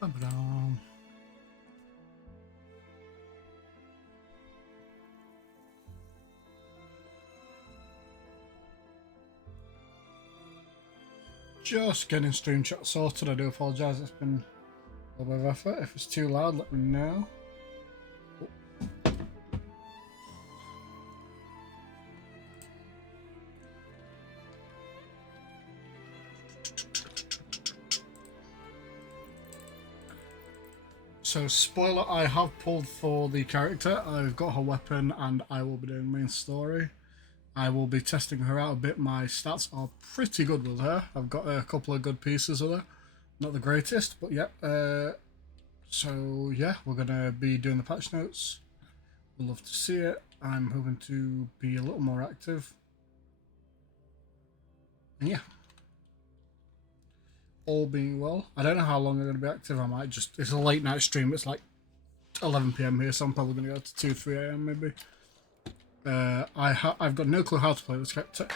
Ba-ba-dum. Just getting stream chat sorted. I do apologise, it's been a little bit of effort. If it's too loud, let me know. So, spoiler, I have pulled for the character. I've got her weapon and I will be doing main story. I will be testing her out a bit. My stats are pretty good with her. I've got a couple of good pieces with her. Not the greatest, but yeah. So, yeah, we're going to be doing the patch notes. We'd love to see it. I'm hoping to be a little more active. And yeah. All being well. I don't know how long I'm going to be active. I might just... It's a late night stream. It's like 11 PM here, so I'm probably going to go to 2, 3 AM maybe. I've got no clue how to play this character.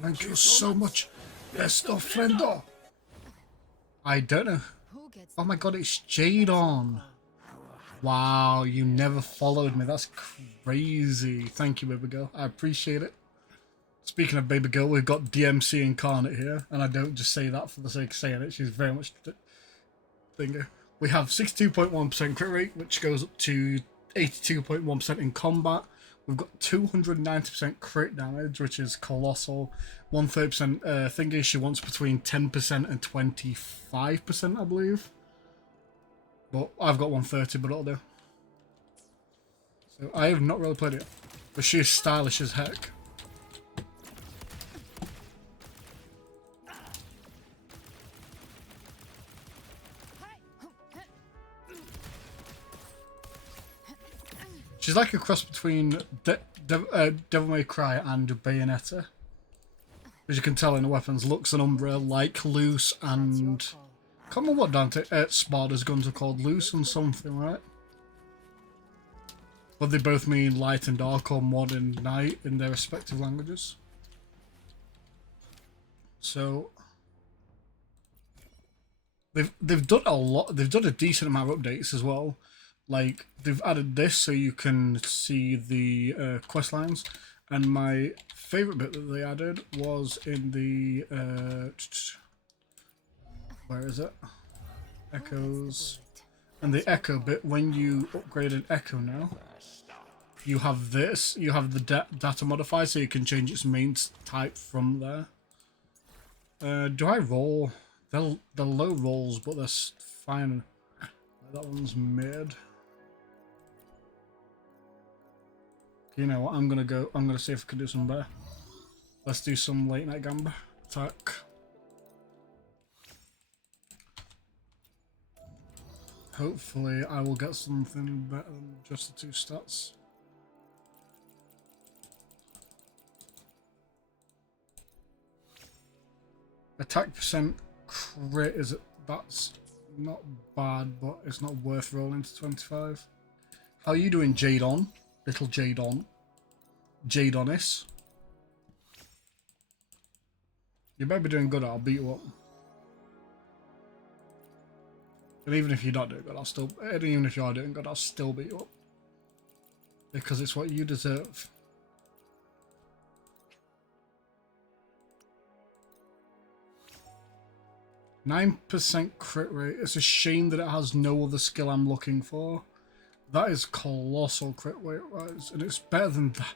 Thank you so much. Besto friendo. I don't know. Oh my god, it's Jadon. Wow, you never followed me. That's crazy. Thank you, baby girl. I appreciate it. Speaking of baby girl, we've got DMC Incarnate here, and I don't just say that for the sake of saying it. She's very much thinger. We have 62.1% crit rate, which goes up to 82.1% in combat. We've got 290% crit damage, which is colossal. 130% thingy. She wants between 10% and 25%, I believe. But I've got 130, but it'll do. So I have not really played it, but she's stylish as heck. She's like a cross between Devil May Cry and Bayonetta. As you can tell in the weapons, Lux and Umbra like Loose and... I can't remember what Dante Sparta's guns are called. Loose and something, right? But they both mean light and dark or modern and night in their respective languages. So... They've done a lot. They've done a decent amount of updates as well. Like, they've added this so you can see the quest lines. And my favourite bit that they added was in the... where is it? Echoes. And the Echo bit, when you upgraded Echo now, you have this. You have the data modifier, so you can change its main type from there. Do I roll? They're low rolls, but they're fine. That one's mid. You know what, I'm gonna see if I can do some better. Let's do some late night gamba attack. Hopefully I will get something better than just the 2 stats. Attack percent crit that's not bad, but it's not worth rolling to 25. How are you doing, Jadon? Little Jadon. Jadonis. You better be doing good or I'll beat you up. And even if you're not doing good, even if you are doing good, I'll still beat you up. Because it's what you deserve. %9 crit rate. It's a shame that it has no other skill I'm looking for. That is colossal crit rate rise, and it's better than that.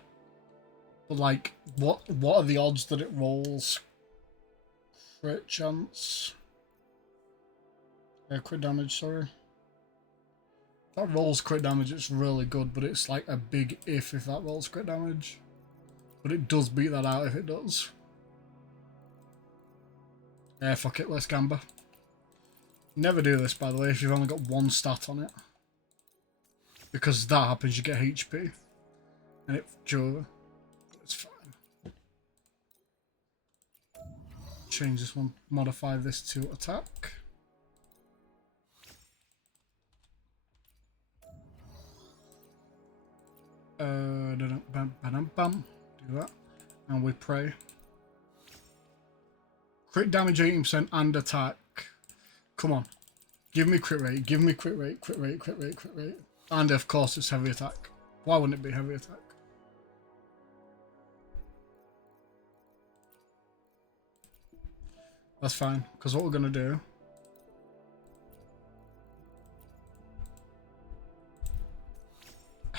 But like, what are the odds that it rolls crit chance? Crit damage, sorry. That rolls crit damage, it's really good, but it's like a big if that rolls crit damage. But it does beat that out if it does. Yeah, fuck it, let's gamba. Never do this, by the way, if you've only got 1 stat on it. Because if that happens, you get HP. And it's fine. Change this one, modify this to attack. Bam. Do that. And we pray. Crit damage 18% and attack. Come on. Give me crit rate, give me crit rate, crit rate, crit rate, crit rate. And of course it's heavy attack. Why wouldn't it be heavy attack? That's fine, because what we're going to do...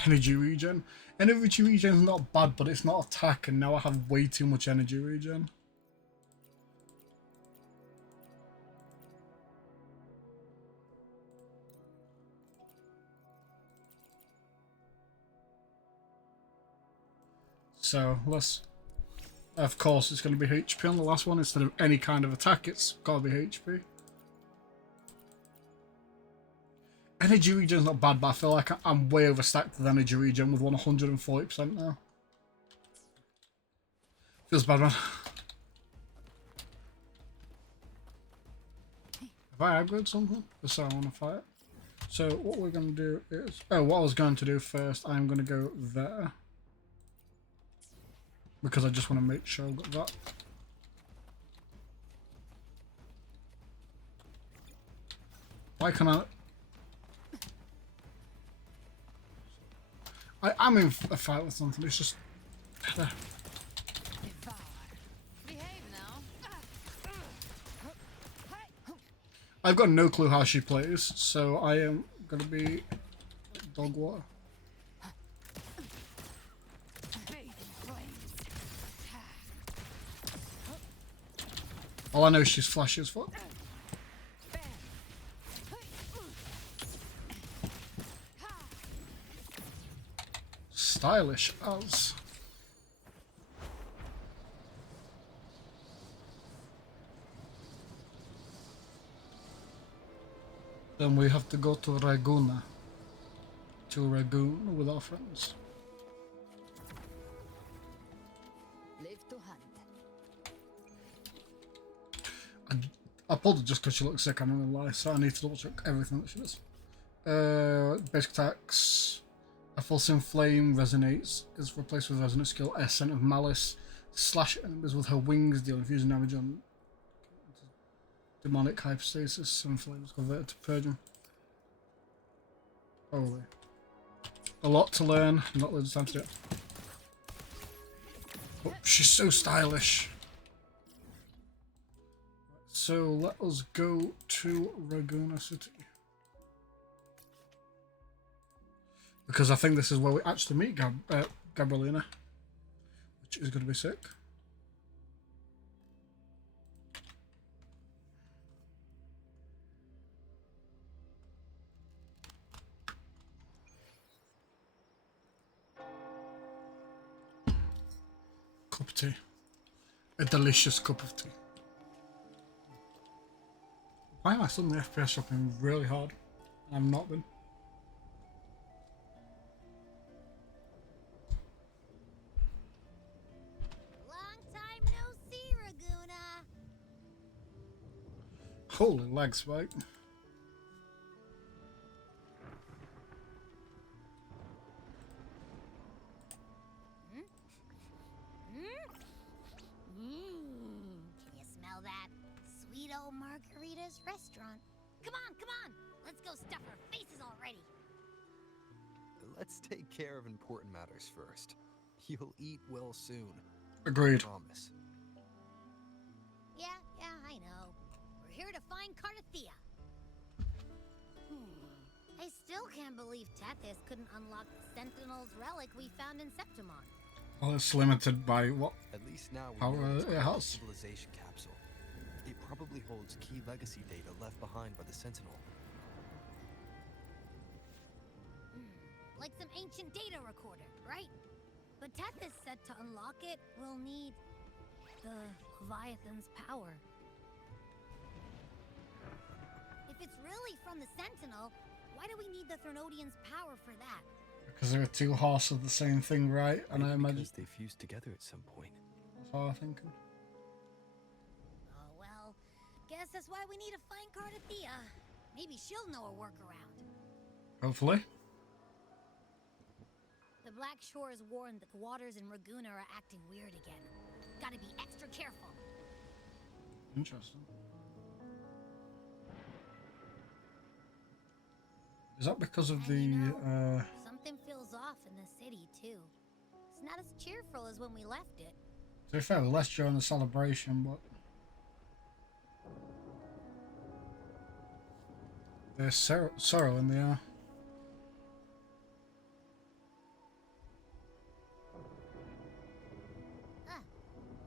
Energy regen. Energy regen is not bad, but it's not attack, and now I have way too much energy regen. So let's... Of course it's going to be HP on the last one. Instead of any kind of attack, it's got to be HP. Energy regen is not bad, but I feel like I'm way overstacked with energy regen with 140% now. Feels bad, man. Have I aggroed something? So I want to fight. So what we're going to do is... Oh, what I was going to do first, I'm going to go there. Because I just want to make sure I've got that. Why can I'm in a fight with something, it's just... I've got no clue how she plays, so I am gonna be dog water. All I know is she's flashy as fuck. Stylish as. Then we have to go to Raguna. To Ragoon with our friends. I pulled it just because she looks sick, I'm not gonna lie, so I need to double check everything that she does. Basic attacks. A Pulsing Flame resonates, is replaced with resonant skill, Ascent of Malice. Slash enemies with her wings, deal infusing damage on demonic hypostasis, and flames converted to purging. Holy. A lot to learn, not loads of time to do it. Oh, she's so stylish. So let us go to Raguna City. Because I think this is where we actually meet Gabrielina. Which is going to be sick. Cup of tea. A delicious cup of tea. Why am I suddenly FPS shopping really hard? I've not been. Long time no see, Raguna. Holy lag spike. Can you smell that? Sweet old Margarita's restaurant. Come on! Let's go stuff our faces already. Let's take care of important matters first. You'll eat well soon. Agreed. Promise. Yeah, I know. We're here to find Cardathea. I still can't believe Tethys couldn't unlock the Sentinel's relic we found in Septimon. Well, it's limited by what? At least now we How know it's it a has. civilization capsule. It probably holds key legacy data left behind by the Sentinel. Like some ancient data recorder, right? But Tethys said to unlock it, we'll need the Leviathan's power. If it's really from the Sentinel, why do we need the Threnodian's power for that? Because there are two halves of the same thing, right? And I imagine Because they fused together at some point. that's how I'm thinking. Oh well, guess that's why we need to find Cardathea. Maybe she'll know a workaround. Hopefully. The Black Shores warned that the waters in Raguna are acting weird again. Gotta be extra careful. Interesting. Is that because of And you know, the something feels off in the city too. It's not as cheerful as when we left it. to be fair, we're less during the celebration, but there's sorrow in the air.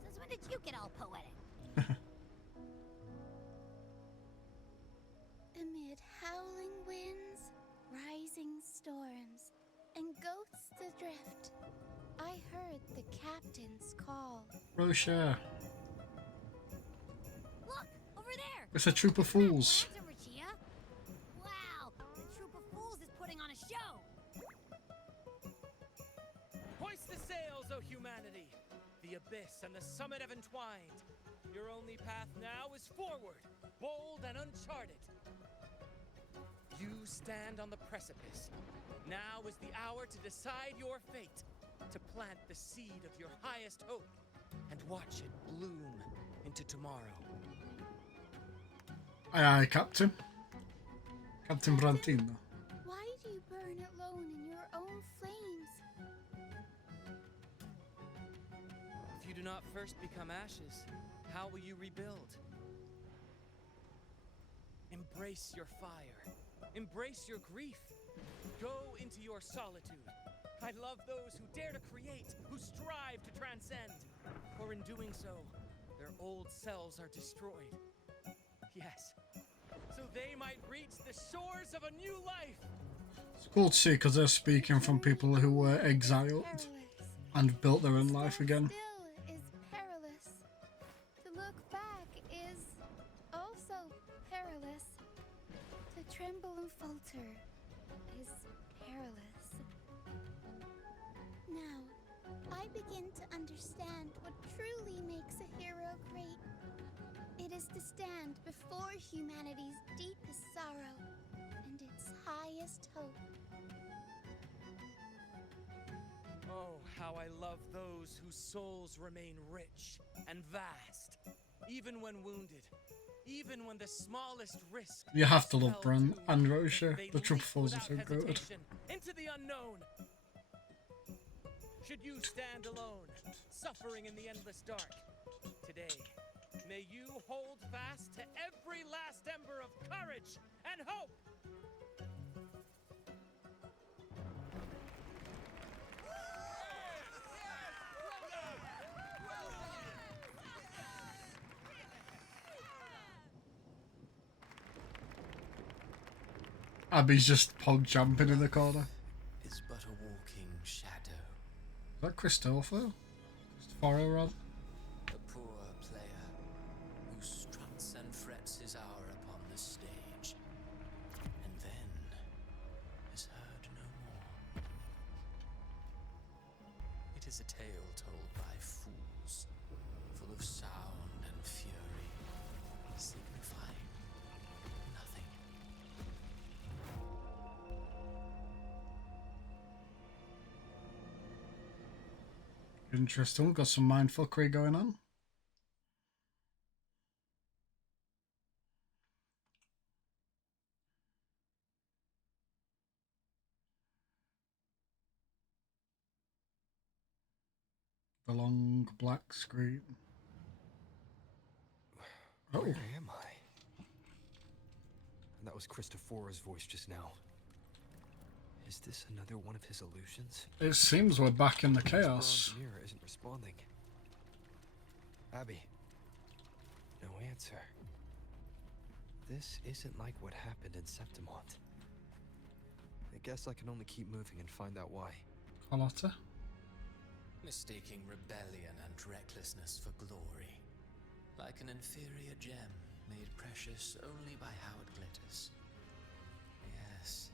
Since when did you get all poetic? Amid howling winds, rising storms, and ghosts adrift, I heard the captain's call. Rosha. Look, over there! It's a troop of fools. Wow, the troop of fools is putting on a show! Hoist the sails, O humanity! The abyss and the summit have entwined. Your only path now is forward, bold and uncharted. You stand on the precipice. Now is the hour to decide your fate, to plant the seed of your highest hope, and watch it bloom into tomorrow. Aye, aye, Captain. Captain Brantino. Why do you burn alone in your own flames? If you do not first become ashes, how will you rebuild? Embrace your fire. Embrace your grief. Go into your solitude. I love those who dare to create, who strive to transcend. For in doing so, their old selves are destroyed. Yes, so they might reach the shores of a new life. It's cool to see because they're speaking from people who were exiled Perilous. and built their own life again. Still is perilous. To look back is also perilous. To tremble and falter is perilous. Now, I begin to understand what truly makes a hero great. It is to stand before humanity's deepest sorrow and its highest hope. Oh, how I love those whose souls remain rich and vast, even when wounded, even when the smallest risk. You have to love fell Brant too and much. Rosha. They The troop leap falls are without so good. hesitation into the unknown. Should you stand alone, suffering in the endless dark, today, may you hold fast to every last ember of courage and hope. Abby's just pog jumping in the corner. Is but a walking shadow, Is that Christopher? Christopher, rather? a poor player who struts and frets his hour upon the stage, and then is heard no more. It is a tale told by fools, full of sound and fury, signifying nothing. Interesting. Got some mindfuckery going on. The long black screen. Oh, Where am I? That was Christopher's voice just now. Is this another one of his illusions? it seems we're back in the This chaos. bronze mirror isn't responding. Abby. No answer. This isn't like what happened in Septimont. I guess I can only keep moving and find out why. Carlotta. Mistaking rebellion and recklessness for glory, like an inferior gem made precious only by how it glitters. Yes,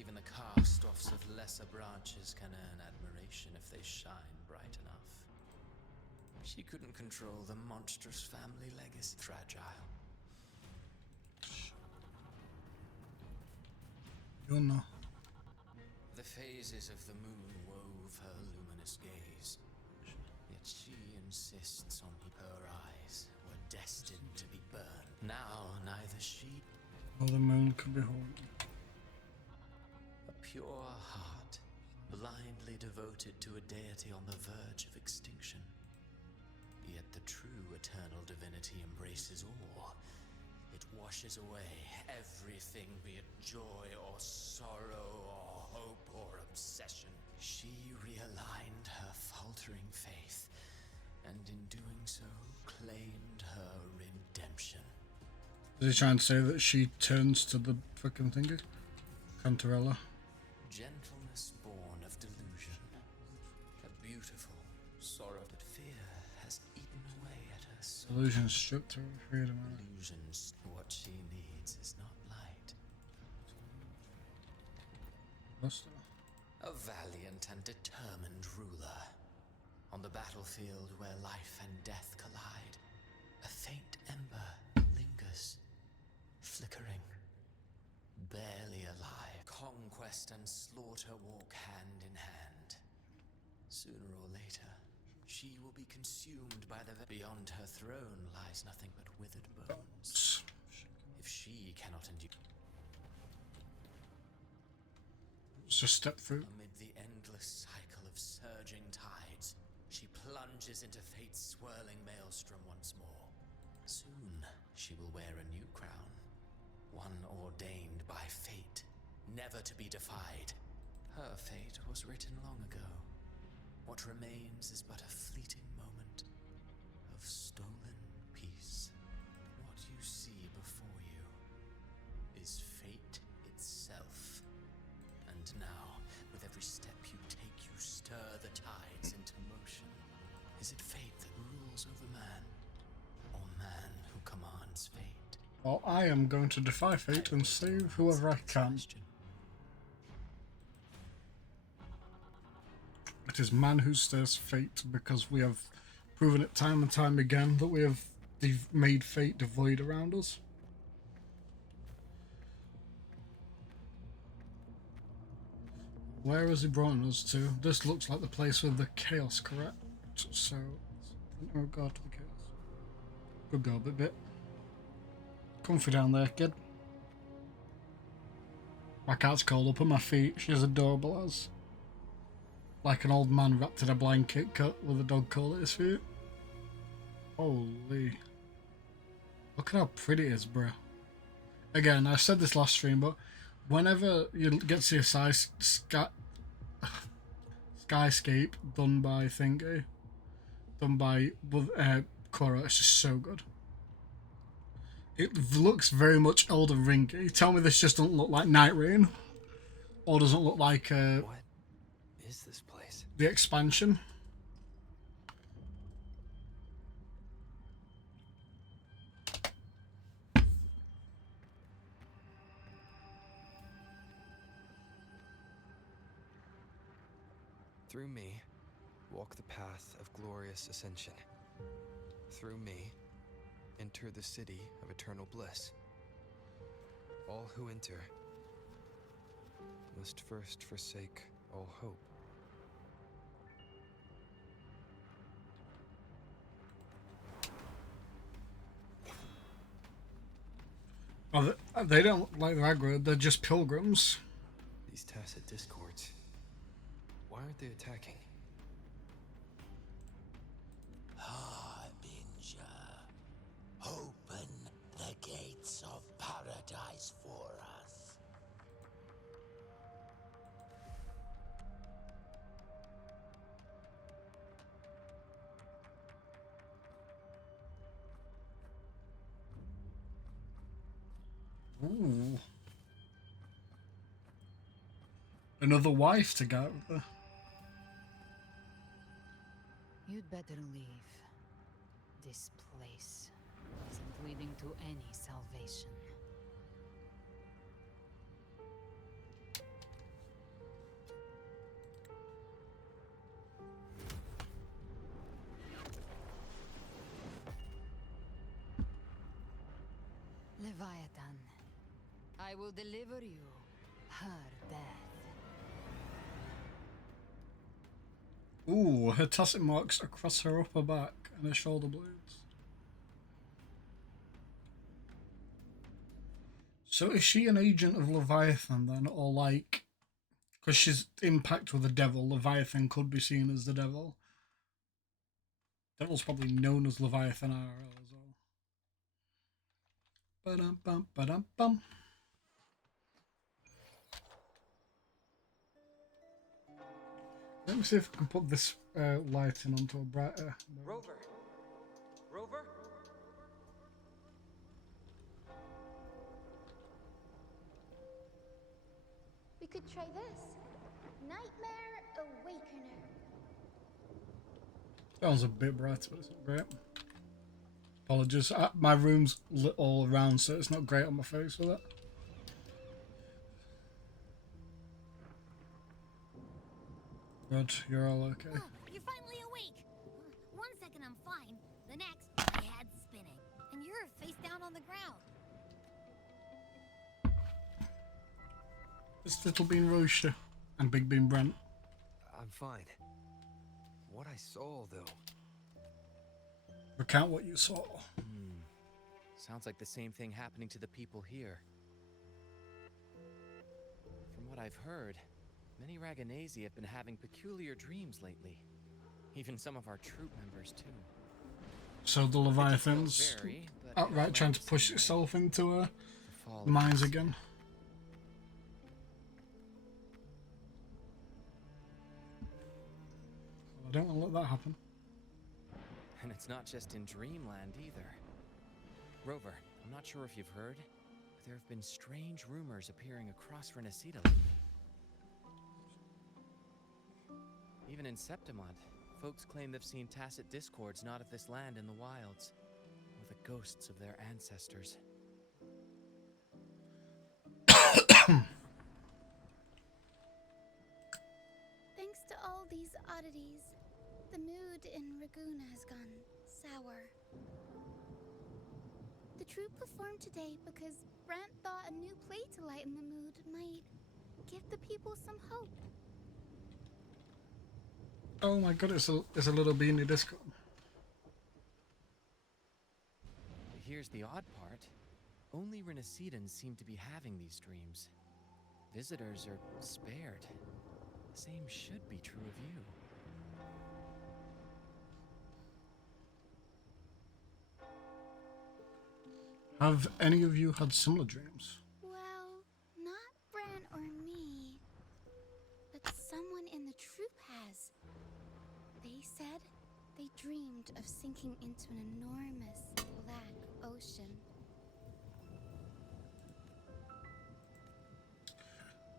even the cast-offs of lesser branches can earn admiration if they shine bright enough. She couldn't control the monstrous family legacy. Fragile. You'll know. The phases of the moon wove her luminous gaze, yet she insists on her eyes were destined to be burned. Now neither she Or the moon could be haunted. pure heart, blindly devoted to a deity on the verge of extinction. Yet the true eternal divinity embraces all. It washes away everything, be it joy or sorrow or hope or obsession. She realigned her faltering faith, and in doing so, claimed her redemption. Is he trying to say that she turns to the frickin' thingy? Cantarella. Gentleness born of delusion. A beautiful sorrow, but fear has eaten away at her soul. Illusion stripped her of freedom. Illusions, what she needs is not light. A valiant and determined ruler. On the battlefield where life and death collide, a faint ember lingers, flickering, barely alive. Conquest and slaughter walk hand in hand. Sooner or later, she will be consumed by the... Beyond her throne lies nothing but withered bones. If she cannot endure... Just step through. Amid the endless cycle of surging tides, she plunges into fate's swirling maelstrom once more. Soon, she will wear a new crown, one ordained by fate, never to be defied. Her fate was written long ago. What remains is but a fleeting moment of stolen peace. What you see before you is fate itself. And now, with every step you take, you stir the tides into motion. Is it fate that rules over man, or man who commands fate? Well, I am going to defy fate and save whoever I can. It is man who stirs fate, because we have proven it time and time again that we have made fate devoid around us. Where has he brought us to? This looks like the place with the chaos, correct? So, oh god, the chaos. Good girl, bit. Comfy down there, kid. My cat's curled up at my feet. She's adorable as. Like an old man wrapped in a blanket cut with a dog collar at his feet. Holy. Look at how pretty it is, bro. Again, I said this last stream, but whenever you get to see a skyscape done by Thingy, done by Korra, it's just so good. It looks very much Elden Ringy. Tell me this just doesn't look like Night Rain, or doesn't look like What is this place? the expansion. Through me, walk the path of glorious ascension. Through me, enter the city of eternal bliss. All who enter must first forsake all hope. Oh, they don't look like they're aggro, they're just pilgrims. These tacit discords, why aren't they attacking? Harbinger, open the gates of paradise for us. Ooh. Another wife to go with. You'd better leave. This place isn't leading to any salvation. Leviathan, I will deliver you her death. Ooh, her tacit marks across her upper back and her shoulder blades. So is she an agent of Leviathan then, or like Because she's in pact with the devil, Leviathan could be seen as the devil. Devil's probably known as Leviathan IRL as well. Ba-dum-bum, ba-dum-bum. Let me see if I can put this lighting onto a brighter mode. Rover! Rover? We could try this. Nightmare Awakener. Sounds a bit brighter, but it's not great. Apologies. My room's lit all around, so it's not great on my face with it. Good, you're all okay. Oh, you're finally awake. 1 second I'm fine. The next, my head's spinning. And you're face down on the ground. It's Little Bean Roaster and Big Bean Brent. I'm fine. What I saw, though. Recount what you saw. Sounds like the same thing happening to the people here. From what I've heard, many Raganesi have been having peculiar dreams lately. Even some of our troop members, too. So the Leviathan's outright trying to push itself into mines again. I don't want to let that happen. And it's not just in Dreamland either. Rover, I'm not sure if you've heard, but there have been strange rumors appearing across Renacida lately. Even in Septimont, folks claim they've seen tacit discords not of this land in the wilds, or the ghosts of their ancestors. Thanks to all these oddities, the mood in Ragoon has gone sour. The troupe performed today because Brant thought a new play to lighten the mood might give the people some hope. Oh my god, it's a little beanie disco. Here's the odd part. Only Renacidans seem to be having these dreams. Visitors are spared. The same should be true of you. Have any of you had similar dreams? Well, not Brant or me, but someone in the troupe has. They said they dreamed of sinking into an enormous black ocean.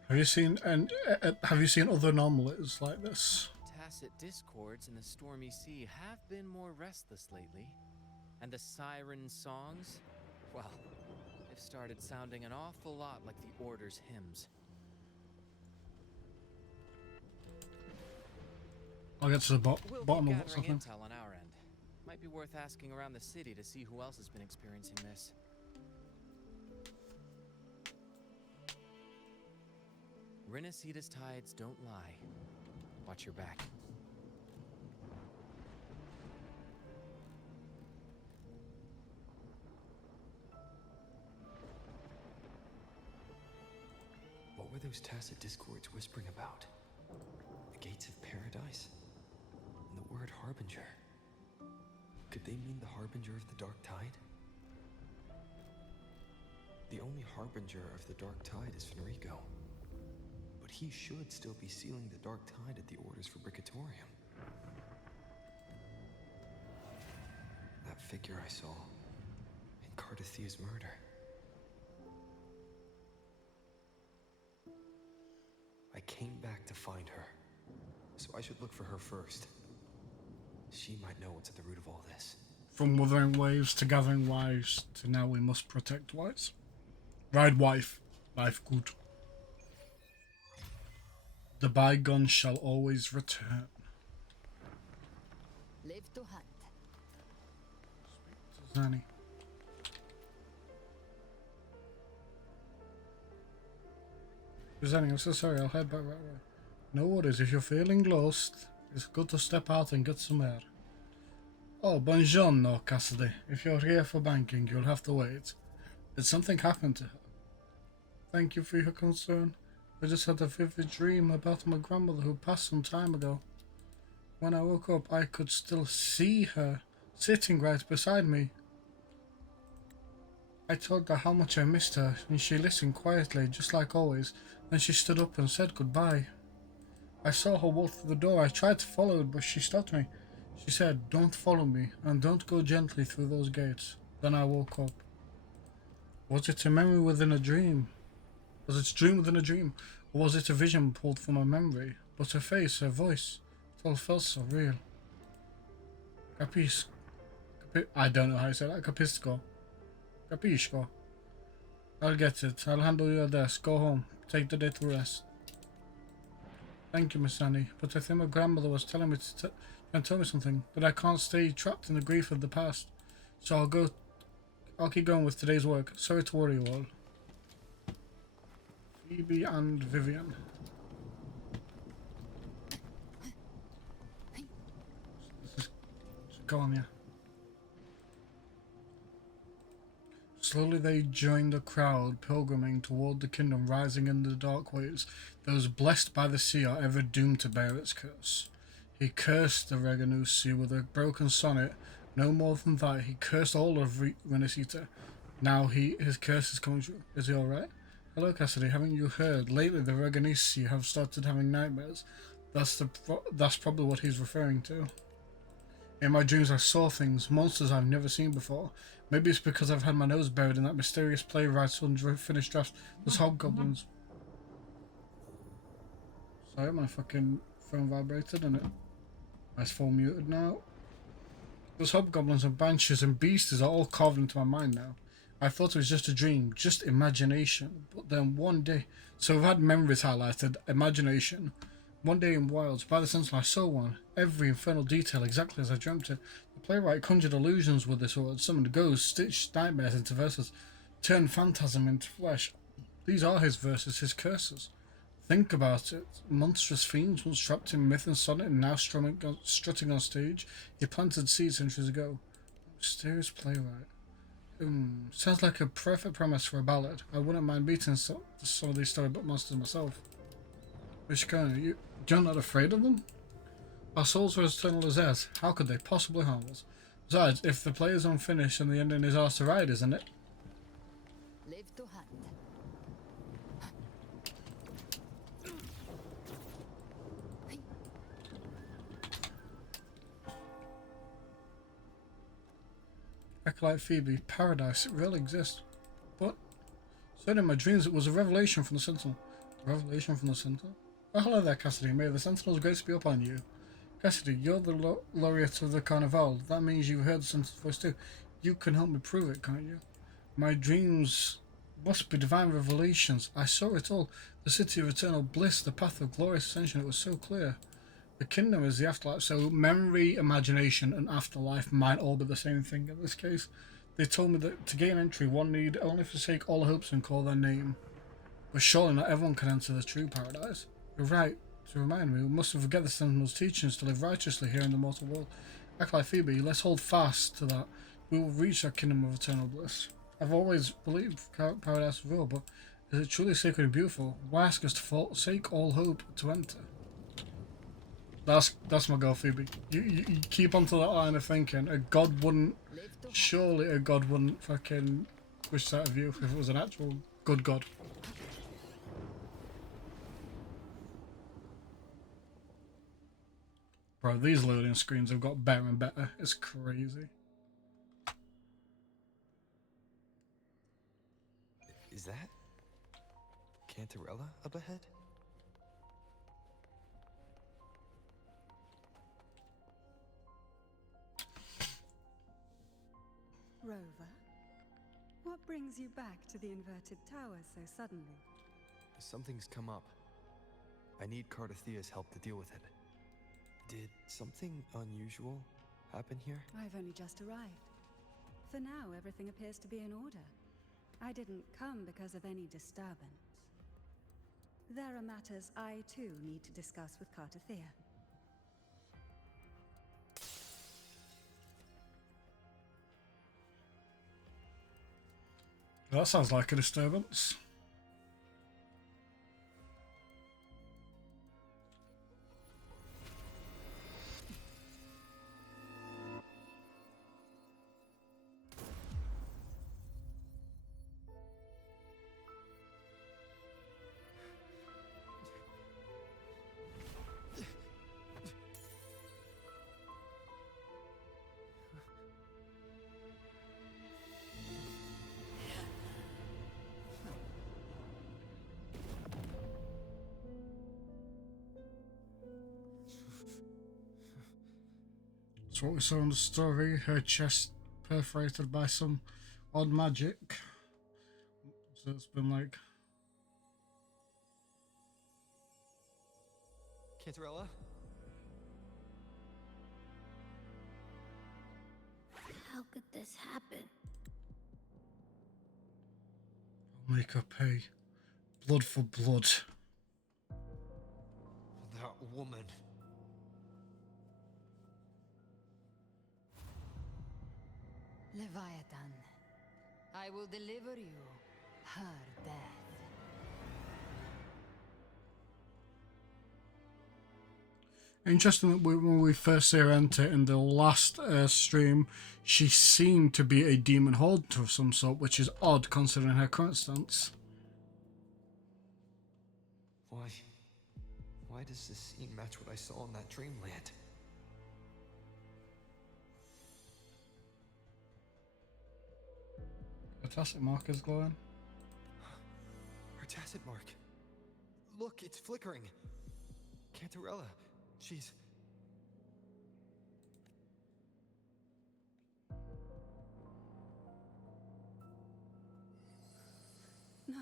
Have you seen other anomalies like this? Tacit discords in the stormy sea have been more restless lately. And the siren songs, well, they've started sounding an awful lot like the Order's hymns. I'll get to the bottom We'll of be what's gathering happening. intel on our end. Might be worth asking around the city to see who else has been experiencing this. Renacida's tides don't lie. Watch your back. What were those tacit discords whispering about? The gates of paradise? And the word harbinger? Could they mean the harbinger of the dark tide? The only harbinger of the dark tide is Fenrico. But he should still be sealing the dark tide at the orders for Bricatorium. That figure I saw in Cardathia's murder. I came back to find her, so I should look for her first. She might know what's at the root of all this. From Wuthering Waves to Gathering Wives to now we must protect wives. Ride wife, life good. The bygone shall always return. Live to hunt. Zanny. Zanny, I'm so sorry, I'll head back right away. No worries, if you're feeling lost, it's good to step out and get some air. Oh, buongiorno, Cassidy. If you're here for banking, you'll have to wait. Did something happen to her? Thank you for your concern. I just had a vivid dream about my grandmother who passed some time ago. When I woke up, I could still see her sitting right beside me. I told her how much I missed her, and she listened quietly, just like always. Then she stood up and said goodbye. I saw her walk through the door. I tried to follow her, but she stopped me. She said, "Don't follow me, and don't go gently through those gates." Then I woke up. Was it a memory within a dream? Was it a dream within a dream? Or was it a vision pulled from a memory? But her face, her voice, it all felt so real. Capis... I don't know how you say that. Capisco. Capisco. I'll get it. I'll handle your desk. Go home. Take the day to rest. Thank you, Miss Annie. But I think my grandmother was telling me to tell me something. But I can't stay trapped in the grief of the past. So I'll keep going with today's work. Sorry to worry you all. Phoebe and Vivian. Go on, yeah. Slowly they joined the crowd, pilgriming toward the kingdom rising in the dark waves. Those blessed by the sea are ever doomed to bear its curse. He cursed the Reganuu Sea with a broken sonnet. No more than that, he cursed all of Renacita. Now his curse is coming true. Is he alright? Hello, Cassidy. Haven't you heard? Lately the Reganuu Sea have started having nightmares. That's probably what he's referring to. In my dreams I saw things, monsters I've never seen before. Maybe it's because I've had my nose buried in that mysterious playwright's unfinished draft. Those hobgoblins. Sorry, my fucking phone vibrated and it's full muted now. Those hobgoblins and banshees and beasties are all carved into my mind now. I thought it was just a dream, just imagination. But then one day, so we've had memories highlighted, imagination. One day in Wilds, by the Sentinel I saw one. Every infernal detail exactly as I dreamt it. The playwright conjured illusions with this word, summoned ghosts, stitched nightmares into verses, turned phantasm into flesh. These are his verses, his curses. Think about it. Monstrous fiends once trapped in myth and sonnet and now strutting on stage. He planted seeds centuries ago. Mysterious playwright. Sounds like a perfect premise for a ballad. I wouldn't mind meeting some of these storybook monsters myself. Vishkona, you're not afraid of them? Our souls are as eternal as theirs. How could they possibly harm us? Besides, if the play is unfinished and the ending is ours to ride, isn't it? Live to hunt. Acolyte Phoebe, paradise, it really exists. But, certainly in my dreams it was a revelation from the Sentinel. A revelation from the Sentinel? Oh, hello there, Cassidy. May the Sentinel's grace be upon you. Cassidy, you're the laureate of the Carnival. That means you've heard the Sentinel's voice too. You can help me prove it, can't you? My dreams must be divine revelations. I saw it all. The city of eternal bliss, the path of glorious ascension. It was so clear. The kingdom is the afterlife, so memory, imagination, and afterlife might all be the same thing in this case. They told me that to gain entry, one need only forsake all hopes and call their name. But surely not everyone can enter the true paradise. You're right. To remind me, we mustn't forget the Sentinel's teachings to live righteously here in the mortal world. Acolyte Phoebe, let's hold fast to that. We will reach that kingdom of eternal bliss. I've always believed paradise is real, but is it truly sacred and beautiful? Why ask us to forsake all hope to enter? That's my girl, Phoebe. You keep onto that line of thinking. Surely a god wouldn't fucking wish that of you if it was an actual good god. Bro, these loading screens have got better and better. It's crazy. Is that Cantarella up ahead? Rover, what brings you back to the inverted tower so suddenly? Something's come up. I need Cardathea's help to deal with it. Did something unusual happen here? I've only just arrived. For now, everything appears to be in order. I didn't come because of any disturbance. There are matters I, too, need to discuss with Cardathea. That sounds like a disturbance. That's what we saw in the story. Her chest perforated by some odd magic. So it's been like... Cantarella? How could this happen? I'll make her pay. Blood for blood. That woman. Leviathan, I will deliver you her death. Interesting that when we first see her enter in the last stream, she seemed to be a demon hunter of some sort, which is odd considering her current stance. Why does this scene match what I saw in that dreamland? Her tacit mark is glowing. Her tacit mark. Look, it's flickering. Cantarella, she's... No.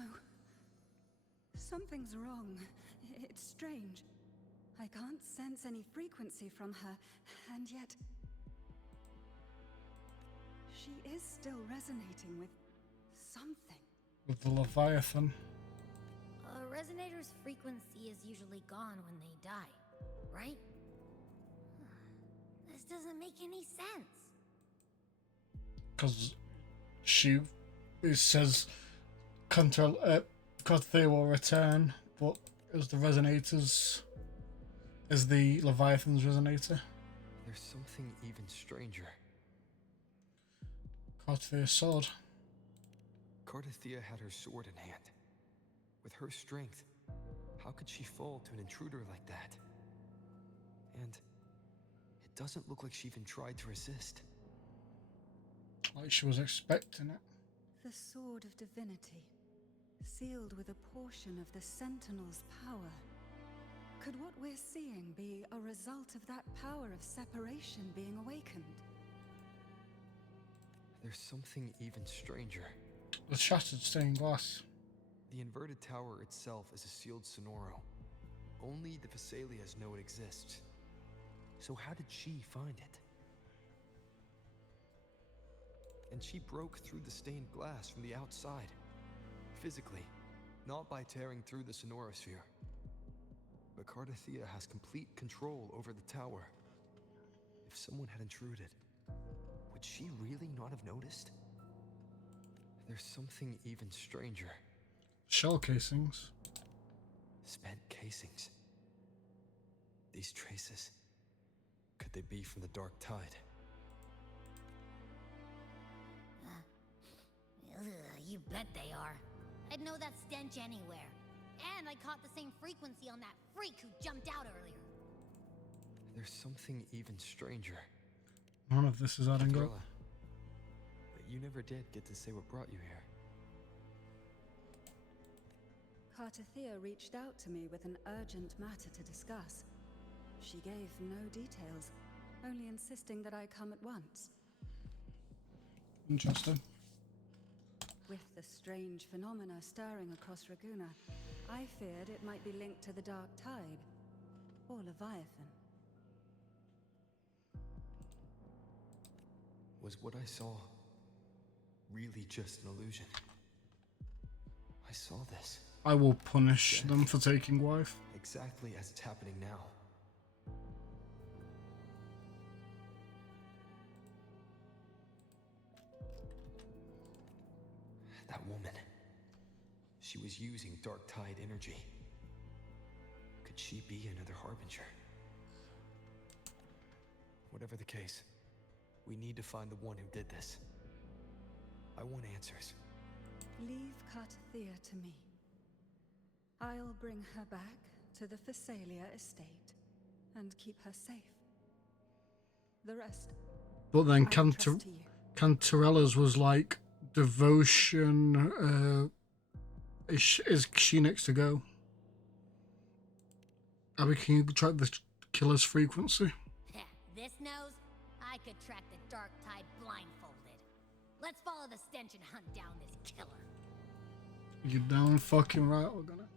Something's wrong. It's strange. I can't sense any frequency from her, and yet... she is still resonating with something. With the Leviathan. A resonator's frequency is usually gone when they die, right? This doesn't make any sense. Because it says Cothea will return, but is the resonators, is the Leviathan's resonator? There's something even stranger. Cothea's sword. Cardathea had her sword in hand. With her strength, how could she fall to an intruder like that? And it doesn't look like she even tried to resist. Like she was expecting it. The Sword of Divinity, sealed with a portion of the Sentinel's power. Could what we're seeing be a result of that power of separation being awakened? There's something even stranger. The shattered stained glass. The inverted tower itself is a sealed sonoro. Only the Vesalias know it exists. So how did she find it? And she broke through the stained glass from the outside. Physically, not by tearing through the sonorosphere. But Cardathea has complete control over the tower. If someone had intruded, would she really not have noticed? There's something even stranger. Shell casings. Spent casings. These traces, could they be from the Dark Tide? You bet they are. I'd know that stench anywhere. And I caught the same frequency on that freak who jumped out earlier. There's something even stranger. None of this is adding up. Umbrella. But you never did get to say what brought you here. Cartathea reached out to me with an urgent matter to discuss. She gave no details, only insisting that I come at once. Interesting. With the strange phenomena stirring across Raguna, I feared it might be linked to the Dark Tide, or Leviathan. Was what I saw really just an illusion? I saw this. I will punish them for taking wife. Exactly as it's happening now. That woman. She was using Dark Tide energy. Could she be another Harbinger? Whatever the case, we need to find the one who did this. I want answers. Leave Cartathea to me. I'll bring her back to the Phasalia estate and keep her safe. The rest, But then I trust to you. Cantarella's was like devotion. Is she next to go? Abby, can you track the killer's frequency? This knows, I could track the dark tide blindfolded. Let's follow the stench and hunt down this killer. You damn fucking right we're gonna.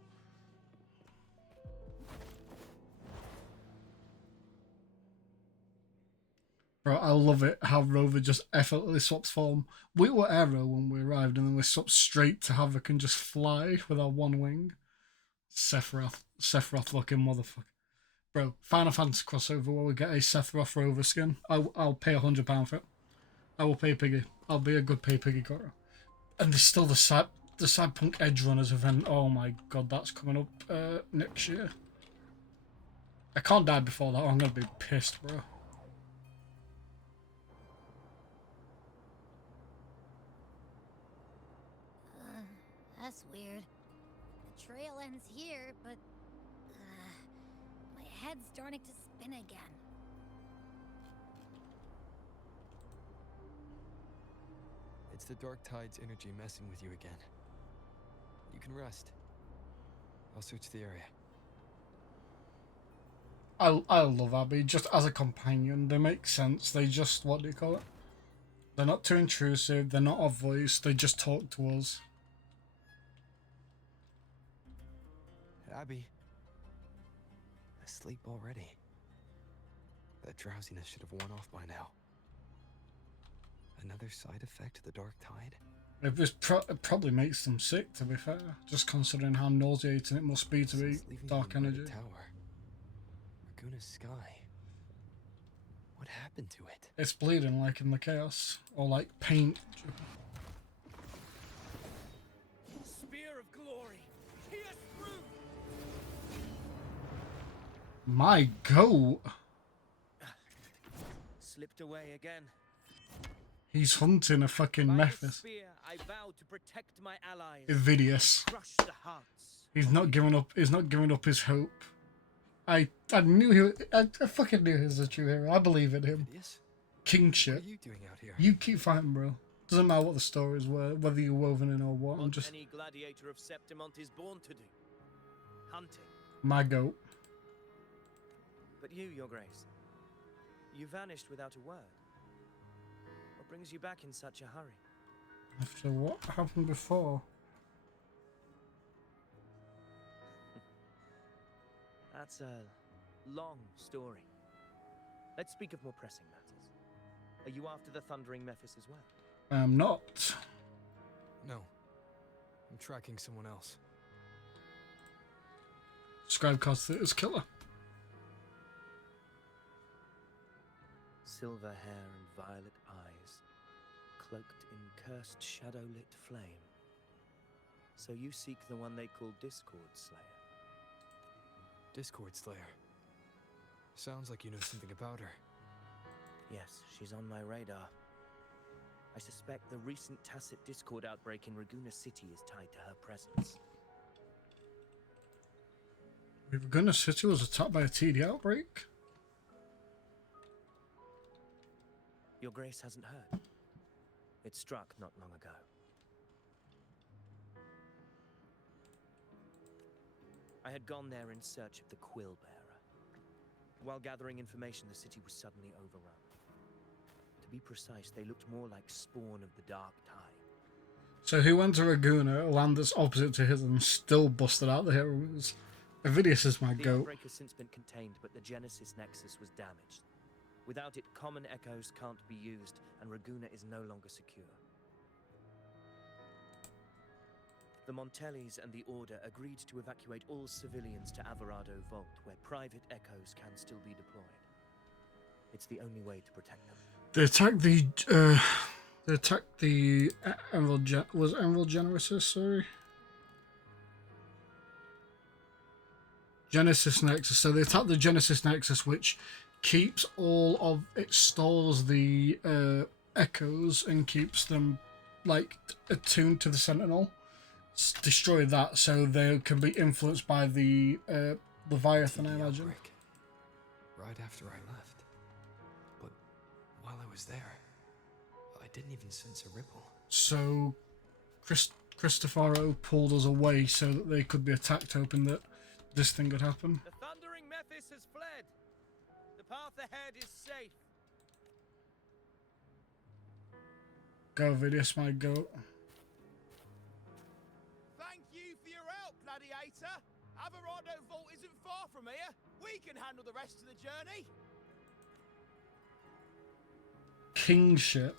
Bro, I love it how Rover just effortlessly swaps form. We were Arrow when we arrived, and then we swapped straight to Havoc and just fly with our one wing. Sephiroth looking motherfucker. Bro, Final Fantasy crossover where we get a Sephiroth Rover skin. I'll pay £100 for it. I will pay piggy. I'll be a good pay piggy Goro. And there's still the Cyberpunk Edge Runners event. Oh my god, that's coming up next year. I can't die before that or I'm gonna be pissed, bro. That's weird. The trail ends here, but my head's starting to spin again. It's the Dark Tide's energy messing with you again. You can rest. I'll search the area. I love Abby just as a companion. They make sense. They just, what do you call it? They're not too intrusive. They're not our voice. They just talk to us. Abby. Asleep already. That drowsiness should have worn off by now. Another side effect of the Dark Tide? It probably makes them sick, to be fair. Just considering how nauseating it must be to be dark energy. Tower. Raguna's sky. What happened to it? It's bleeding like in the chaos. Or like paint. Spear of glory. Pierce through. My goat. Slipped away again. He's hunting a fucking By Mephis. this spear, I vow to protect my allies. Invidious. And crush the hearts. He's not giving up. He's not giving up his hope. I knew he. I fucking knew he was a true hero. I believe in him. King What shit. are you doing out here? You keep fighting, bro. Doesn't matter what the stories were, whether you're woven in or what. I'm What just any gladiator of Septimont is born to do. Hunting. my goat. But you, Your Grace, you vanished without a word. What brings you back in such a hurry? After what happened before? That's a long story. Let's speak of more pressing matters. Are you after the Thundering Mephis as well? I'm not. No. I'm tracking someone else. Scribe cast it as killer. Silver hair and violet eyes, cloaked in cursed shadow-lit flame. So you seek the one they call Discord Slayer. Discord Slayer. Sounds like you know something about her. Yes, she's on my radar. I suspect the recent tacit Discord outbreak in Raguna City is tied to her presence. Raguna City was attacked by a TD outbreak? Your Grace hasn't heard. It struck not long ago. I had gone there in search of the Quill Bearer. While gathering information, the city was suddenly overrun. To be precise, they looked more like spawn of the Dark Tide. So he went to Raguna, a land that's opposite to his, and still busted out the heroes. Avidius is my The goat. outbreak has since been contained, but the Genesis Nexus was damaged. Without it, common echoes can't be used, and Raguna is no longer secure. The Montellis and the Order agreed to evacuate all civilians to Averado Vault, where private echoes can still be deployed. It's the only way to protect them. They attacked the Emerald Genesis, sorry. Genesis Nexus. So they attacked the Genesis Nexus, which keeps all of it, stores the echoes and keeps them like attuned to the Sentinel. Destroy that so they can be influenced by the Leviathan, I imagine. Outbreak. Right after I left. But while I was there, I didn't even sense a ripple. So Cristofaro pulled us away so that they could be attacked, hoping that this thing could happen. The Thundering Mephis has fled. The path ahead is safe. Go, Vidius, my goat. Thank you for your help, Gladiator. Averado Vault isn't far from here. We can handle the rest of the journey. Kingship.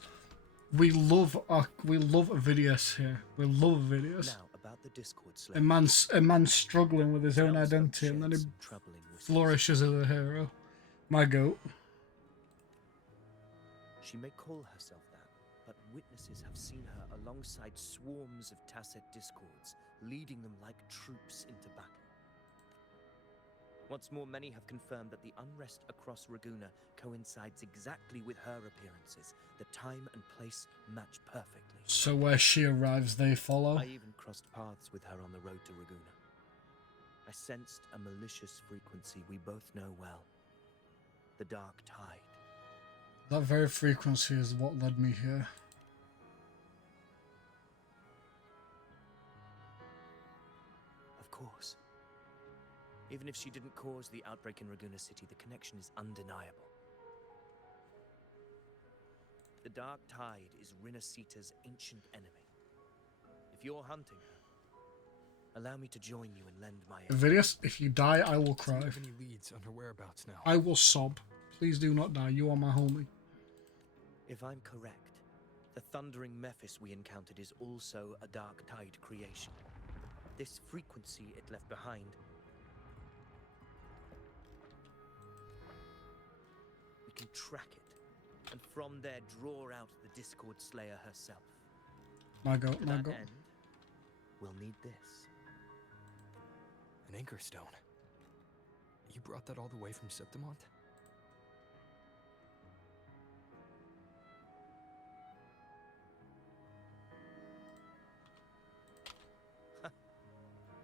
We love Vidius here. We love Vidius. Now about the Discord A slave. man's struggling with his own Sounds like identity, and then he shares some troubling whispers. flourishes as a hero. My goat. She may call herself that, but witnesses have seen her alongside swarms of Tacet Discords, leading them like troops into battle. Once more, many have confirmed that the unrest across Raguna coincides exactly with her appearances. The time and place match perfectly. So where she arrives, they follow. I even crossed paths with her on the road to Raguna. I sensed a malicious frequency we both know well. The Dark Tide. That very frequency is what led me here. Of course. Even if she didn't cause the outbreak in Raguna City, the connection is undeniable. The Dark Tide is Rinasita's ancient enemy. If you're hunting her, allow me to join you and lend my aid. Vidius, if you die, I will Do cry. you have any leads on her whereabouts now? I will sob. Please do not die. You are my homie. If I'm correct, the thundering Mephis we encountered is also a Dark Tide creation. This frequency it left behind. We can track it, and from there draw out the Discord Slayer herself. My goat, To my that goat. end, we'll need this. An anchor stone. You brought that all the way from Septimont?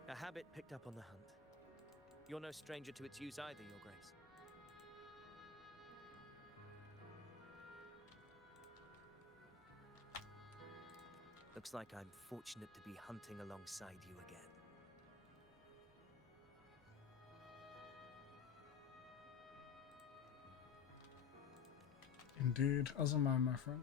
A habit picked up on the hunt. You're no stranger to its use either, Your Grace. Looks like I'm fortunate to be hunting alongside you again. Indeed, as am I, my friend.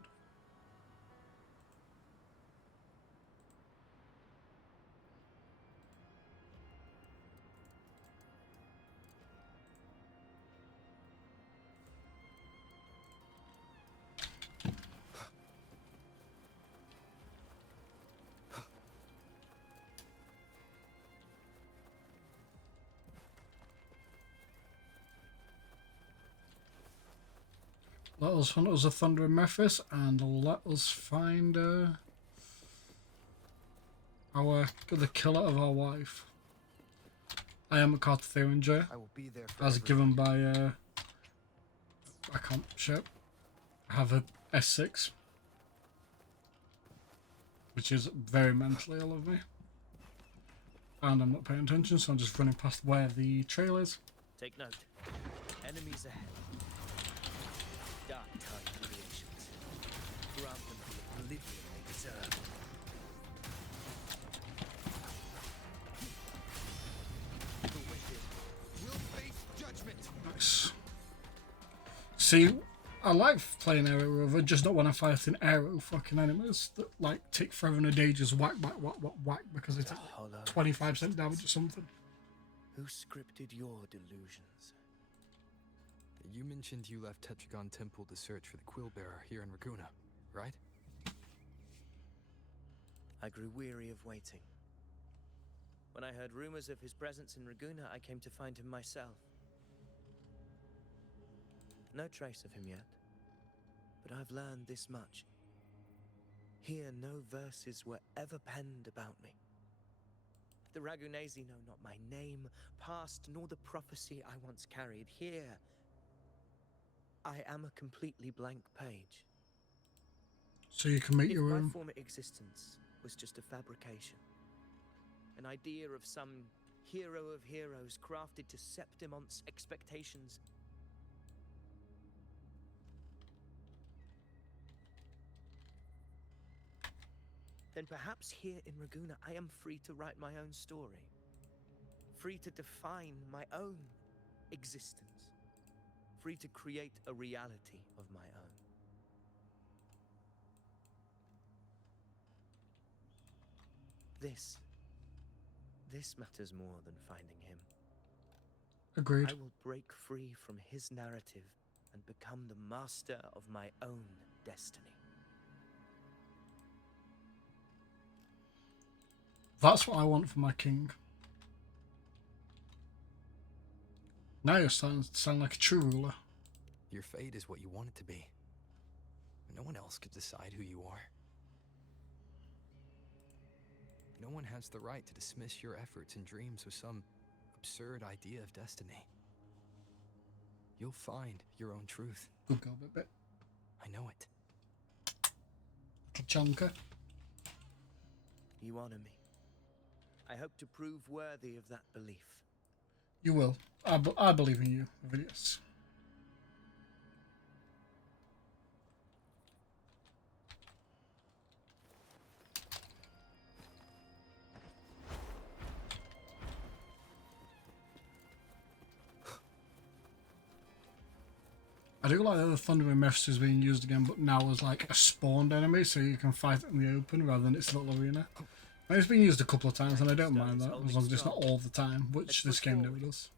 Let us hunt us a thundering Mephis, and let us find the killer of our wife. I am a Carthaginian J, I will be there for as given everyone. by I can't show. I have a S6, which is very mentally ill of me, and I'm not paying attention, so I'm just running past where the trail is. Take note. Enemies ahead. Dark Tide creations. Grant them the oblivion they deserve. The wicked We'll face judgment. Nice. See, I like playing Aero Rover, just not when I fight in aero fucking enemies that like take forever and a day just whack, whack, whack, whack, whack because it's hollow 25% damage or something. Who scripted your delusions? You mentioned you left Tetragon Temple to search for the Quill Bearer here in Raguna, right? I grew weary of waiting. When I heard rumors of his presence in Raguna, I came to find him myself. No trace of him yet, but I've learned this much. Here, no verses were ever penned about me. The Ragunesi know not my name, past, nor the prophecy I once carried. Here, I am a completely blank page. So you can make If your my own. former existence was just a fabrication, an idea of some hero of heroes crafted to Septimont's expectations, then perhaps here in Raguna I am free to write my own story. Free to define my own existence. Free to create a reality of my own. This matters more than finding him. Agreed. I will break free from his narrative and become the master of my own destiny. That's what I want for my king. Now you're starting to sound like a true ruler. Your fate is what you want it to be. No one else could decide who you are. No one has the right to dismiss your efforts and dreams with some absurd idea of destiny. You'll find your own truth. Good girl, bit. I know it. Little chunker. You honor me. I hope to prove worthy of that belief. You will. I believe in you, Vidius. I do like that the Thundering Mist is being used again, but now as like a spawned enemy, so you can fight it in the open rather than its little arena. And it's been used a couple of times, and I don't mind that, as long as it's not all the time, which this game never does.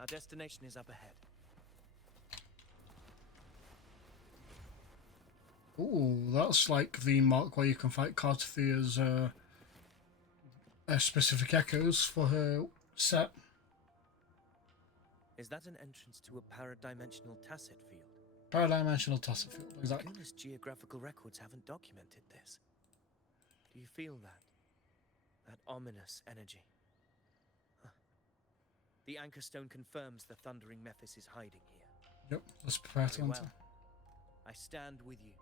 Our destination is up ahead. Ooh, that's like the mark where you can fight Cartithea's specific echoes for her set. Is that an entrance to a paradimensional tacit field? Paradimensional tacit field, exactly. Goodness, geographical records haven't documented this. Do you feel that? That ominous energy? Huh. The anchor stone confirms the Thundering Mephis is hiding here. Yep, let's prepare to Very enter. well. I stand with you.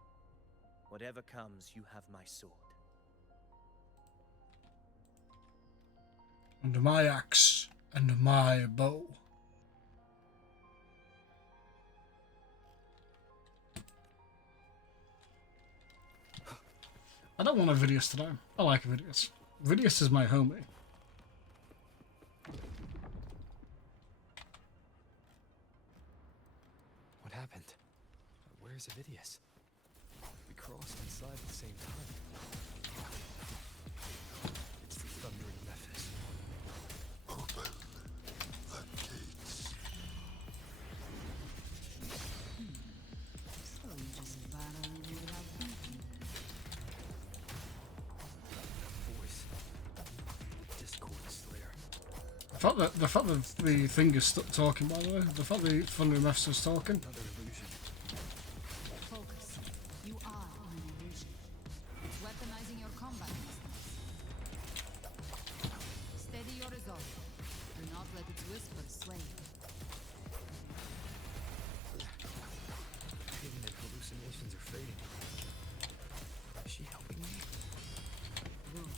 Whatever comes, you have my sword. And my axe, and my bow. I don't want a Vidius today. I like a Vidius. Vidius is my homie. What happened? Where's Avidius? We crossed inside at the same time. It's the Thundering Mephis. Open the gates. So you just battle me without thinking. That voice. Discord Slayer. The fact that the thing is talking, by the way, the fact the Thundering Mephis is talking. Another illusion. Focus. You are an illusion. It's weaponizing your combat instincts. Steady your resolve. Do not let its whispers sway you. Feeling that hallucinations are fading. Is she helping me? Good.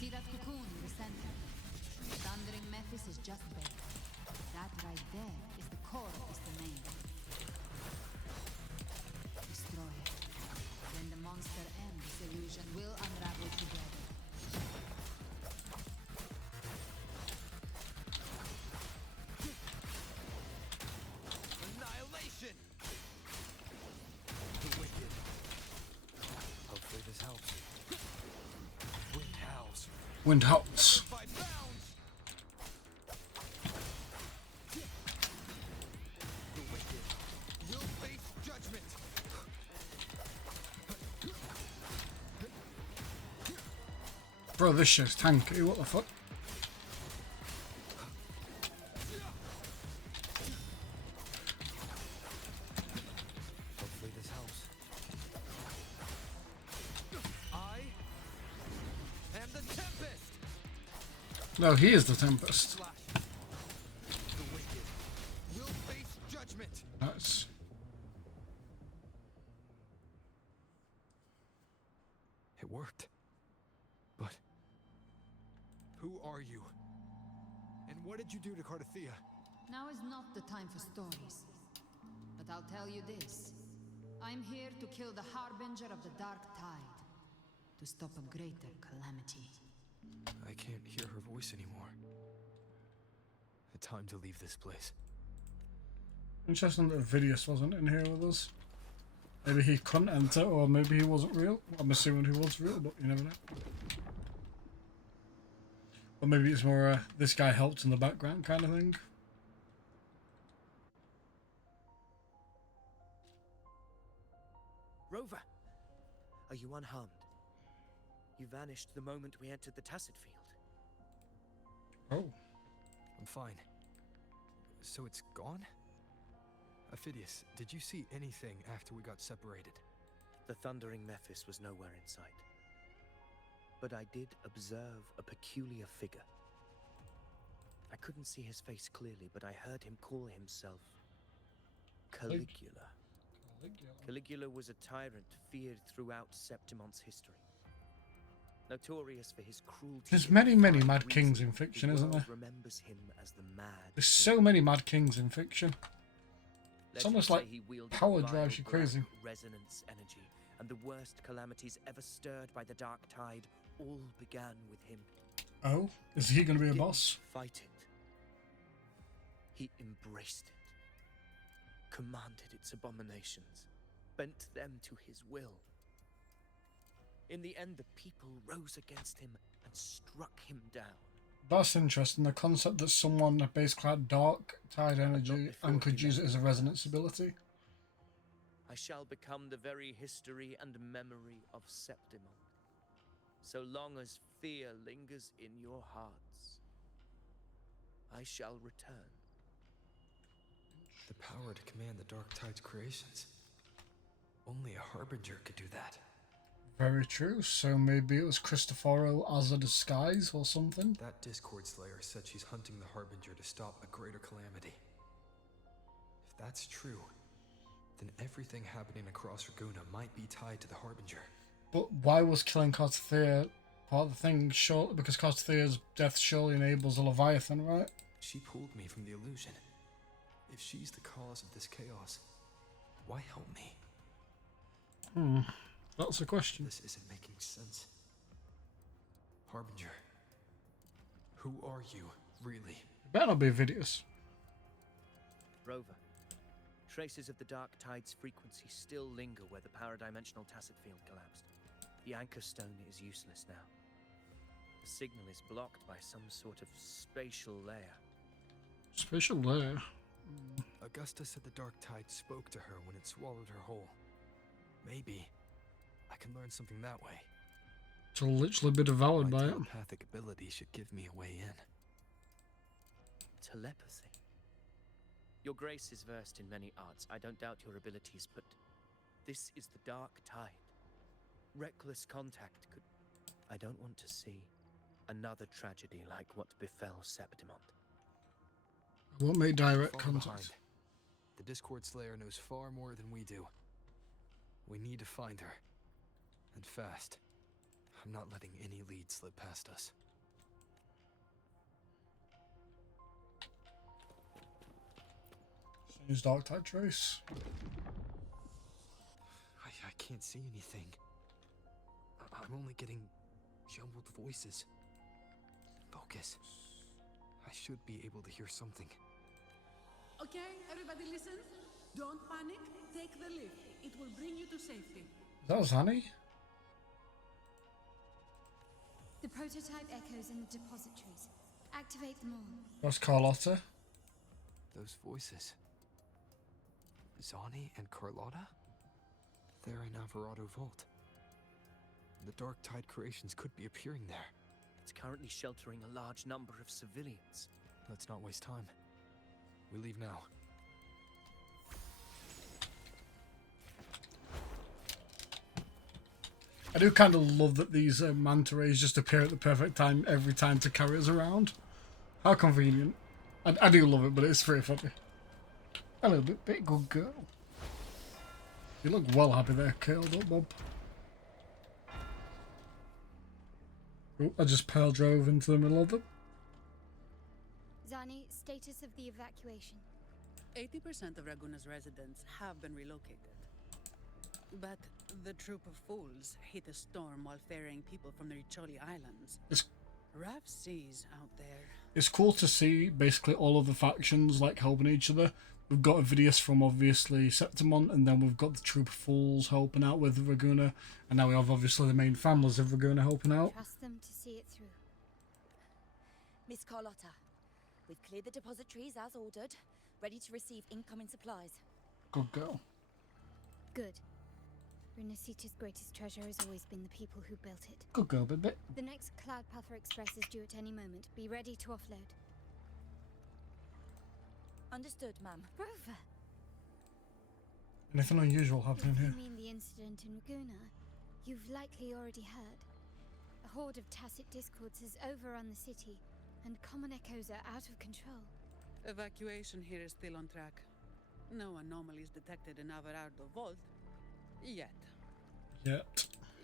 See that cocoon in the center? Thundering Mephis is just bait. That right there is the core of this domain. Destroy it. When the monster ends, this illusion will unravel together. Annihilation! The wicked. Hopefully this helps. Wind howls. Wind howls. By bounds! The wicked will face judgment! Bro, this shit's tanky. What the fuck? Hopefully this helps. I am the Tempest! No, he is the Tempest. Slash. The wicked will face judgment! Nice. It worked. But who are you? And what did you do to Cardathea? Now is not the time for stories. But I'll tell you this. I'm here to kill the Harbinger of the Dark Tide. To stop a greater calamity. I can't hear her voice anymore. Time to leave this place. Interesting that Vidius wasn't in here with us. Maybe he couldn't enter, or maybe he wasn't real. I'm assuming he was real, but you never know. Or maybe it's more this guy helped in the background kind of thing. Rover, are you unharmed? You vanished the moment we entered the Tacit Field. Oh. I'm fine. So it's gone? Ophidius, did you see anything after we got separated? The thundering Mephis was nowhere in sight. But I did observe a peculiar figure. I couldn't see his face clearly, but I heard him call himself Caligula. Caligula was a tyrant feared throughout Septimon's history. Notorious for his cruelty. There's many Mad Kings in fiction, isn't there? Remembers him as the mad. There's so many Mad Kings in fiction. It's almost like power drives you crazy. Resonance energy, and the worst calamities ever stirred by the Dark Tide all began with him. Oh, is he going to be a boss? Fight it. He embraced it, commanded its abominations, bent them to his will. In the end, the people rose against him and struck him down. That's interesting, the concept that someone basically had dark tide energy and could use it as a resonance ability. I shall become the very history and memory of Septimon. So long as fear lingers in your hearts, I shall return. The power to command the Dark Tide's creations. Only a Harbinger could do that. Very true, so maybe it was Cristoforo as a disguise or something? That Discord Slayer said she's hunting the Harbinger to stop a greater calamity. If that's true, then everything happening across Raguna might be tied to the Harbinger. But why was killing Cartathea part of the thing? Surely because Cartathea's death surely enables a Leviathan, right? She pulled me from the illusion. If she's the cause of this chaos, why help me? That's a question. This isn't making sense. Harbinger, who are you, really? Better not be Vidius. Rover, traces of the Dark Tide's frequency still linger where the paradimensional Tacit Field collapsed. The anchor stone is useless now. The signal is blocked by some sort of spatial layer. Spatial layer? Augusta said the Dark Tide spoke to her when it swallowed her whole. Maybe I can learn something that way. To literally be devoured by it. My telepathic ability should give me a way in. Telepathy. Your grace is versed in many arts. I don't doubt your abilities, but this is the Dark Tide. Reckless contact could... I don't want to see another tragedy like what befell Septimon. I won't make direct Far contact. behind. The Discord Slayer knows far more than we do. We need to find her. And fast. I'm not letting any lead slip past us. Use Dark Tide Trace. I can't see anything. I'm only getting jumbled voices. Focus. I should be able to hear something. Okay, everybody listen. Don't panic. Take the lift. It will bring you to safety. That was Annie. The prototype echoes in the depositories. Activate them all. That's Carlotta. Those voices. Zani and Carlotta? They're in Alvarado Vault. The Dark Tide creations could be appearing there. It's currently sheltering a large number of civilians. Let's not waste time. We leave now. I do kind of love that these manta rays just appear at the perfect time every time to carry us around. How convenient. I do love it, but it's very funny. Hello, bit good girl. You look well happy there, curled up, Bob. Oh, I just pearl drove into the middle of them. Zani, status of the evacuation. 80% of Raguna's residents have been relocated. But the troop of fools hit a storm while ferrying people from the Riccioli Islands. Rough seas out there. It's cool to see basically all of the factions like helping each other. We've got Avidius from obviously Septimon, and then we've got the troop of fools helping out with Raguna, and now we have obviously the main families of Raguna helping out. Trust them to see it through. Miss Carlotta, we've cleared the depositories as ordered, ready to receive incoming supplies. Good girl. Good. Renacita's greatest treasure has always been the people who built it. Good girl, baby. The next Cloudpather Express is due at any moment. Be ready to offload. Understood, ma'am. Rover! Anything unusual happening If here? you mean the incident in Raguna, you've likely already heard. A horde of tacit discords has overrun the city, and common echoes are out of control. Evacuation here is still on track. No anomalies detected in Averardo Vault. Yet.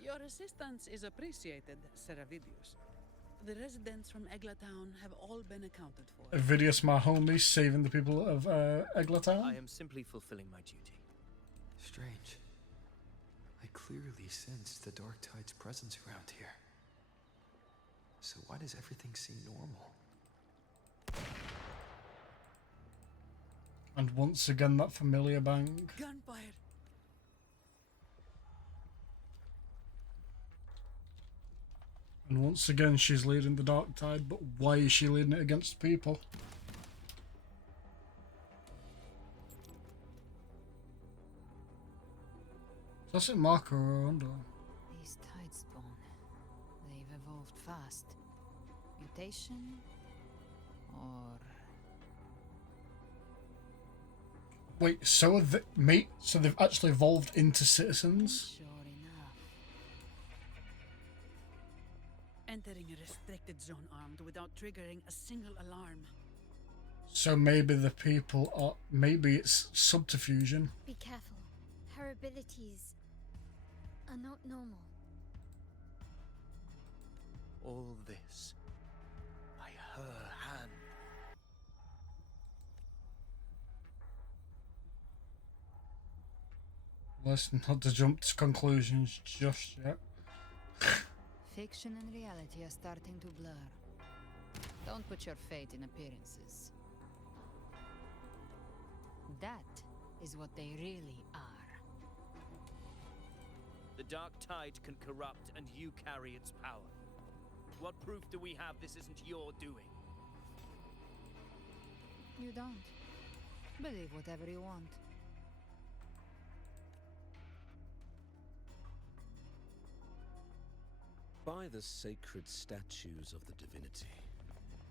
Your assistance is appreciated, Seravidius. The residents from Eglatown have all been accounted for. Vidius, my homie, saving the people of Eglatown. I am simply fulfilling my duty. Strange. I clearly sensed the Dark Tide's presence around here. So why does everything seem normal? And once again, that familiar bang. Gunfire! And once again, she's leading the Dark Tide, but why is she leading it against people? Does it mark her around her? These Tidespawn, they've evolved fast. Mutation? Or... Wait, so are they, mate? So they've actually evolved into citizens? Sure enough. Entering a restricted zone armed without triggering a single alarm. So maybe the people are... Maybe it's subterfusion. Be careful. Her abilities are not normal. All this by her hand. Let's not to jump to conclusions just yet. Fiction and reality are starting to blur. Don't put your fate in appearances. That is what they really are. The Dark Tide can corrupt, and you carry its power. What proof do we have this isn't your doing? You don't. Believe whatever you want. By the sacred statues of the divinity,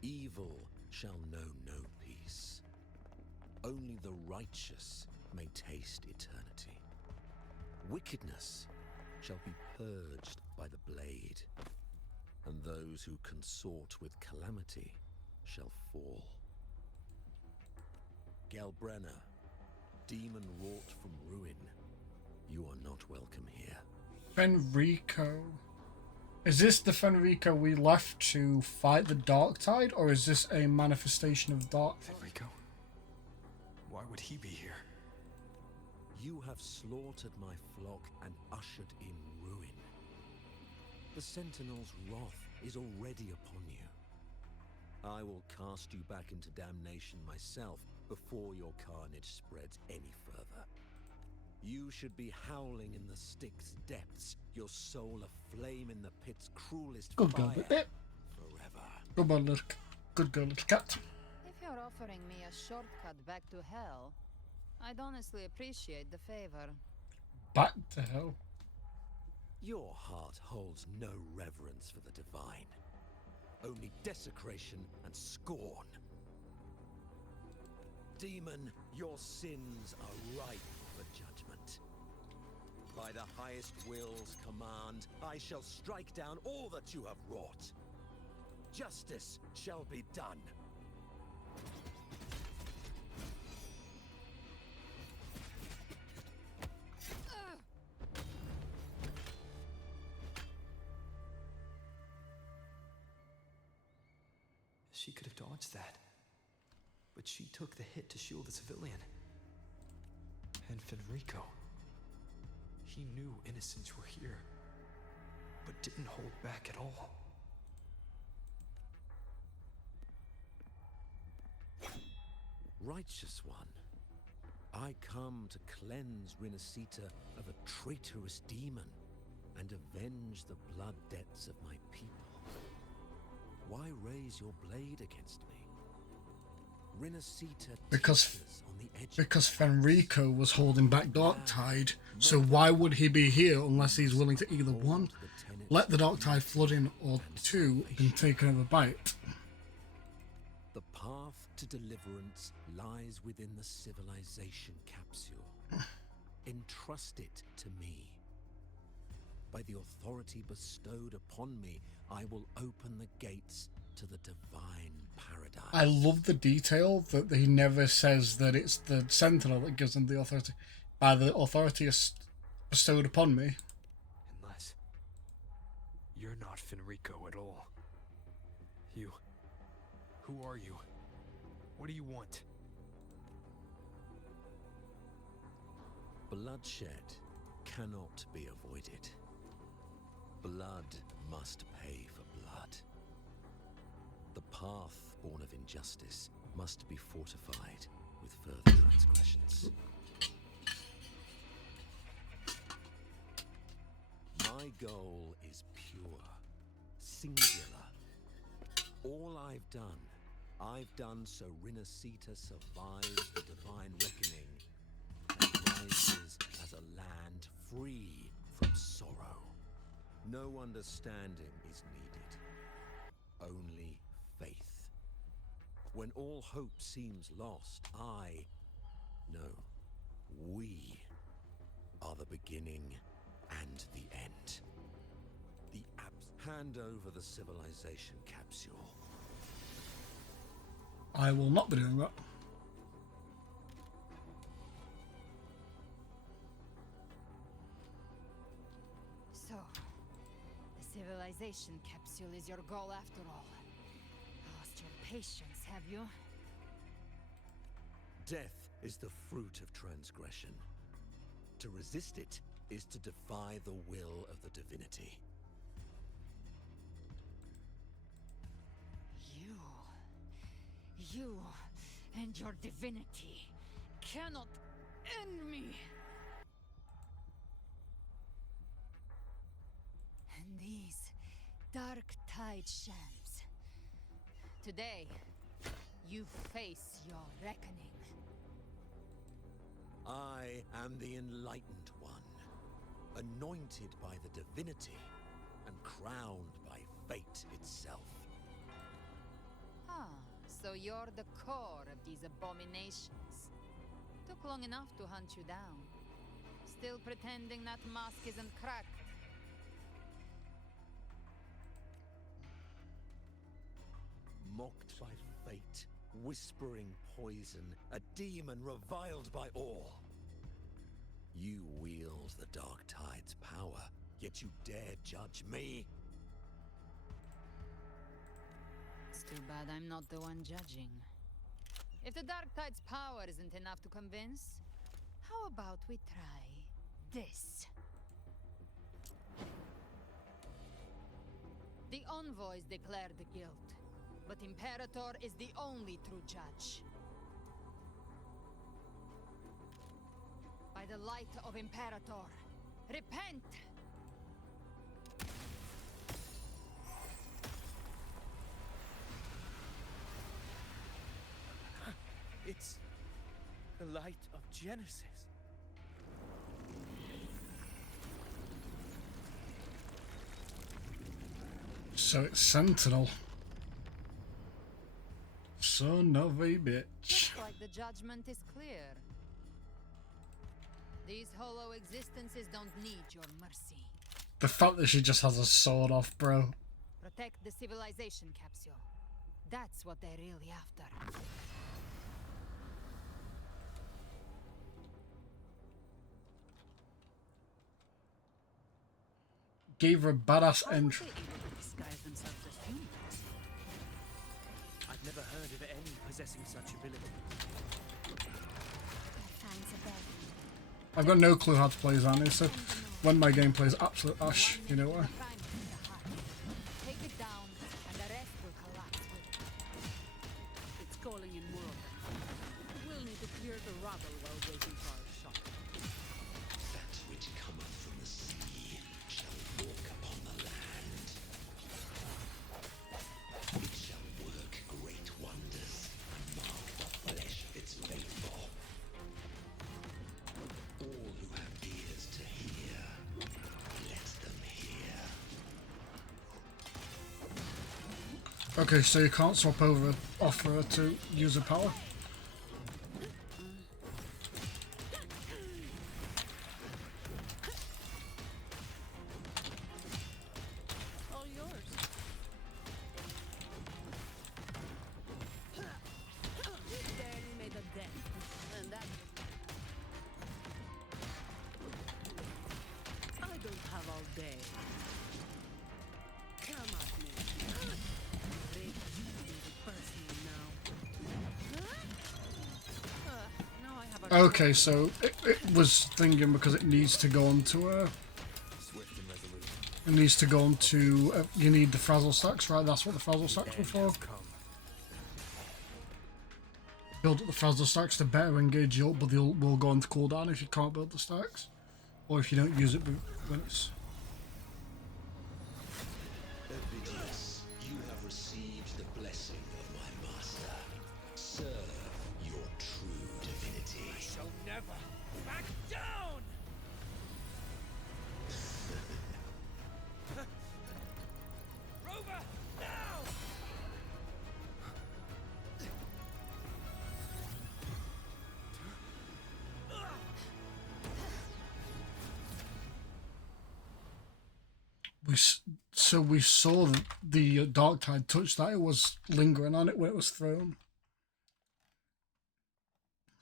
evil shall know no peace. Only the righteous may taste eternity. Wickedness shall be purged by the blade, and those who consort with calamity shall fall. Galbrenna, demon wrought from ruin, you are not welcome here. Fenrico. Is this the Fenrico we left to fight the Dark Tide, or is this a manifestation of Dark Tide? Fenrico? Why would he be here? You have slaughtered my flock and ushered in ruin. The Sentinel's wrath is already upon you. I will cast you back into damnation myself before your carnage spreads any further. You should be howling in the Styx depths, your soul aflame in the pit's cruelest Good girl, fire bit. forever. Good girl, little cat. If you're offering me a shortcut back to hell, I'd honestly appreciate the favor. Back to hell. Your heart holds no reverence for the divine, only desecration and scorn. Demon, your sins are ripe for judgment. By the highest will's command, I shall strike down all that you have wrought. Justice shall be done. She could have dodged that. But she took the hit to shield the civilian. And Fenrico. He knew innocents were here, but didn't hold back at all. Righteous one, I come to cleanse Renacita of a traitorous demon and avenge the blood debts of my people. Why raise your blade against me? Rinasita Because teeters on the edge because Fenrico was holding back Darktide, so why would he be here unless he's willing to either one, let the Darktide flood in, or two, been taken over by it? The path to deliverance lies within the civilization capsule. Entrust it to me. By the authority bestowed upon me, I will open the gates to the divine paradise. I love the detail that he never says that it's the Sentinel that gives him the authority. By the authority bestowed upon me. Unless you're not Fenrico at all. Who are you? What do you want? Bloodshed cannot be avoided. Blood must pay for blood. The path born of injustice must be fortified with further transgressions. My goal is pure, singular. All I've done so Rinasita survives the divine reckoning and rises as a land free from sorrow. No understanding is needed, only faith. When all hope seems lost, we are the beginning and the end. Hand over the civilization capsule. I will not be doing that. So, the civilization capsule is your goal after all. Lost your patience, have you? Death is the fruit of transgression. To resist it is to defy the will of the divinity. You and your divinity cannot end me. And these dark tide shams. Today, you face your reckoning. I am the enlightened one, anointed by the divinity and crowned by fate itself. So you're the core of these abominations. Took long enough to hunt you down. Still pretending that mask isn't cracked. Mocked by fate, whispering poison, a demon reviled by all. You wield the Dark Tide's power, yet you dare judge me? It's too bad I'm not the one judging. If the Dark Tide's power isn't enough to convince, how about we try this? The envoys declared the guilt, but Imperator is the only true judge. By the light of Imperator, repent! It's the light of Genesis. So it's Sentinel. Son of a bitch. Looks like the judgment is clear. These hollow existences don't need your mercy. The fact that she just has a sword off, bro. Protect the civilization capsule. That's what they're really after. Gave her a badass entry. Disguise themselves as humans. I've never heard of any possessing such ability. I've got no clue how to play Zanny, so when my game plays absolute ash, you know why. Take it down, and the rest will collapse with it. It's calling in more of them. We'll need to clear the rubble while waiting for our shot. That which cometh from the sea shall walk upon the land. It Okay, so you can't swap over off her to use a power. All yours. Barely made a dent, and that. I don't have all day. Come at me. Big, personal now. Now I have a Okay, so it was thinking because it needs to go onto Swift and resolute. it needs to go onto you need the frazzle stacks, right? That's what the frazzle stacks were for. Build up the frazzle stacks to better engage you up, but they'll will go into cooldown if you can't build the stacks, or if you don't use it when it's. Ovidius, you have received the blessing of my master. Serve your true divinity. I shall never back down! Rover, now! We saw the dark tide touch that. It was lingering on it when it was thrown.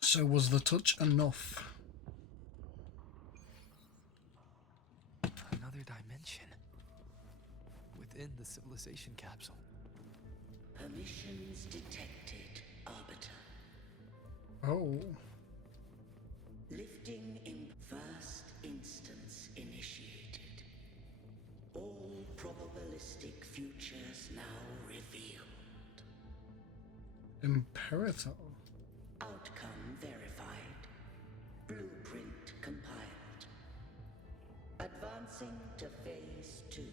So was the touch enough? Another dimension. Within the civilization capsule. Permissions detected, Arbiter. Oh. Lifting in first instance initiated. All probabilistic futures now revealed. Imperator. Outcome verified. Blueprint compiled. Advancing to phase 2.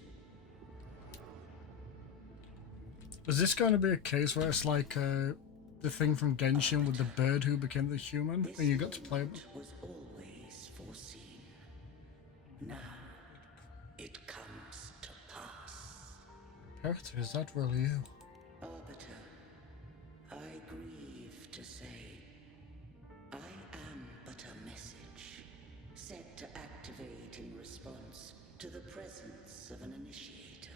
Is this going to be a case where it's like the thing from Genshin with the bird who became the human, and you got to play with? Was always foreseen. Now it comes to pass. Imperator, is that really you? Arbiter, I grieve to say, I am but a message set to activate in response to the presence of an initiator.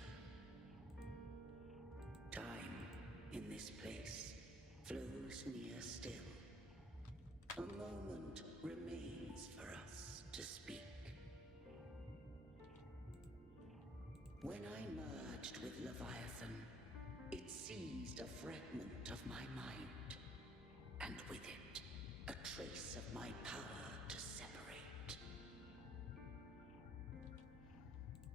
Time in this place flows near still. A moment remains for us to speak. When I merged with Leviathan, it seized a fragment of my mind, and with it, a trace of my power to separate.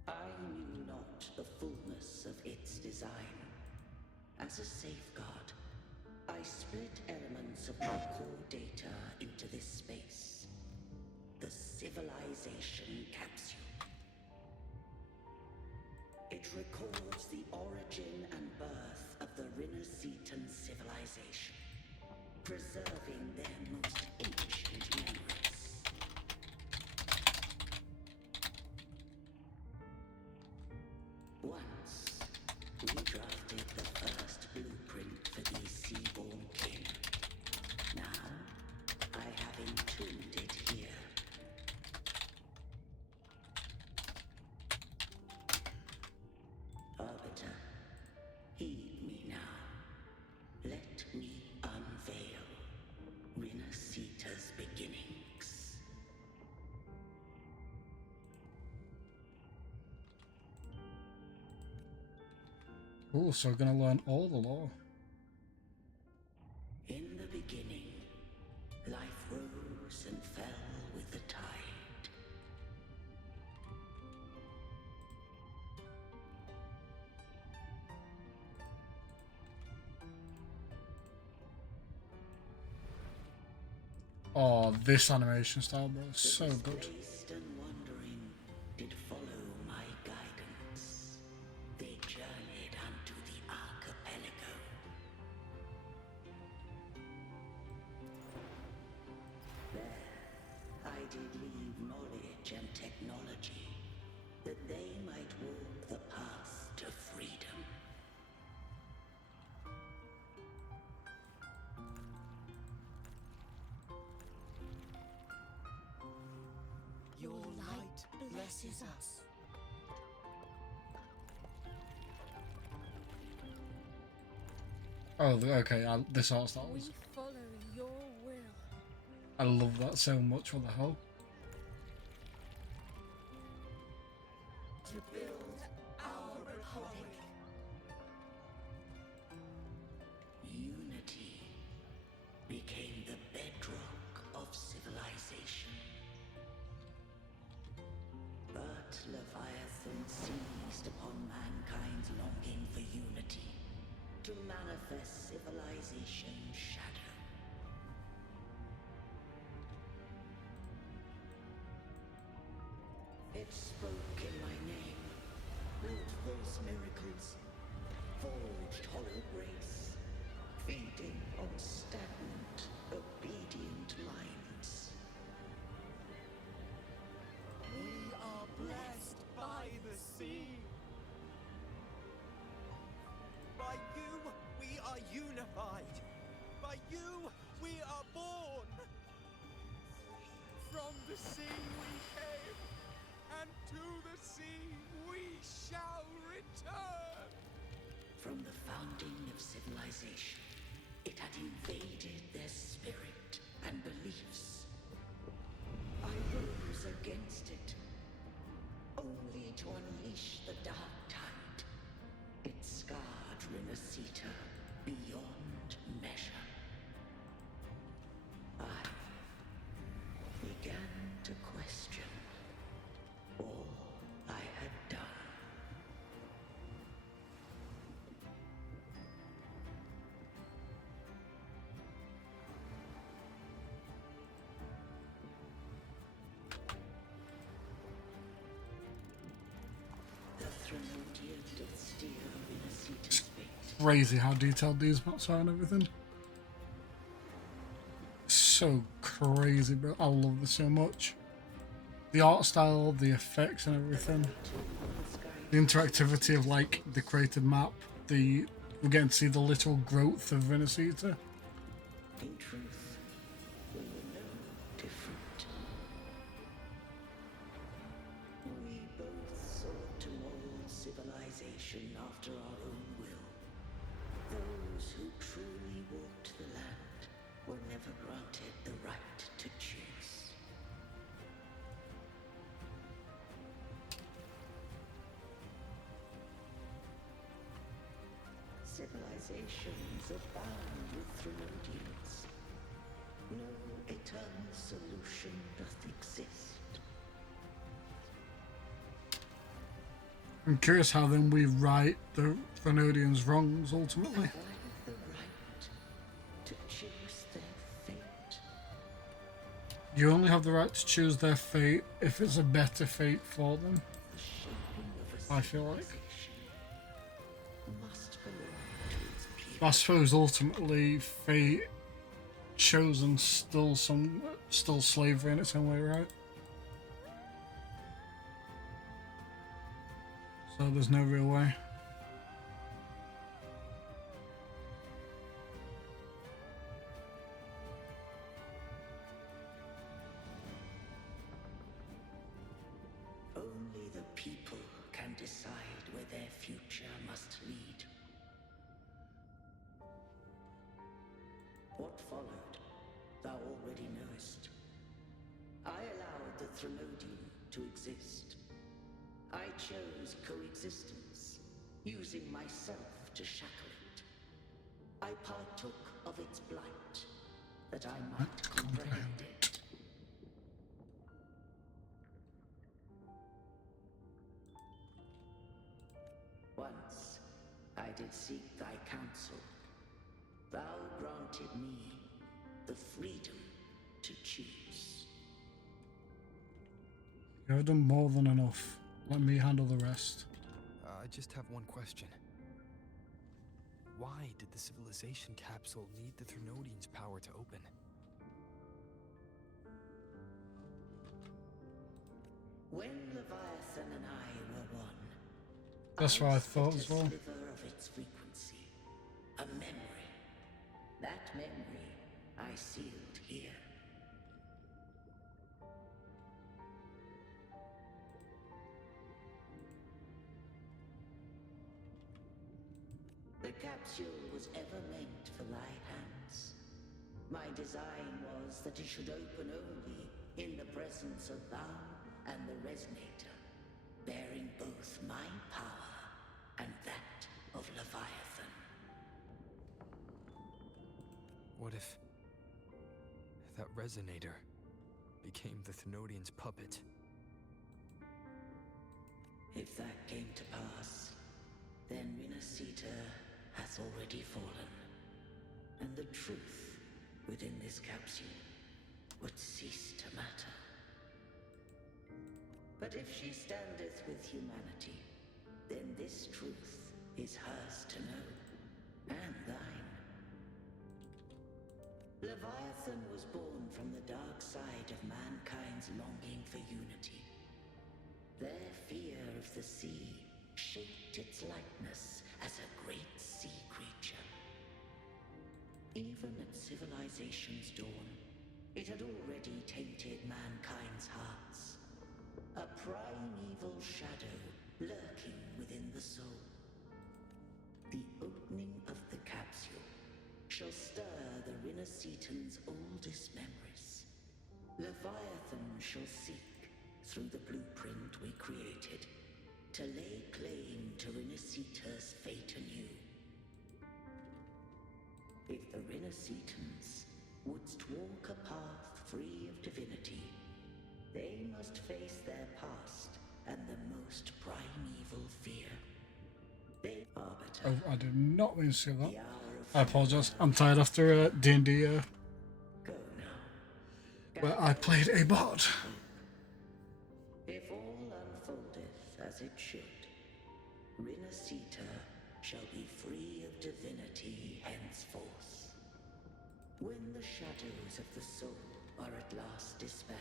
I knew not the fullness of its design. As a safeguard, I split elements of my core data into this space, the civilization capsule. It records the origin and birth of the Rinneseton civilization, preserving their most ancient memories. Once, we drafted the first blueprint for these seaborn kin. Now, I have entombed it here. Arbiter, heed me now. Let me unveil Rinneseta's beginnings. Oh, so we're gonna learn all the lore. In the beginning, life rose and fell with the tide. Oh, this animation style, bro, is so good. Displaced and wandering did follow my guidance. They journeyed unto the archipelago. There, I did leave knowledge and technology, that they might walk the path to freedom. This is us. Oh, okay. This art style. We follow your will. I love that so much. What the hell? To build our republic. Unity became the bedrock of civilization. But Leviathan seized upon mankind's longing for unity to manifest civilization's shadow. It spoke in my name, wrought false miracles, forged hollow grace, feeding on stagnant, obedient minds. We are blessed by the sea. By you, we are unified. By you, we are born. From the sea we came, and to the sea we shall return. From the founding of civilization, it had invaded their spirit and beliefs. I rose against it, only to unleash the dark tide. It scarred Renacita beyond measure. I began to question all I had done. The Thromodian did steer Renacita's fate. Crazy how detailed these maps are and everything. So crazy, bro. I love this so much. The art style, the effects and everything. The interactivity of like the created map. We're getting to see the literal growth of Renacita. In truth, we were no different. We both sought to mold civilization after our own will. Those who truly walked the land were never granted the right to choose. Civilizations abound with Thromodians. No eternal solution doth exist. I'm curious how then we right the Thromodians' wrongs ultimately. Have I the right to choose their fate? You only have the right to choose their fate if it's a better fate for them. The shaping of a I feel like. civilization must belong to its people. I suppose ultimately fate chosen still slavery in its own way, right? So there's no real way. Only the people can decide where their future must lead. What followed, thou already knowest. I allowed the Thromodian to exist. I chose coexistence, using myself to shackle it. I partook of its blight, that I might comprehend it. Once I did seek thy counsel. Thou granted me the freedom to choose. You have done more than enough. Let me handle the rest. I just have one question. Why did the civilization capsule need the Thromodian's power to open? When Leviathan and I were one, That's what I thought as well. a sliver of its frequency, a memory. That memory I sealed here. capsule was ever meant for thy hands. My design was that it should open only in the presence of thou and the Resonator, bearing both my power and that of Leviathan. What if that Resonator became the Thenodian's puppet? If that came to pass, then Rinasita hath already fallen, and the truth within this capsule would cease to matter. But if she standeth with humanity, then this truth is hers to know, and thine. Leviathan was born from the dark side of mankind's longing for unity. Their fear of the sea shaped its likeness as a great sea creature. Even at civilization's dawn, it had already tainted mankind's hearts. A primeval shadow lurking within the soul. The opening of the capsule shall stir the Rinascitan's oldest memories. Leviathan shall seek, through the blueprint we created, to lay claim to Rinascita's fate anew. If the Rinascitans wouldst walk a path free of divinity, they must face their past and the most primeval fear. They arbiter. Oh, I did not mean to say that. I apologize. I'm tired after D&D where I played a bot. If all unfoldeth as it should, Rinascita shall be free of divinity henceforth. When the shadows of the soul are at last dispelled,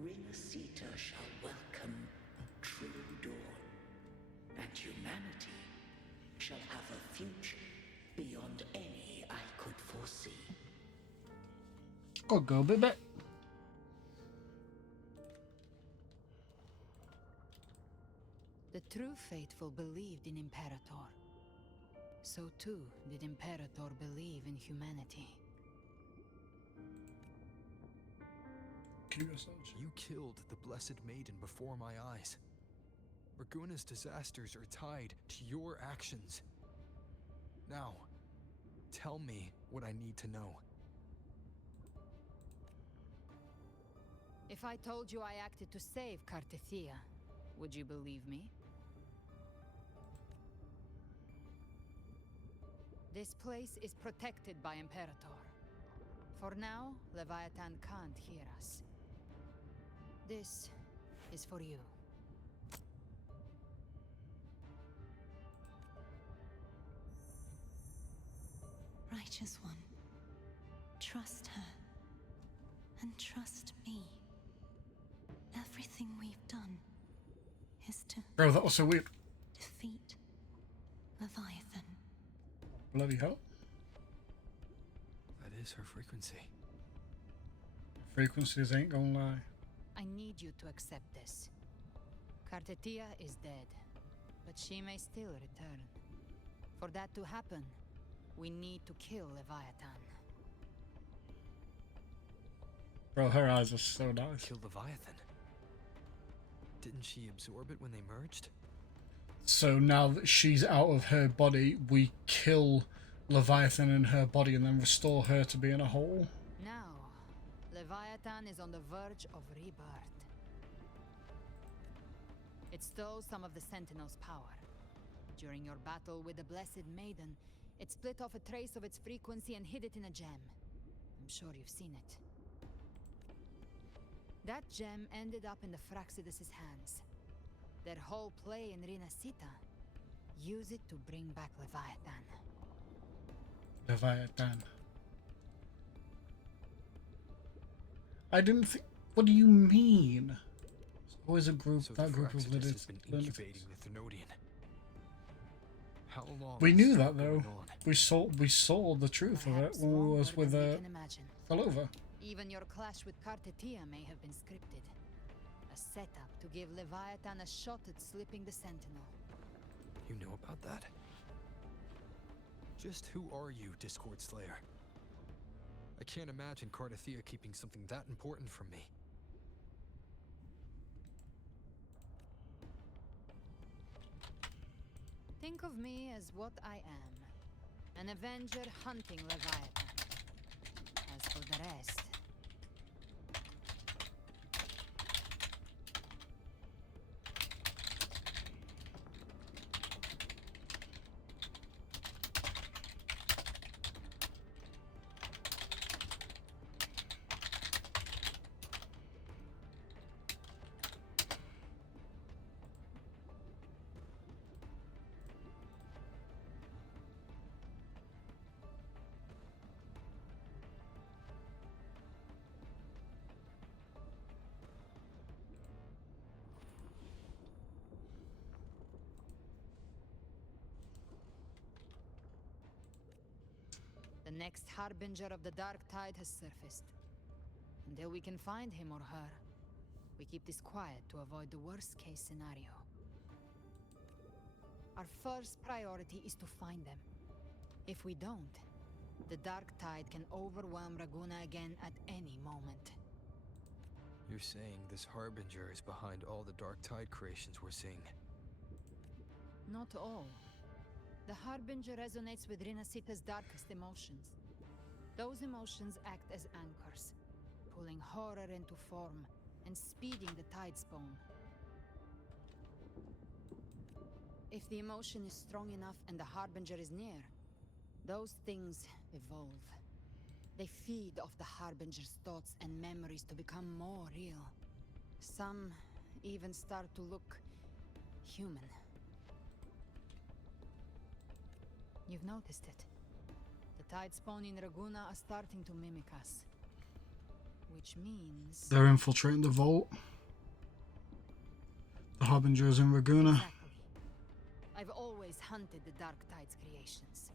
Rinascita shall welcome a true dawn, and humanity shall have a future beyond any I could foresee. Go, baby. The true faithful believed in Imperator. So too did Imperator believe in humanity. You killed the Blessed Maiden before my eyes. Raguna's disasters are tied to your actions. Now, tell me what I need to know. If I told you I acted to save Cartethia, would you believe me? This place is protected by Imperator. For now, Leviathan can't hear us. This is for you. Righteous One, trust her. And trust me. Everything we've done is to... Bro, that was so weird. ...defeat Leviathan. Bloody hell. That is her frequency. Frequencies ain't gonna lie. I need you to accept this. Cartethia is dead, but she may still return. For that to happen, we need to kill Leviathan. Bro, her eyes are so nice. Kill Leviathan? Didn't she absorb it when they merged? So now that she's out of her body, we kill Leviathan in her body and then restore her to being a whole. Now, Leviathan is on the verge of rebirth. It stole some of the Sentinel's power. During your battle with the Blessed Maiden, it split off a trace of its frequency and hid it in a gem. I'm sure you've seen it. That gem ended up in the Fraxidus' hands. Their whole play in Rinascita, use it to bring back Leviathan. Leviathan. I didn't think... What do you mean? There's always a group, So that the group of Fraxidus has been lunatics. incubating the Thenodian. How long We is knew this that though. going on? We saw the truth of it when we was with Felova. Even your clash with Cartethia may have been scripted. A setup to give Leviathan a shot at slipping the Sentinel. You know about that? Just who are you, Discord Slayer? I can't imagine Cardathia keeping something that important from me. Think of me as what I am. An Avenger hunting Leviathan. As for the rest... The next harbinger of the dark tide has surfaced. Until we can find him or her, we keep this quiet to avoid the worst case scenario. Our first priority is to find them. If we don't, the dark tide can overwhelm Raguna again at any moment. You're saying this harbinger is behind all the dark tide creations we're seeing? Not all. The Harbinger resonates with Rinasita's darkest emotions. Those emotions act as anchors, pulling horror into form and speeding the tide spawn. If the emotion is strong enough and the Harbinger is near, those things evolve. They feed off the Harbinger's thoughts and memories to become more real. Some even start to look human. You've noticed it. The tide spawn in Raguna are starting to mimic us. Which means... They're infiltrating the vault. The Harbingers in Raguna. Exactly. I've always hunted the Dark Tide's creations.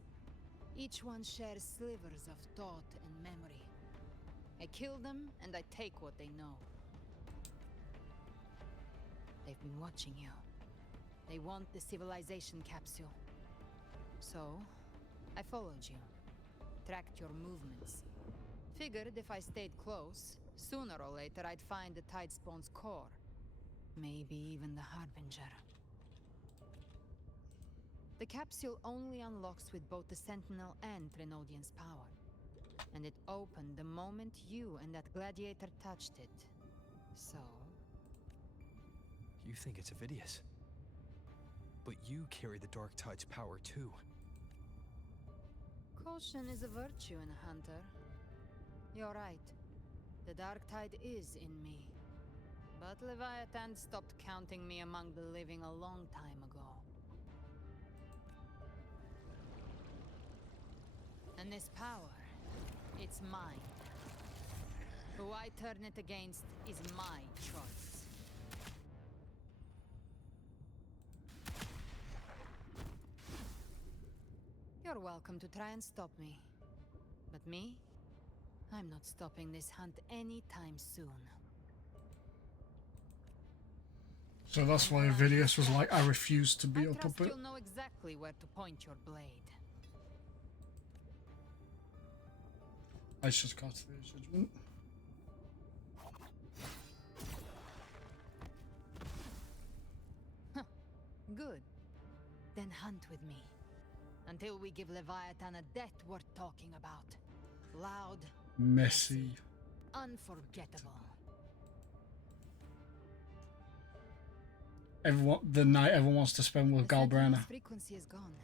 Each one shares slivers of thought and memory. I kill them and I take what they know. They've been watching you. They want the civilization capsule. So, I followed you, tracked your movements. Figured if I stayed close, sooner or later I'd find the tide spawn's core. Maybe even the Harbinger. The capsule only unlocks with both the Sentinel and Trinodian's power. And it opened the moment you and that gladiator touched it. So... You think it's Avidius. But you carry the Dark Tide's power too. Caution is a virtue in a hunter. You're right. The Dark Tide is in me. But Leviathan stopped counting me among the living a long time ago. And this power, it's mine. Who I turn it against is my choice. You're welcome to try and stop me. But me? I'm not stopping this hunt anytime soon. So that's why Avidius was like, I refuse to be I your trust puppet. you'll know exactly where to point your blade. I should cast the judgment. Good. Then hunt with me. Until we give Leviathan a death worth talking about. Loud. Messy. Unforgettable. The night everyone wants to spend with The Sentinel's Galbrana. frequency is gone.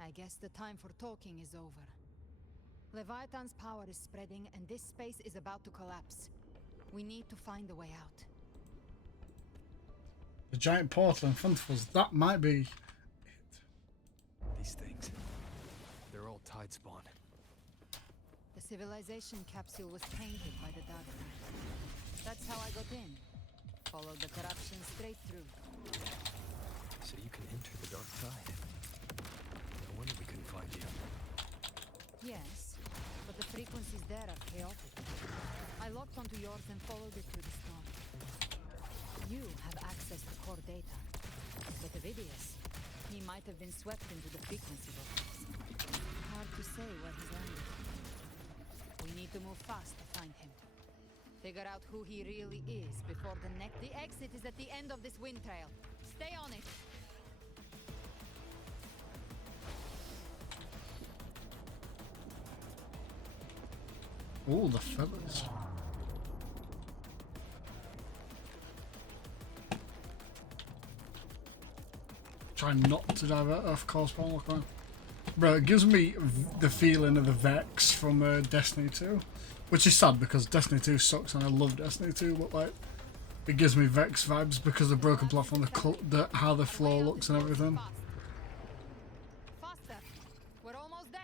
I guess the time for talking is over. Leviathan's power is spreading and this space is about to collapse. We need to find a way out. The giant portal in front of us, that might be... These things, they're all tide spawn. The civilization capsule was tainted by the Dark Tide. That's how I got in. Followed the corruption straight through. So you can enter the dark tide. No wonder we couldn't find you. Yes, but the frequencies there are chaotic. I locked onto yours and followed it through the storm. You have access to core data. But Avidius, he might have been swept into the frequency vortex. hard to say where he's landed. We need to move fast to find him. Figure out who he really is before the next. The exit is at the end of this wind trail. Stay on it. Oh, the feathers. Try not to divert off course, but I'm not going. Bro, it gives me the feeling of the Vex from Destiny 2, which is sad because Destiny 2 sucks and I love Destiny 2, but like, it gives me Vex vibes because the broken platform, how the floor looks and everything. Faster. We're almost there.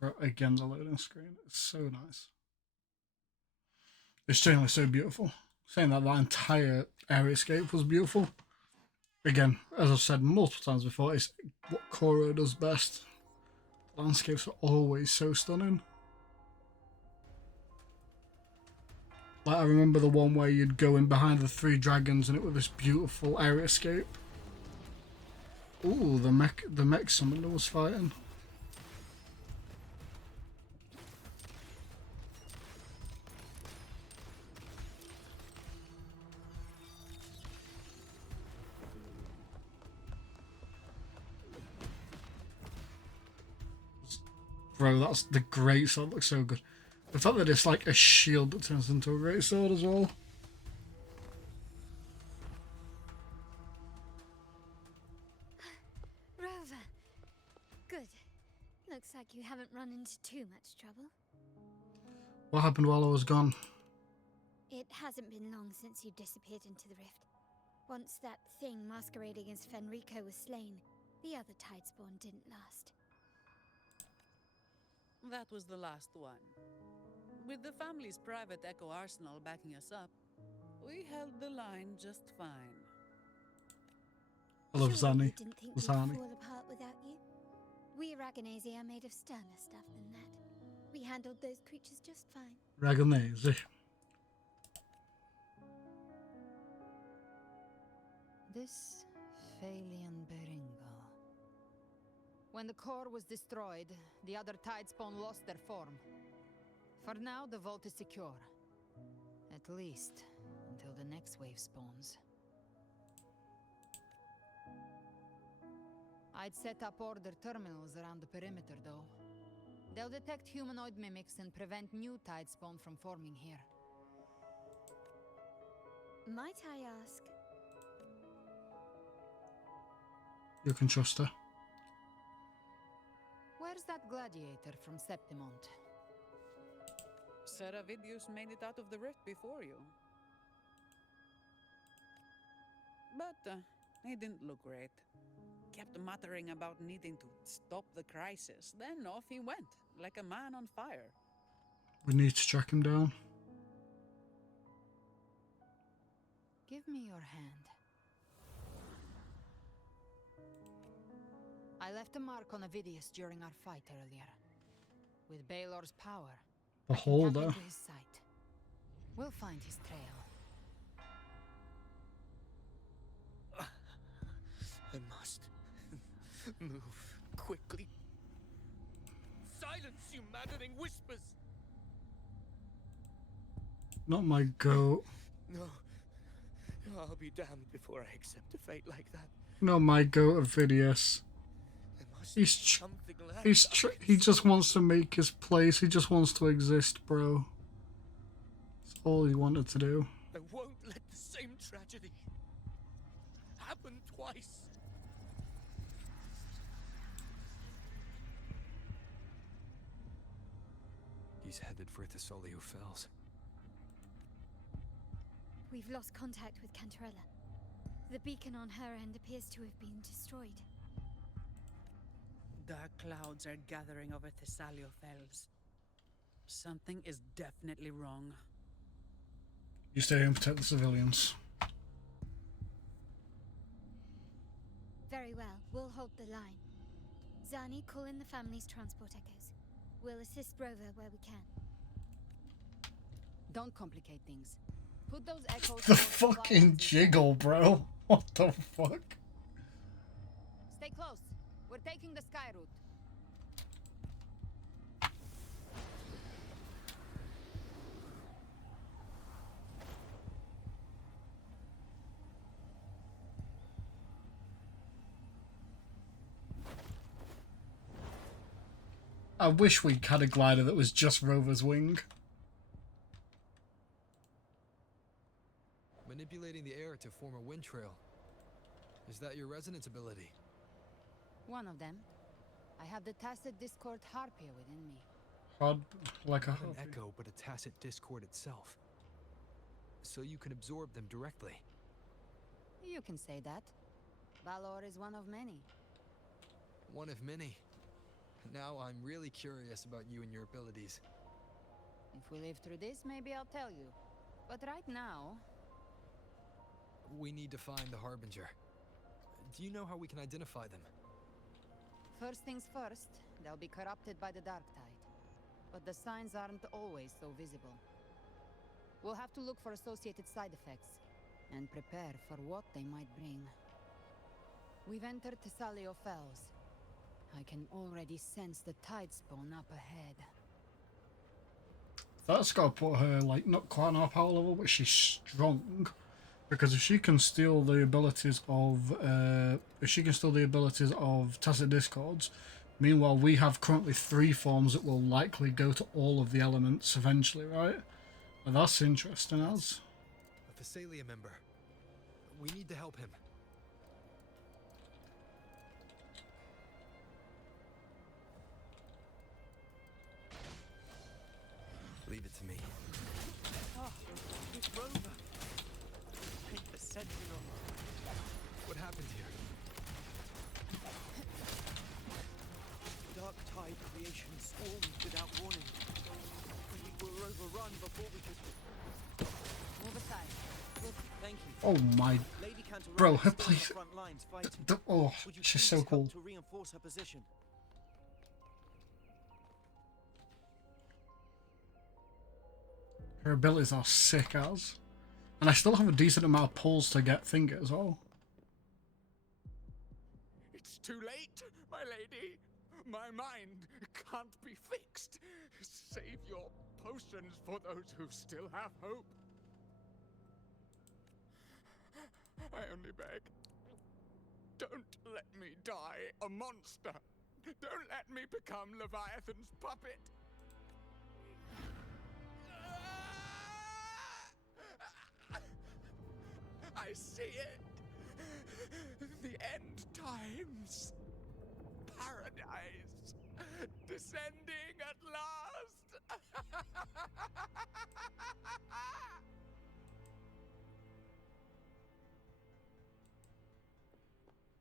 Bro, again, the loading screen is so nice. It's genuinely so beautiful. Saying that entire area escape was beautiful. Again, as I've said multiple times before, it's what Koro does best. Landscapes are always so stunning. Like, I remember the one where you'd go in behind the 3 dragons and it was this beautiful area escape. Ooh, the mech summoner was fighting. Bro, that's the great sword. Looks so good. The fact that it's like a shield that turns into a great sword as well. Rover. Good. Looks like you haven't run into too much trouble. What happened while I was gone? It hasn't been long since you disappeared into the rift. Once that thing masquerading as Fenrico was slain, the other Tidespawn didn't last. That was the last one. With the family's private Echo arsenal backing us up, we held the line just fine. I love Surely Zani. you didn't think we'd fall apart without you? We Raganese are made of sterner stuff than that. We handled those creatures just fine. Raganese. This Phalian Beringal. When the core was destroyed, the other Tidespawn lost their form. For now, the vault is secure. At least, until the next wave spawns. I'd set up order terminals around the perimeter, though. They'll detect humanoid mimics and prevent new Tidespawn from forming here. Might I ask? You can trust her. Where's that gladiator from Septimont? Seravidius made it out of the rift before you. But he didn't look great. Kept muttering about needing to stop the crisis. Then off he went, like a man on fire. We need to track him down. Give me your hand. I left a mark on Avidius during our fight earlier. With Baelor's power, I can tap into his sight. We'll find his trail. I must move quickly. Silence, you maddening whispers! Not my goat. No. I'll be damned before I accept a fate like that. Not my goat, Avidius. He just wants to make his place. He just wants to exist, bro. That's all he wanted to do. I won't let the same tragedy happen twice. He's headed for Thessalio Fells. We've lost contact with Cantarella. The beacon on her end appears to have been destroyed. Dark clouds are gathering over Thessalio Fells. Something is definitely wrong. You stay here and protect the civilians. Very well, we'll hold the line. Zani, call in the family's transport echoes. We'll assist Rover where we can. Don't complicate things. Put those echoes. The fucking jiggle, bro. What the fuck? Stay close. We're taking the sky route. I wish we had a glider that was just Rover's wing. Manipulating the air to form a wind trail. Is that your resonance ability? One of them. I have the tacit discord harpia within me. Hard, like a Not an echo, but a tacit discord itself. So you can absorb them directly. You can say that. Valor is one of many. One of many. Now I'm really curious about you and your abilities. If we live through this, maybe I'll tell you. But right now... We need to find the Harbinger. Do you know how we can identify them? First things first, they'll be corrupted by the dark tide. But the signs aren't always so visible. We'll have to look for associated side effects, and prepare for what they might bring. We've entered Thessalio Fells. I can already sense the tide spawn up ahead. That's got to put her, like, not quite on our power level, but she's strong. Because if she can steal the abilities of, Tacit Discords, meanwhile we have currently 3 forms that will likely go to all of the elements eventually, right? And that's interesting, as. A Thessalia member. We need to help him. Leave it to me. Oh, it's Rover. Take the Sentinel. What happened here? Dark tide creation swarmed without warning. We were overrun before we could... Move aside. Look, thank you. Oh my... Lady Cantor Bro, is her still on the place... front lines fighting. Oh, Would you she's please so help cool. to reinforce her position? Her abilities are sick as. And I still have a decent amount of pulls to get finger as well. It's too late, my lady. My mind can't be fixed. Save your potions for those who still have hope. I only beg. Don't let me die a monster. Don't let me become Leviathan's puppet. I see it. The end times. Paradise. Descending at last.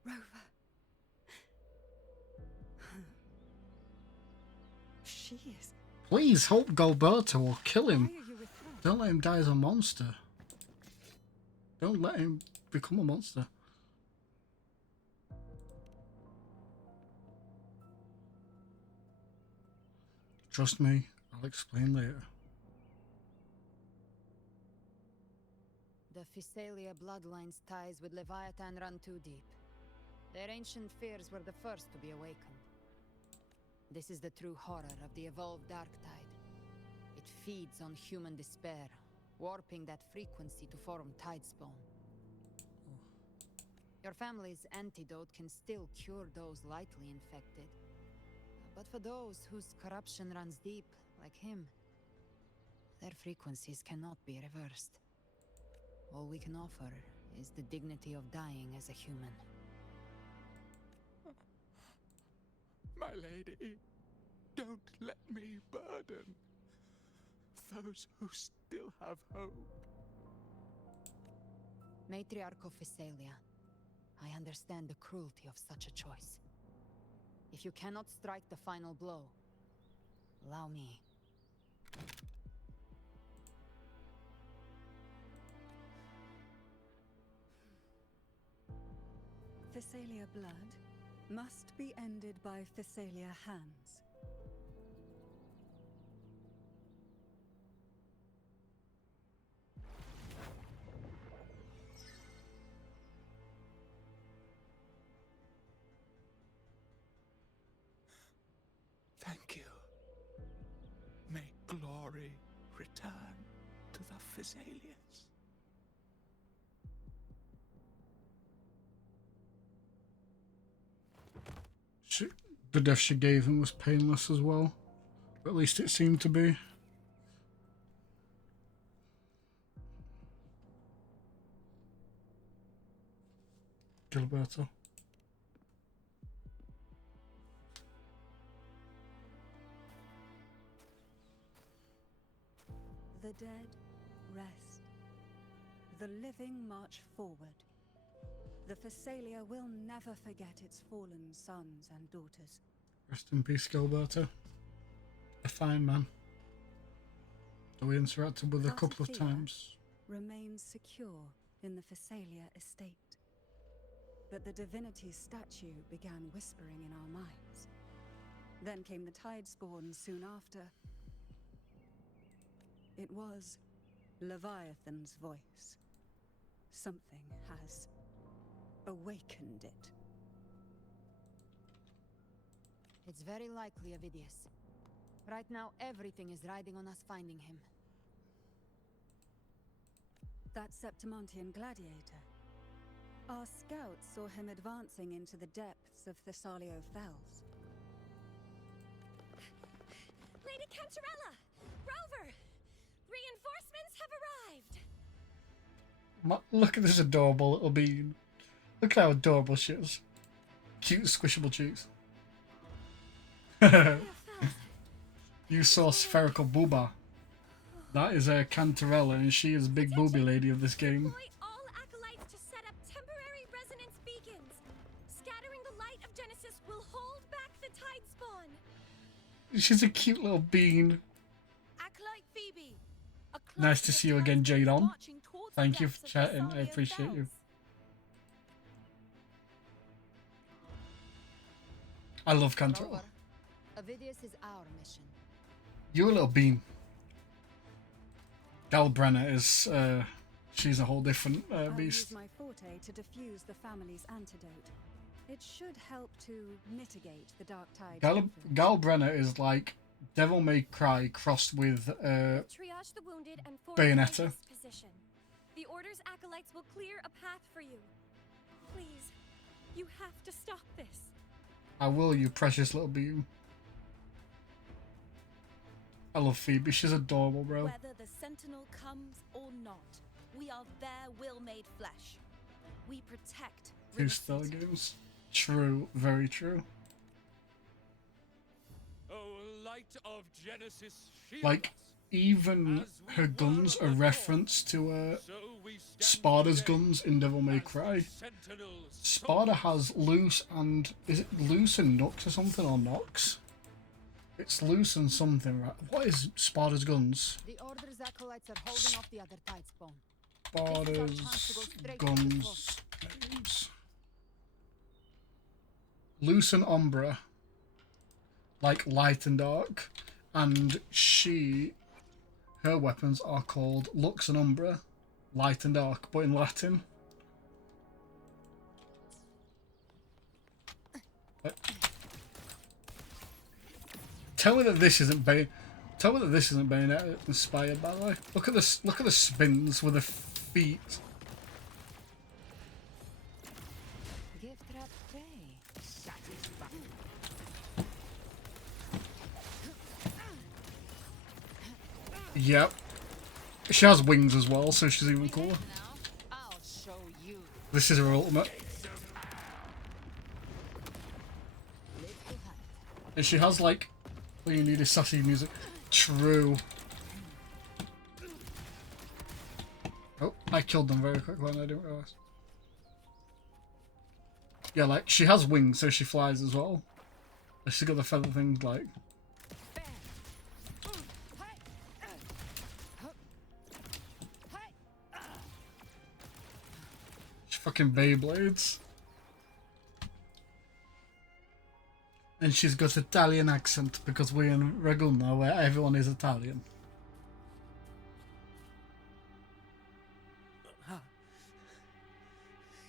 Rover. She is. Please help Gilberto or kill him. Why are you with her? Don't let him die as a monster. Don't let him become a monster. Trust me, I'll explain later. the Thessalia bloodline's ties with Leviathan run too deep. Their ancient fears were the first to be awakened. This is the true horror of the evolved dark tide. It feeds on human despair, warping that frequency to form tidespawn. Your family's antidote can still cure those lightly infected. But for those whose corruption runs deep, like him, their frequencies cannot be reversed. All we can offer is the dignity of dying as a human. My lady, don't let me burden those who still have hope. Matriarch of Thessalia, I understand the cruelty of such a choice. If you cannot strike the final blow, allow me. Thessalia blood must be ended by Thessalia hands. glory return to the Physaelians. The death she gave him was painless as well. Or at least it seemed to be. Gilberto. The dead rest. The living march forward. The Physalia will never forget its fallen sons and daughters. Rest in peace, Gilberto. A fine man. Though we interacted with a couple of times. Remains secure in the Physalia estate. But the divinity's statue began whispering in our minds. Then came the Tidespawn soon after. It was Leviathan's voice. Something has awakened it. It's very likely, Avidius. Right now, everything is riding on us finding him. That Septimontian gladiator. Our scouts saw him advancing into the depths of Thessalio Fells. Lady Cantarella! Rover! Reinforcements have arrived! Look at this adorable little bean. Look at how adorable she is. Cute, squishable cheeks. You saw spherical booba. That is a Cantarella, and she is big booby lady of this game. All acolytes to set up temporary resonance beacons. Scattering the light of Genesis will hold back the Tidespawn. She's a cute little bean. Acolyte Phoebe. Nice to see you again, Jadon. Thank you for chatting. I appreciate you. I love Cantarella. Avidius is our mission. You a little bean. Galbrenna is, she's a whole different beast. I'll use my forte to diffuse the family's antidote. It should help to mitigate the dark tide. Galbrenna is like Devil May Cry crossed with Triage the wounded and form Bayonetta. a position. The Order's acolytes will clear a path for you. Please, you have to stop this. I will, you precious little bean. I love Phoebe. She's adorable, bro. Whether the Sentinel comes or not, we are their will made flesh. We protect. Two Stellar games. True, very true. Oh, light of Genesis, shield Like, even her guns are reference to Sparta's guns in Devil May Cry. Sparta has Loose and... is it Loose and Nux or something, or Nox? It's Loose and something, right? What is Sparta's guns? The Order's acolytes are holding off the other Tidespawn. Sparta's guns names. Loose and Umbra. Like light and dark. And her weapons are called Lux and Umbra. Light and dark, but in Latin. Tell me that this isn't Bayonetta inspired, by the way. Look at this. Look at the spins with the feet. Gift wrap tray. Yep. She has wings as well, so she's even cooler. I'll show you. This is her ultimate. And she has like, all you need is sassy music. True. Oh, I killed them very quickly and I didn't realise. Yeah, like, she has wings, so she flies as well. She's got the feather things, like. She fucking Beyblades. And she's got Italian accent because we're in Raguna where everyone is Italian.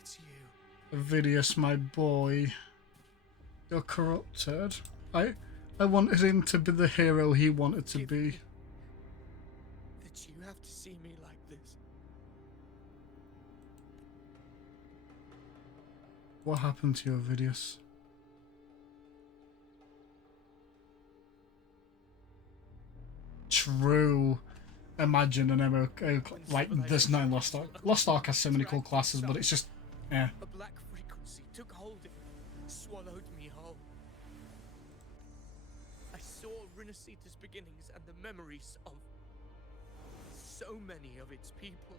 It's you. Avidius, my boy. You're corrupted. I wanted him to be the hero he wanted to be. have to see me like this. What happened to your videos? True. Imagine an MMO like this now in Lost Ark. Lost Ark has so many cool classes, but it's just, yeah. A black frequency took hold of me, swallowed me whole. I saw Rinasita's beginnings and the memories of so many of its people.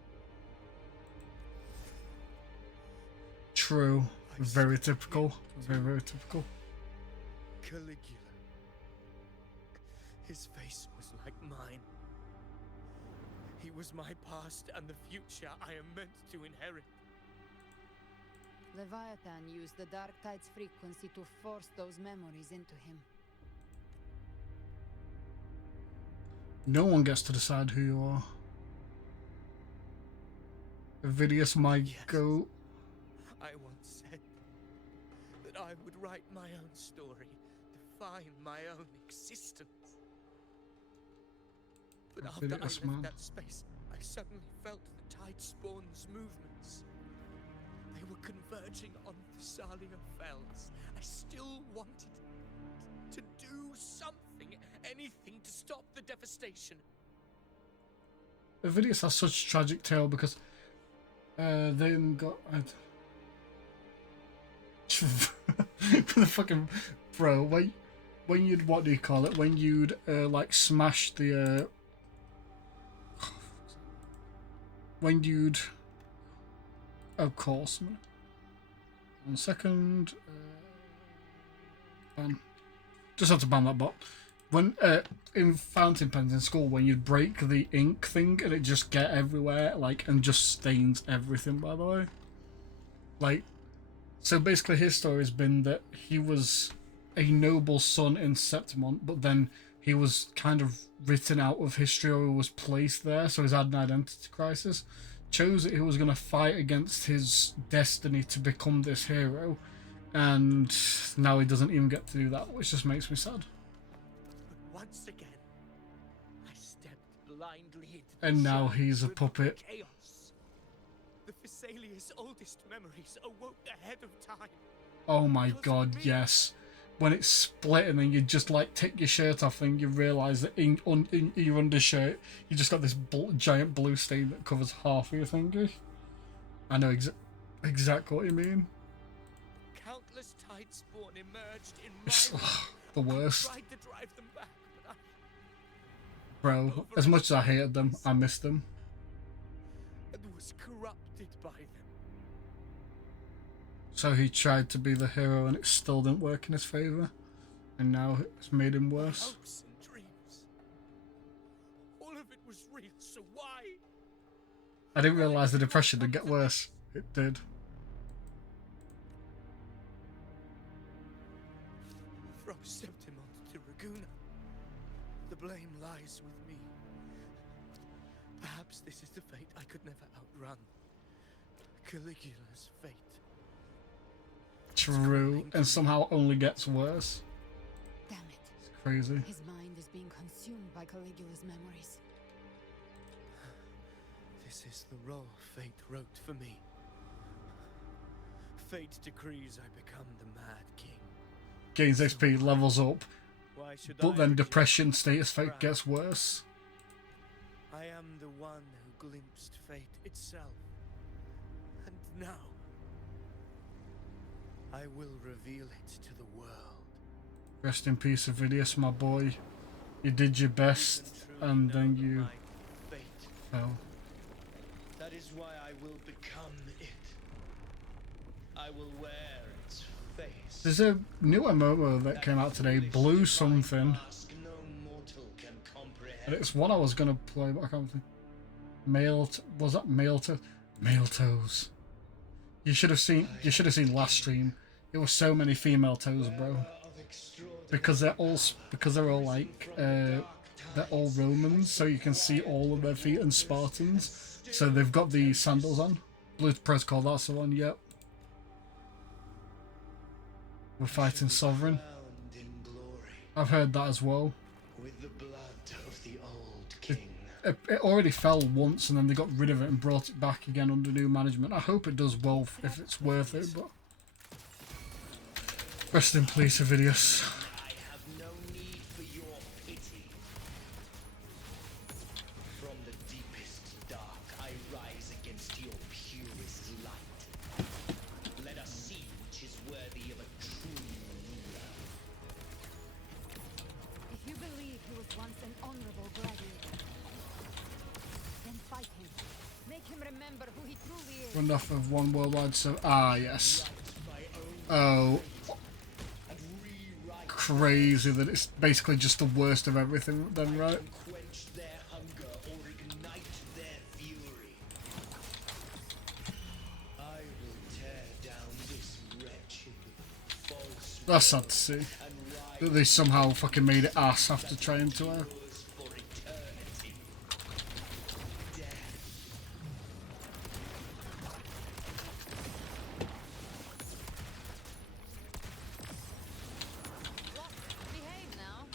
True. Very typical. Very, very typical. Caligula. His face was like mine. He was my past and the future I am meant to inherit. Leviathan used the Dark Tide's frequency to force those memories into him. No one gets to decide who you are. Vidius might go. I once said that I would write my own story, define my own existence. But after I left that space, I suddenly felt the Tide Spawn's movements. They were converging on Thessalia Fells. I still wanted to do something, anything to stop the devastation. Vidius has such a tragic tale because they got the fucking bro. When you'd, what do you call it? When you'd like smash the when you'd, of course. 1 second. Ban. Just have to ban that bot. When in fountain pens in school, when you'd break the ink thing and it just get everywhere, like, and just stains everything. By the way, like, so basically his story has been that he was a noble son in Septimont, but then he was kind of written out of history or was placed there, so he's had an identity crisis. Chose that he was going to fight against his destiny to become this hero, and now he doesn't even get to do that, which just makes me sad. But once again, I stepped blindly into And now he's a puppet. chaos. The Thessalia's oldest memories awoke ahead of time. Oh my god, yes. When it's split and then you just like take your shirt off and you realise that in your undershirt you just got this giant blue stain that covers half of your finger. I know exactly what you mean. Countless Tide Spawn emerged in It's my the worst. I tried to drive them back, but Bro, as much as I hated them, I missed them. and was corrupted by them. So he tried to be the hero and it still didn't work in his favour. And now it's made him worse. Hopes and dreams. All of it was real, so why? I didn't realise the depression would get worse. It did. From Septimont to Raguna, the blame lies with me. Perhaps this is the fate I could never outrun. Caligula's fate. True, and somehow only gets worse. Damn it. It's crazy. His mind is being consumed by Caligula's memories. This is the role fate wrote for me. Fate decrees I become the Mad King. Gains XP, levels up, Why should but I then reject depression status the fate crown? gets worse. I am the one who glimpsed fate itself. And now, I will reveal it to the world. Rest in peace, Vidius, my boy. You did your best, and then you fell. That is why I will become it. I will wear its face. There's a new MMO that came out today, Blue something. No mortal can comprehend. And it's one I was gonna play, but I can't think. Was that Male Toes? You should have seen last stream. There were so many female toes, bro. Because they're all like they're all Romans, so you can see all of their feet, and Spartans. So they've got the sandals on. Blue Protocol, that's the one. Yep. We're fighting Sovereign. I've heard that as well. With the blood of the old king. it already fell once, and then they got rid of it and brought it back again under new management. I hope it does well if it's worth it, but rest in peace, Avidius. I have no need for your pity. From the deepest dark, I rise against your purest light. Let us see which is worthy of a true ruler. If you believe he was once an honorable gladiator, then fight him. Make him remember who he truly is. Run off of one worldwide, so yes. Oh, crazy that it's basically just the worst of everything then, right? Quench their hunger or ignite their fury. I will tear down this wretched, false. That's sad to see that they somehow fucking made it ass after trying to. For eternity. Death. Behave now.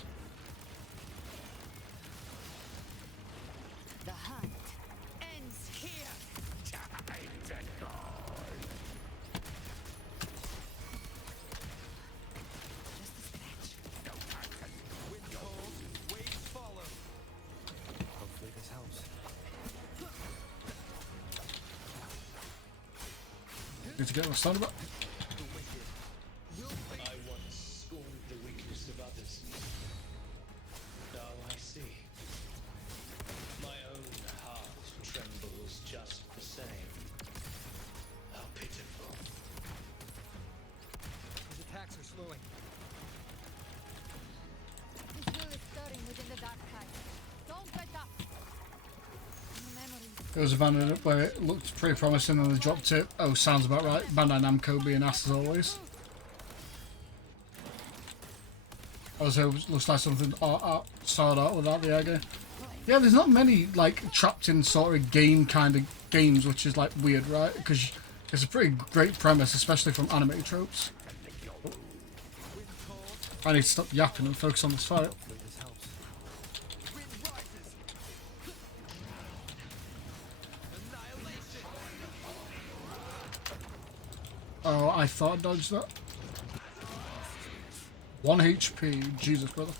The hunt ends here. Wind cold, waves follow. Hopefully this helps. Need to get my started back. I once scorned the weakness of others. Now I see. My own heart trembles just the same. How pitiful. His attacks are slowing. This will is stirring within the dark tide. Don't let up. Memories. It was abandoned up where it looked pretty promising and they dropped it. Oh, sounds about right. Bandai Namco being ass as always. Also, looks like something started out without the Ego. Yeah, there's not many like trapped in sort of game kind of games, which is like weird, right? Because it's a pretty great premise, especially from anime tropes. I need to stop yapping and focus on this fight. Hopefully this helps. Wind rises. Annihilation. Oh, I thought I dodged that. 1 HP, Jesus, brother.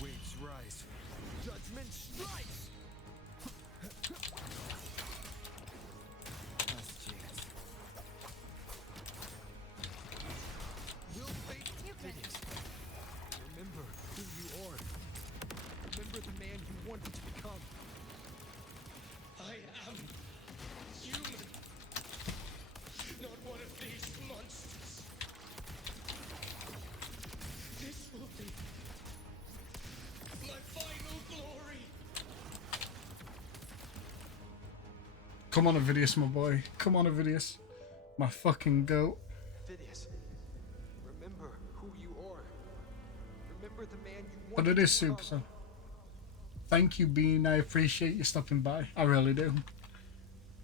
Waves rise. Judgment strikes. Last chance. Will fate Phineas. Remember who you are. Remember the man you wanted to become. I am human. Not one of these monsters. This will be my final glory. Come on, Avidius, my boy. Come on, Avidius. My fucking goat. Phineas, remember who you are. Remember the man you But wanted it is to super, become. so. Thank you, Bean. I appreciate you stopping by. I really do.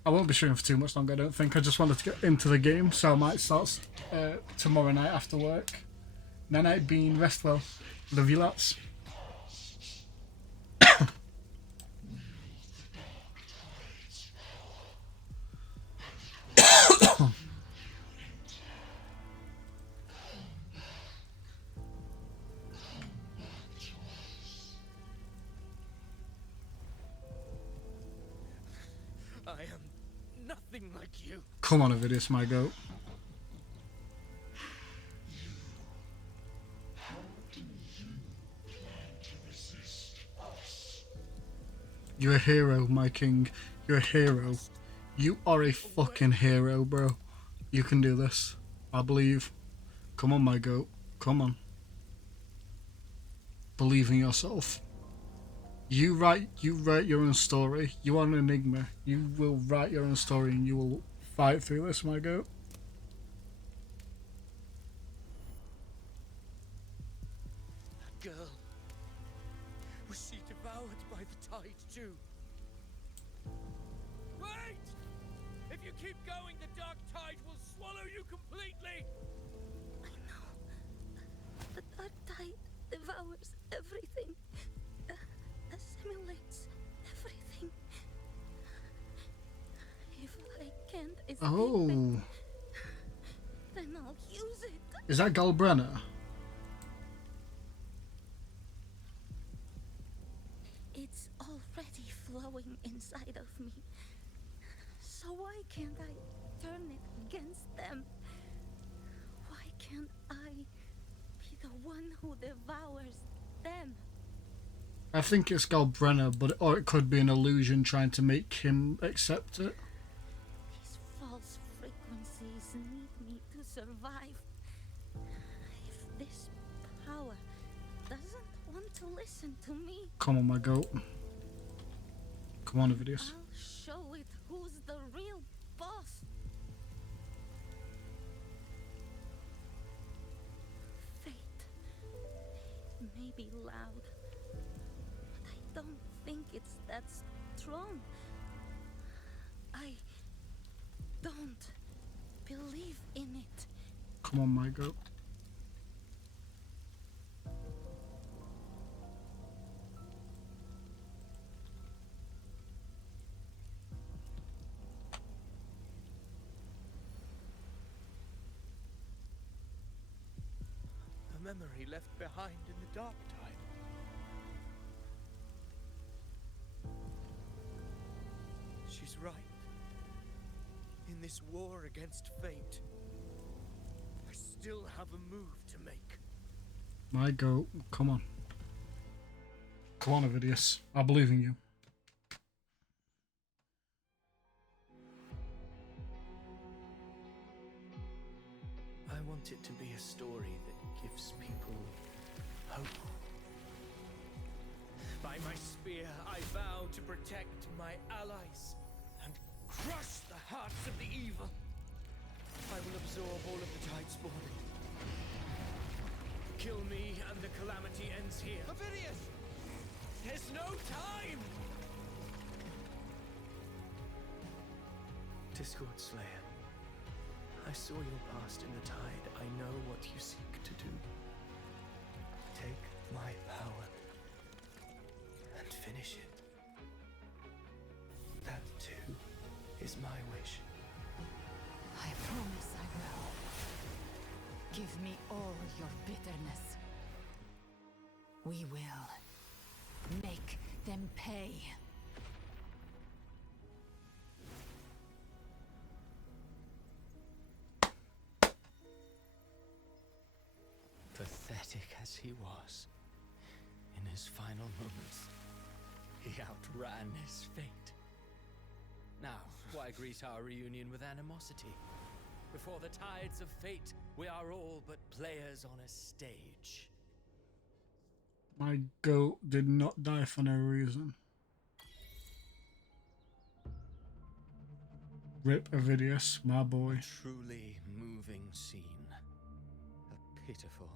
I won't be streaming for too much longer, I don't think. I just wanted to get into the game, so I might start tomorrow night after work. Night night, Bean. Rest well. Love you lots. I am nothing like you. Come on, Avidius, my goat. You're a hero, my king. You're a hero. You are a fucking hero, bro. You can do this. I believe. Come on, my goat. Come on. Believe in yourself. You write your own story. You are an enigma. You will write your own story and you will fight through this, my goat. That girl. Was she devoured by the tide too? Wait! If you keep going, the dark tide will swallow you completely! I know. The dark tide devours everything. Oh. Then I'll use it. Is that Galbrenna? It's already flowing inside of me. So why can't I turn it against them? Why can't I be the one who devours them? I think it's Galbrenna, but or it could be an illusion trying to make him accept it. These false frequencies need me to survive. If this power doesn't want to listen to me, Come on, my goat. Come on, Ovidius. I'll show it who's the real boss. Fate. It may be loud, but I don't think it's that strong. I don't believe in it. Come on, my goat. A memory left behind in the dark time. She's right. In this war against fate, I still have a move to make. My goat. Come on. Come on, Ovidius. I believe in you. I want it to be a story that gives people hope. By my spear, I vow to protect my allies and crush the hearts of the evil. I will absorb all of the Tidespawn. Kill me and the calamity ends here. Ovidius! There's no time! Discord Slayer, I saw your past in the tide. I know what you seek to do. Take my power and finish it. That too is my wish. I promise I will. Give me all your bitterness. We will make them pay. Pathetic as he was, in his final moments, he outran his fate. Now, why greet our reunion with animosity? Before the tides of fate, we are all but players on a stage. My goat did not die for no reason. Rip Ovidius, my boy. A truly moving scene. A pitiful,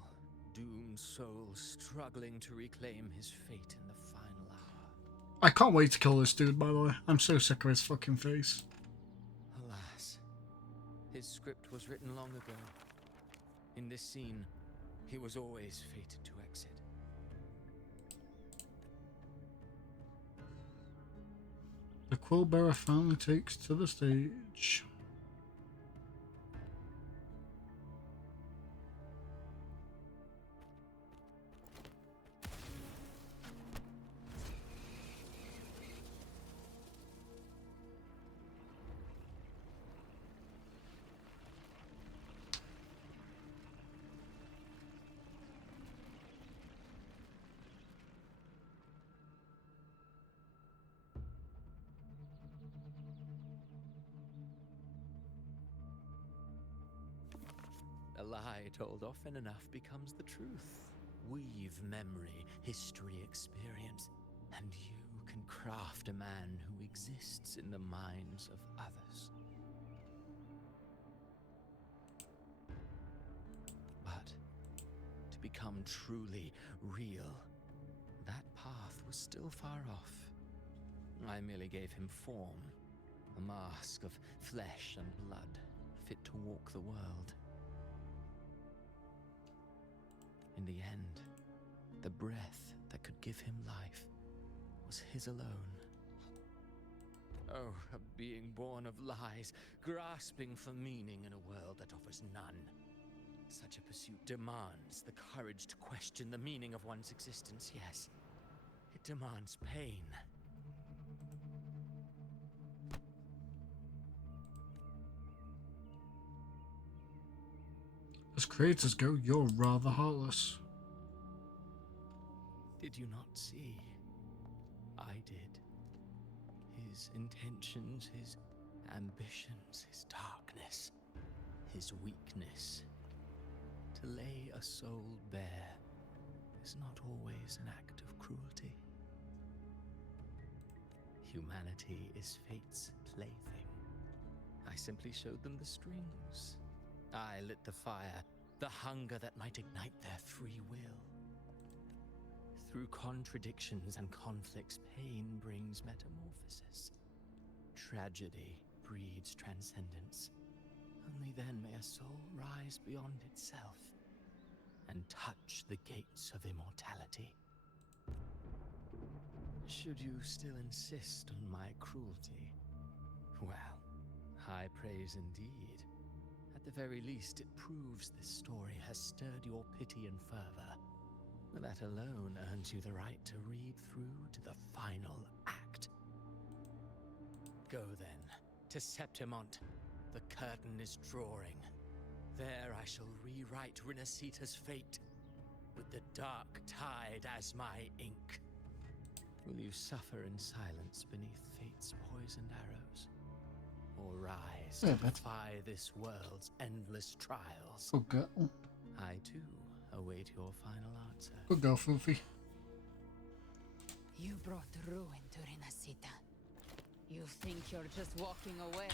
doomed soul struggling to reclaim his fate in the final hour. I can't wait to kill this dude, by the way. I'm so sick of his fucking face. Alas, his script was written long ago. In this scene, he was always fated to exit. The Quillbearer finally takes to the stage. A lie told often enough becomes the truth. Weave memory, history, experience, and you can craft a man who exists in the minds of others. But to become truly real, that path was still far off. I merely gave him form, a mask of flesh and blood, fit to walk the world. In the end, the breath that could give him life was his alone. Oh, a being born of lies, grasping for meaning in a world that offers none. Such a pursuit demands the courage to question the meaning of one's existence, yes. It demands pain. As creators go, you're rather heartless. Did you not see? I did. His intentions, his ambitions, his darkness, his weakness. To lay a soul bare is not always an act of cruelty. Humanity is fate's plaything. I simply showed them the strings. I lit the fire, the hunger that might ignite their free will. Through contradictions and conflicts, pain brings metamorphosis. Tragedy breeds transcendence. Only then may a soul rise beyond itself and touch the gates of immortality. Should you still insist on my cruelty? Well, high praise indeed. At the very least, it proves this story has stirred your pity and fervor. That alone earns you the right to read through to the final act. Go then, to Septimont. The curtain is drawing. There I shall rewrite Renacita's fate, with the dark tide as my ink. Will you suffer in silence beneath fate's poisoned arrows? Or rise to defy this world's endless trials? Good girl. I too await your final answer. Good girl, Foofy. You brought ruin to Renacita. You think you're just walking away?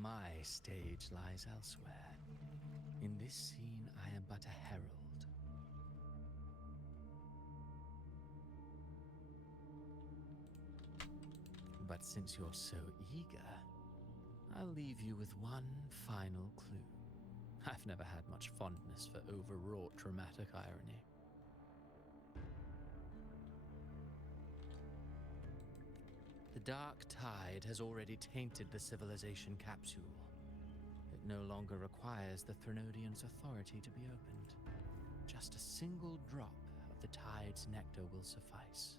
My stage lies elsewhere. In this scene, I am but a herald. But since you're so eager, I'll leave you with one final clue. I've never had much fondness for overwrought dramatic irony. The dark tide has already tainted the civilization capsule. It no longer requires the Threnodian's authority to be opened. Just a single drop of the tide's nectar will suffice.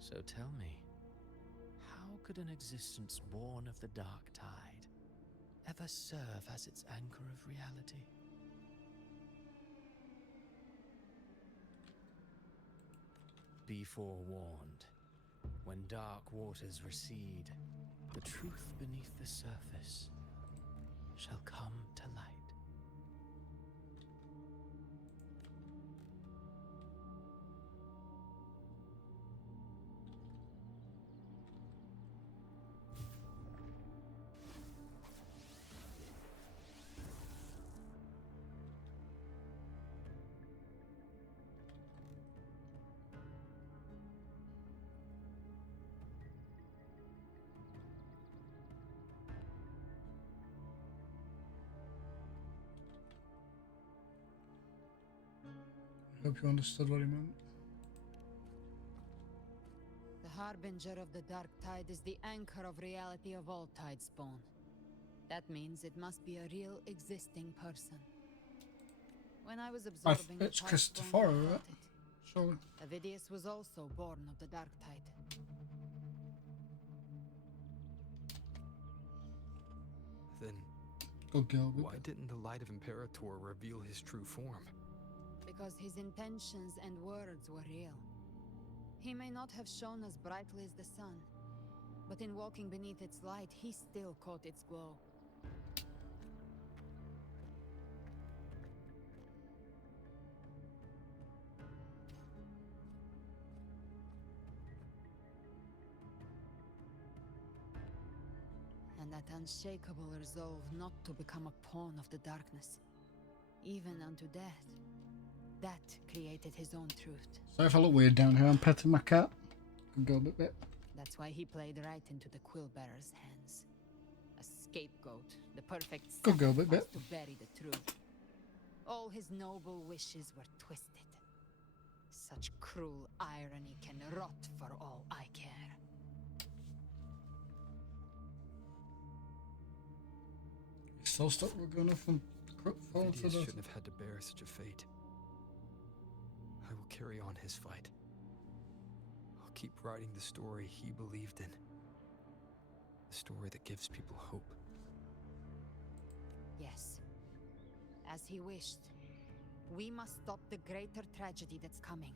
So tell me, how could an existence born of the dark tide ever serve as its anchor of reality? Be forewarned. When dark waters recede, the truth beneath the surface shall come to light. Hope you understood what he meant. The harbinger of the dark tide is the anchor of reality of all tidespawn. That means it must be a real existing person. When I was absorbing It's the Christopher, tidespawn, I right? felt it. Surely. Avidius was also born of the dark tide. Then Good girl. Good why girl. didn't the Light of Imperator reveal his true form? Because his intentions and words were real. He may not have shone as brightly as the sun, but in walking beneath its light, he still caught its glow. And that unshakable resolve not to become a pawn of the darkness, even unto death. That created his own truth. So if I look weird down here, I'm petting my cat. Could go a bit. That's why he played right into the quill bearer's hands. A scapegoat, the perfect Could go a sacrifice bit. to bury the truth. All his noble wishes were twisted. Such cruel irony can rot for all I care. He's so stuck we're going from fall to Phidias the... shouldn't have had to bear such a fate. I will carry on his fight. I'll keep writing the story he believed in. The story that gives people hope. Yes. As he wished. We must stop the greater tragedy that's coming.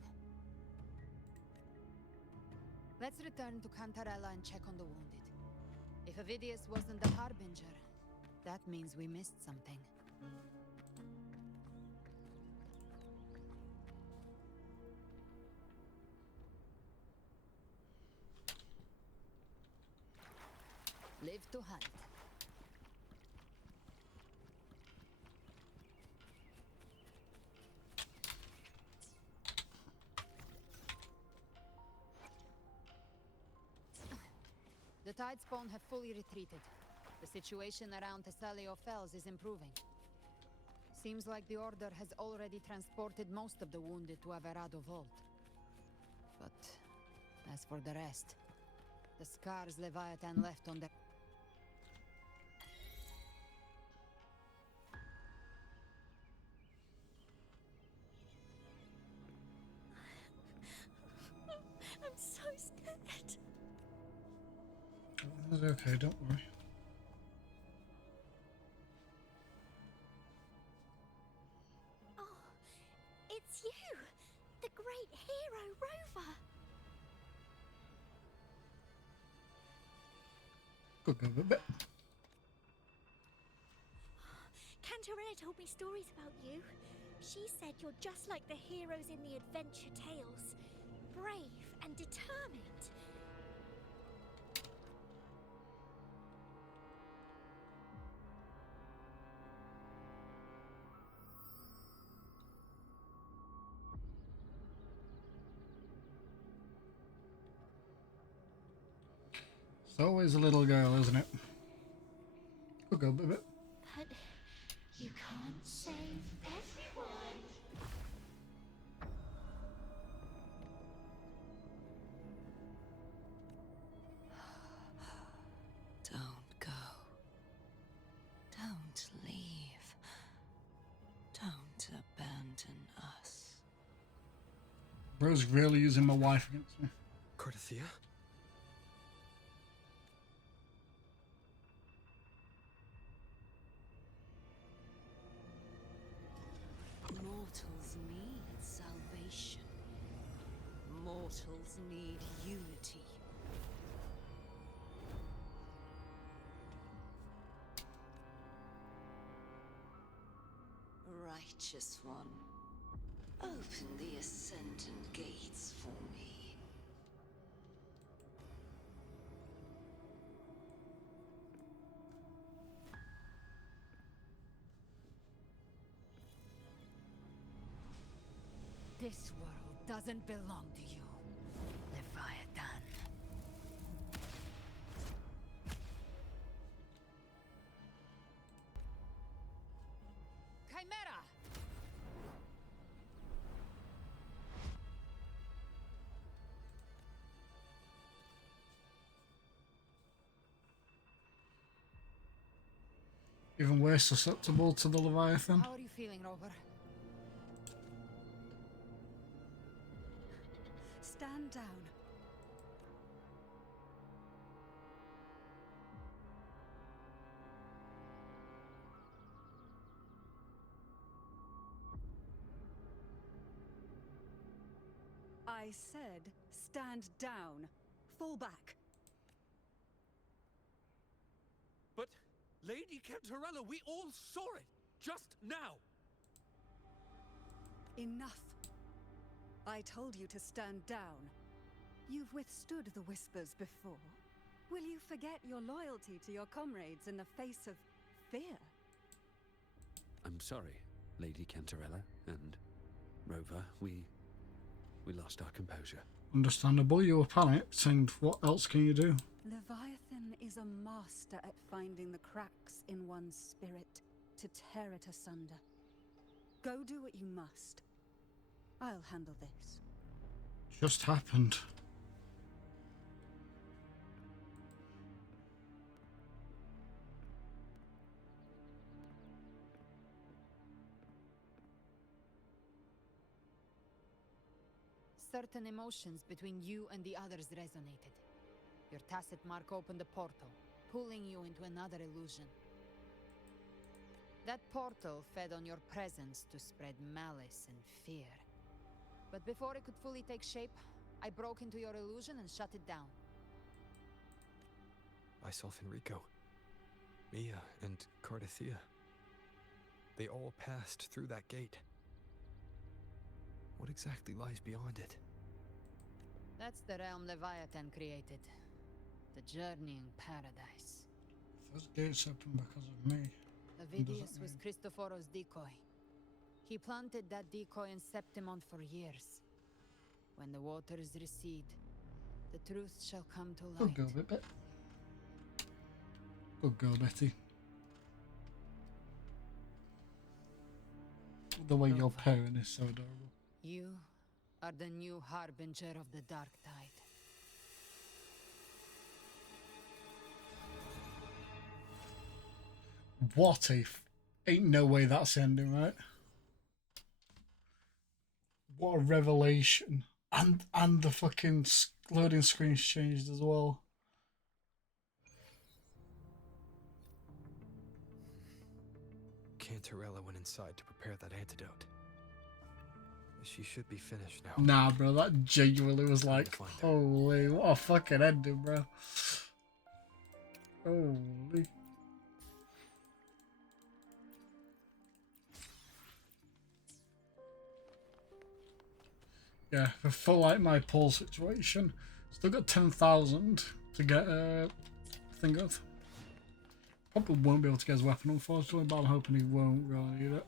Let's return to Cantarella and check on the wounded. If Avidius wasn't the Harbinger, that means we missed something. Live to hunt. The Tidespawn have fully retreated. The situation around Thessalio Fells is improving. Seems like the Order has already transported most of the wounded to Averado Vault. But as for the rest, the scars Leviathan left on their... I'm so scared. It's okay, don't worry. Oh, it's you, the great hero Rover. Could go a bit. Cantarella told me stories about you. She said you're just like the heroes in the adventure tales. Brave and determined. It's always a little girl, isn't it? Could go a bit. But you can't save everyone. Don't go. Don't leave. Don't abandon us. Bro's really using my wife against me. Cardathia? Mortals need salvation. Mortals need unity. Righteous One, open the Ascendant gates for me. This world doesn't belong to you, Leviathan. Chimera! Even we're susceptible to the Leviathan. How are you feeling, Rover? Stand down. I said, stand down. Fall back. But, Lady Cantarella, we all saw it! Just now! Enough. I told you to stand down. You've withstood the whispers before. Will you forget your loyalty to your comrades in the face of fear? I'm sorry, Lady Cantarella and Rover. We lost our composure. Understandable, you were panicked, and what else can you do? Leviathan is a master at finding the cracks in one's spirit to tear it asunder. Go do what you must. I'll handle this. Just happened. Certain emotions between you and the others resonated. Your tacit mark opened a portal, pulling you into another illusion. That portal fed on your presence to spread malice and fear. But before it could fully take shape, I broke into your illusion and shut it down. I saw Fenrico, Mia, and Cardathia. They all passed through that gate. What exactly lies beyond it? That's the realm Leviathan created. The journeying paradise. Those gates open because of me. Avidius was Cristoforo's decoy. He planted that decoy in Septimont for years. When the waters recede, the truth shall come to light. Good girl, Betty. Good girl, Betty. The way you're pairing is so adorable. You are the new harbinger of the dark tide. What if? Ain't no way that's ending, right? What a revelation. And the fucking loading screen's changed as well. Cantarella went inside to prepare that antidote. She should be finished now. Nah, bro, that genuinely was like, holy, what a fucking ending, bro. Holy. Yeah, for full like my pull situation, still got 10,000 to get a thing of. Probably won't be able to get his weapon, unfortunately, but I'm hoping he won't really need it.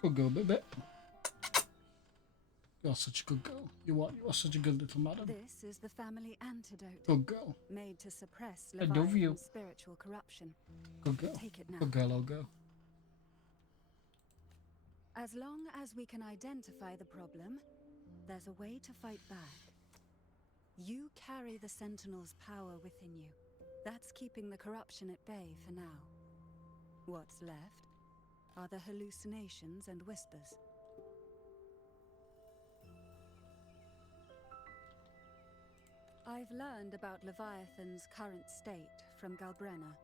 Good girl, bit. You're such a good girl. You are such a good little madam. This is the family antidote. Good girl. Made to suppress I love you. Leviathan's spiritual corruption. Good girl. Take it now. Good girl, old girl. As long as we can identify the problem, there's a way to fight back. You carry the Sentinel's power within you. That's keeping the corruption at bay for now. What's left are the hallucinations and whispers. I've learned about Leviathan's current state from Galbrena.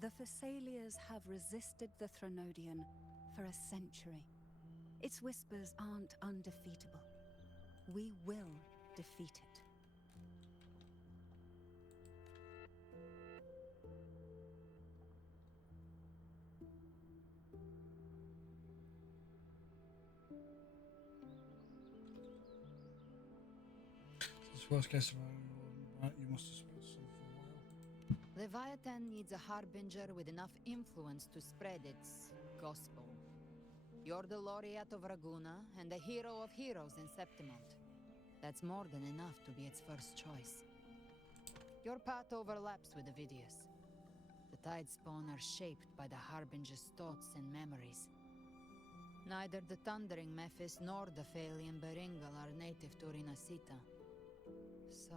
The Thessalians have resisted the Threnodian for a century. Its whispers aren't undefeatable. We will defeat it. Worst case scenario, you must have spent some for a while. Leviathan needs a harbinger with enough influence to spread its gospel. You're the laureate of Raguna and the hero of heroes in Septimont. That's more than enough to be its first choice. Your path overlaps with Avidius. The Tidespawn are shaped by the harbinger's thoughts and memories. Neither the Thundering Mephis nor the Phalian Beringal are native to Rinasita. So...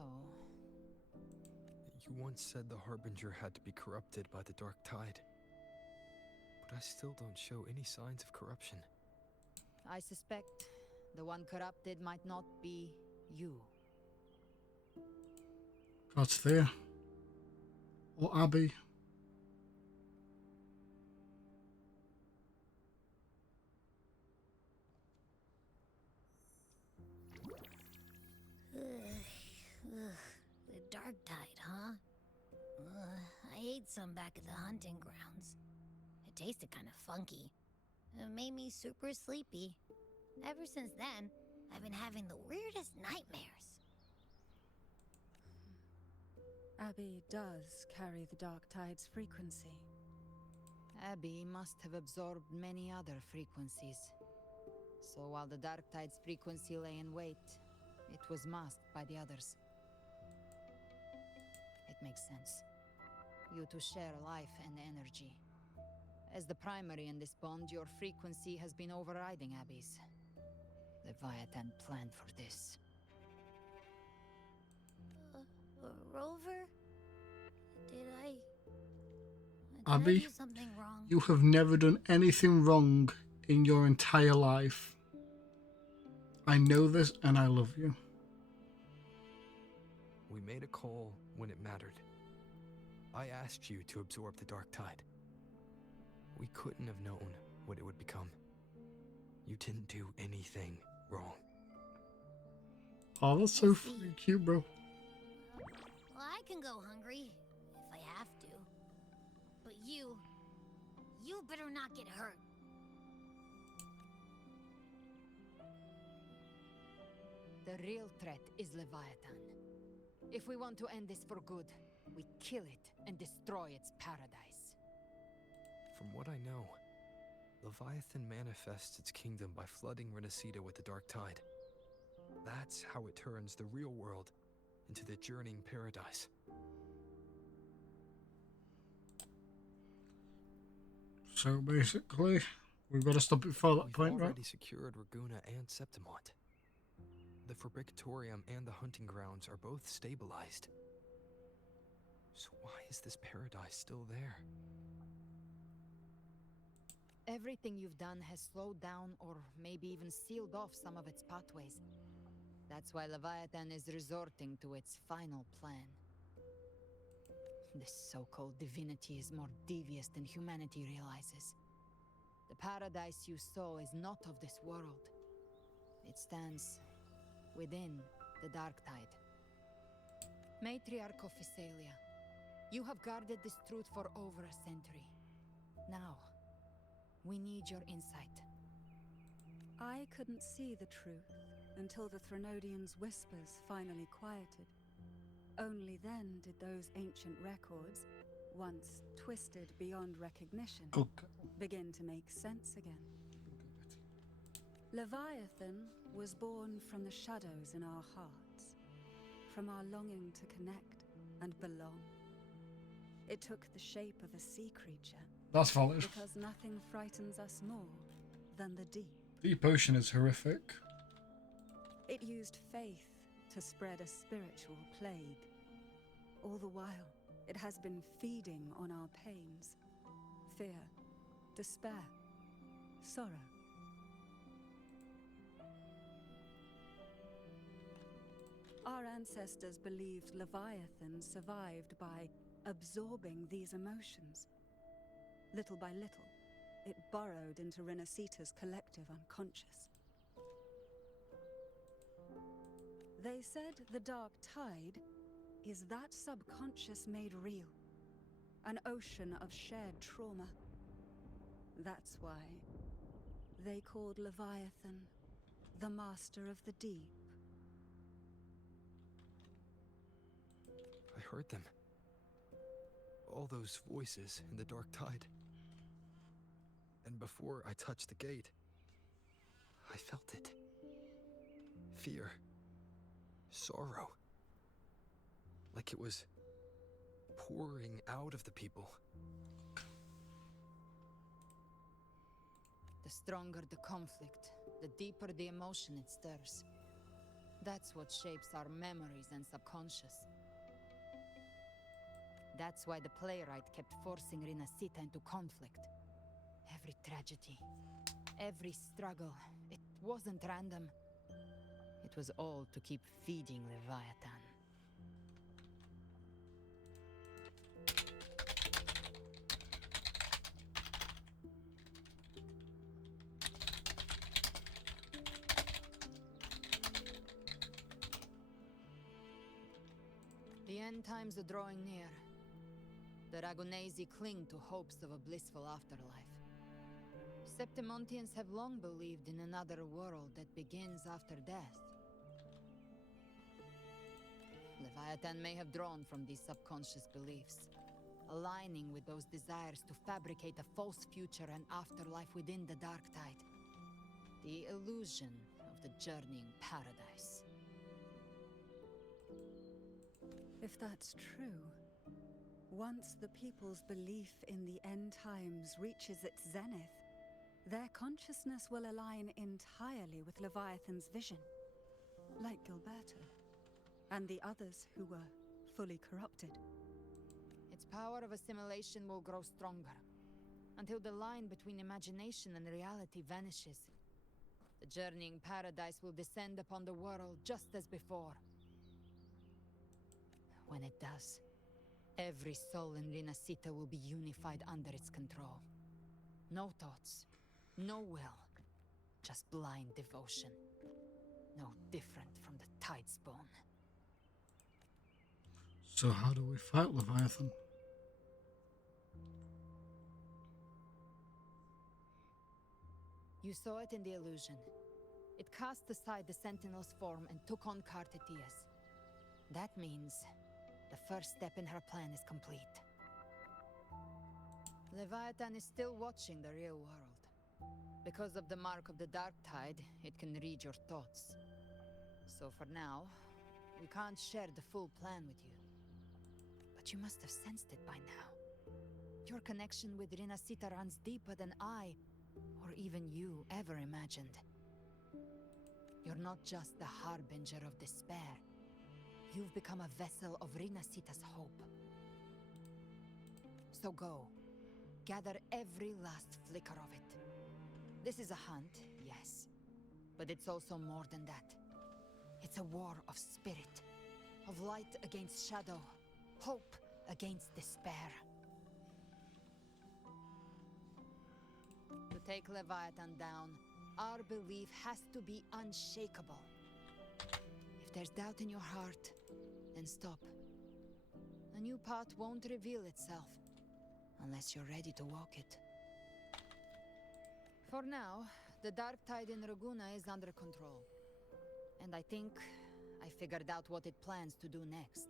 You once said the Harbinger had to be corrupted by the Dark Tide. But I still don't show any signs of corruption. I suspect the one corrupted might not be you. That's there. Or Abby. The Dark Tide, huh? I ate some back at the hunting grounds. It tasted kind of funky. It made me super sleepy. Ever since then, I've been having the weirdest nightmares. Abby does carry the Dark Tide's frequency. Abby must have absorbed many other frequencies. So while the Dark Tide's frequency lay in wait, it was masked by the others. makes sense. You two share life and energy. As the primary in this bond, your frequency has been overriding Abby's. Leviathan planned for this. Rover? Did I Abby, do something wrong? you have never done anything wrong in your entire life. I know this and I love you. We made a call when it mattered. I asked you to absorb the dark tide. We couldn't have known what it would become. You didn't do anything wrong. Oh, that's so freaking cute, bro. Well, I can go hungry if I have to. But you better not get hurt. The real threat is Leviathan. If we want to end this for good, we kill it and destroy its paradise. From what I know, Leviathan manifests its kingdom by flooding Renacida with the dark tide. That's how it turns the real world into the journeying paradise. So basically, we've got to stop it before that point, We've right? already secured Raguna and Septimont. The Fabricatorium and the hunting grounds are both stabilized. So why is this paradise still there? Everything you've done has slowed down or maybe even sealed off some of its pathways. That's why Leviathan is resorting to its final plan. This so-called divinity is more devious than humanity realizes. The paradise you saw is not of this world. It stands within the dark tide. Matriarch of Physalia, you have guarded this truth for over a century. Now, we need your insight. I couldn't see the truth until the Threnodians' whispers finally quieted. Only then did those ancient records, once twisted beyond recognition, begin to make sense again. Leviathan was born from the shadows in our hearts, from our longing to connect and belong. It took the shape of a sea creature. That's valid. Because nothing frightens us more than the deep. Deep Ocean is horrific. It used faith to spread a spiritual plague. All the while, it has been feeding on our pains. Fear, despair, sorrow. Our ancestors believed Leviathan survived by absorbing these emotions. Little by little, it burrowed into Renacita's collective unconscious. They said the dark tide is that subconscious made real. An ocean of shared trauma. That's why they called Leviathan the Master of the Deep. I heard them. All those voices in the dark tide. And before I touched the gate, I felt it. Fear. Sorrow. Like it was pouring out of the people. The stronger the conflict, the deeper the emotion it stirs. That's what shapes our memories and subconscious. That's why the playwright kept forcing Renacita into conflict. Every tragedy, every struggle, it wasn't random. It was all to keep feeding Leviathan. The end times are drawing near. The Ragunesi cling to hopes of a blissful afterlife. Septimontians have long believed in another world that begins after death. Leviathan may have drawn from these subconscious beliefs, aligning with those desires to fabricate a false future and afterlife within the dark tide. The illusion of the journeying paradise. If that's true, Once the people's belief in the end times reaches its zenith, their consciousness will align entirely with Leviathan's vision, like Gilberto, and the others who were fully corrupted. Its power of assimilation will grow stronger, until the line between imagination and reality vanishes. The journeying paradise will descend upon the world just as before. When it does, every soul in Rinascita will be unified under its control. No thoughts, no will, just blind devotion. No different from the Tidespawn. So how do we fight Leviathan? You saw it in the illusion. It cast aside the Sentinel's form and took on Cartetia's. That means the first step in her plan is complete. Leviathan is still watching the real world. Because of the mark of the Dark Tide, it can read your thoughts. So for now, we can't share the full plan with you. But you must have sensed it by now. Your connection with Rinascita runs deeper than I, or even you, ever imagined. You're not just the harbinger of despair. You've become a vessel of Rinascita's hope. So go. Gather every last flicker of it. This is a hunt, yes. But it's also more than that. It's a war of spirit. Of light against shadow. Hope against despair. To take Leviathan down, our belief has to be unshakable. If there's doubt in your heart, then stop. A new path won't reveal itself, unless you're ready to walk it. For now, the Dark Tide in Raguna is under control. And I think I figured out what it plans to do next.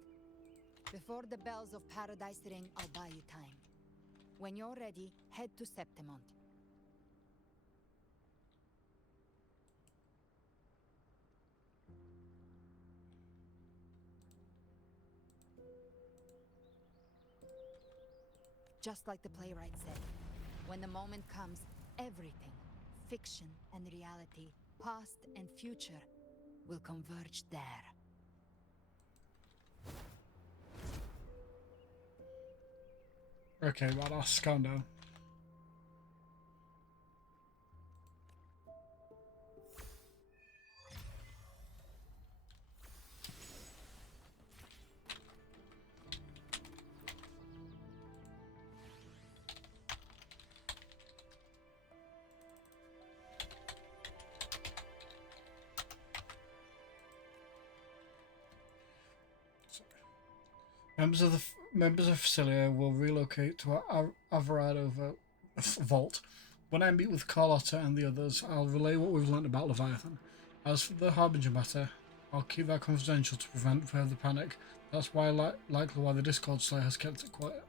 Before the bells of Paradise ring, I'll buy you time. When you're ready, head to Septimont. Just like the playwright said, when the moment comes, everything, fiction and reality, past and future, will converge there. Okay, badass, calm down. Members of Facilia will relocate to our Alvarado vault. When I meet with Carlotta and the others, I'll relay what we've learned about Leviathan. As for the Harbinger matter, I'll keep that confidential to prevent further panic. That's why likely why the Discord Slayer has kept it quiet.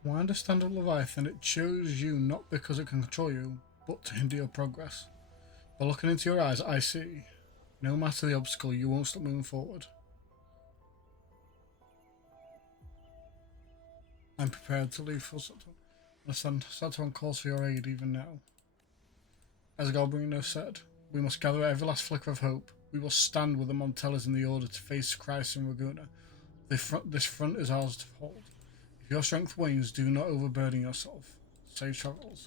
From what I understand of Leviathan, it chose you not because it can control you, but to hinder your progress. By looking into your eyes, I see. No matter the obstacle, you won't stop moving forward. I'm prepared to leave for Satuan. Satuan calls for your aid even now. As Galbrino said, we must gather every last flicker of hope. We will stand with the Montellas in the order to face Christ in Raguna. This front is ours to hold. If your strength wanes, do not overburden yourself. Safe travels.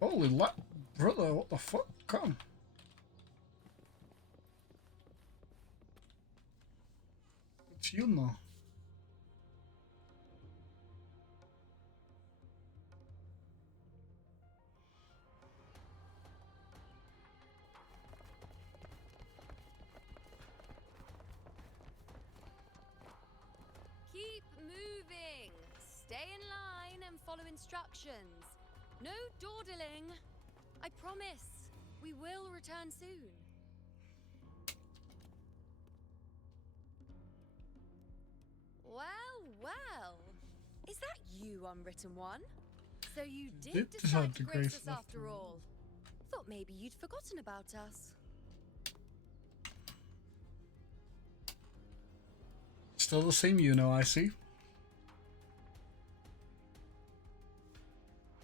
Holy brother, what the fuck? Come on. It's you now. follow instructions. No dawdling. I promise. We will return soon. Well, well. Is that you, Unwritten One? So you did decide to grace us after all. Thought maybe you'd forgotten about us. Still the same, you know, I see.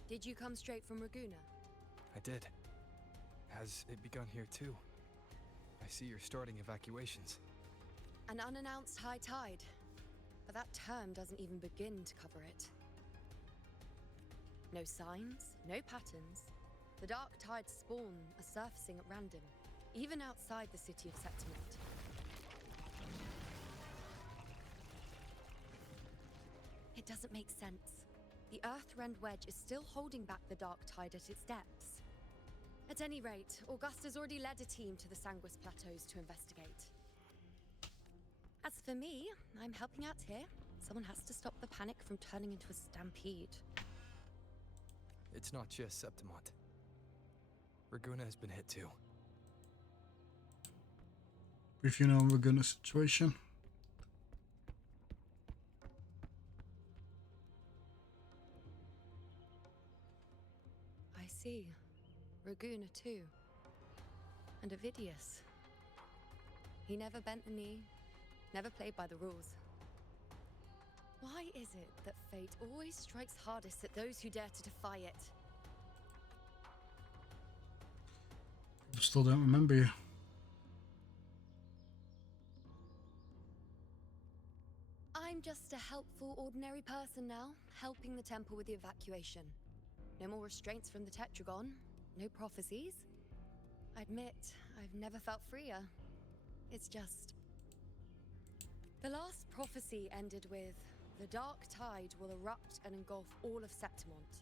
Did you come straight from Raguna? I did. Has it begun here too? I see you're starting evacuations. An unannounced high tide. But that term doesn't even begin to cover it. No signs, no patterns. The dark tide's spawn are surfacing at random, even outside the city of Septimont. It doesn't make sense. The Earth-rend wedge is still holding back the dark tide at its depths. At any rate, Augusta's already led a team to the Sanguis Plateaus to investigate. As for me, I'm helping out here. Someone has to stop the panic from turning into a stampede. It's not just Septimont. Raguna has been hit too. If you know Raguna's situation. I see. Raguna too. And Avidius. He never bent the knee, never played by the rules. Why is it that fate always strikes hardest at those who dare to defy it? I still don't remember you. I'm just a helpful, ordinary person now, helping the temple with the evacuation. No more restraints from the Tetragon, no prophecies. I admit, I've never felt freer. It's just... The last prophecy ended with, the dark tide will erupt and engulf all of Septimont.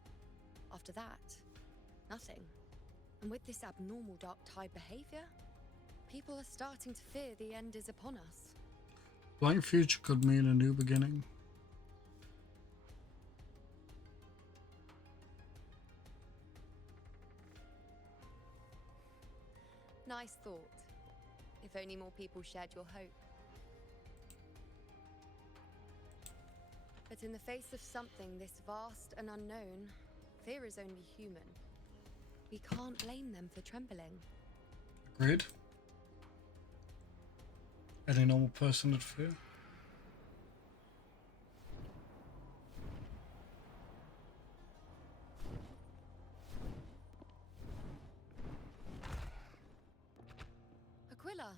After that, nothing. And with this abnormal dark tide behavior, people are starting to fear the end is upon us. Blank future could mean a new beginning. Nice thought. If only more people shared your hope. But in the face of something this vast and unknown, fear is only human. We can't blame them for trembling. Agreed. Any normal person would fear. Aquila,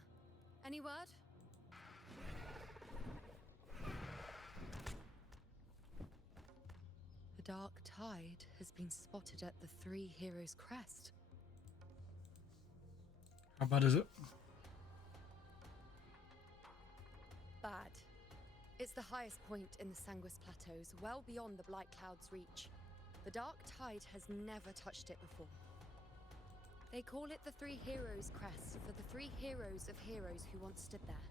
any word? The dark tide has been spotted at the Three Heroes' Crest. How bad is it? Bad. It's the highest point in the Sanguis Plateaus, well beyond the Blight Cloud's reach. The dark tide has never touched it before. They call it the Three Heroes' Crest for the three heroes of heroes who once stood there.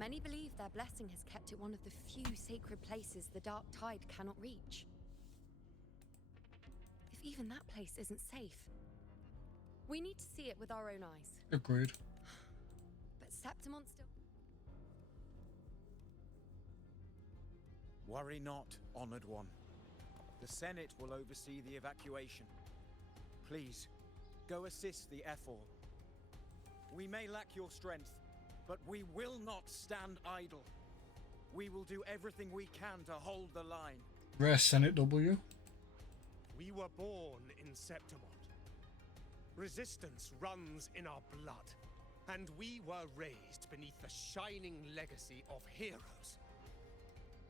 Many believe their blessing has kept it one of the few sacred places the dark tide cannot reach. If even that place isn't safe, we need to see it with our own eyes. Agreed. But Septimont still... Worry not, Honored One. The Senate will oversee the evacuation. Please, go assist the Ethel. We may lack your strength, but we will not stand idle. We will do everything we can to hold the line. Rare Senate W. We were born in Septimont. Resistance runs in our blood, and we were raised beneath the shining legacy of heroes.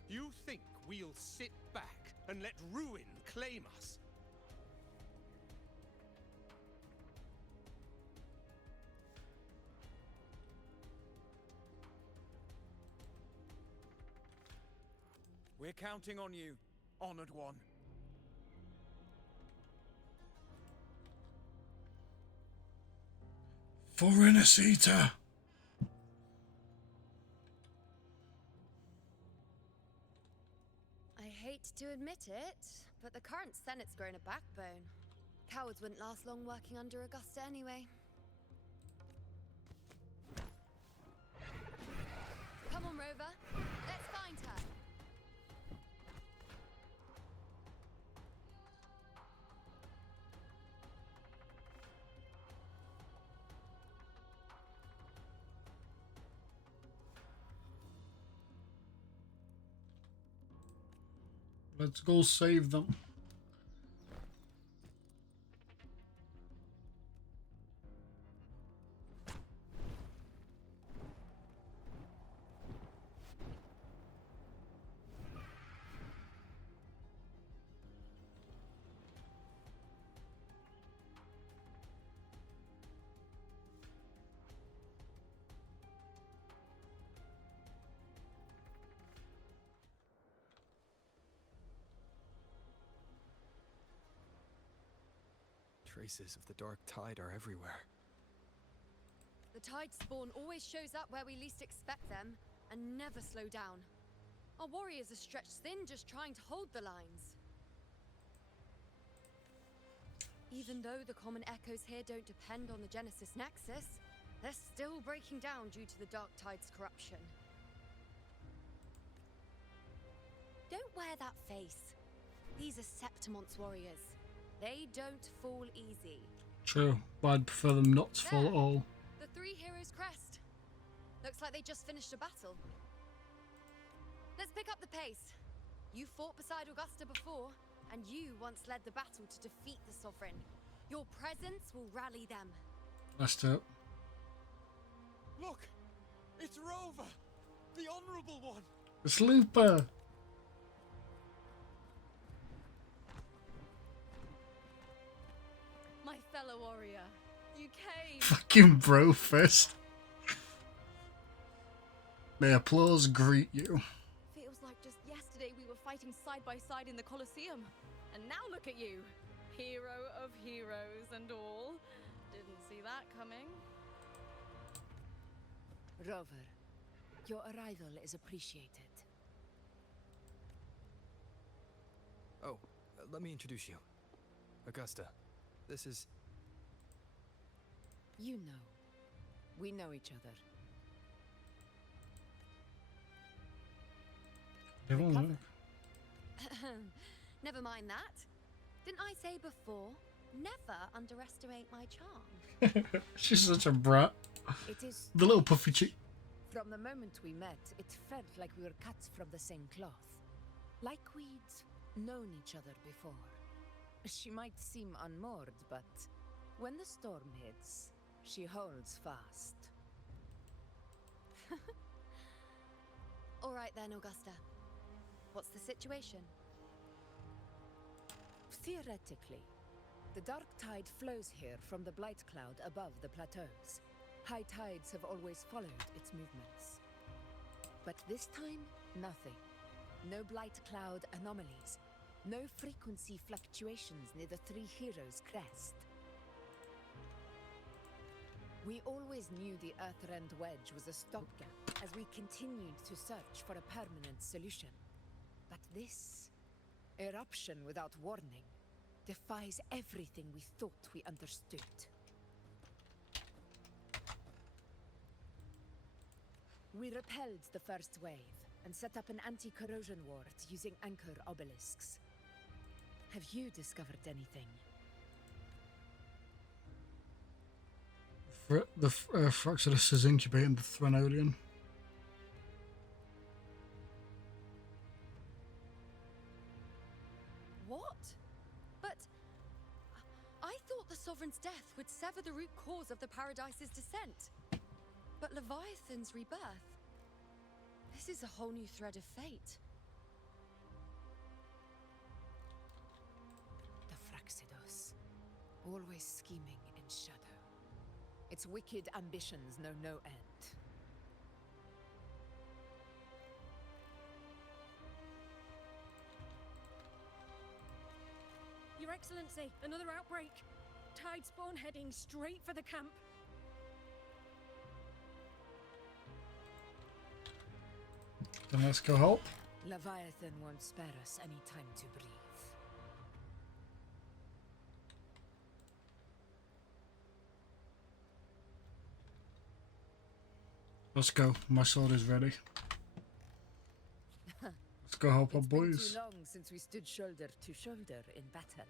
You think we'll sit back and let ruin claim us? We're counting on you, Honored One. Foreigners Eater. I hate to admit it, but the current Senate's grown a backbone. Cowards wouldn't last long working under Augusta anyway. Come on, Rover. Let's find her. Let's go save them. Traces of the dark tide are everywhere. The tide spawn always shows up where we least expect them, and never slow down. Our warriors are stretched thin just trying to hold the lines. Even though the common echoes here don't depend on the Genesis Nexus, they're still breaking down due to the dark tide's corruption. Don't wear that face. These are Septimon's warriors. They don't fall easy. True, but I'd prefer them not to fall at all. The three heroes' crest. Looks like they just finished a battle. Let's pick up the pace. You fought beside Augusta before, and you once led the battle to defeat the Sovereign. Your presence will rally them. That's it. Look! It's Rover! The Honorable One! It's Looper! My fellow warrior, you came! Fucking bro fist. May applause greet you. Feels like just yesterday we were fighting side by side in the Colosseum. And now look at you. Hero of heroes and all. Didn't see that coming. Rover, your arrival is appreciated. Oh, let me introduce you. Augusta, this is... You know. We know each other. Never mind that. Didn't I say before, never underestimate my charm? She's such a brat. It is The little puffy cheek. From the moment we met, it felt like we were cut from the same cloth. Like we'd known each other before. She might seem unmoored, but when the storm hits, she holds fast. All right then, Augusta. What's the situation? Theoretically, the dark tide flows here from the blight cloud above the plateaus. High tides have always followed its movements. But this time, nothing. No blight cloud anomalies. No frequency fluctuations near the Three Heroes crest. We always knew the Earthrend Wedge was a stopgap as we continued to search for a permanent solution. But this eruption without warning defies everything we thought we understood. We repelled the first wave and set up an anti-corrosion ward using anchor obelisks. Have you discovered anything? The Fraxidus is incubating the Threnodian. What? But I thought the Sovereign's death would sever the root cause of the Paradise's descent. But Leviathan's rebirth. This is a whole new thread of fate. The Fraxidus, always scheming in shadow. Its wicked ambitions know no end. Your Excellency, another outbreak. Tide spawn heading straight for the camp. Then let's go help. Leviathan won't spare us any time to breathe. Let's go. My sword is ready. Let's go help our boys. It's been too long since we stood shoulder to shoulder in battle.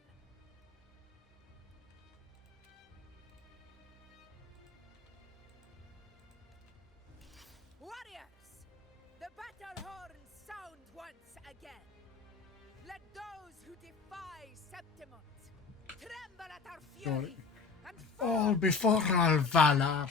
Warriors! The battle horns sound once again. Let those who defy Septimont tremble at our fury and All before our valor.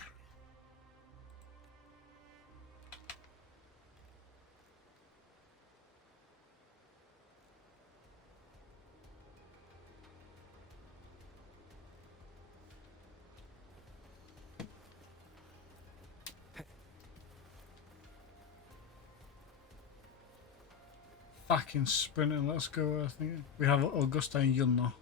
Fucking sprinting, let's go. I think we have Augusta and Yun now.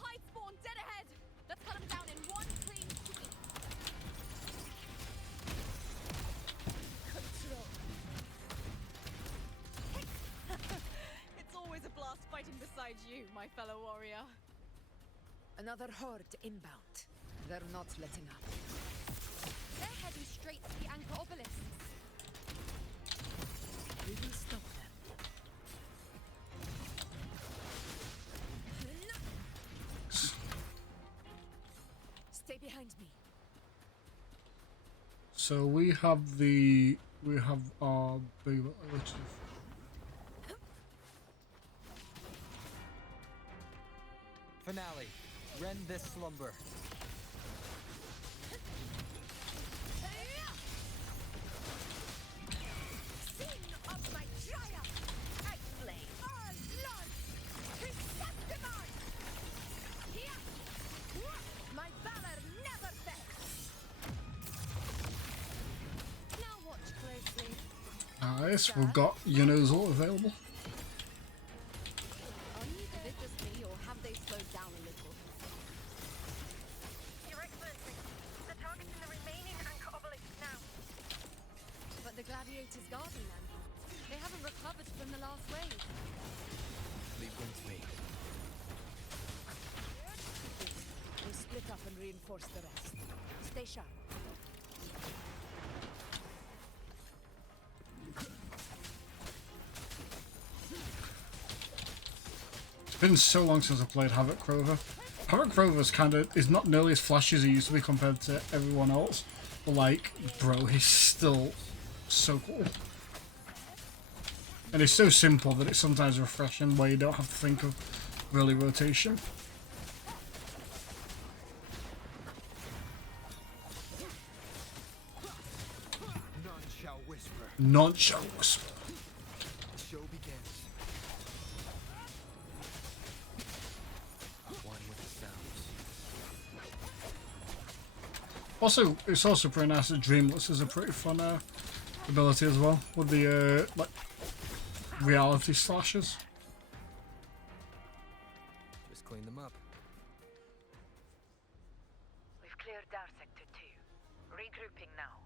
Tide spawn dead ahead. Let's cut them down in one clean sweep. Control. It's always a blast fighting beside you, my fellow warrior. Another horde inbound. They're not letting up. They're heading straight to the anchor obelisks. We will stop them. Stay behind me. So we have our big Finale. Rend this slumber. Nice, we've got Yuno's all available. Is it just me, or have they slowed down a little? Your Excellency, the target's in the remaining anchor obelisk now. But the gladiators guarding them, they haven't recovered from the last wave. Leave them to me. We'll split up and reinforce the rest. Stay sharp. It's been so long since I played Havoc Rover. Havoc Rover's is not nearly as flashy as he used to be compared to everyone else. But like, bro, he's still so cool. And it's so simple that it's sometimes refreshing where you don't have to think of really rotation. None shall whisper. None shall whisper. The show begins. One with the sounds. Also, it's also pretty nice that Dreamless is a pretty fun ability as well, with the like reality slashes. Just clean them up. We've cleared our sector 2. Regrouping now.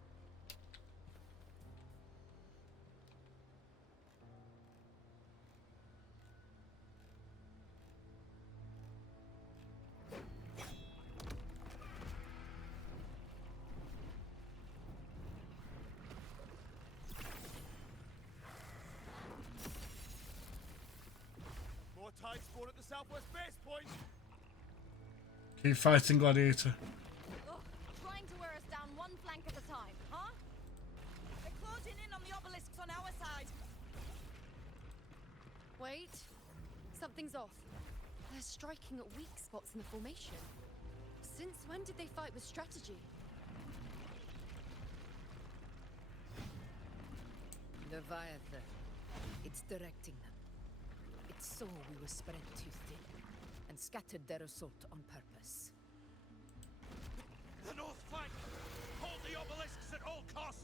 More tide spawn at the southwest base point. Keep fighting, Gladiator. Ugh, trying to wear us down one flank at a time, huh? They're closing in on the obelisks on our side. Wait, something's off. They're striking at weak spots in the formation. Since when did they fight with strategy? Leviathan. It's directing them. It saw we were spread too thin and scattered their assault on purpose. The north flank! Hold the obelisks at all costs!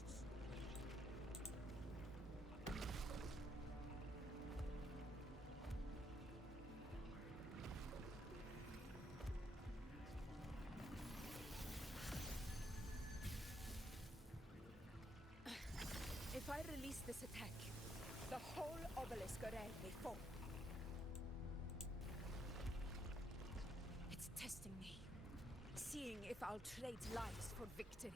If I release this attack, the whole obelisk array may fall. It's testing me, seeing if I'll trade lives for victory.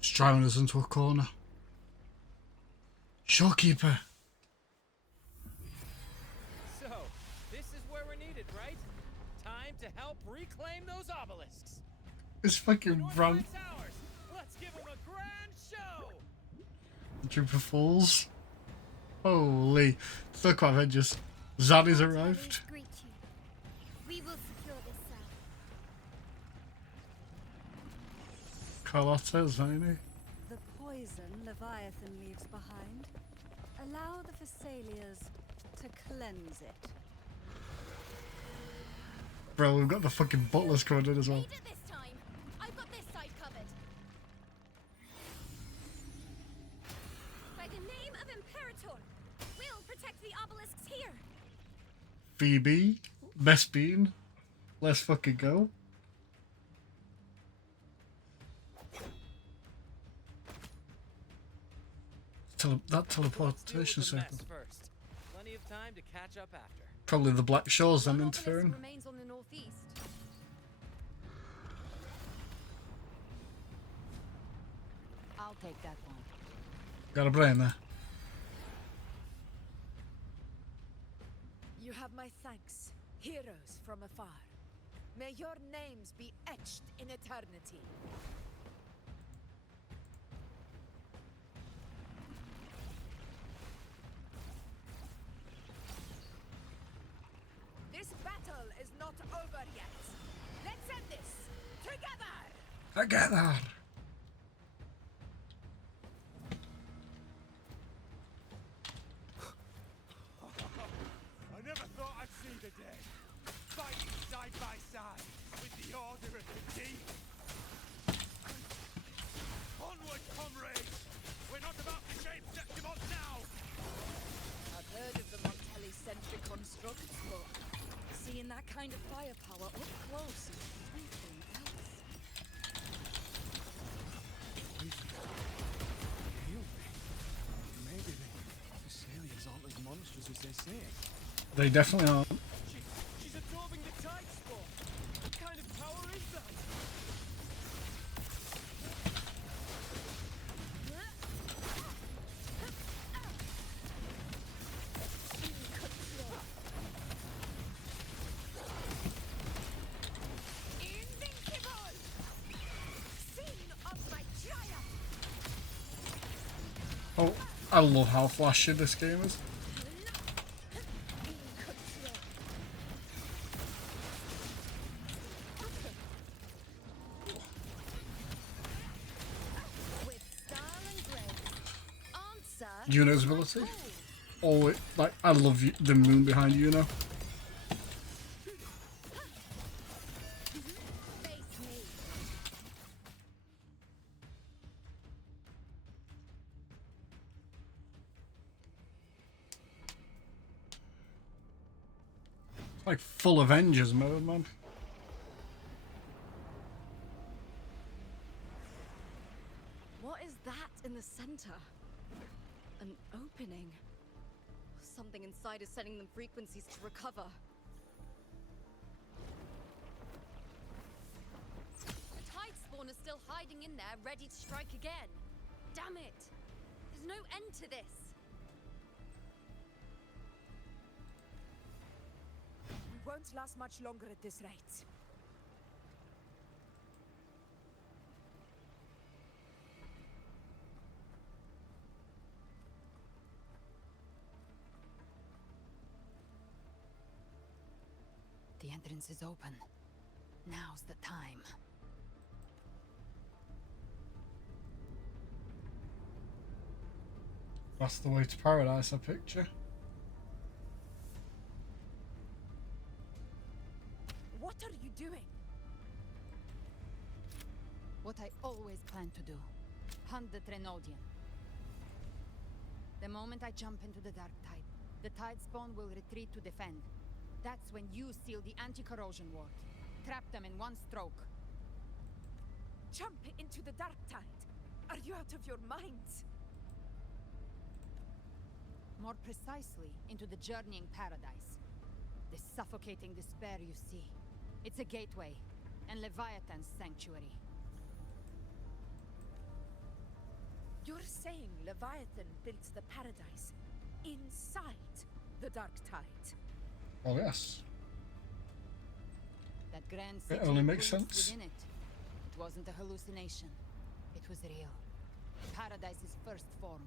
It's driving us into a corner. Shopkeeper. So, this is where we're needed, right? Time to help reclaim those obelisks. It's fucking Grump. Ours. Let's give them a grand show. The Trooper falls. Holy. Look what Avengers. Zaddy's arrived. Greet you. We will secure this cell. Carlotta, Zany. The poison Leviathan leaves behind, allow the Thessalians to cleanse it. Bro, we've got the fucking butlers coming in as well. Lead it this time. I've got this side covered. By the name of Imperator, we'll protect the obelisks here. Phoebe. Best bean. Let's fucking go. That teleportation circle. First. Plenty of time to catch up after. Probably the Black Shores then interfering. Remains on the northeast. I'll take that one. Got a brain there. You have my thanks, heroes from afar. May your names be etched in eternity. This battle is not over yet. Let's end this together! Together! I never thought I'd see the day. Fighting side by side with the Order of the Deep. Onward, comrades! We're not about to shape Septimont now! I've heard of the Montelli-centric constructs, but seeing that kind of firepower up close is something else. Maybe the Thessalians aren't as monstrous as they say. They definitely aren't. She's absorbing the tide spawn. What kind of power is that? Invincible! Scene of my triumph! Oh, I love how flashy this game is. Yuno's ability. Oh, like I love the moon behind Yuno. It's like full Avengers mode, man. What is that in the center? An opening. Something inside is sending them frequencies to recover. The tide spawn is still hiding in there, ready to strike again. Damn it! There's no end to this. We won't last much longer at this rate. The entrance is open. Now's the time. That's the way to paradise, I picture. What are you doing? What I always planned to do. Hunt the Trenodian. The moment I jump into the Dark Tide, the Tide Spawn will retreat to defend. That's when you seal the anti-corrosion ward. Trap them in one stroke. Jump into the Dark Tide? Are you out of your minds? More precisely, into the journeying paradise. The suffocating despair you see. It's a gateway, and Leviathan's sanctuary. You're saying Leviathan built the paradise inside the Dark Tide? Oh yes. That grand It city only makes breathes sense. within it. It wasn't a hallucination. It was real. Paradise's first form.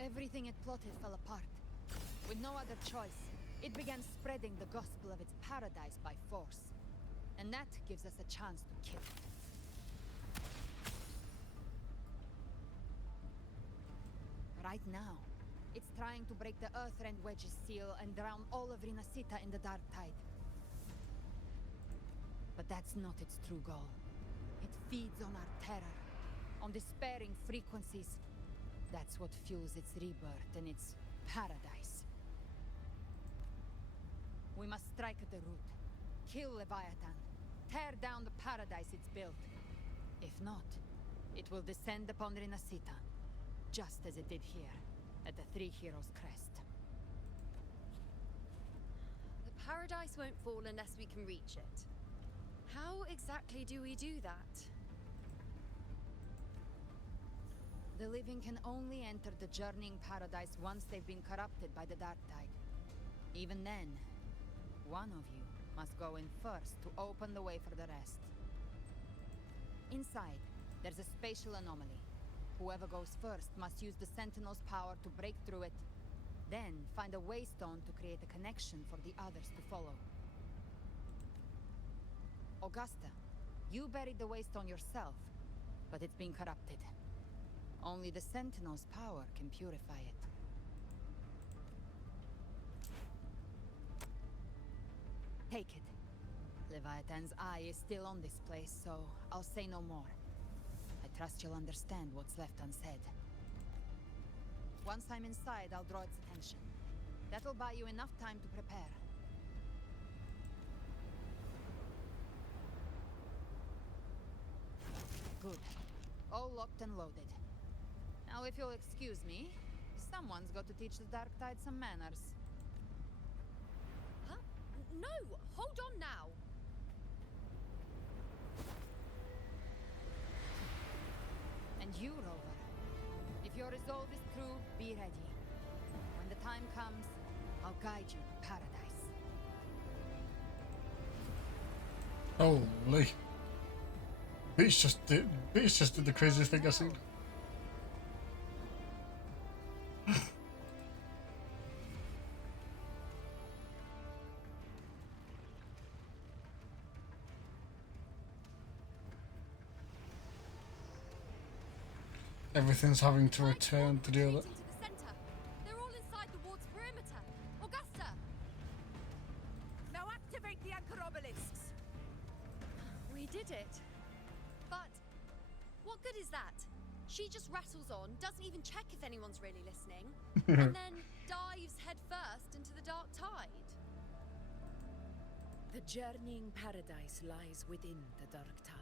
Everything it plotted fell apart. With no other choice, it began spreading the gospel of its paradise by force. And that gives us a chance to kill it. Right now, it's trying to break the Earthrend Wedge's seal and drown all of Rinasita in the Dark Tide. But that's not its true goal. It feeds on our terror, on despairing frequencies. That's what fuels its rebirth and its paradise. We must strike at the root, kill Leviathan, tear down the paradise it's built. If not, it will descend upon Rinasita, just as it did here, at the Three Heroes' Crest. The paradise won't fall unless we can reach it. How exactly do we do that? The living can only enter the journeying paradise once they've been corrupted by the Dark Tide. Even then, one of you must go in first to open the way for the rest. Inside, there's a spatial anomaly. Whoever goes first must use the Sentinel's power to break through it, then find a waystone to create a connection for the others to follow. Augusta, you buried the waystone yourself, but it's been corrupted. Only the Sentinel's power can purify it. Take it. Leviathan's eye is still on this place, so I'll say no more. I trust you'll understand what's left unsaid. Once I'm inside, I'll draw its attention. That'll buy you enough time to prepare. Good. All locked and loaded. Now, if you'll excuse me, someone's got to teach the Dark Tide some manners. Huh? No! Hold on now! And you, Rover. If your resolve is true, be ready. When the time comes, I'll guide you to paradise. Holy. Beach just did the craziest thing I've seen. Everything's having to return to deal with it. To the center. They're all inside the ward's perimeter. Augusta! Now activate the anchor obelisks. We did it. But what good is that? She just rattles on, doesn't even check if anyone's really listening, and then dives headfirst into the Dark Tide. The journeying paradise lies within the Dark Tide.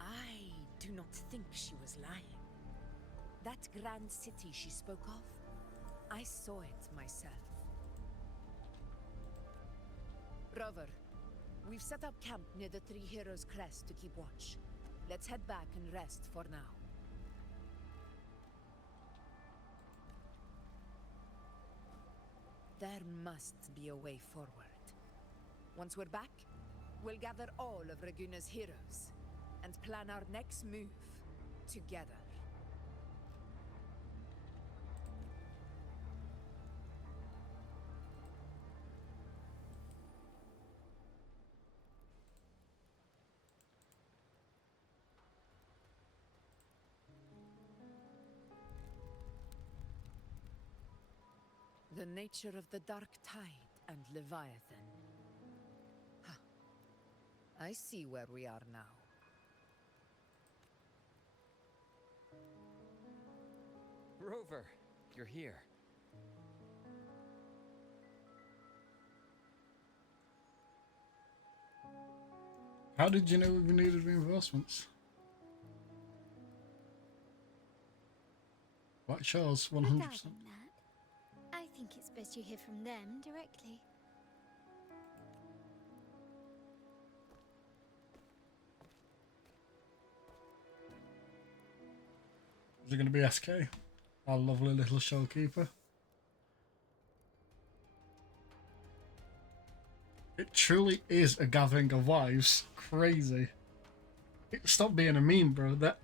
I do not think she was lying. That grand city she spoke of, I saw it myself. Rover, we've set up camp near the Three Heroes' Crest to keep watch. Let's head back and rest for now. There must be a way forward. Once we're back, we'll gather all of Raguna's heroes and plan our next move together. The nature of the Dark Tide and Leviathan. Huh. I see where we are now. Rover, you're here. How did you know we needed reinforcements? Black Shores, 100%. Regarding that, I think it's best you hear from them directly. Is it going to be SK? Our lovely little showkeeper. It truly is a gathering of wives. Crazy. Stop being a meme, bro. That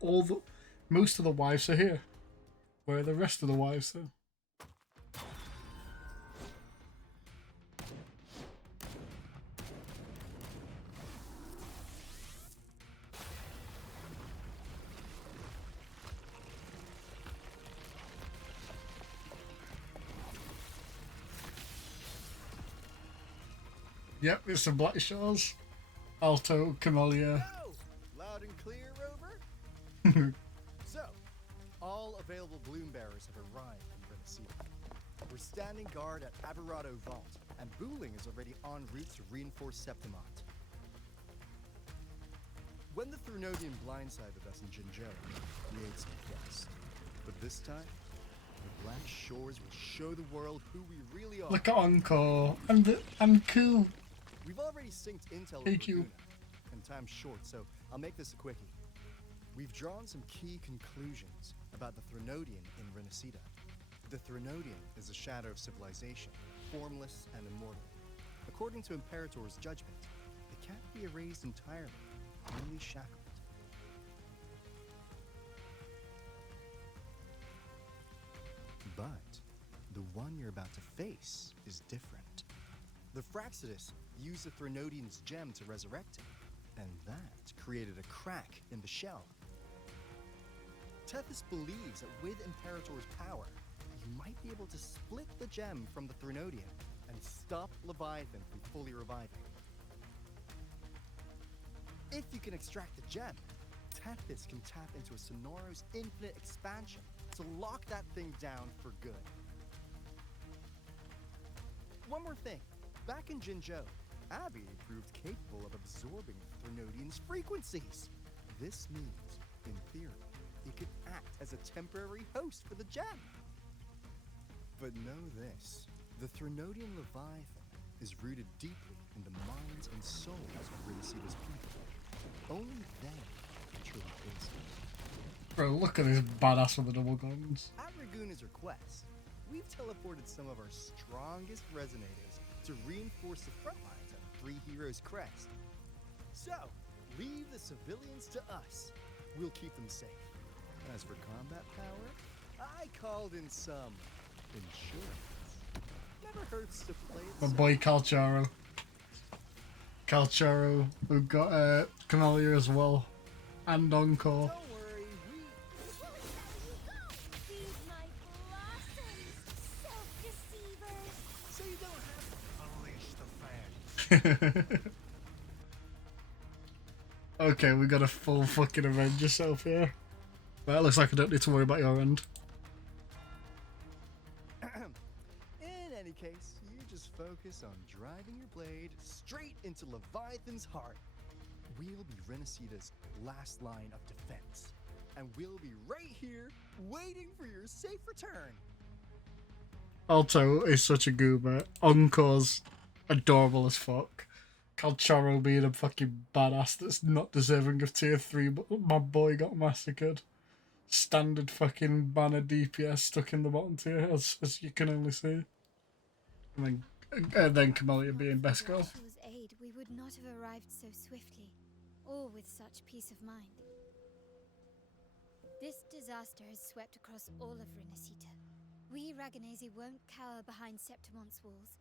most of the wives are here. Where are the rest of the wives though? Yep, it's the Black Shores. Alto, Camellia. Loud and clear, Rover? So, all available bloom bearers have arrived in Renesita. We're standing guard at Aberrado Vault, and Booling is already en route to reinforce Septimont. When the Thrunodian blindsided us in Jinzhou, we ate some dust. But this time, the Black Shores will show the world who we really are. Look at Encore and Cool. We've already synced intel Hey, with Q. Laguna, and time's short, so I'll make this a quickie. We've drawn some key conclusions about the Thrunodian in Renesita. The Thrunodian is a shadow of civilization, formless and immortal. According to Imperator's judgment, they can't be erased entirely, only shackled. But the one you're about to face is different. The Fraxidus used the Thrunodian's gem to resurrect him, and that created a crack in the shell. Tethys believes that with Imperator's power, you might be able to split the gem from the Thrunodian and stop Leviathan from fully reviving. If you can extract the gem, Tethys can tap into a Sonoros infinite expansion to lock that thing down for good. One more thing. Back in Jinzhou, Abby proved capable of absorbing Thrunodian's frequencies. This means, in theory, it could act as a temporary host for the gem. But know this, the Thrunodian Leviathan is rooted deeply in the minds and souls of Renesita's people. Only they can truly face it. Bro, look at this badass with the double guns. At Raguna's request, we've teleported some of our strongest resonators to reinforce the front lines of Three Heroes Crest. So, leave the civilians to us. We'll keep them safe. As for combat power, I called in some insurance. Never hurts to play it My safe. boy Calcharo. Calcharo, we've got Camellia as well. And Encore. Don't worry, Feed my blossoms, self-deceivers! so you don't have to unleash the fan. Okay, we got a full fucking avenge yourself here. Well, it looks like I don't need to worry about your end. In any case, you just focus on driving your blade straight into Leviathan's heart. We'll be Renesita's last line of defense, and we'll be right here waiting for your safe return. Alto is such a goober. Encore's adorable as fuck. Calcharo being a fucking badass that's not deserving of tier 3, but my boy got massacred. Standard fucking banner DPS stuck in the bottom tier, as you can only see. And then Camellia being best girl. Rachel's aid, we would not have arrived so swiftly, or with such peace of mind. This disaster has swept across all of Renesita. We Raganese won't cower behind Septimont's walls,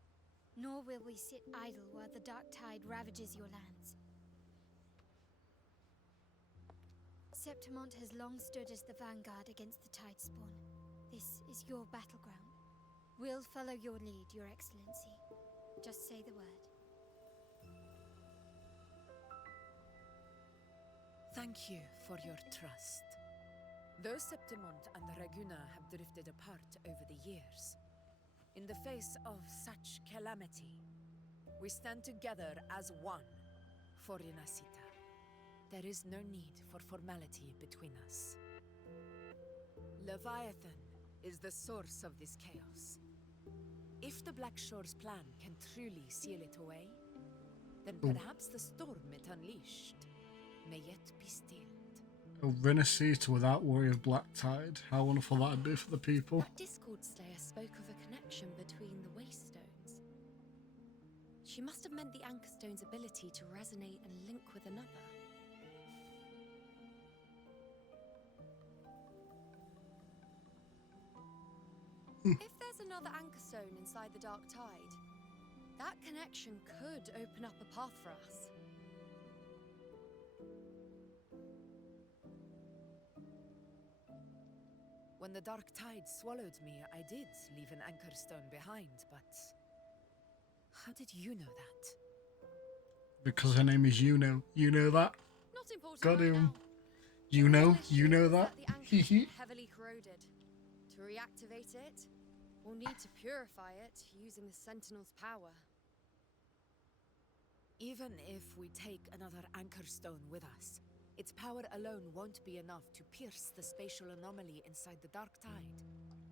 nor will we sit idle while the dark tide ravages your lands. Septimont has long stood as the vanguard against the Tidespawn. This is your battleground. We'll follow your lead, Your Excellency. Just say the word. Thank you for your trust. Though Septimont and Raguna have drifted apart over the years, in the face of such calamity, we stand together as one for Renacita. There is no need for formality between us. Leviathan is the source of this chaos. If the Black Shore's plan can truly seal it away, then perhaps the storm it unleashed may yet be stilled. A Renacita without worry of black tide. How wonderful that'd be for the people. That Discord Slayer spoke of a connection between the Waystones. She must have meant the Anchorstone's ability to resonate and link with another. If there's another Anchorstone inside the Dark Tide, that connection could open up a path for us. When the Dark Tide swallowed me, I did leave an Anchorstone behind, but how did you know that? Because her name is Yuno. You know that? Not important. Got right him. now. You know that? The anchor is heavily corroded. To reactivate it, we'll need to purify it using the Sentinel's power. Even if we take another Anchorstone with us, its power alone won't be enough to pierce the spatial anomaly inside the Dark Tide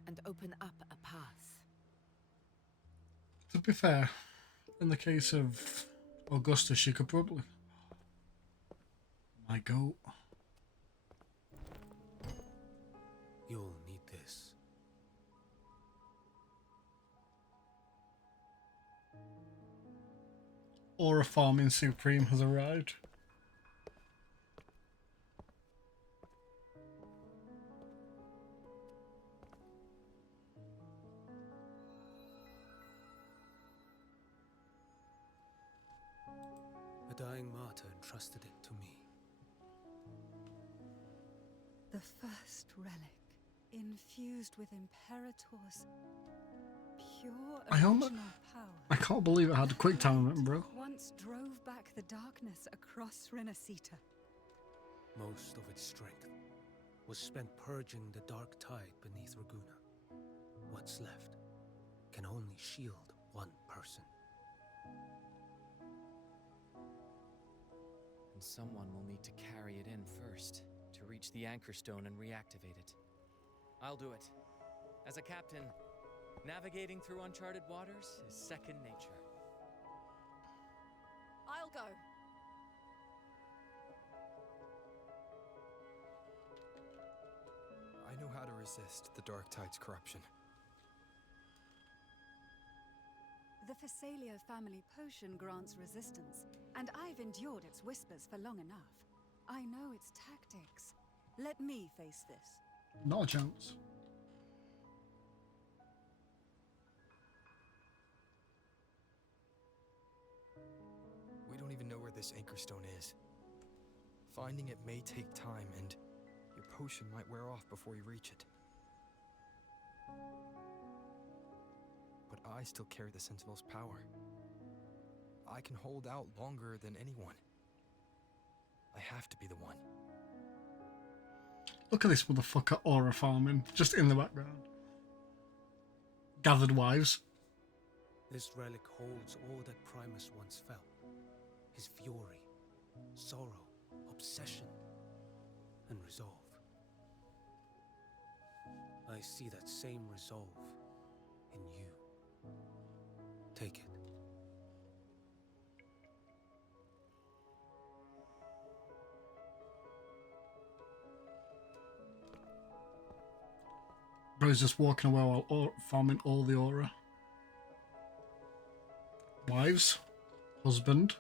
and open up a path. To be fair, in the case of Augusta, she could probably... My goat. You'll need this. Aura Farming Supreme has arrived. A dying martyr entrusted it to me. The first relic, infused with Imperator's pure original power. I can't believe it had a quick time event, bro. Once drove back the darkness across Renacita. Most of its strength was spent purging the dark tide beneath Raguna. What's left can only shield one person. And someone will need to carry it in first, to reach the Anchorstone and reactivate it. I'll do it. As a captain, navigating through uncharted waters is second nature. I'll go. I know how to resist the Dark Tide's corruption. The Phasalia family potion grants resistance, and I've endured its whispers for long enough. I know its tactics. Let me face this. Not a chance. We don't even know where this Anchorstone is. Finding it may take time, and your potion might wear off before you reach it. But I still carry the Sentinel's power. I can hold out longer than anyone. I have to be the one. Look at this motherfucker aura farming, just in the background. Gathered wives. This relic holds all that Primus once felt. His fury, sorrow, obsession, and resolve. I see that same resolve in you. Take it. Bro's just walking away while farming all the aura. Wives, husband.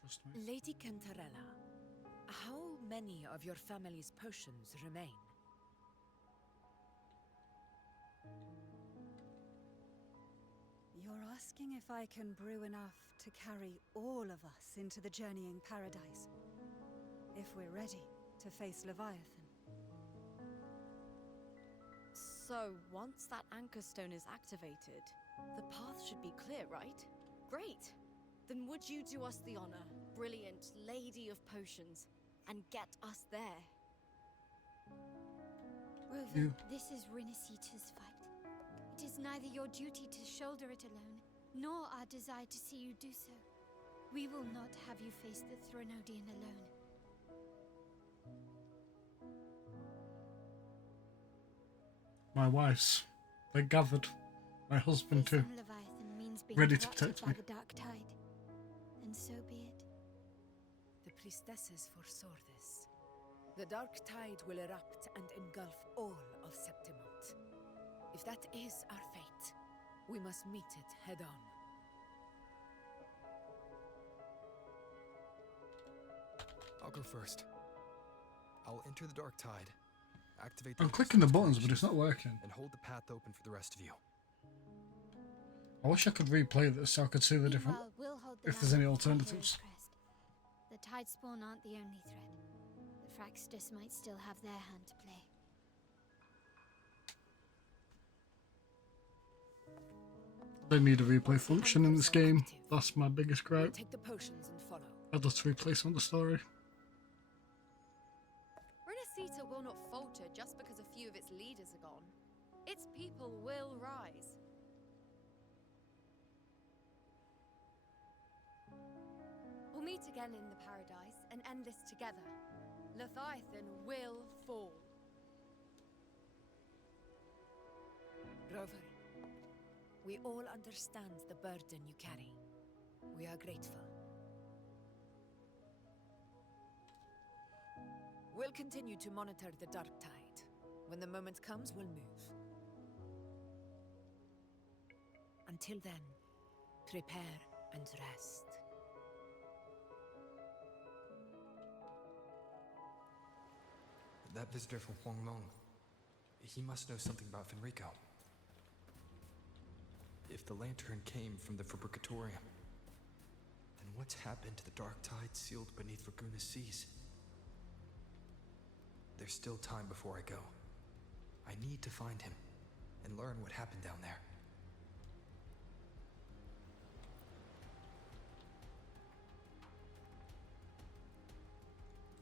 Trust me. Lady Cantarella, how many of your family's potions remain? You're asking if I can brew enough to carry all of us into the journeying paradise. If we're ready, to face Leviathan. So, once that anchor stone is activated, the path should be clear, right? Great! Then would you do us the honor, brilliant Lady of Potions, and get us there? Rover, this is Rinasita's fight. It is neither your duty to shoulder it alone, nor our desire to see you do so. We will not have you face the Threnodian alone. My wives, they gathered. My husband too, Facing Leviathan means being ready to corrupted protect by me. the dark tide. And so be it. The priestesses foresaw this. The dark tide will erupt and engulf all of Septimont. If that is our fate, we must meet it head on. I'll go first. I'll enter the dark tide, activate I'm clicking the buttons, but it's not working. and hold the path open for the rest of you. I wish I could replay this so I could see the different. Meanwhile, we'll hold the If there's line any at the alternatives. Crest. The tide spawn aren't the only threat. The Fraxtus might still have their hand to play. They need a replay function in this game. That's my biggest gripe. Take the potions and follow. I'd love to replay some of the story. Rinasita will not falter just because a few of its leaders are gone. Its people will rise. We'll meet again in the paradise and end this together. Leviathan will fall. Rover, we all understand the burden you carry. We are grateful. We'll continue to monitor the dark tide. When the moment comes, we'll move. Until then, prepare and rest. That visitor from Huanglong, he must know something about Fenrico. If the lantern came from the Fabricatorium, then what's happened to the dark tide sealed beneath Raguna's seas? There's still time before I go. I need to find him and learn what happened down there.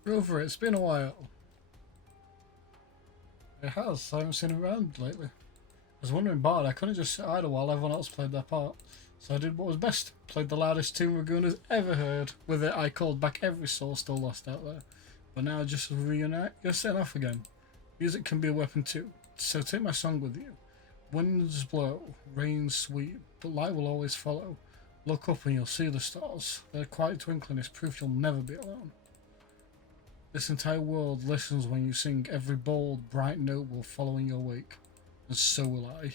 Rover, it's been a while. It has. I haven't seen him around lately. I was wondering, Bard, I couldn't just sit idle while everyone else played their part. So I did what was best. Played the loudest tune Raguna's ever heard. With it, I called back every soul still lost out there. But now just reunite, you're setting off again. Music can be a weapon too. So take my song with you. Winds blow, rain sweep, but light will always follow. Look up and you'll see the stars. Their quiet twinkling is proof you'll never be alone. This entire world listens when you sing. Every bold, bright note will follow in your wake. And so will I.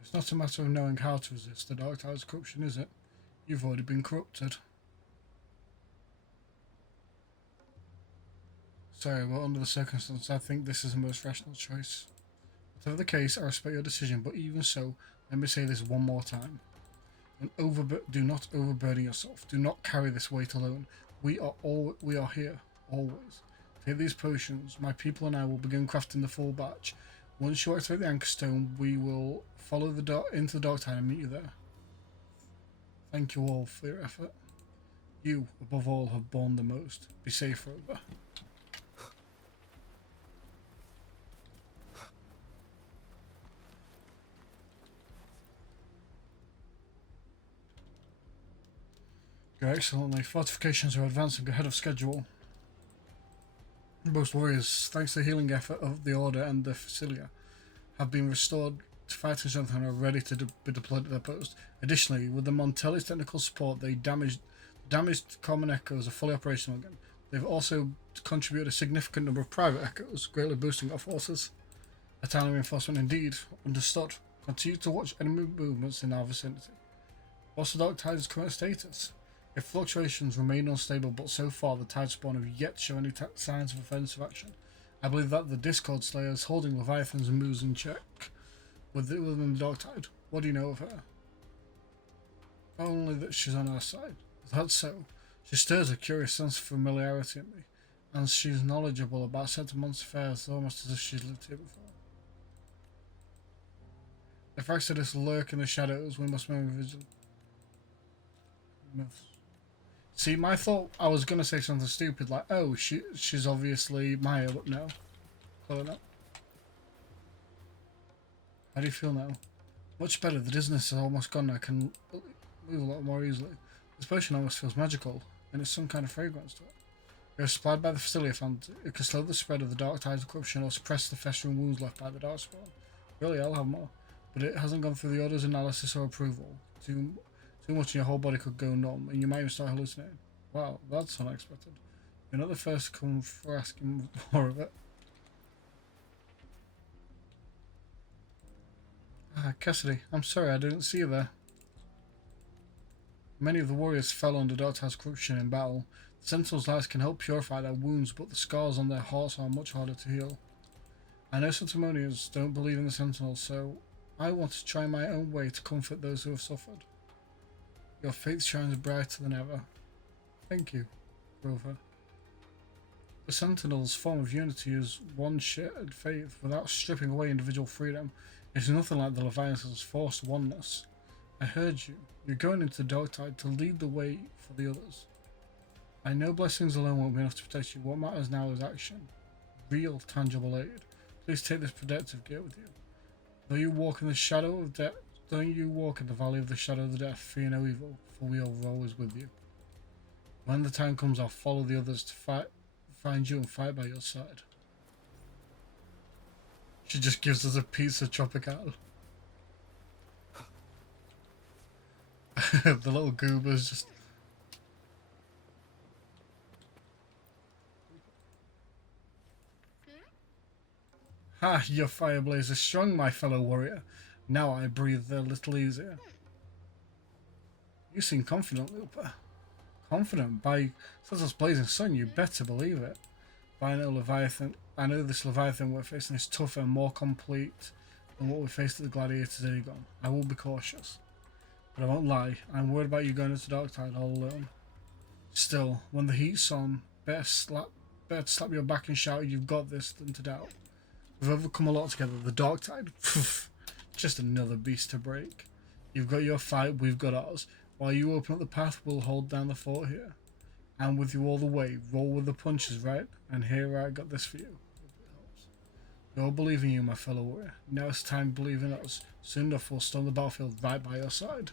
It's not a matter of knowing how to resist the dark tide's corruption, is it? You've already been corrupted. Sorry, but under the circumstances, I think this is the most rational choice. Whatever the case, I respect your decision, but even so, let me say this one more time. Do not overburden yourself. Do not carry this weight alone. We are here, always. Take these potions. My people and I will begin crafting the full batch. Once you activate the anchor stone, we will follow into the dark tide and meet you there. Thank you all for your effort. You, above all, have borne the most. Be safe, Rover. Go excellently. Fortifications are advancing ahead of schedule. Most warriors, thanks to the healing effort of the Order and the Facilia, have been restored to fighting strength and are ready to be deployed at their post. Additionally, with the Montelli's technical support, the damaged common echoes are fully operational again. They've also contributed a significant number of private echoes, greatly boosting our forces. A timely reinforcement indeed. Understood. Continue to watch enemy movements in our vicinity. What's the dark tide's current status? If fluctuations remain unstable, but so far the tide spawn have yet to show any signs of offensive action. I believe that the Discord Slayer is holding Leviathan's moves in check within the Dark Tide. What do you know of her? Only that she's on our side. If that's so, she stirs a curious sense of familiarity in me, and she's knowledgeable about Sentiment's affairs almost as if she's lived here before. If Exodus lurk in the shadows, we must remain vigilant. See, my thought, I was going to say something stupid like, oh, she's obviously Maya, but no. Clearly not. How do you feel now? Much better. The dizziness is almost gone. I can move a lot more easily. This potion almost feels magical, and it's some kind of fragrance to it. You're supplied by the facility fund. It can slow the spread of the Dark Tide's corruption or suppress the festering wounds left by the Darkspawn. Really, I'll have more. But it hasn't gone through the Order's analysis or approval. Too much and your whole body could go numb, and you might even start hallucinating. Wow, that's unexpected. You're not the first to come for asking more of it. Ah, Cassidy, I'm sorry I didn't see you there. Many of the warriors fell under Dark Tide's corruption in battle. The Sentinel's lights can help purify their wounds, but the scars on their hearts are much harder to heal. I know Sentimonians don't believe in the Sentinels, so I want to try my own way to comfort those who have suffered. Your faith shines brighter than ever. Thank you, Rover. The Sentinel's form of unity is one shared faith without stripping away individual freedom. It's nothing like the Leviathan's forced oneness. I heard you. You're going into the Darktide to lead the way for the others. I know blessings alone won't be enough to protect you. What matters now is action. Real, tangible aid. Please take this protective gear with you. Though you walk in the shadow of death, don't you walk in the valley of the shadow of the death, fear no evil, for we are always with you. When the time comes, I'll follow the others to find you and fight by your side. She just gives us a piece of Tropical. The little goobers just... Ha! Your fire blaze is strong, my fellow warrior. Now I breathe a little easier. You seem confident, Looper. Confident? By Satan's blazing sun, you better believe it. But I know this Leviathan we're facing is tougher and more complete than what we faced at the Gladiator's Aegon. I will be cautious. But I won't lie, I'm worried about you going into Darktide all alone. Still, when the heat's on, better slap your back and shout you've got this than to doubt. We've overcome a lot together. The Darktide, just another beast to break. You've got your fight, we've got ours. While you open up the path, we'll hold down the fort here. And with you all the way, roll with the punches, right? And here I got this for you. We all believe in you, my fellow warrior. Now it's time to believe in us. Soon enough we'll storm the battlefield right by your side.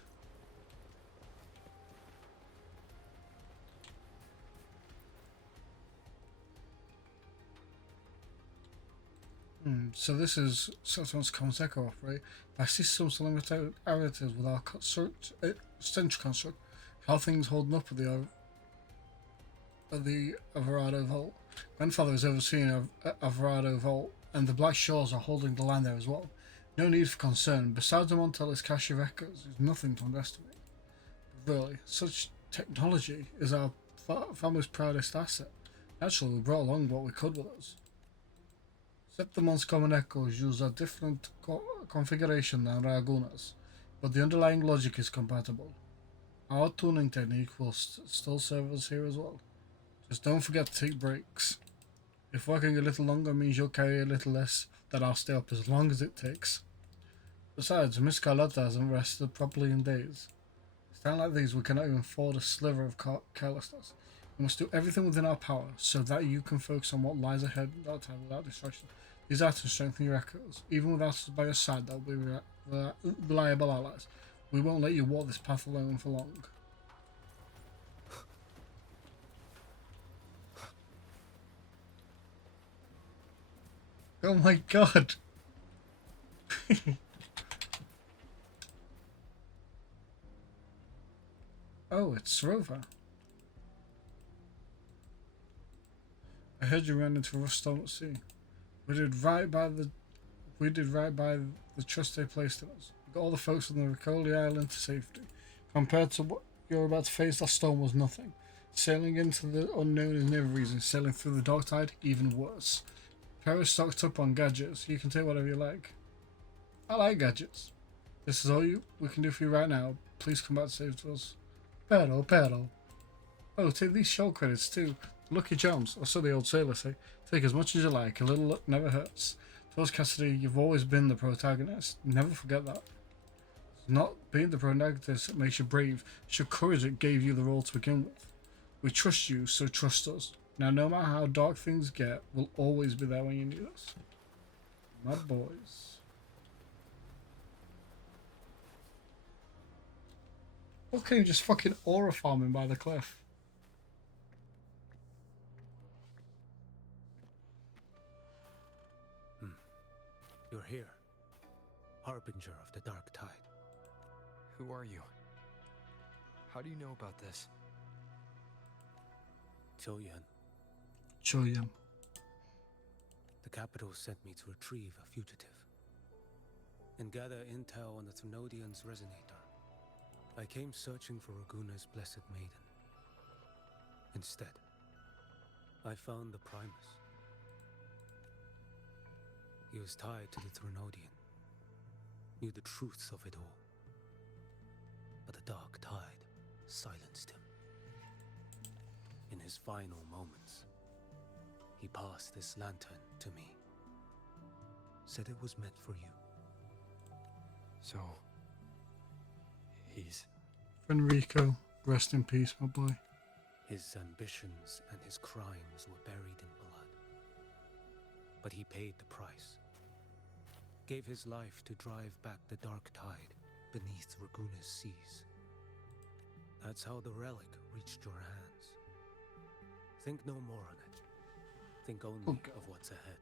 So this is Satan's Conseco operate. I see some similarities with our central construct. How things holding up at the Alvarado Vault. Grandfather is overseeing Alvarado Vault, and the Black Shores are holding the land there as well. No need for concern. Besides the Montel's cache of echoes, is nothing to underestimate. But really, such technology is our family's proudest asset. Naturally, we brought along what we could with us. Septimon's common echoes use a different configuration than Raguna's, but the underlying logic is compatible. Our tuning technique will still serve us here as well. Just don't forget to take breaks. If working a little longer means you'll carry a little less, then I'll stay up as long as it takes. Besides, Miss Carlotta hasn't rested properly in days. It's times like these we cannot even afford a sliver of carelessness. We must do everything within our power so that you can focus on what lies ahead without time, without distraction. These items strengthen your echoes. Even without us by your side, they'll be reliable allies. We won't let you walk this path alone for long. Oh my god! Oh, it's Rover. I heard you ran into a rough storm at sea. We did right by the trust they placed in us. We got all the folks on the Ricoli Island to safety. Compared to what you're about to face, that storm was nothing. Sailing into the unknown is never easy. Sailing through the Darktide, even worse. Paris stocked up on gadgets. You can take whatever you like. I like gadgets. This is all we can do for you right now. Please come back to save us. Pero. Oh, take these show credits too. Lucky charms, or so the old sailors say. Take as much as you like. A little luck never hurts. Towards Cassidy, you've always been the protagonist. Never forget that. It's not being the protagonist that makes you brave. It's your courage that gave you the role to begin with. We trust you, so trust us. Now, no matter how dark things get, we'll always be there when you need us. My boys. Okay, just fucking aura farming by the cliff. You're here, Harbinger of the Dark Tide. Who are you? How do you know about this? Choyan. The capital sent me to retrieve a fugitive and gather intel on the Thrunodian's resonator. I came searching for Raguna's blessed maiden. Instead, I found the Primus. He was tied to the Thrunodian, knew the truths of it all. But the Dark Tide silenced him. In his final moments, he passed this lantern to me. Said it was meant for you. So, he's... Enrico, rest in peace, my boy. His ambitions and his crimes were buried in blood. But he paid the price. Gave his life to drive back the Dark Tide beneath Raguna's seas. That's how the relic reached your hands. Think no more on it. Think only of what's ahead.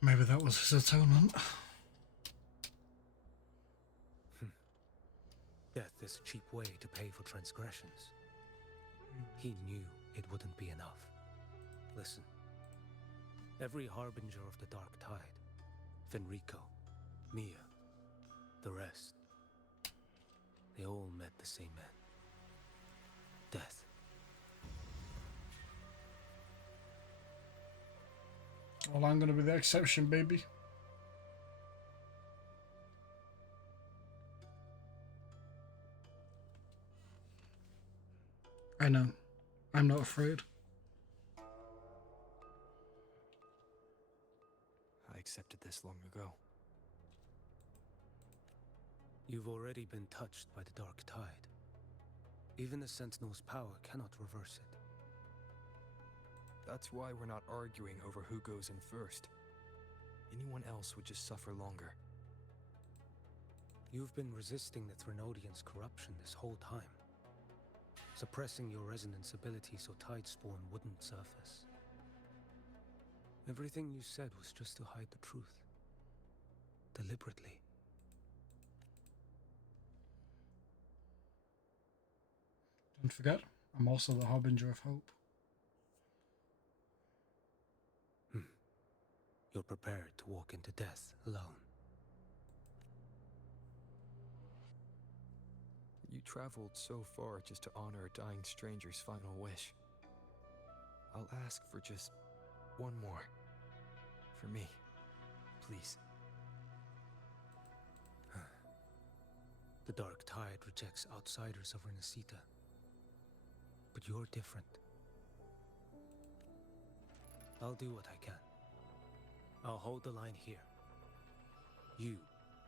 Maybe that was his atonement. Death is a cheap way to pay for transgressions. He knew it wouldn't be enough. Listen. Every harbinger of the Dark Tide, Fenrico, Mia, the rest, they all met the same end. Death. Well, I'm going to be the exception, baby. I know. I'm not afraid. I accepted this long ago. You've already been touched by the Dark Tide. Even the Sentinel's power cannot reverse it. That's why we're not arguing over who goes in first. Anyone else would just suffer longer. You've been resisting the Thrunodian's corruption this whole time. Suppressing your resonance ability so Tidespawn wouldn't surface. Everything you said was just to hide the truth. Deliberately. Don't forget, I'm also the Harbinger of Hope. You're prepared to walk into death alone. You traveled so far just to honor a dying stranger's final wish. I'll ask for just one more. For me. Please. The Dark Tide rejects outsiders of Renacita. But you're different. I'll do what I can. I'll hold the line here. You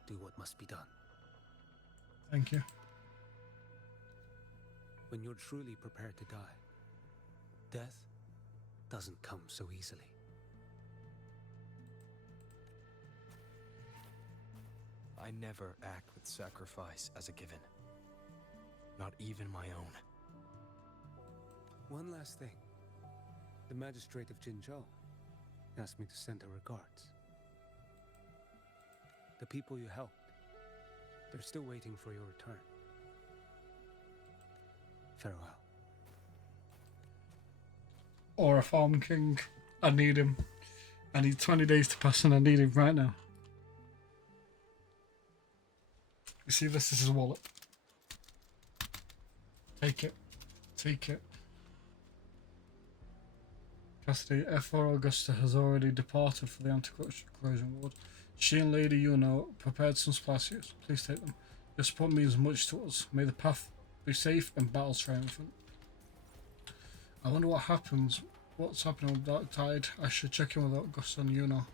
do what must be done. Thank you. When you're truly prepared to die, death doesn't come so easily. I never act with sacrifice as a given. Not even my own. One last thing. The magistrate of Jinzhou asked me to send her regards. The people you helped, they're still waiting for your return. Farewell. Or a Farm King. I need him. I need 20 days to pass and I need him right now. You see this? This is his wallet. Take it. Take it. capacity. F4 Augusta has already departed for the anti-corrosion ward. She and Lady Yuno prepared some splashes. Please take them. Your support means much to us. May the path be safe and battle triumphant. I wonder what happens. What's happening with Dark Tide? I should check in with Augusta and Yuno.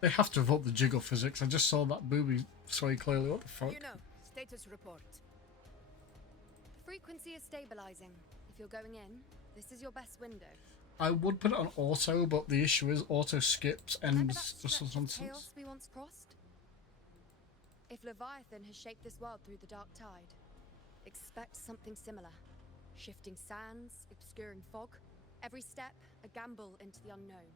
They have to vote the jiggle physics. I just saw that booby sway clearly. What the fuck? You know, status report. Frequency is stabilizing. If you're going in, this is your best window. I would put it on auto, but the issue is auto skips and just nonsense. Chaos we once crossed? If Leviathan has shaped this world through the dark tide, expect something similar. Shifting sands, obscuring fog, every step a gamble into the unknown.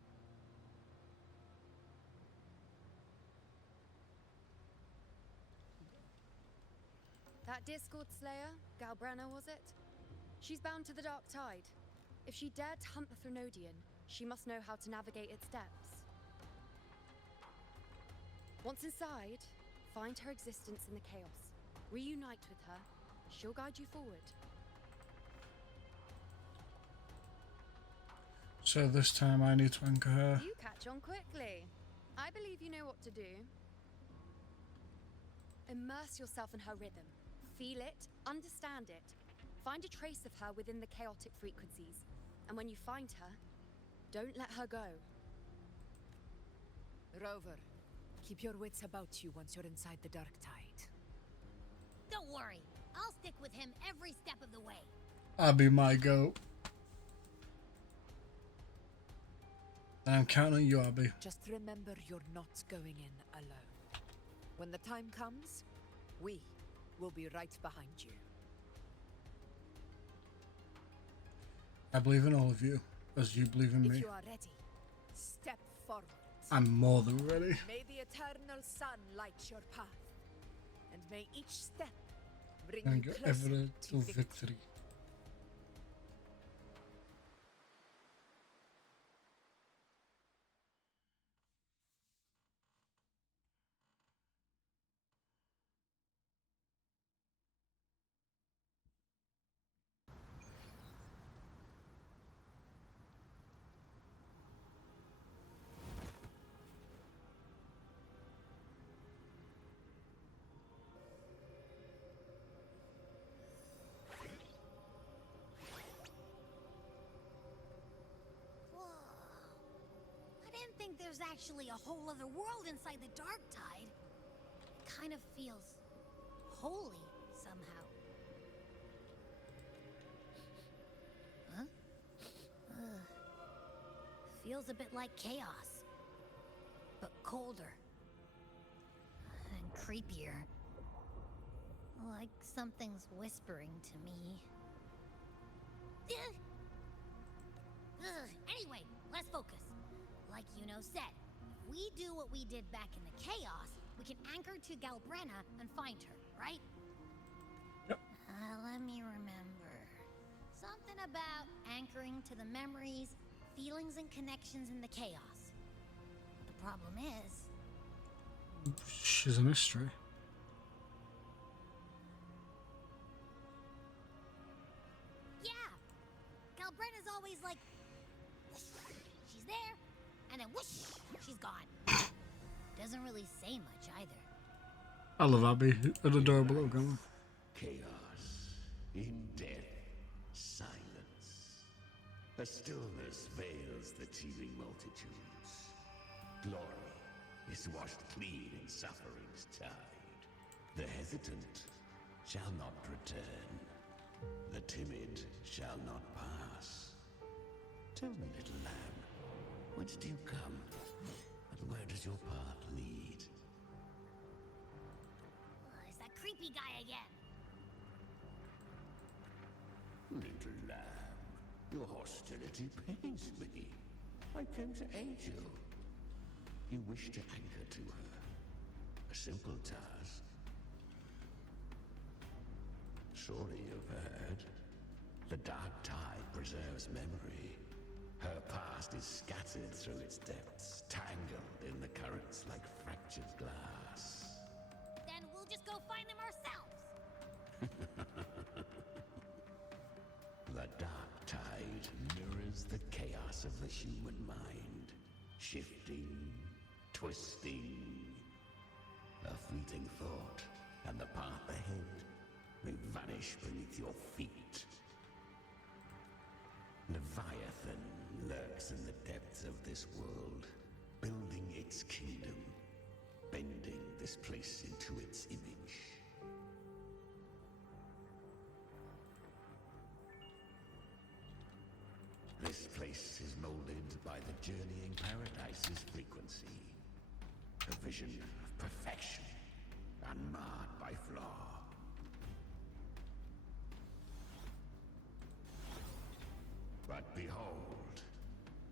That Discord Slayer, Galbrenna, was it? She's bound to the dark tide. If she dared to hunt the Threnodian, she must know how to navigate its depths. Once inside, find her existence in the chaos. Reunite with her. She'll guide you forward. So this time I need to anchor her. You catch on quickly. I believe you know what to do. Immerse yourself in her rhythm. Feel it, understand it. Find a trace of her within the chaotic frequencies. And when you find her, don't let her go. Rover, keep your wits about you once you're inside the dark tide. Don't worry, I'll stick with him every step of the way. Abby, my goat. I'm counting on you, Abby. Just remember you're not going in alone. When the time comes, we will be right behind you. I believe in all of you, as you believe in If me. you are ready, step forward. I'm more than ready. May the eternal sun light your path, and may each step bring And you go closer ever to to victory. victory. I didn't think there's actually a whole other world inside the dark tide. Kind of feels holy somehow. Huh? Feels a bit like chaos, but colder and creepier. Like something's whispering to me. Anyway, let's focus. Like Yuno said, if we do what we did back in the chaos, we can anchor to Galbrenna and find her, right? Yep. Let me remember. Something about anchoring to the memories, feelings, and connections in the chaos. The problem is... She's a mystery. Yeah! Galbrenna's always like... she's there, and then whoosh, she's gone. Doesn't really say much either. I love Abby, an adorable little girl. Chaos, in death, silence. A stillness veils the teeming multitudes. Glory is washed clean in suffering's tide. The hesitant shall not return. The timid shall not pass. Tell me, little lamb, whence do you come? And where does your path lead? It's that creepy guy again. Little lamb, your hostility pains me. I came to aid you. You wish to anchor to her. A simple task. Surely you've heard. The dark tide preserves memory. Her past past is scattered through its depths, tangled in the currents like fractured glass. Then we'll just go find them ourselves. The dark tide mirrors the chaos of the human mind, shifting, twisting. A fleeting thought, and the path ahead may vanish beneath your feet. Leviathan lurks in the depths of this world, building its kingdom, bending this place into its image. This place is molded by the journeying paradise's frequency. A vision of perfection, unmarred by flaw. But behold,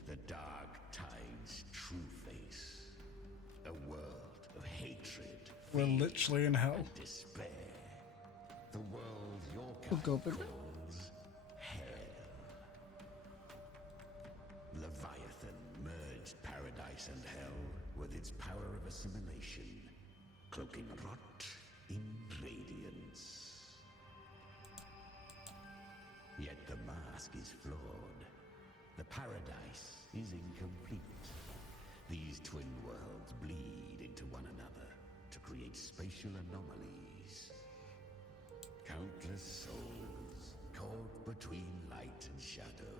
the dark tide's true face. A world of hatred, We're literally in hell. and despair. The world your We'll kind go bigger. calls hell. Leviathan merged paradise and hell with its power of assimilation, cloaking rot in radiance. Yet the mask is flawed. The paradise is incomplete. These twin worlds bleed into one another to create spatial anomalies. Countless souls caught between light and shadow,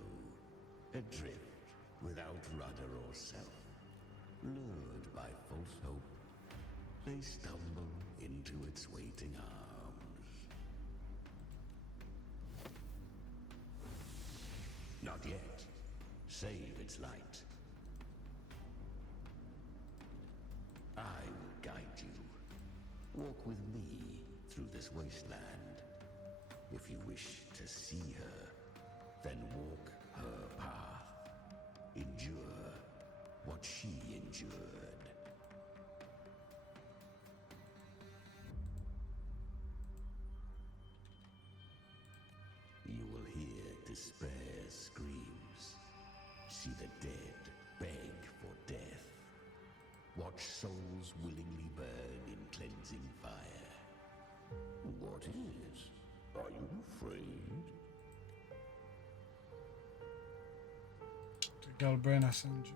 adrift without rudder or self, lured by false hope, they stumble into its waiting arms. Not yet. Save its light. I will guide you. Walk with me through this wasteland. If you wish to see her, then walk her path. Endure what she endured. You will hear despair's screams. See the dead beg for death. Watch souls willingly burn in cleansing fire. What is? Are you afraid? Galbrina send you.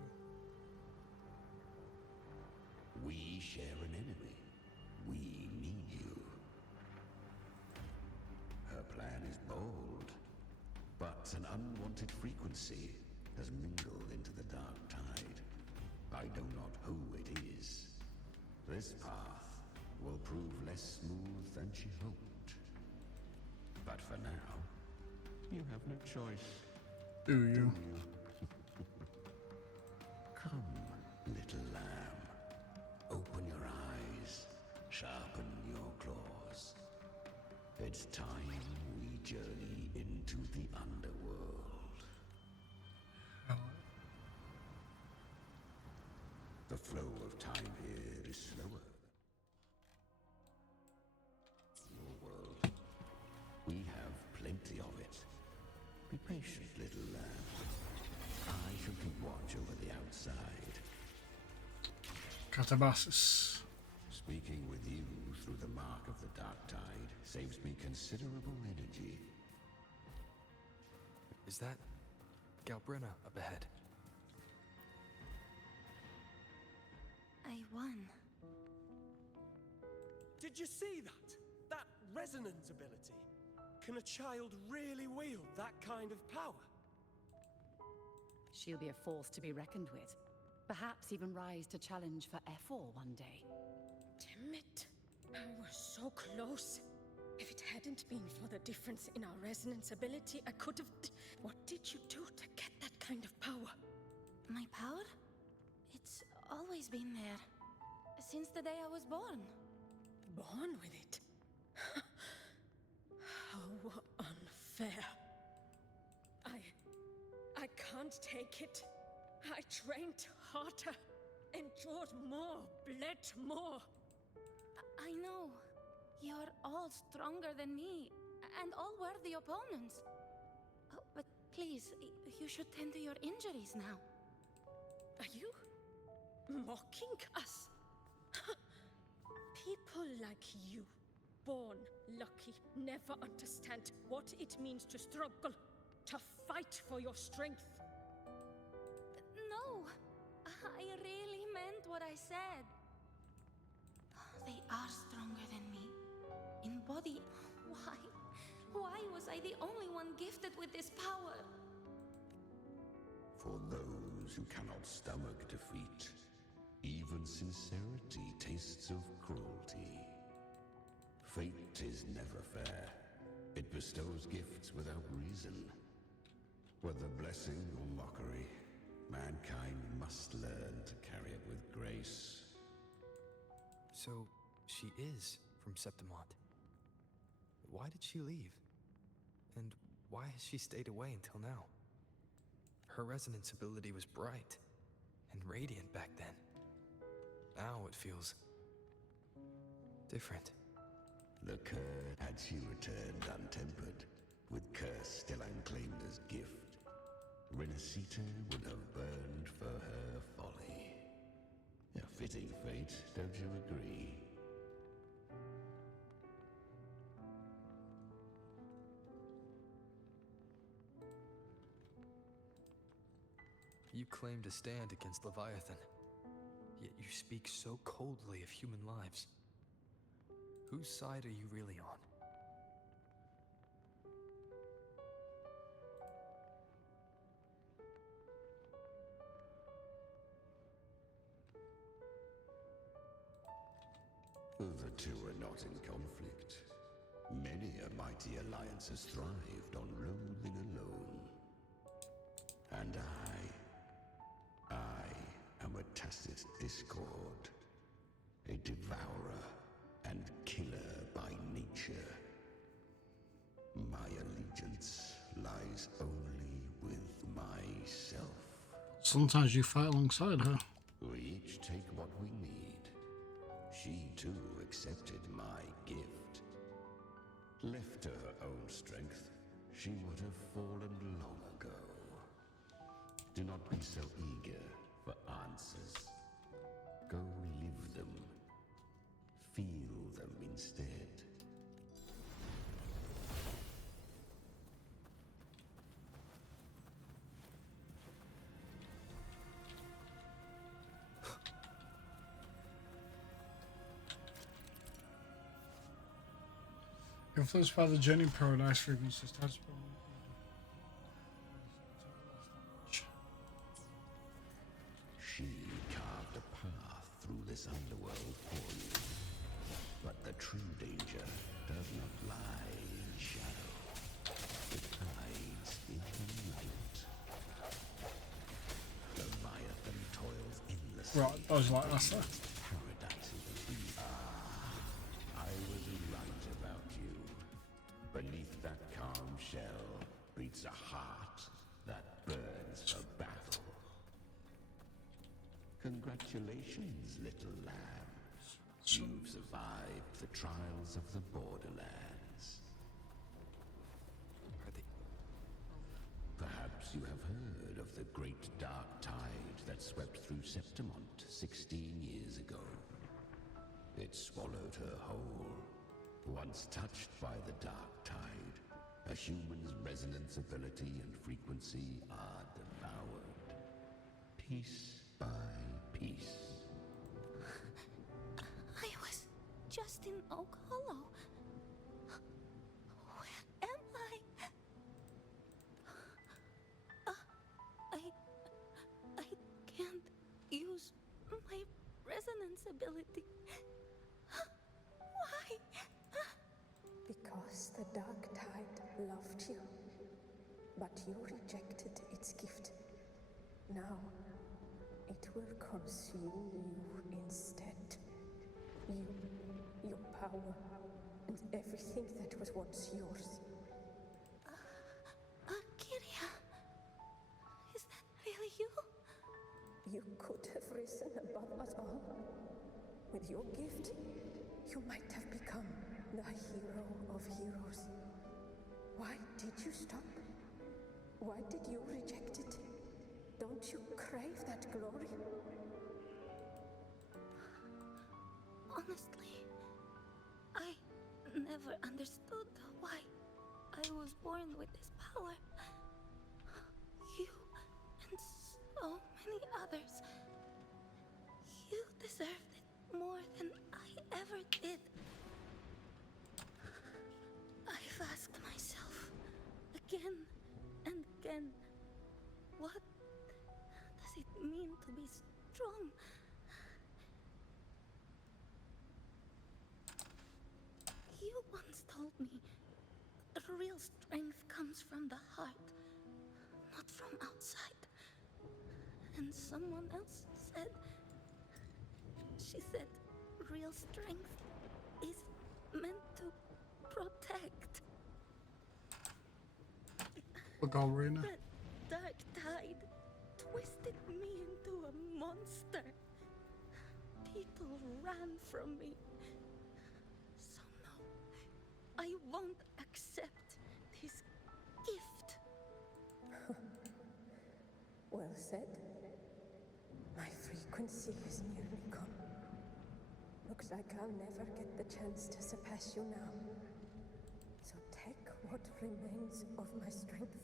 We share an enemy. We need you. Her plan is bold, but an unwanted frequency has mingled into the dark tide. I know not who it is. This path will prove less smooth than she hoped. But for now, you have no choice. Do you? Come, little lamb. Open your eyes. Sharpen your claws. It's time we journey into the underworld. The flow of time here is slower. Your world. We have plenty of it. Be patient, little lamb. I shall keep watch over the outside. Catabasis. Speaking with you through the mark of the dark tide saves me considerable energy. Is that Galbrina up ahead? I won. Did you see that? That resonance ability? Can a child really wield that kind of power? She'll be a force to be reckoned with. Perhaps even rise to challenge for F4 one day. Damn it. I was so close. If it hadn't been for the difference in our resonance ability, I could have... What did you do to get that kind of power? My power? It's always been there. Since the day I was born. Born with it? How unfair. I can't take it. I trained harder, endured more, bled more. I know. You're all stronger than me, and all worthy opponents. Oh, but please, you should tend to your injuries now. Are you mocking us? People like you, born lucky, never understand what it means to struggle, to fight for your strength. No, I really meant what I said. They are stronger than me. In body. Why? Why was I the only one gifted with this power? For those who cannot stomach defeat, even sincerity tastes of cruelty. Fate is never fair. It bestows gifts without reason. Whether blessing or mockery, mankind must learn to carry it with grace. So, she is from Septimont. Why did she leave? And why has she stayed away until now? Her resonance ability was bright and radiant back then. Now it feels different. The curse had she returned untempered, with curse still unclaimed as gift, Renacita would have burned for her folly. A fitting fate, don't you agree? You claim to stand against Leviathan, yet you speak so coldly of human lives. Whose side are you really on? The two are not in conflict. Many a mighty alliance has thrived on loathing alone. And I am a tacit discord, a devourer and killer by nature. My allegiance lies only with myself. Sometimes you fight alongside her. We each take what we need. She too accepted my gift. Left to her own strength, she would have fallen long ago. Do not be so eager for answers. Go live them. Feel them instead. Influenced by the Journey Paradise frequencies. She carved a path through this underworld for you. But the true danger does not lie in shadow. It hides in the light. Leviathan toils endlessly. Right, I was like, that's it. Paradise is the beast. I was right about you. Beneath that calm shell beats a heart that burns for battle. Congratulations, little lamb. You've survived the trials of the borderlands. Perhaps you have heard of the great dark tide that swept through Septimont 16 years ago. It swallowed her whole. Once touched by the dark tide, a human's resonance ability and frequency are devoured. Piece by piece. I was just in Oak Hollow. Where am I? I can't use my resonance ability. Why? Because the dark tide loved you, but you rejected its gift. Now, it will consume you instead. You, your power, and everything that was once yours. Kyria, is that really you? You could have risen above us all. With your gift, you might have become the hero of heroes. Why did you stop? Why did you reject it? Don't you crave that glory. Honestly, I never understood why I was born with this power. You and so many others. You deserved it more than I ever did. I've asked myself again and again, what does it mean to be strong? You once told me real strength comes from the heart, not from outside. And someone else said, she said, real strength is meant to protect. Ballerina. The dark tide twisted me into a monster. People ran from me. So no, I won't accept this gift. Well said. My frequency is nearly gone. Looks like I'll never get the chance to surpass you now. So take what remains of my strength.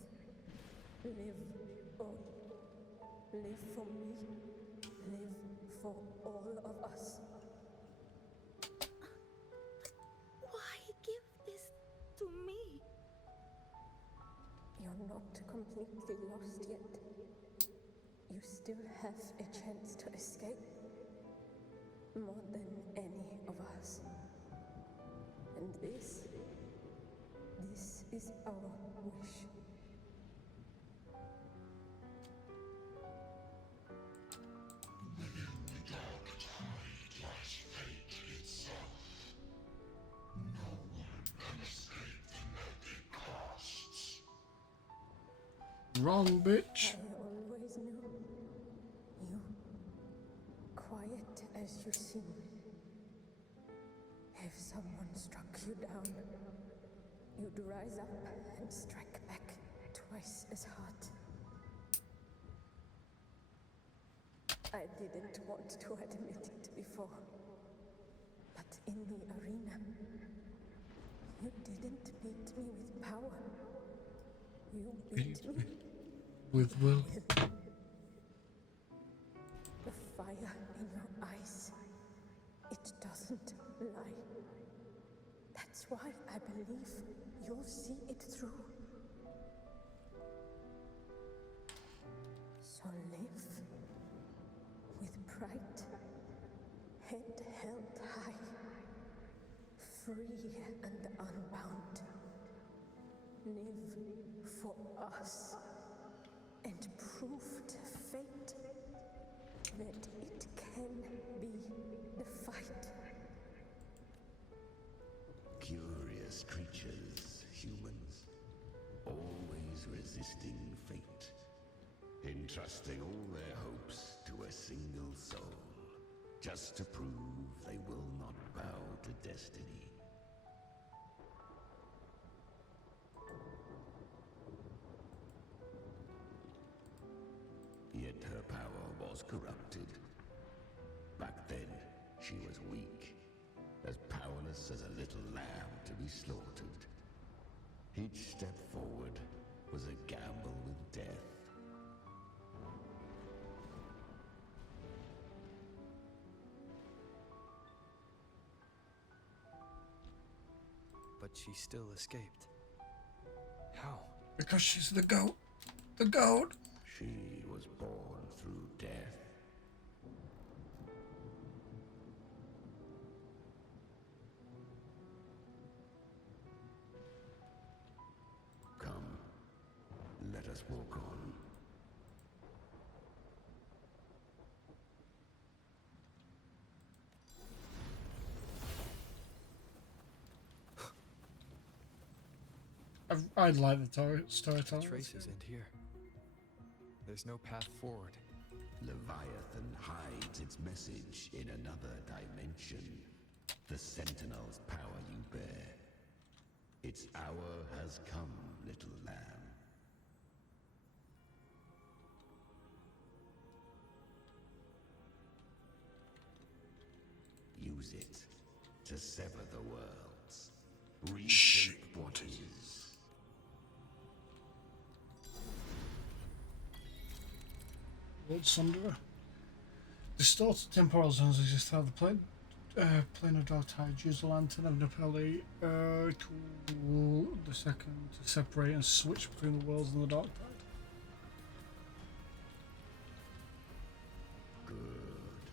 Live on. Live for me. Live for all of us. Why give this to me? You're not completely lost yet. You still have a chance to escape. More than any of us. And this is our wish. Within the dark tide lies fate itself. No one can escape the net it casts. Wrong, bitch. I always knew. You, quiet as you seem. If someone struck you down, you'd rise up and strike back twice as hard. I didn't want to admit it before, but in the arena, you didn't beat me with power. You beat me with will. The fire in your eyes, it doesn't lie. That's why I believe you'll see it through. So live with pride, head held high, free and unbound. Live for us and prove to fate that it can be the fight. Curious creatures, humans, always resisting fate, entrusting all their hopes to a single soul, just to prove they will not bow to destiny. Yet her power was corrupted. Back then, she was weak, as powerless as a little lamb to be slaughtered. Each step forward was a gamble with death. But she still escaped. How? Because she's the goat. The goat. She was born through death. Come, let us walk on. I like the storytelling. The traces end here. There's no path forward. Leviathan hides its message in another dimension. The Sentinel's power you bear. Its hour has come, little lamb. use it to sever the worlds, reshape what is. Lord Sunderer. Distorted temporal zones exist how the plane of dark tide. Use the lantern of Nepali to the second to separate and switch between the worlds and the dark tide. Good.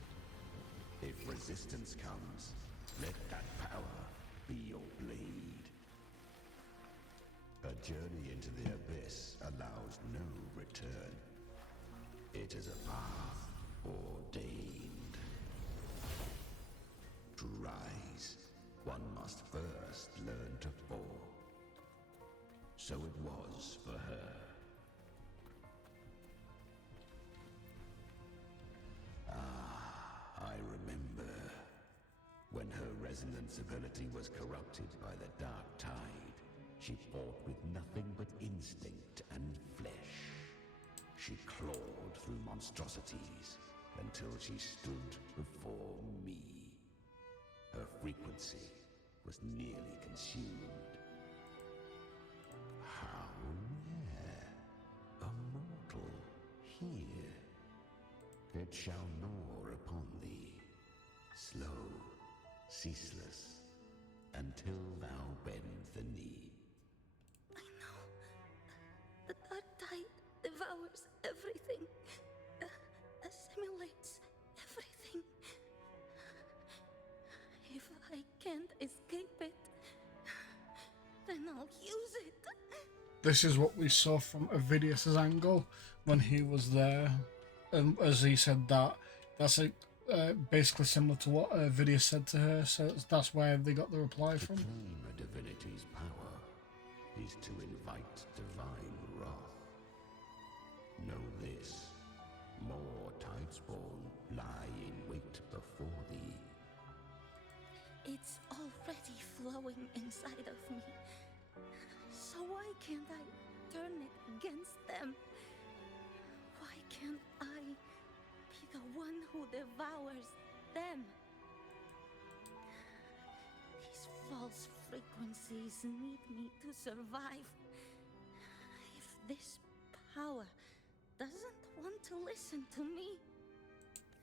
If resistance comes, let that power be your blade. A journey into the abyss allows no return. It is a path ordained. To rise, one must first learn to fall. So it was for her. I remember when her resonance ability was corrupted by the dark tide. She fought with nothing but instinct and flesh. She clawed through monstrosities until she stood before me. Her frequency was nearly consumed. How rare! A mortal here. It shall gnaw upon thee, slow, ceaseless, until thou bend the knee. I know. The dark tide devours everything, assimilates everything. If I can't escape it, then I'll use it. This is what we saw from Avidius's angle when he was there. As he said that's basically similar to what Avidius said to her, so that's where they got the reply from. To claim a divinity's power is to invite divine wrath. Know this, more tidespawn lie in wait before thee. It's already flowing inside of me. So why can't I turn it against them? Why can't I be the one who devours them? These false frequencies need me to survive. If this power doesn't want to listen to me,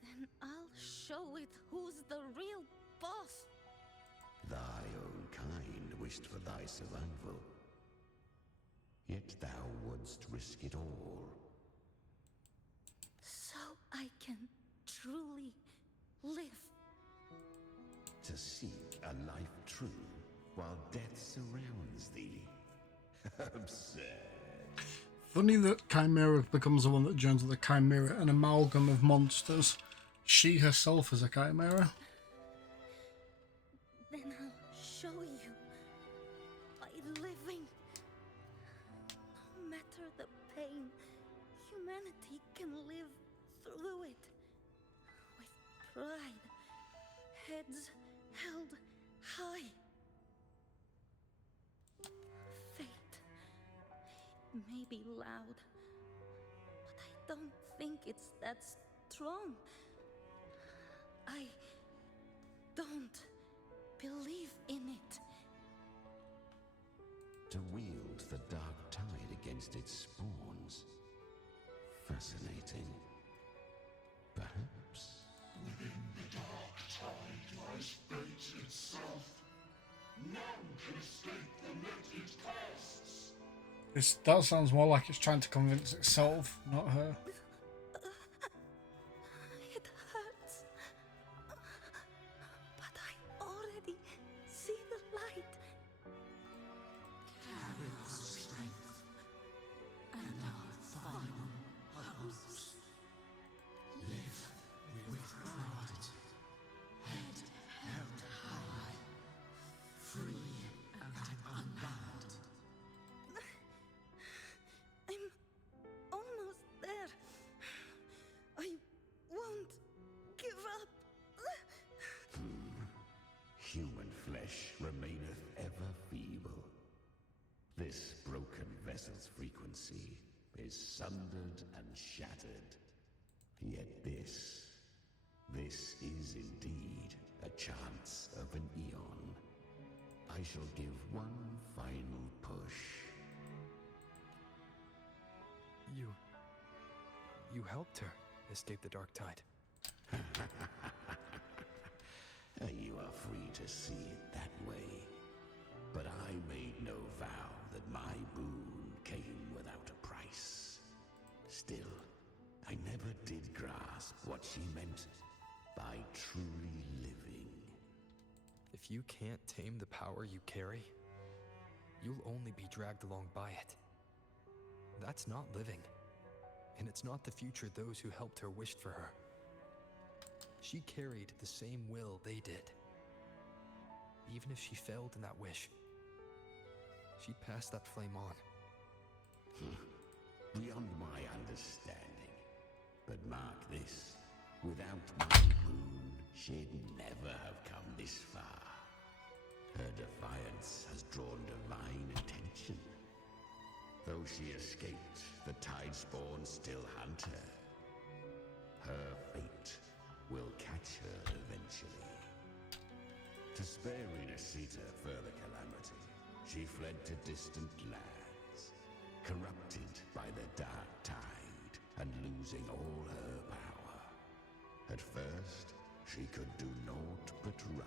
then I'll show it who's the real boss. Thy own kind wished for thy survival. Yet thou wouldst risk it all. So I can truly live. To seek a life true while death surrounds thee. Absurd. Funny that Chimera becomes the one that joins the Chimera, an amalgam of monsters. She herself is a Chimera. Then I'll show you by living. No matter the pain, humanity can live through it with pride, heads held high. Fate, it may be loud, but I don't think it's that strong. I don't believe in it. To wield the dark tide against its spawns. Fascinating. Perhaps. Within the dark tide lies fate itself. None can escape the net it casts. That sounds more like it's trying to convince itself, not her. It hurts. But I already see the light. Carry our strength and our final hopes. Live with pride, head held high, free and unbound. I'm almost there. I won't give up. Human flesh remaineth ever feeble. This broken vessel's frequency is sundered and shattered. Yet this is indeed a chance shall give one final push. You helped her escape the dark tide. You are free to see it that way. But I made no vow that my boon came without a price. Still, I never did grasp what she meant by truly living. If you can't tame the power you carry, you'll only be dragged along by it. That's not living. And it's not the future those who helped her wished for her. She carried the same will they did. Even if she failed in that wish, she'd pass that flame on. Beyond my understanding. But mark this, without my boon, she'd never have come this far. Her defiance has drawn divine attention. Though she escaped, the Tidespawn still hunt her. Her fate will catch her eventually. To spare Renacita further calamity, she fled to distant lands, corrupted by the dark tide and losing all her power. At first, she could do naught but run.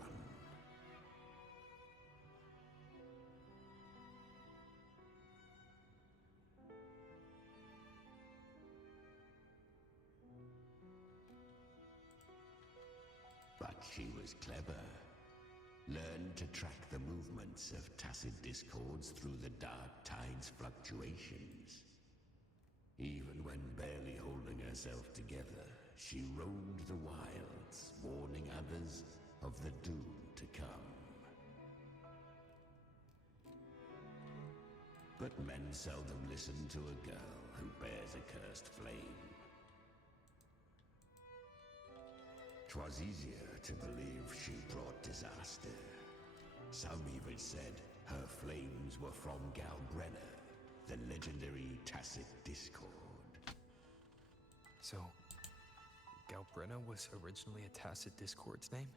But she was clever. Learned to track the movements of tacit discords through the dark tide's fluctuations. Even when barely holding herself together, she roamed the wilds, warning others of the doom to come. But men seldom listen to a girl who bears a cursed flame. 'Twas easier to believe she brought disaster. Some even said her flames were from Galbrenna, the legendary tacit discord. So, Galbrenna was originally a tacit discord's name?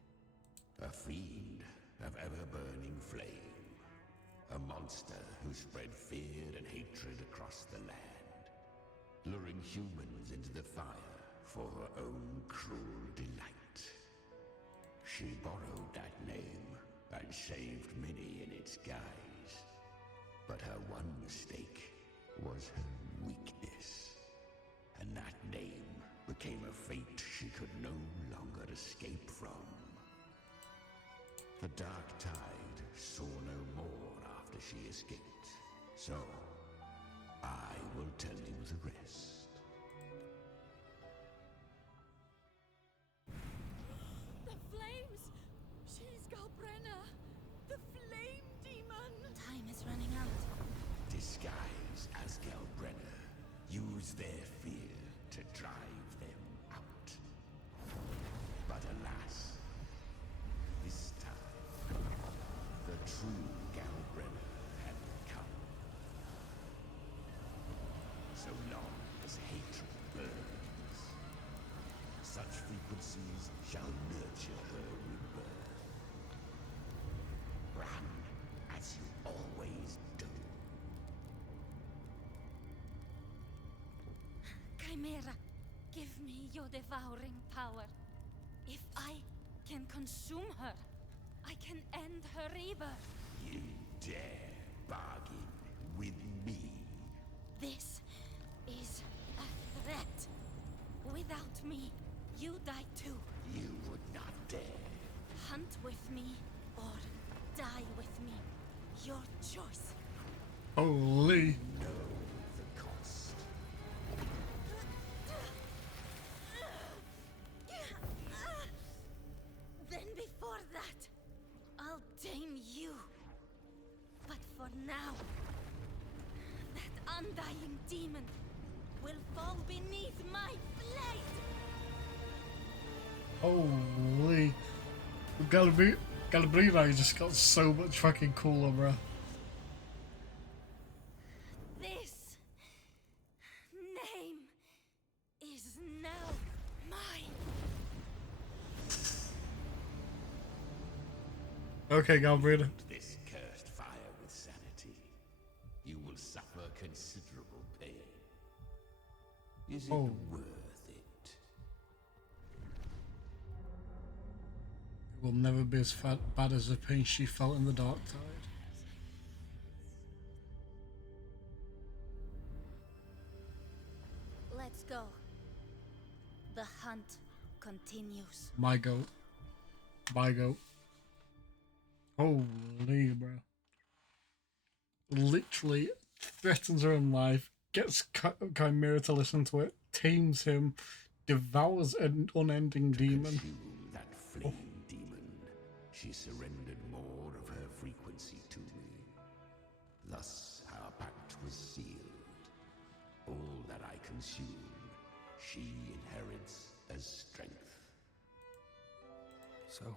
A fiend of ever-burning flame. A monster who spread fear and hatred across the land, luring humans into the fire for her own cruel delight. She borrowed that name and saved many in its guise. But her one mistake was her weakness. And that name became a fate she could no longer escape from. The dark tide saw no more after she escaped. So, I will tell you the rest. The flames! She's Galbrenna! The flame demon! Time is running out. Disguise as Galbrenna. Use their fear to drive them out. But alas, this time, the true Galbrenna had come. So long as hatred burns, such frequencies shall nurture her rebirth. Run as you always do. Chimera, give me your devouring power. If I can consume her, I can end her rebirth. You dare bargain with me? This is a threat. Without me, you die too. You would not dare. Hunt with me or die with me. Your choice. Holy. Know the cost. Then before that, I'll tame you. But for now, that undying demon will fall beneath my blade. Holy. Galbrina just got so much fucking cooler, bro. This name is now mine. Okay, Galbrina. This cursed Is it Oh. worth it? It will never be as bad as the pain she felt in the dark tide. Let's go. The hunt continues. My goat. My goat. Holy, bro. Literally threatens her own life, gets Chimera to listen to it, tames him, devours an unending demon. Consume that flame demon. She surrendered more of her frequency to me. Thus our pact was sealed. All that I consume, she inherits as strength. So,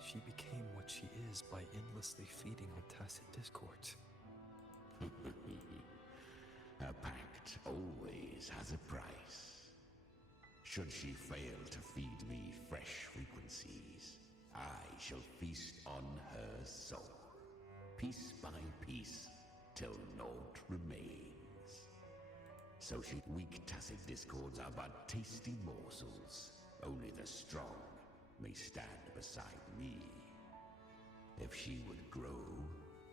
she became what she is by endlessly feeding on tacit discords. A pact always has a price. Should she fail to feed me fresh frequencies, I shall feast on her soul, piece by piece, till naught remains. So weak tacit discords are but tasty morsels. Only the strong may stand beside me. If she would grow,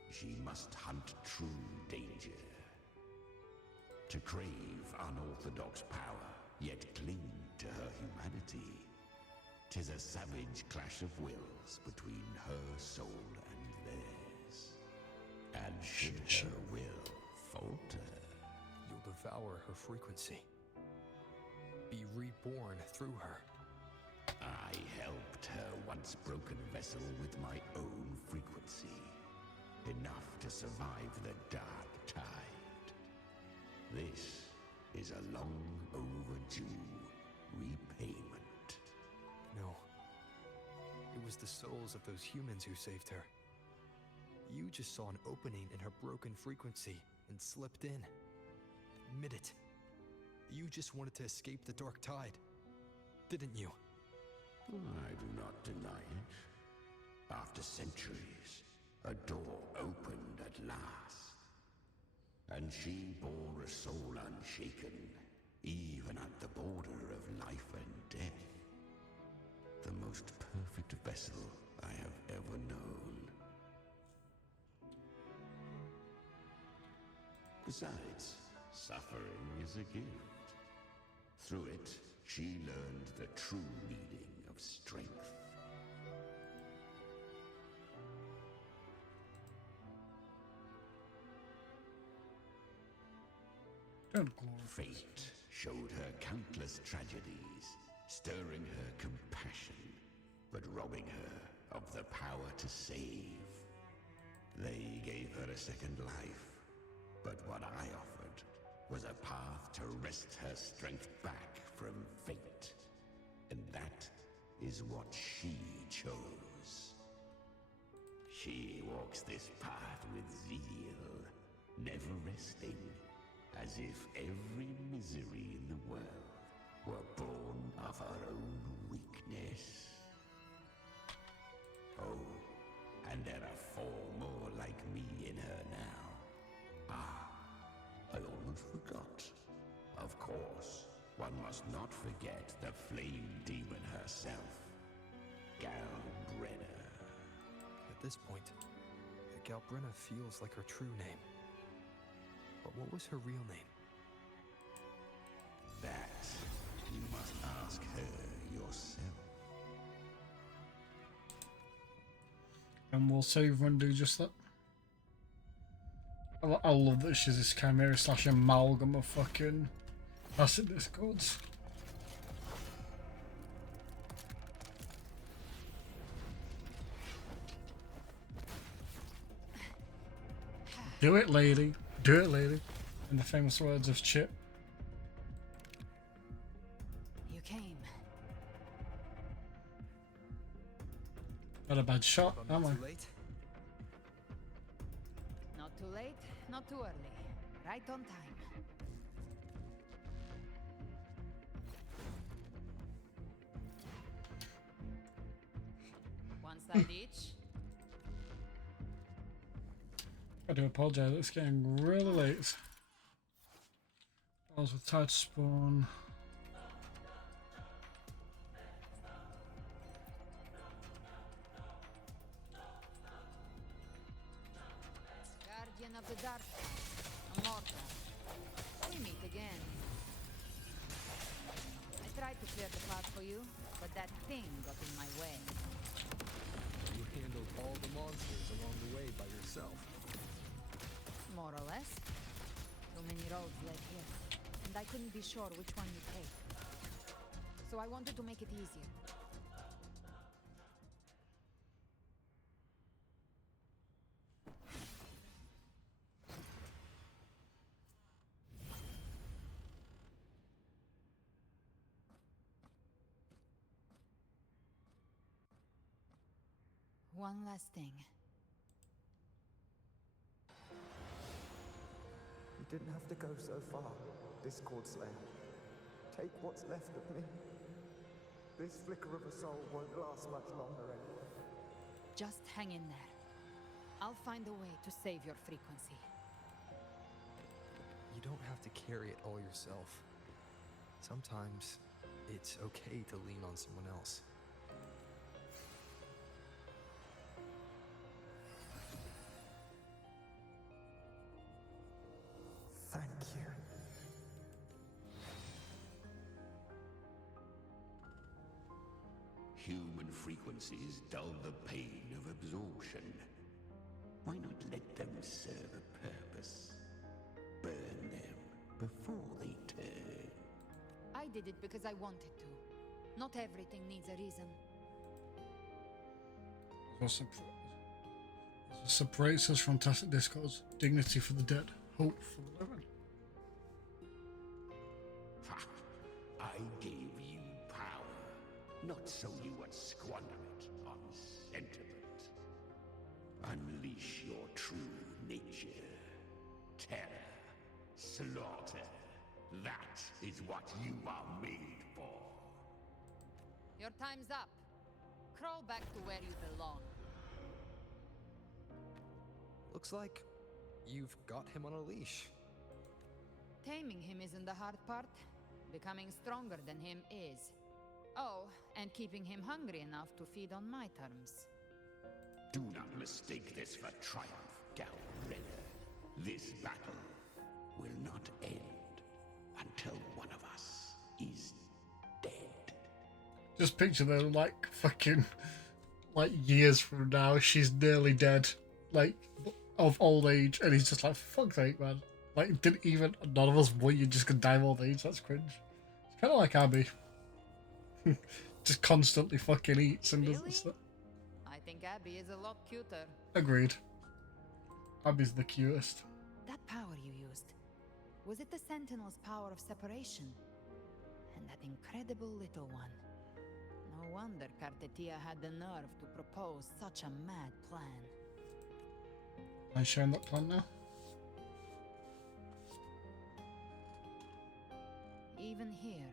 she must hunt true danger. To crave unorthodox power, yet cling to her humanity, 'tis a savage clash of wills between her soul and theirs. And should her will falter, You'll devour her frequency. Be reborn through her. I helped her once broken vessel with my own frequency, enough to survive the dark tide. This is a long overdue repayment. No. It was the souls of those humans who saved her. You just saw an opening in her broken frequency and slipped in. Admit it. You just wanted to escape the dark tide, didn't you? I do not deny it. After centuries, a door opened at last. And she bore a soul unshaken, even at the border of life and death. The most perfect vessel I have ever known. Besides, suffering is a gift. Through it, she learned the true meaning of strength. Fate showed her countless tragedies, stirring her compassion, but robbing her of the power to save. They gave her a second life, but what I offered was a path to wrest her strength back from fate. And that is what she chose. She walks this path with zeal, never resting, as if every misery in the world were born of her own weakness. Oh, and there are 4 more like me in her now. Ah, I almost forgot. Of course, one must not forget the flame demon herself, Galbrenna. At this point, Galbrenna feels like her true name. But what was her real name? That you must ask her yourself. And we'll save and do just that. I love that she's this chimera / amalgam of fucking acid discords. Do it, lady. Do it, lady. In the famous words of Chip. You came. Not a bad shot, am I? Too late? Not too late, not too early. Right on time. One side each. I do apologise, it's getting really late. Balls with tide spawn. Guardian of the Dark, Immortal. We meet again. I tried to clear the path for you, but that thing got in my way. You handled all the monsters along the way by yourself. More or less. Too many roads led here, and I couldn't be sure which one you take. So I wanted to make it easier. One last thing. You didn't have to go so far, Discord Slayer. Take what's left of me. This flicker of a soul won't last much longer anyway. Just hang in there. I'll find a way to save your frequency. You don't have to carry it all yourself. Sometimes it's okay to lean on someone else. Thank you. Human frequencies dull the pain of absorption. Why not let them serve a purpose? Burn them before they turn. I did it because I wanted to. Not everything needs a reason. Separates us from fantastic discords. Dignity for the dead. Hope for the living. I gave you power, not so you would squander it on sentiment. Unleash your true nature. Terror, slaughter. That is what you are made for. Your time's up. Crawl back to where you belong. Looks like you've got him on a leash. Taming him isn't the hard part. Becoming stronger than him is. Oh, and keeping him hungry enough to feed on my terms. Do not mistake this for triumph, Galreda. This battle will not end until one of us is dead. Just picture them like fucking like years from now, she's nearly dead, like of old age, and he's just like, fuck's sake, man. Like, didn't even none of us want you just gonna die of old age. That's cringe. It's kind of like Abby, just constantly fucking eats and does stuff. I think Abby is a lot cuter. Agreed. Abby's the cutest. That power you used, was it the Sentinel's power of separation? And that incredible little one. No wonder Cartetia had the nerve to propose such a mad plan. Am I sharing that plan now? Even here,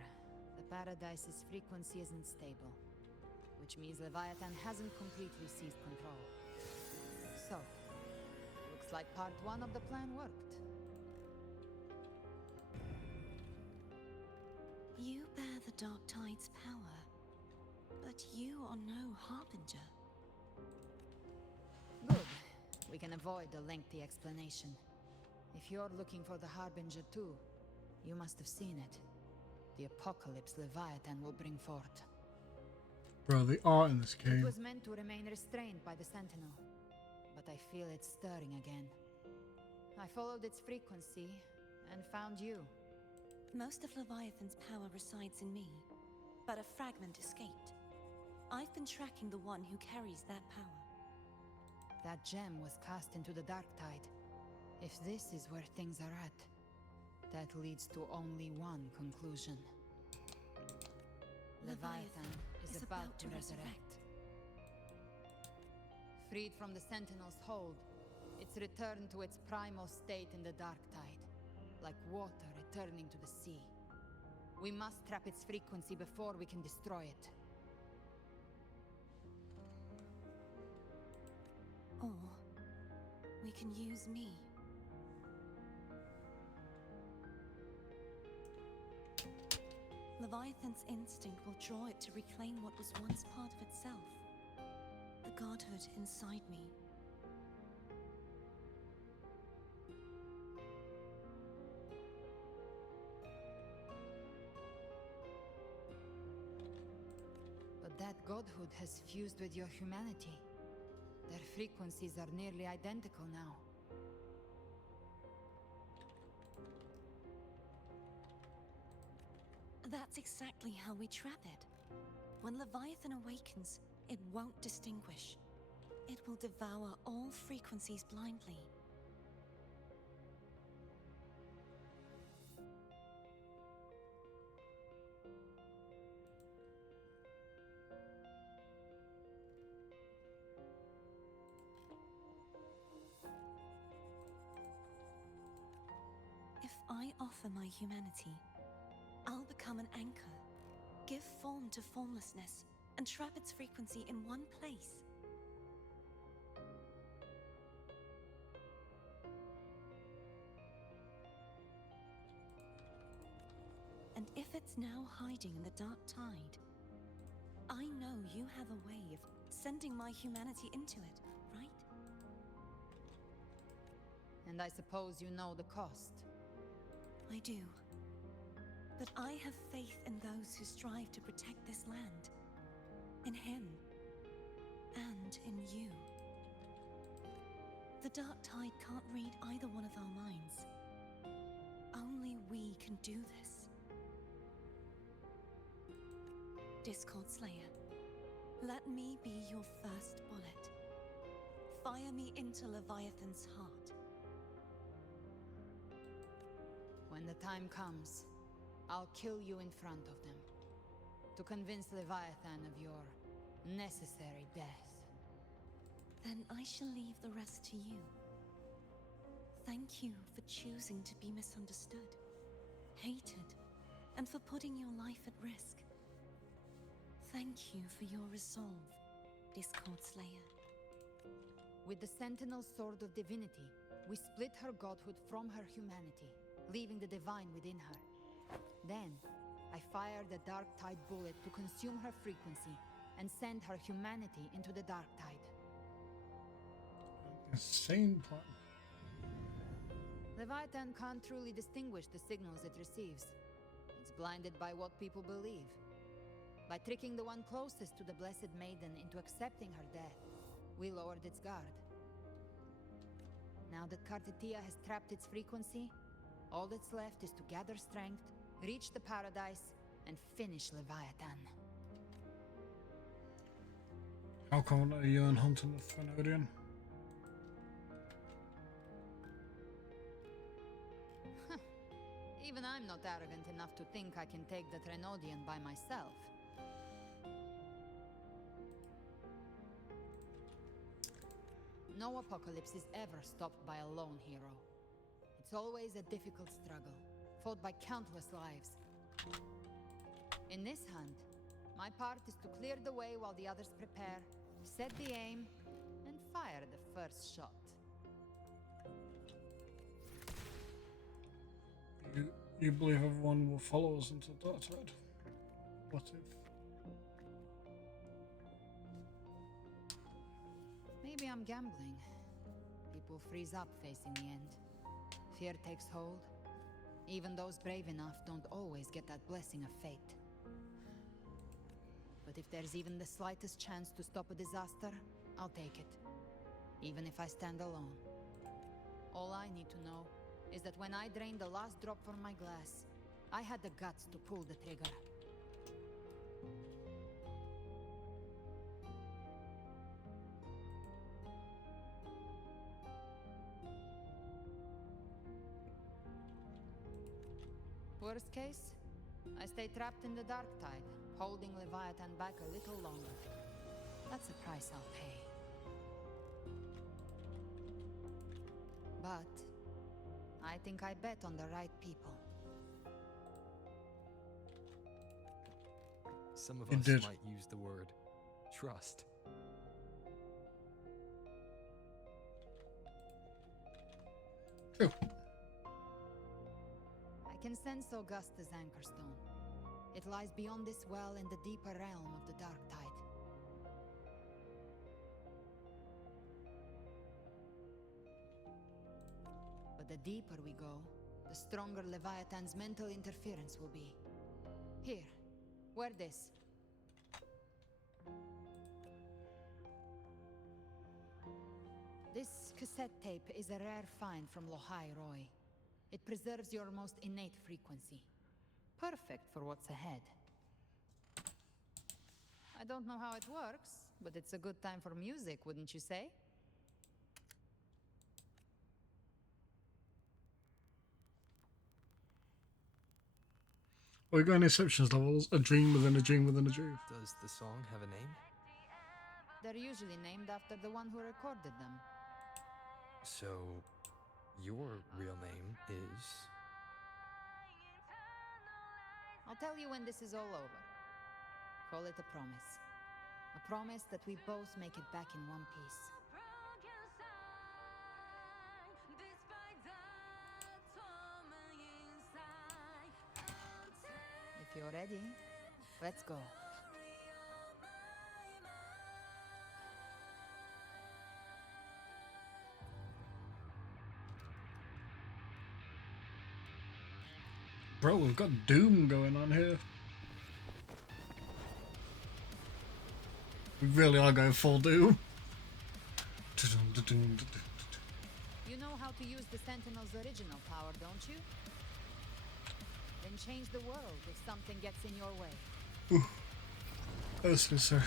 the Paradise's frequency isn't stable, which means Leviathan hasn't completely seized control. So, looks like part 1 of the plan worked. You bear the Dark Tide's power, but you are no Harbinger. Good. We can avoid a lengthy explanation. If you're looking for the Harbinger too, you must have seen it. The apocalypse Leviathan will bring forth. Bro, the art in this It game. was meant to remain restrained by the Sentinel, but I feel it stirring again. I followed its frequency and found you. Most of Leviathan's power resides in me, but a fragment escaped. I've been tracking the one who carries that power. That gem was cast into the Dark Tide. If this is where things are at, that leads to only one conclusion. Leviathan is about to resurrect. Freed from the Sentinel's hold, it's returned to its primal state in the Dark Tide, like water returning to the sea. We must trap its frequency before we can destroy it. Or we can use me. Leviathan's instinct will draw it to reclaim what was once part of itself. The godhood inside me. But that godhood has fused with your humanity. Their frequencies are nearly identical now. That's exactly how we trap it. When Leviathan awakens, it won't distinguish. It will devour all frequencies blindly. If I offer my humanity, I'll become an anchor, give form to formlessness, and trap its frequency in one place. And if it's now hiding in the dark tide, I know you have a way of sending my humanity into it, right? And I suppose you know the cost. I do. But I have faith in those who strive to protect this land. In him. And in you. The dark tide can't read either one of our minds. Only we can do this. Discord Slayer, let me be your first bullet. Fire me into Leviathan's heart. When the time comes, I'll kill you in front of them. To convince Leviathan of your necessary death. Then I shall leave the rest to you. Thank you for choosing to be misunderstood, hated, and for putting your life at risk. Thank you for your resolve, Discord Slayer. With the Sentinel Sword of Divinity, we split her godhood from her humanity, leaving the divine within her. Then, I fired the Dark Tide bullet to consume her frequency and send her humanity into the Dark Tide. Insane plan. Leviathan can't truly distinguish the signals it receives. It's blinded by what people believe. By tricking the one closest to the Blessed Maiden into accepting her death, we lowered its guard. Now that Kartatia has trapped its frequency, all that's left is to gather strength, reach the paradise, and finish Leviathan. How come are you and hunting the Fenodian? Even I'm not arrogant enough to think I can take the Trenodian by myself. No apocalypse is ever stopped by a lone hero. It's always a difficult struggle, fought by countless lives. In this hunt, my part is to clear the way while the others prepare, set the aim, and fire the first shot. You believe everyone will follow us into the dark tide? What if? Maybe I'm gambling. People freeze up facing the end. Fear takes hold. Even those brave enough don't always get that blessing of fate. But if there's even the slightest chance to stop a disaster, I'll take it. Even if I stand alone. All I need to know is that when I drained the last drop from my glass, I had the guts to pull the trigger. Worst case, I stay trapped in the dark tide, holding Leviathan back a little longer. That's the price I'll pay. But I think I bet on the right people. Some of You us did. might use the word trust. I can sense Augusta's anchor stone. It lies beyond this well in the deeper realm of the Dark Tide. But the deeper we go, the stronger Leviathan's mental interference will be. Here, wear this. This cassette tape is a rare find from Lohai Roy. It preserves your most innate frequency. Perfect for what's ahead. I don't know how it works, but it's a good time for music, wouldn't you say? We're going Inception's levels. A dream within a dream within a dream. Does the song have a name? They're usually named after the one who recorded them. So, your real name is... I'll tell you when this is all over. Call it a promise. A promise that we both make it back in one piece. If you're ready, let's go. Bro, we've got Doom going on here. We really are going full Doom. You know how to use the Sentinel's original power, don't you? Then change the world if something gets in your way. Ooh. That's good, sir.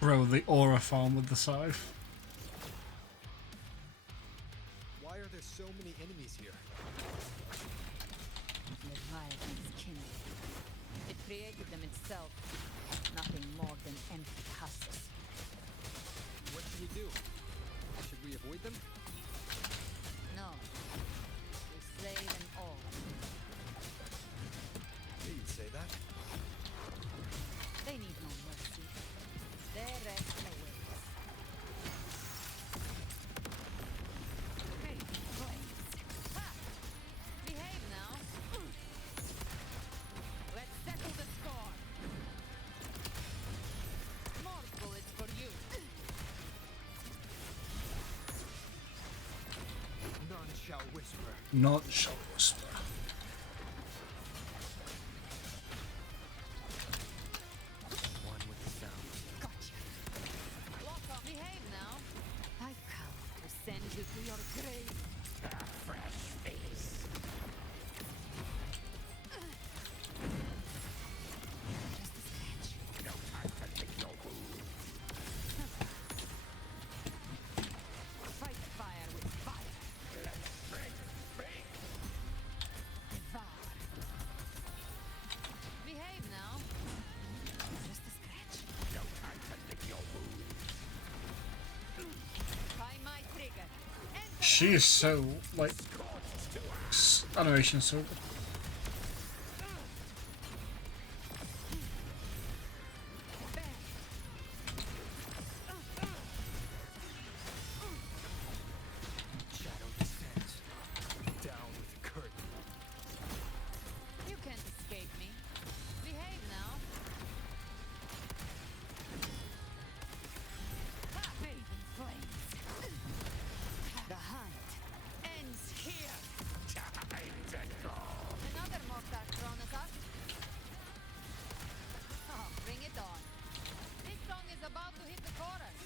Bro, the aura farm with the scythe. Why are there so many enemies here? Leviathan's kindred. It created them itself. Nothing more than empty husks. What should we do? Should we avoid them? No. We slay them all. Yeah, you'd say that. They need no mercy. Their rest awaits. Hey, please. Ha! Behave now. Let's settle the score. More bullets for you. None shall whisper. Not shall whisper. To your grave. Fresh face. Just a scratch. No time to lick your wounds. Fight fire with fire. Let's break speak. Devour. Behave now. Just a scratch. No time to lick your wounds. By my trigger. She is so, like, animation so good. Shadow descends. Down with the curtain. You can't escape me. Behave now. Bathe in flames. The hunt ends here. Time to go. Another mortar thrown at us. Oh, bring it on. This song is about to hit the chorus.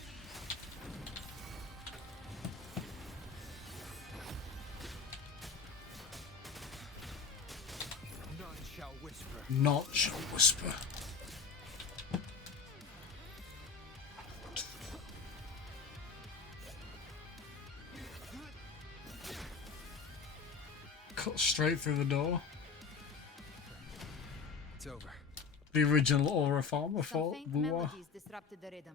None shall whisper. Not shall whisper. cut straight through the door. It's over. The original Aura farmer Some for faint Wuwa. melodies disrupted the rhythm.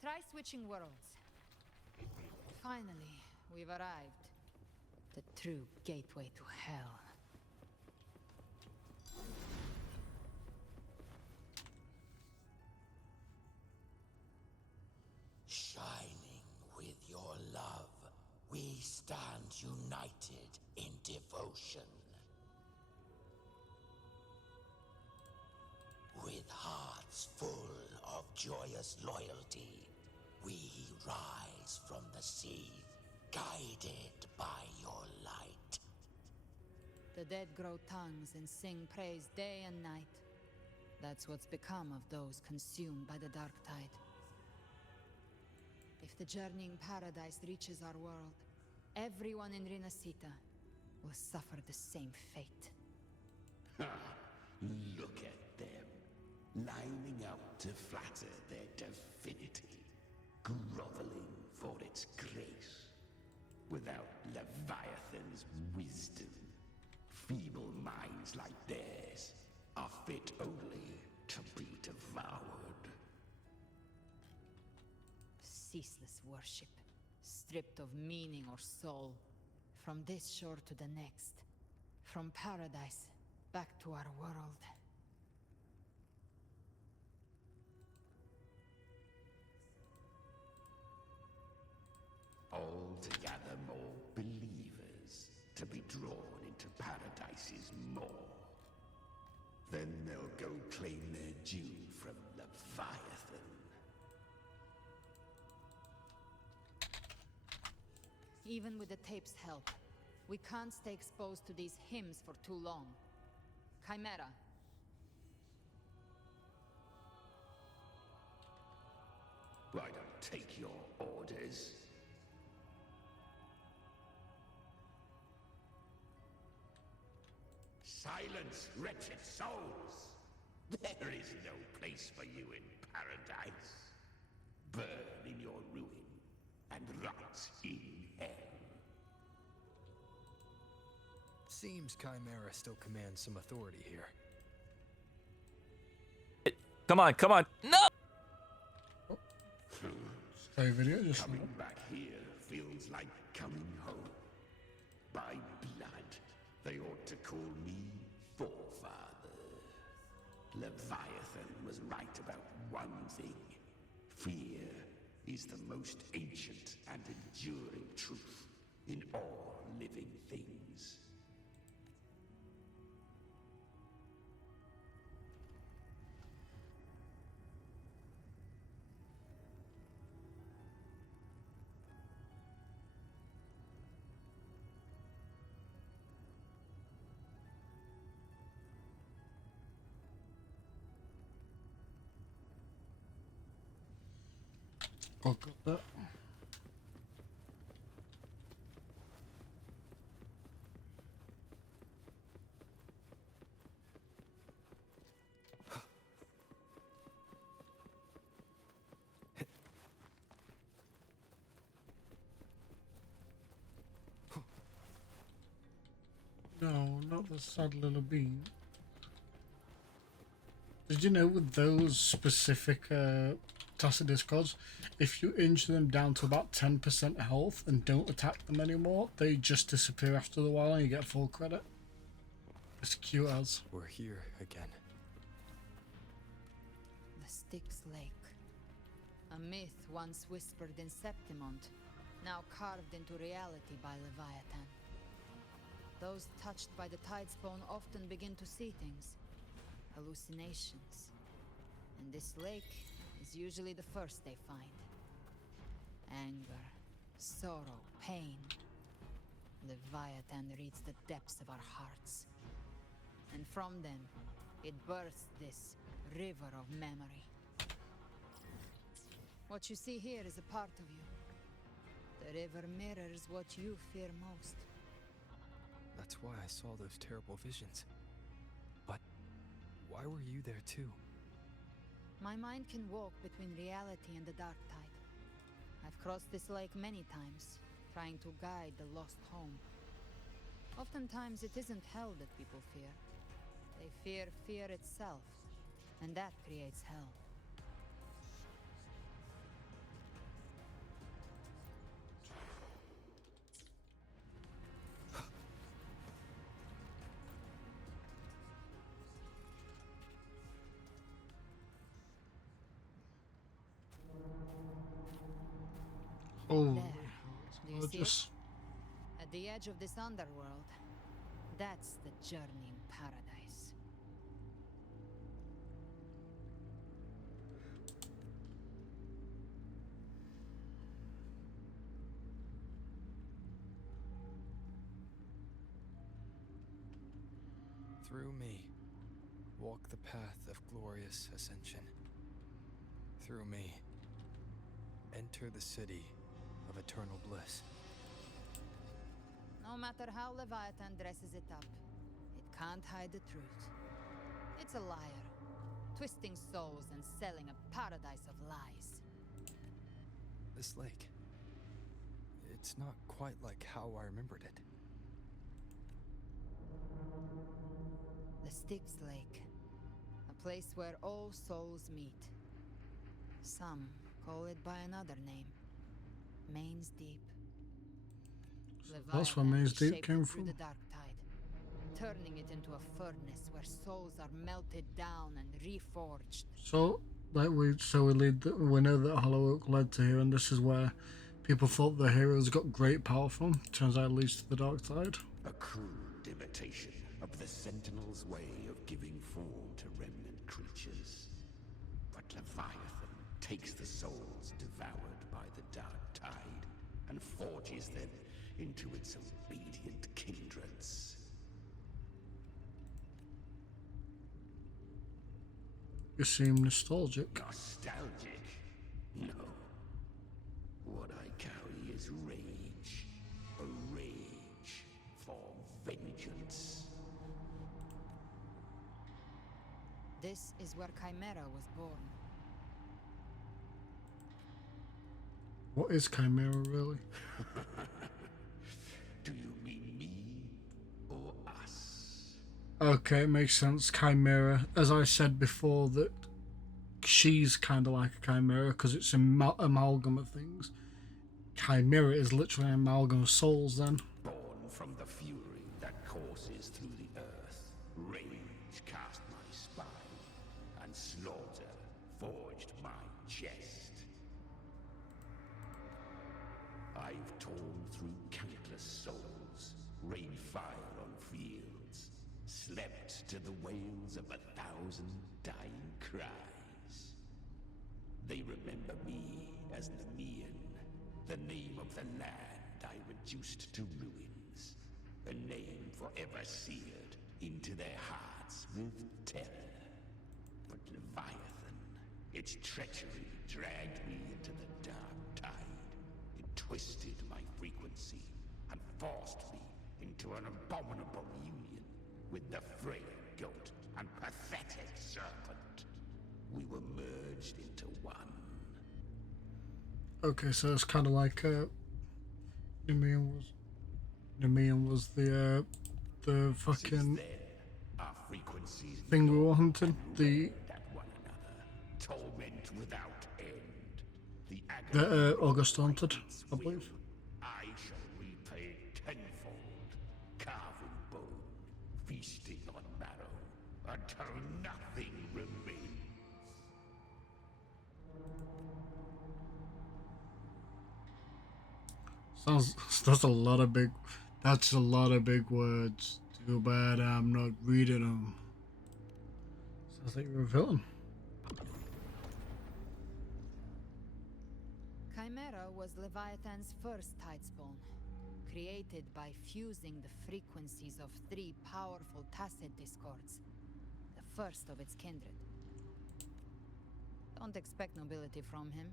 Try switching worlds. Finally, we've arrived. The true gateway to hell. Shining with your love, we stand united in devotion. With hearts full of joyous loyalty, we rise from the sea, guided by your light. The dead grow tongues and sing praise day and night. That's what's become of those consumed by the dark tide. If the journeying paradise reaches our world, everyone in Rinasita will suffer the same fate. Look at them, lining up to flatter their divinity, groveling for its grace. Without Leviathan's wisdom, feeble minds like theirs are fit only to be devoured. Ceaseless worship, stripped of meaning or soul, from this shore to the next, from paradise back to our world. All to gather more believers, to be drawn into paradise's maw. Then they'll go claim their due from Leviathan. Even with the tape's help, we can't stay exposed to these hymns for too long. Chimera. I don't take your orders. Silence, wretched souls! There is no place for you in paradise. Burn in your ruin and rot in hell. Seems Chimera still commands some authority here. Come on, come on. No! Stay video, just Coming back here feels like coming home. By blood, they ought to call me Forefather. Leviathan was right about one thing. Fear is the most ancient and enduring truth in all living things. Oh, got that. No, not the sad little bean. Did you know with those specific Tacit Discords, if you injure them down to about 10% health and don't attack them anymore, they just disappear after a while and you get full credit? It's cute as. We're here again. The Styx Lake. A myth once whispered in Septimont, now carved into reality by Leviathan. Those touched by the tide spawn often begin to see things. Hallucinations. And this lake is usually the first they find. Anger, sorrow, pain. Leviathan reads the depths of our hearts. And from them, it births this river of memory. What you see here is a part of you. The river mirrors what you fear most. That's why I saw those terrible visions. But why were you there too? My mind can walk between reality and the dark tide. I've crossed this lake many times, trying to guide the lost home. Oftentimes it isn't hell that people fear. They fear fear itself, and that creates hell. Oh, There. Do you see it? gorgeous. At the edge of this underworld, that's the journeying paradise. Through me, walk the path of glorious ascension. Through me, enter the city of eternal bliss. No matter how Leviathan dresses it up, it can't hide the truth. It's a liar, twisting souls and selling a paradise of lies. This lake, it's not quite like how I remembered it. The Styx Lake, a place where all souls meet. Some call it by another name, Main's Deep. That's where Leviathan Main's Deep shaped came through from. the dark tide, turning it into a furnace where souls are melted down and reforged. So, like we know that Hollow Oak led to here, and this is where people thought the heroes got great power from. Turns out it leads to the dark side. A crude imitation of the Sentinel's way of giving form to remnant creatures. But Leviathan takes the souls devoured by the dark tide and forges them into its obedient kindreds. You seem nostalgic. Nostalgic? No. What I carry is rage. A rage for vengeance. This is where Chimera was born. What is Chimera really? Do you mean me or us? Okay, it makes sense. Chimera, as I said before, that she's kind of like a chimera because it's an amalgam of things. Chimera is literally an amalgam of souls then. Born from the fury that courses through the earth, rage cast my spine, and slaughter forged my chest. I've torn through countless souls, rained fire on fields, slept to the wails of 1,000 dying cries. They remember me as Nemean, the name of the land I reduced to ruins, a name forever seared into their hearts with terror. But Leviathan, its treachery dragged me into the dark tide. It twisted my frequency and forced me into an abominable union with the frail goat and pathetic serpent. We were merged into one. Okay, so it's kind of like Nemean was the fucking Our frequencies thing we were hunting. The at one another, torment without end. The that August hunted, I believe. I shall repay tenfold, carving bone, feasting on marrow, until nothing remains. That's a lot of big. That's a lot of big words. Too bad I'm not reading them. Sounds like you're a villain. Chimera was Leviathan's first tidespawn, created by fusing the frequencies of 3 powerful tacit discords, the first of its kindred. Don't expect nobility from him.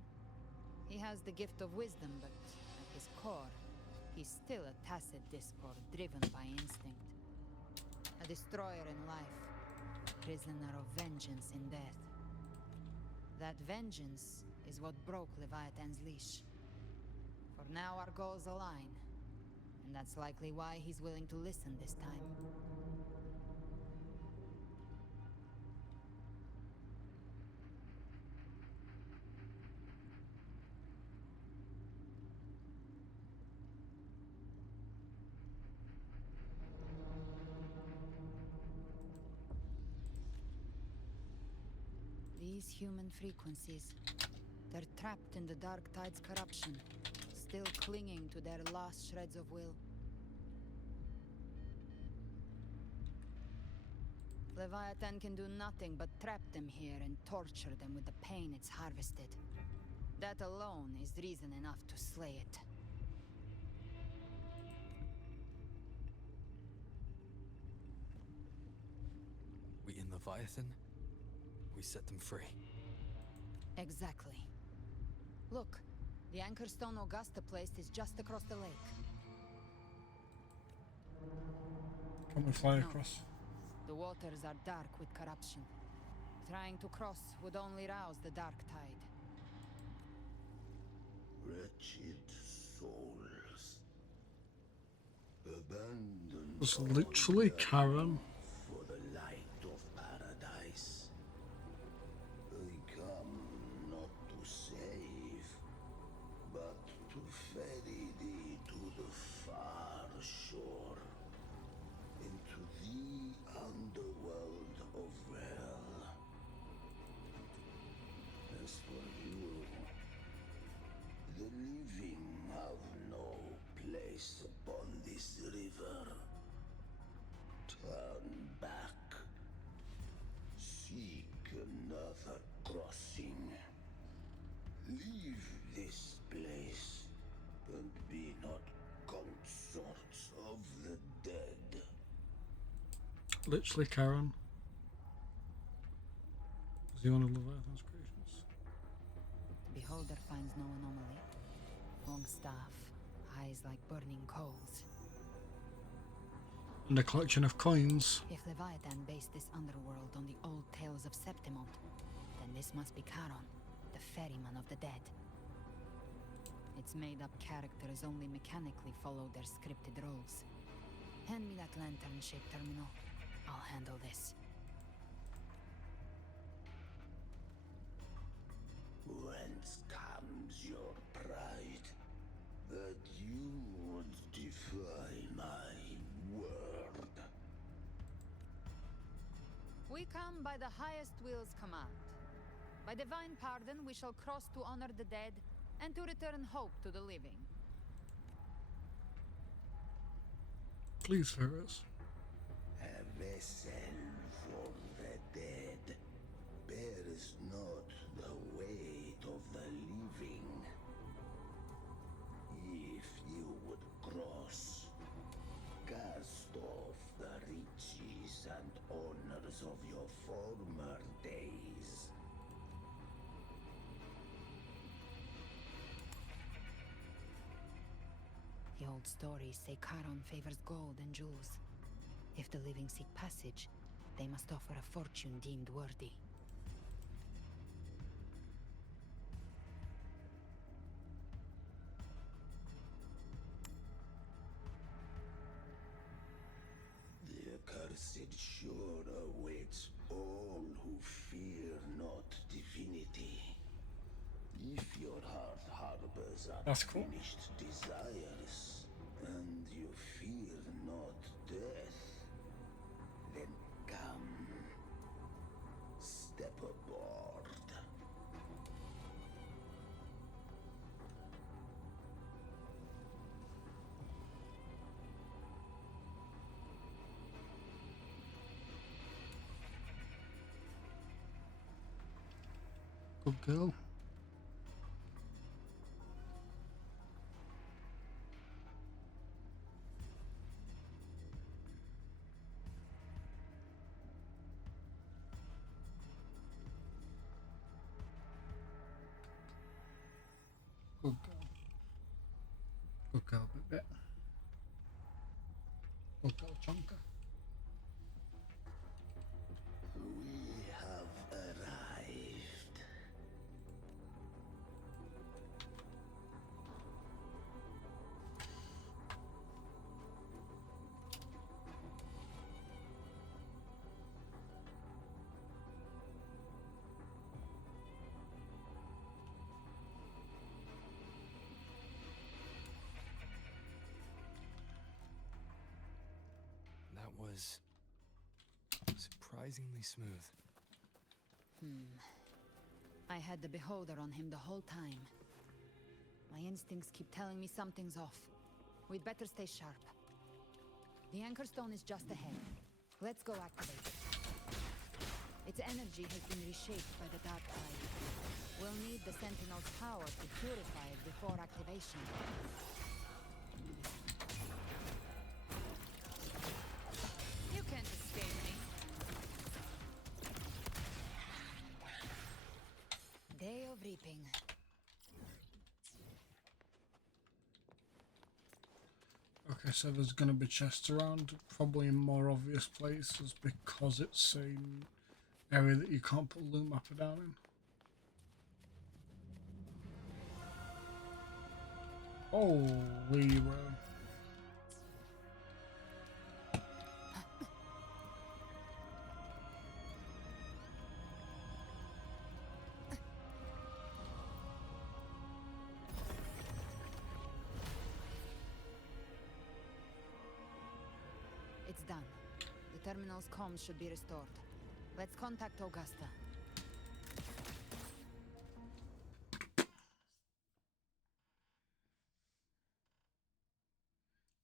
He has the gift of wisdom, but at his core, he's still a tacit discord driven by instinct. A destroyer in life, a prisoner of vengeance in death. That vengeance is what broke Leviathan's leash. For now our goals align. And that's likely why he's willing to listen this time. These human frequencies, they're trapped in the Dark Tide's corruption, still clinging to their last shreds of will. Leviathan can do nothing but trap them here and torture them with the pain it's harvested. That alone is reason enough to slay it. We in Leviathan? We set them free. Exactly. Look, the anchor stone Augusta placed is just across the lake. Can we fly across? The waters are dark with corruption. Trying to cross would only rouse the Dark Tide. Wretched souls. Abandoned. It's literally Karen. For the light of paradise. They come not to save, but to ferry thee to the far shore. Into the underworld of hell. As for you, the living have no place upon this river. Turn back. Seek another crossing. Leave this place, and be not consorts of the dead. Literally Karen. Is he one of Leviathan's creations? Beholder finds no anomaly. Long staff, eyes like burning coals. And a collection of coins. If Leviathan based this underworld on the old tales of Septimont, then this must be Charon, the ferryman of the dead. Its made-up characters only mechanically follow their scripted roles. Hand me that lantern-shaped terminal. I'll handle this. Whence comes your pride? That you would defy my word? We come by the highest will's command. By divine pardon, we shall cross to honor the dead and to return hope to the living. Please, Ferris. A vessel for the dead bears not the weight of the living. If you would cross, cast off the riches and honors of your former days. The old stories say Charon favors gold and jewels. If the living seek passage, they must offer a fortune deemed worthy. The accursed shore awaits all who fear not divinity. If your heart harbors unfinished desires, and you fear not death, then come, step aboard. Good girl. Good girl. Good girl, bit. Good girl, Chonka. We have arrived. was surprisingly smooth. I had the beholder on him the whole time. My instincts keep telling me something's off. We'd better stay sharp. The Anchor Stone is just ahead. Let's go activate it. Its energy has been reshaped by the Dark Tide. We'll need the Sentinel's power to purify it before activation. You can't escape me. Day of Reaping. Okay, so there's going to be chests around, probably in more obvious places because it's an area that you can't put loot mapper down in. Holy bro. It's done. The terminal's comms should be restored. Let's contact Augusta.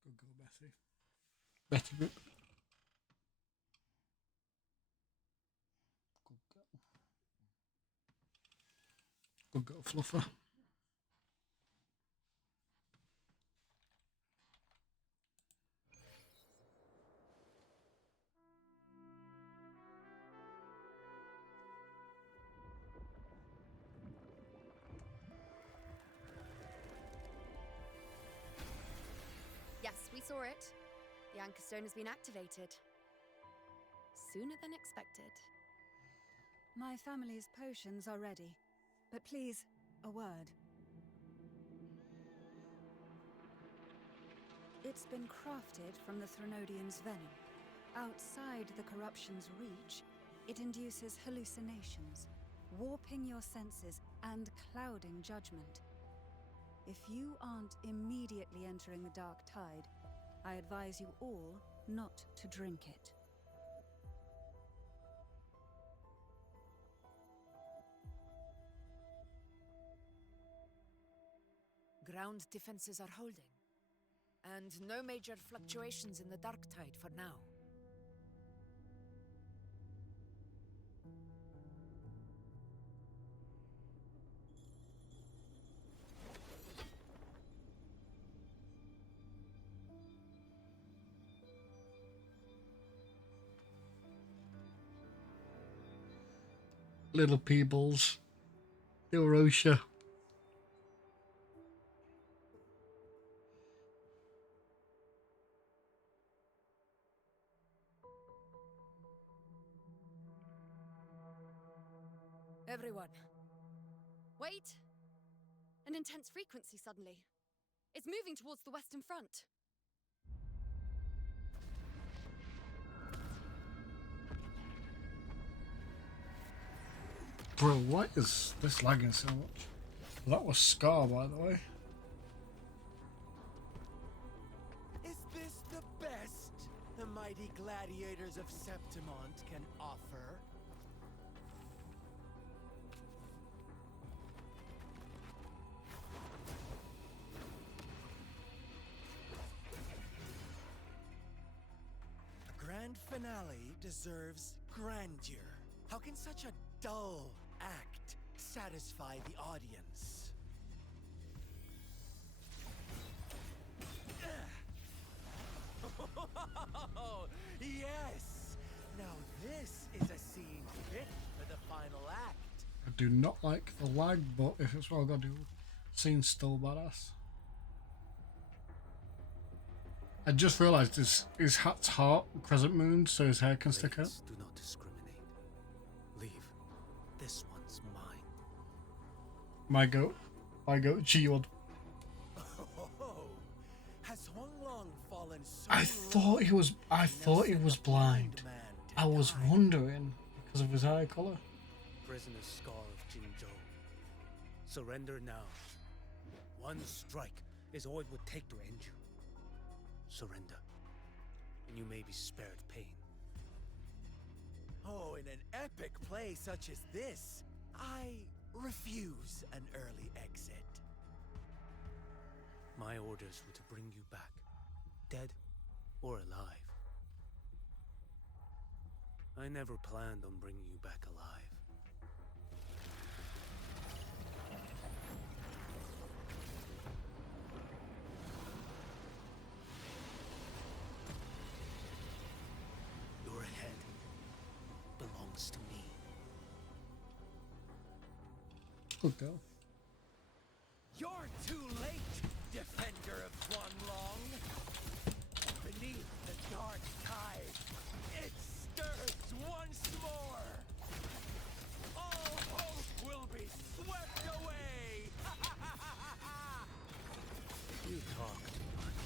Good girl, Betty. Betty Boop. Good girl, Fluffer. Yes, we saw it. The Anchor Stone has been activated. Sooner than expected. My family's potions are ready. But please, a word. It's been crafted from the Threnodian's venom. Outside the corruption's reach, it induces hallucinations, warping your senses and clouding judgment. If you aren't immediately entering the Dark Tide, I advise you all not to drink it. Ground defenses are holding. And no major fluctuations in the Dark Tide for now. Little Peebles. Eurosha. Everyone. Wait! An intense frequency suddenly. It's moving towards the Western Front. Bro, why is this lagging so much? That was Scar, by the way. Is this the best the mighty gladiators of Septimont can offer? A grand finale deserves grandeur. How can such a dull act satisfy the audience? Oh, yes! Now this is a scene fit for the final act. I do not like the lag, but if it's what I gotta do, scene's still badass. I just realised his hat's heart, crescent moon, so his hair can stick out. Do not discriminate. Leave. This one's mine. My goat, Geode. Has Huanglong fallen so I thought he was blind. I was wondering because of his eye color. Prisoner Scar of Jinzhou. Surrender now. One strike is all it would take to end you. Surrender. and you may be spared pain. Oh, in an epic play such as this, I refuse an early exit. My orders were to bring you back, dead or alive. I never planned on bringing you back alive. Your head belongs to me. Good girl. You're too late, defender of Guanlong. Beneath the dark tide, it stirs once more. All hope will be swept away. You talk too much.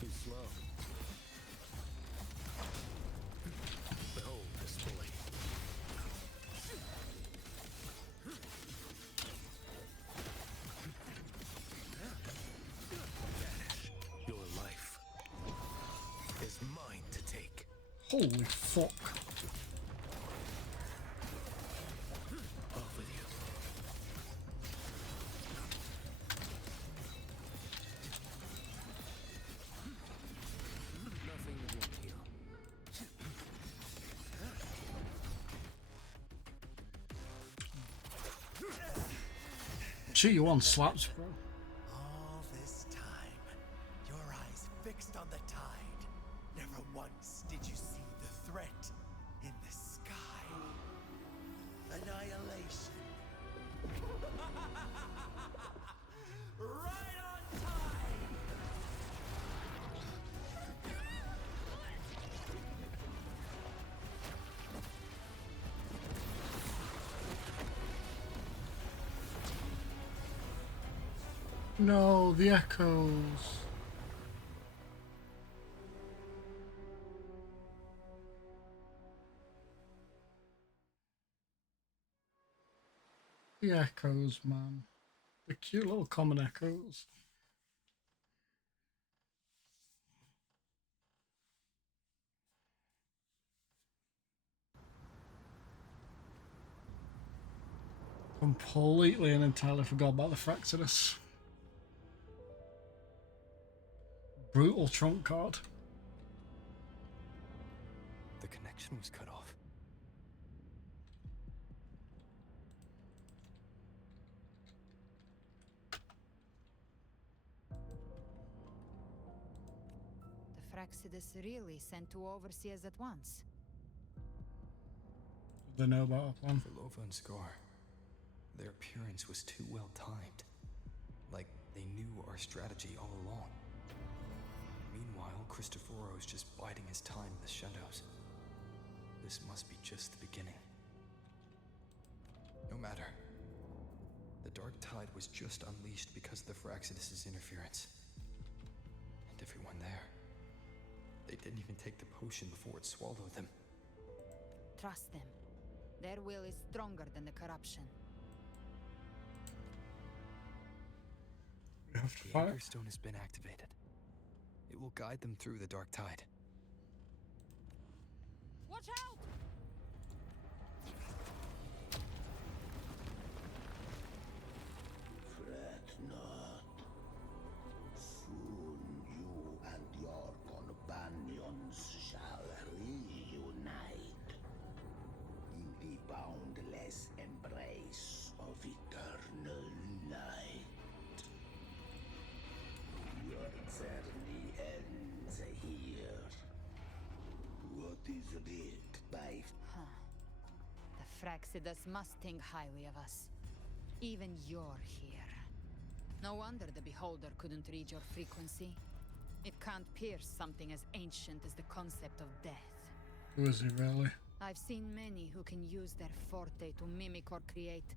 Too slow. Behold this blade. Your life is mine to take. Holy fuck. Off with you. Nothing to appeal. Gee, you on slaps, bro. All this time, your eyes fixed on the tide. Never once did you see the threat in the sky. Annihilation. Right on time! No, the echoes. The echoes, man. The cute little common echoes. Completely and entirely forgot about the Fractidus. Brutal trump card. The connection was cut off. The Fractidus really sent two overseers at once. They know about our plan. For Lova and Scar, their appearance was too well timed. Like they knew our strategy all along. Meanwhile, Cristoforo's just biding his time in the shadows. This must be just the beginning. No matter. The dark tide was just unleashed because of the Fractidus' interference. And everyone there, they didn't even take the potion before it swallowed them. Trust them. Their will is stronger than the corruption. We have to The fight. Anchor Stone has been activated. It will guide them through the dark tide. Watch out! Fret not. Soon you and your companions shall reunite in the boundless embrace of eternal night. Your journey ends here. What is it by The Fractidus must think highly of us. Even you're here. No wonder the Beholder couldn't read your frequency. It can't pierce something as ancient as the concept of death. Who is he really? I've seen many who can use their forte to mimic or create,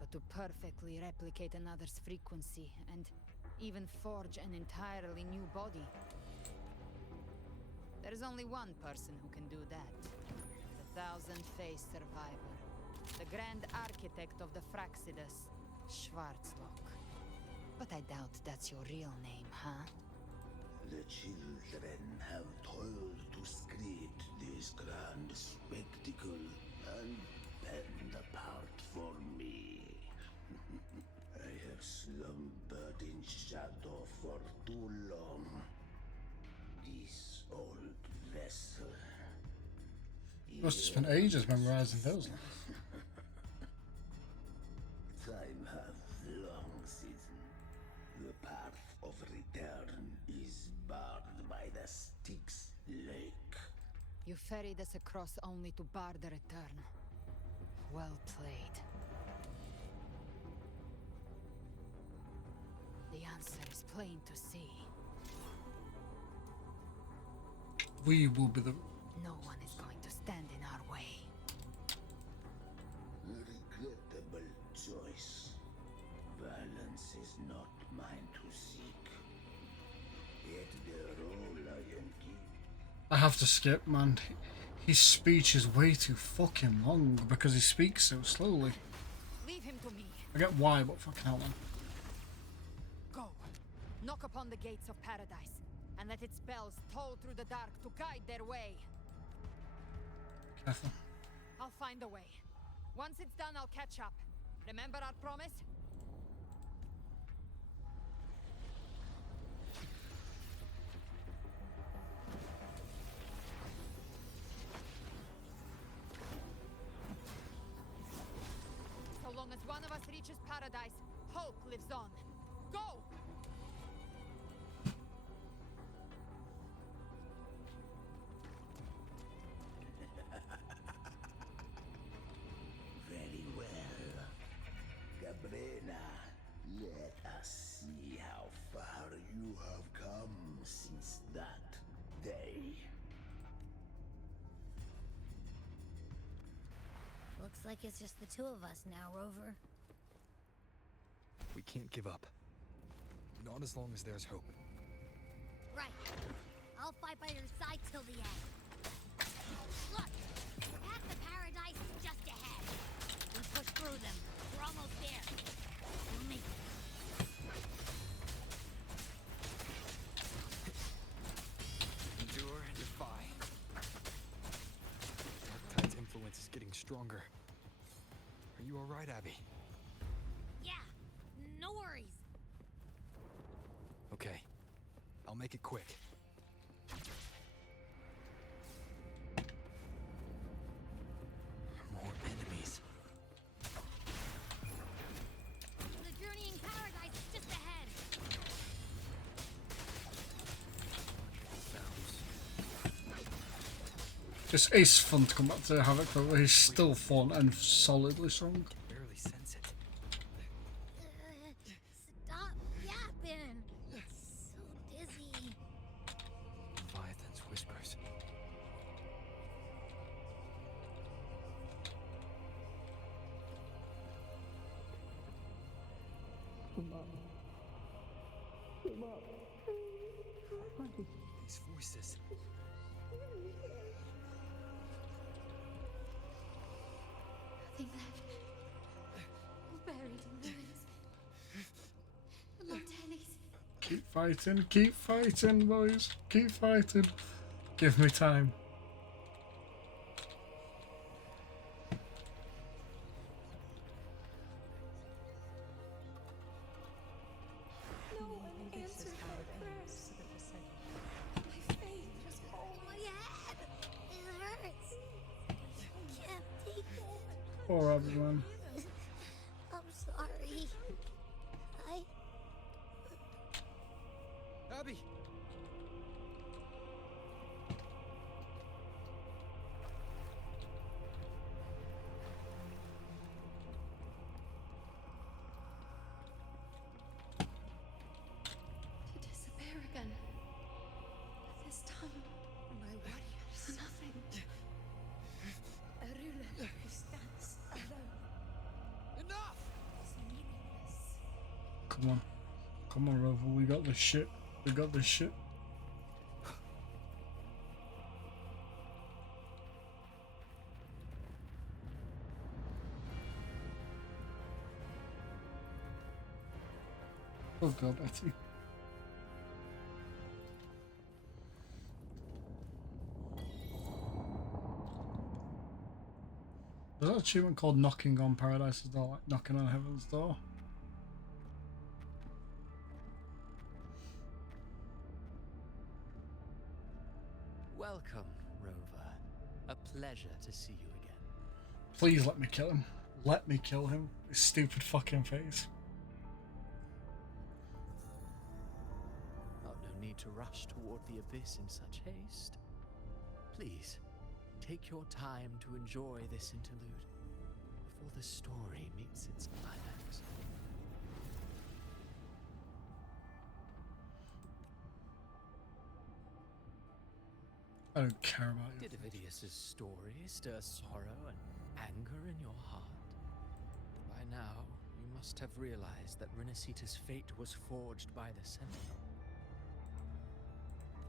but to perfectly replicate another's frequency and even forge an entirely new body. There's only one person who can do that. The thousand-faced survivor. The grand architect of the Fractidus, Schwarzlock. But I doubt that's your real name, huh? The children have toiled to script this grand spectacle and penned a part for me. I have slumbered in shadow for too long. This old vessel. Must have spent ages memorizing those lines. Time have long season. The path of return is barred by the Styx Lake. You ferried us across only to bar the return. Well played. The answer is plain to see. We will be the... No one is going to stand in our way. Regrettable choice. Violence is not mine to seek. Yet the role I am given. I have to skip, man. His speech is way too fucking long because he speaks so slowly. Leave him to me. I get why, but fucking hell, man. Go. Knock upon the gates of paradise, and let its bells toll through the dark to guide their way. Careful. I'll find a way. Once it's done, I'll catch up. Remember our promise? So long as one of us reaches paradise, hope lives on. Go! Very well. Gabrina, let us see how far you have come since that day. Looks like it's just the two of us now, Rover. We can't give up. Not as long as there's hope. Right. I'll fight by your side till the end. Look! The path to paradise is just ahead. We push through them. We're almost there. We'll make it. Endure and defy. Darktide's influence is getting stronger. Are you alright, Abby? Yeah, no worries. Okay. I'll make it quick. More enemies. The journey in paradise is just ahead. It's ace fun to come back to Havoc, though. He's still fun and solidly strong. Barely sense it. Stop yapping. So dizzy. Leviathan's whispers. These voices. Nothing left. Buried in ruins. Motelis. Keep fighting, boys. Keep fighting. Give me time. No one answered my prayers. My faith was whole. My head! It hurts. I can't take it. Poor everyone. I'm sorry. Abby! To disappear again. This time, my warriors. For nothing. A ruler who stands alone. Enough! Is meaningless. Come on. Come on, Rover. We got this shit. We got this shit. Oh god, Betty. There's an achievement called Knocking on Paradise's Door, like knocking on Heaven's Door. Welcome, Rover. A pleasure to see you again. Please let me kill him. Let me kill him. His stupid fucking face. Oh, no need to rush toward the abyss in such haste. Please, take your time to enjoy this interlude before the story meets its climax. I don't care about you. Did Avidius's story stir sorrow and anger in your heart? By now, you must have realized that Renacita's fate was forged by the Sentinel.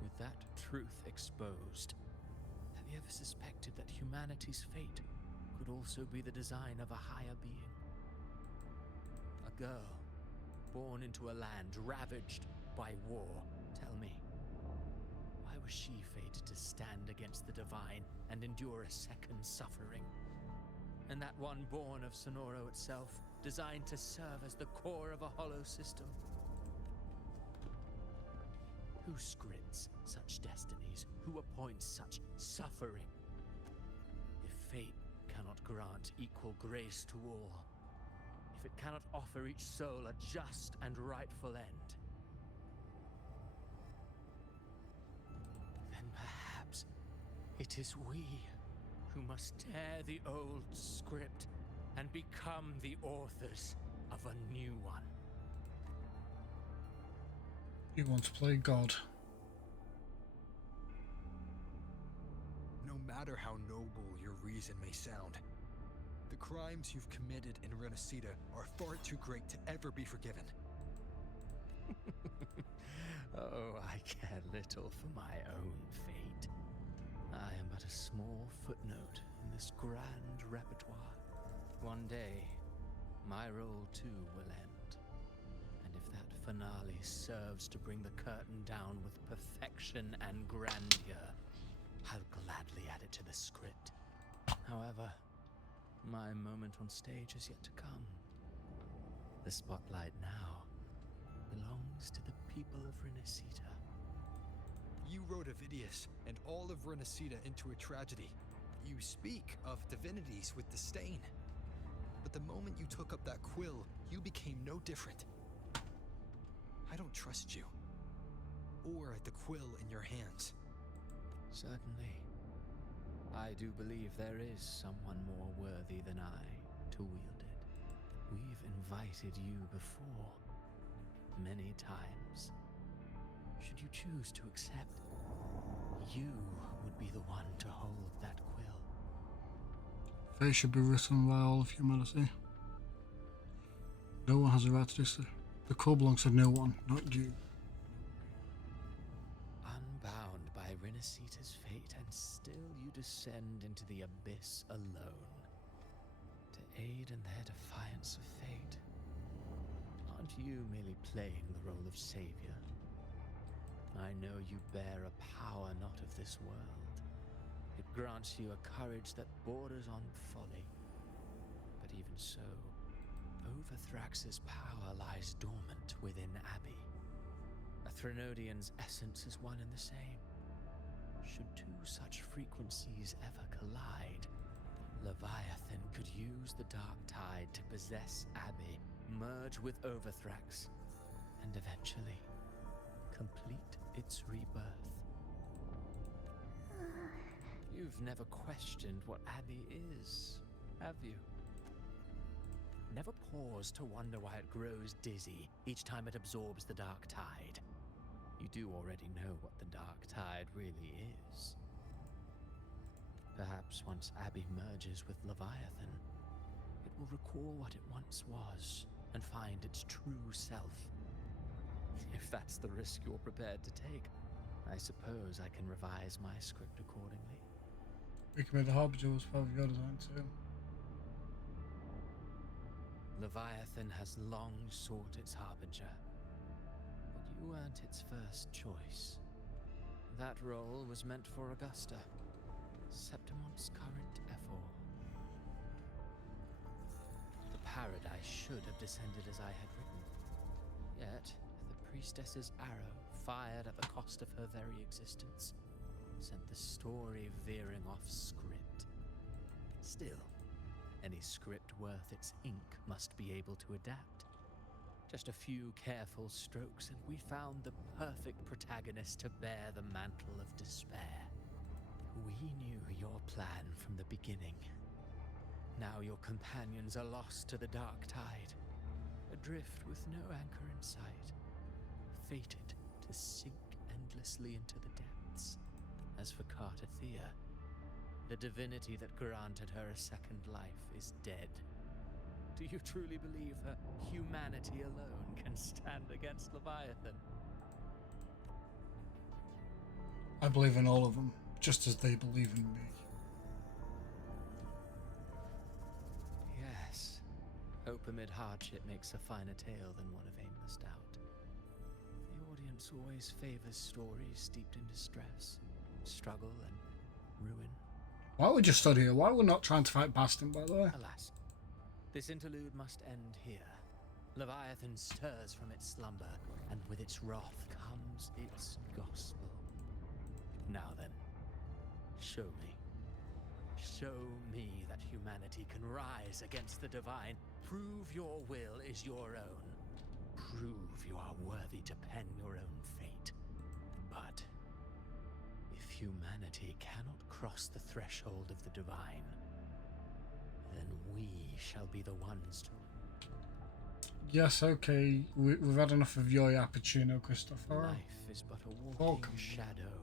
With that truth exposed, have you ever suspected that humanity's fate could also be the design of a higher being? A girl, born into a land ravaged by war. Tell me, why was she fated to stand against the divine and endure a second suffering? And that one born of Sonoro itself, designed to serve as the core of a hollow system? Who scripts such destinies? Who appoints such suffering? If fate cannot grant equal grace to all, if it cannot offer each soul a just and rightful end, then perhaps it is we who must tear the old script and become the authors of a new one. You want to play God. No matter how noble your reason may sound, the crimes you've committed in Renacita are far too great to ever be forgiven. Oh, I care little for my own fate. I am but a small footnote in this grand repertoire. One day, my role too will end. And if that finale serves to bring the curtain down with perfection and grandeur, I'll gladly add it to the script. However, my moment on stage is yet to come. The spotlight now belongs to the people of Renacita. You wrote Avidius and all of Renacita into a tragedy. You speak of divinities with disdain. But the moment you took up that quill, you became no different. I don't trust you. Or the quill in your hands. Certainly. I do believe there is someone more worthy than I to wield it. We've invited you before, many times. Should you choose to accept, you would be the one to hold that quill. Fate should be written by all of humanity. No one has a right to do so. The quill belongs to no one, not you. Unbound by Renacita's fate, and still you descend into the abyss alone, to aid in their defiance of fate. Aren't you merely playing the role of savior? I know you bear a power not of this world. It grants you a courage that borders on folly. But even so, Overthrax's power lies dormant within Abbey. A Threnodian's essence is one and the same. Should two such frequencies ever collide, Leviathan could use the dark tide to possess Abbey, merge with Overthrax, and eventually complete its rebirth. You've never questioned what Abbey is, have you? Never paused to wonder why it grows dizzy each time it absorbs the dark tide. You do already know what the dark tide really is. Perhaps once Abbey merges with Leviathan, it will recall what it once was and find its true self. If that's the risk you're prepared to take, I suppose I can revise my script accordingly. We can make the Harbinger was part of your design too. Leviathan has long sought its harbinger, You weren't its first choice. That role was meant for Augusta, Septimon's current Ephor. The paradise should have descended as I had written. Yet, the priestess's arrow, fired at the cost of her very existence, sent the story veering off script. Still, any script worth its ink must be able to adapt. Just a few careful strokes and we found the perfect protagonist to bear the mantle of despair. We knew your plan from the beginning. Now your companions are lost to the dark tide, adrift with no anchor in sight, fated to sink endlessly into the depths. As for Cartathea, the divinity that granted her a second life is dead. Do you truly believe her humanity alone can stand against Leviathan? I believe in all of them, just as they believe in me. Yes. Hope amid hardship makes a finer tale than one of aimless doubt. The audience always favors stories steeped in distress, struggle, and ruin. Why would you stood here? Why are we not trying to fight past him, by the way? Alas, this interlude must end here. Leviathan stirs from its slumber, and with its wrath comes its gospel. Now then, show me. Show me that humanity can rise against the divine. Prove your will is your own. Prove you are worthy to pen your own fate. But if humanity cannot cross the threshold of the divine, then we shall be the ones to... Yes, okay. We've had enough of your Appuccino, Christopher. Life is but a walking shadow.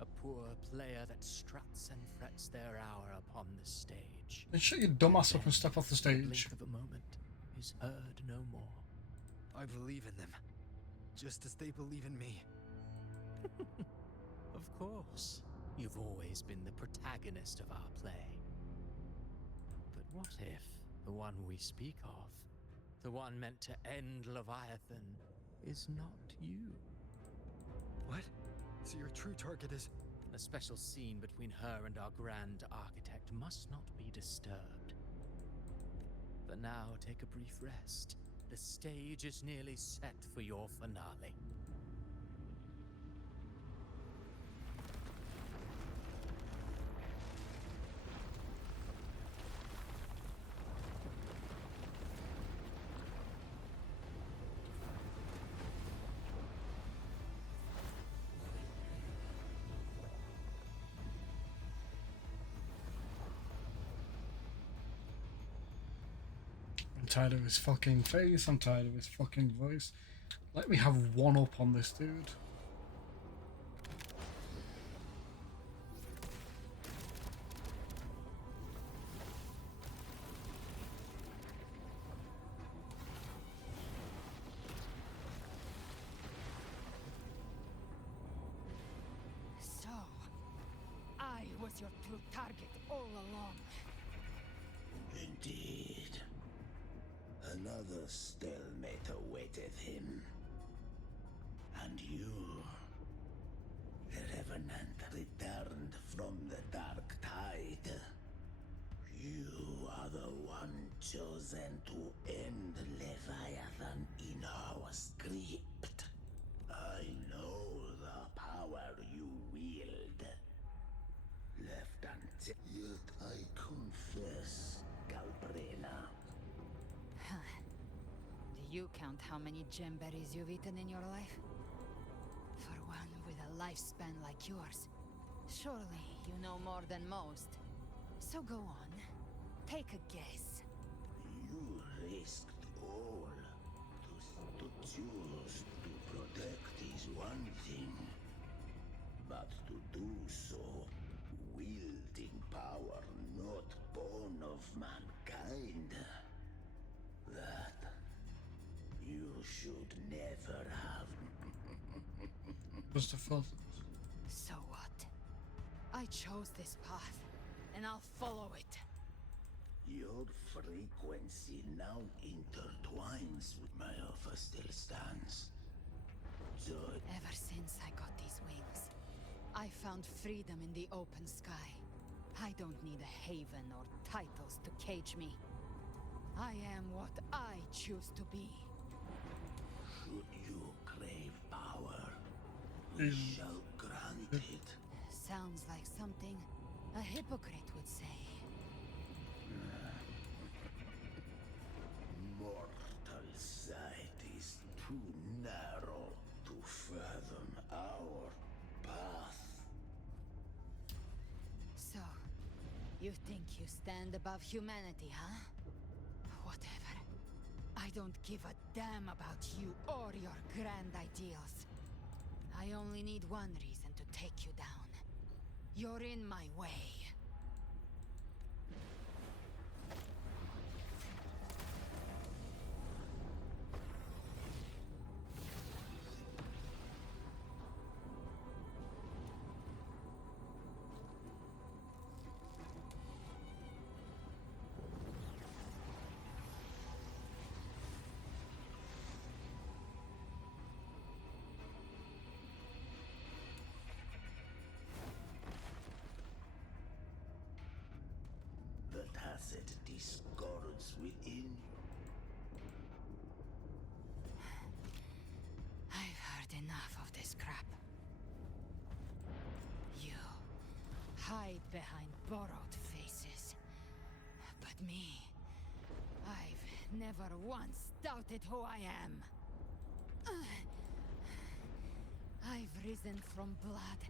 A poor player that struts and frets their hour upon the stage. Then shut your dumb ass up and step off the stage. Blink of a moment is heard no more. I believe in them, just as they believe in me. Of course. You've always been the protagonist of our play. But what if the one we speak of, the one meant to end Leviathan, is not you? What? So your true target is... A special scene between her and our grand architect must not be disturbed. But now take a brief rest. The stage is nearly set for your finale. I'm tired of his fucking face, I'm tired of his fucking voice. Let me have one up on this dude. So, I was your true target all along. Indeed. Another stalemate awaited him. And you, the Revenant, returned from the dark tide. You are the one chosen to end Leviathan in our script. I know the power you wield. Left until... Yet I confess, Galbrena. Do you count how many gemberries you've eaten in your life? For one with a lifespan like yours, surely you know more than most. So go on, take a guess. You risked all. To choose to protect is one thing, but to do so, wielding power not born of mankind, that you should never have. What's the fuck? So what? I chose this path, and I'll follow it. Your frequency now intertwines with my offer still stands. found freedom in the open sky. I don't need a haven or titles to cage me. I am what I choose to be. Should you crave power, we shall grant it. Sounds like something a hypocrite would say. Mortal sight is too narrow to fathom our path. So, you think you stand above humanity, huh? Whatever. I don't give a damn about you or your grand ideals. I only need one reason to take you down. You're in my way. The tacit discords within you. I've heard enough of this crap. You hide behind borrowed faces. But me, I've never once doubted who I am. I've risen from blood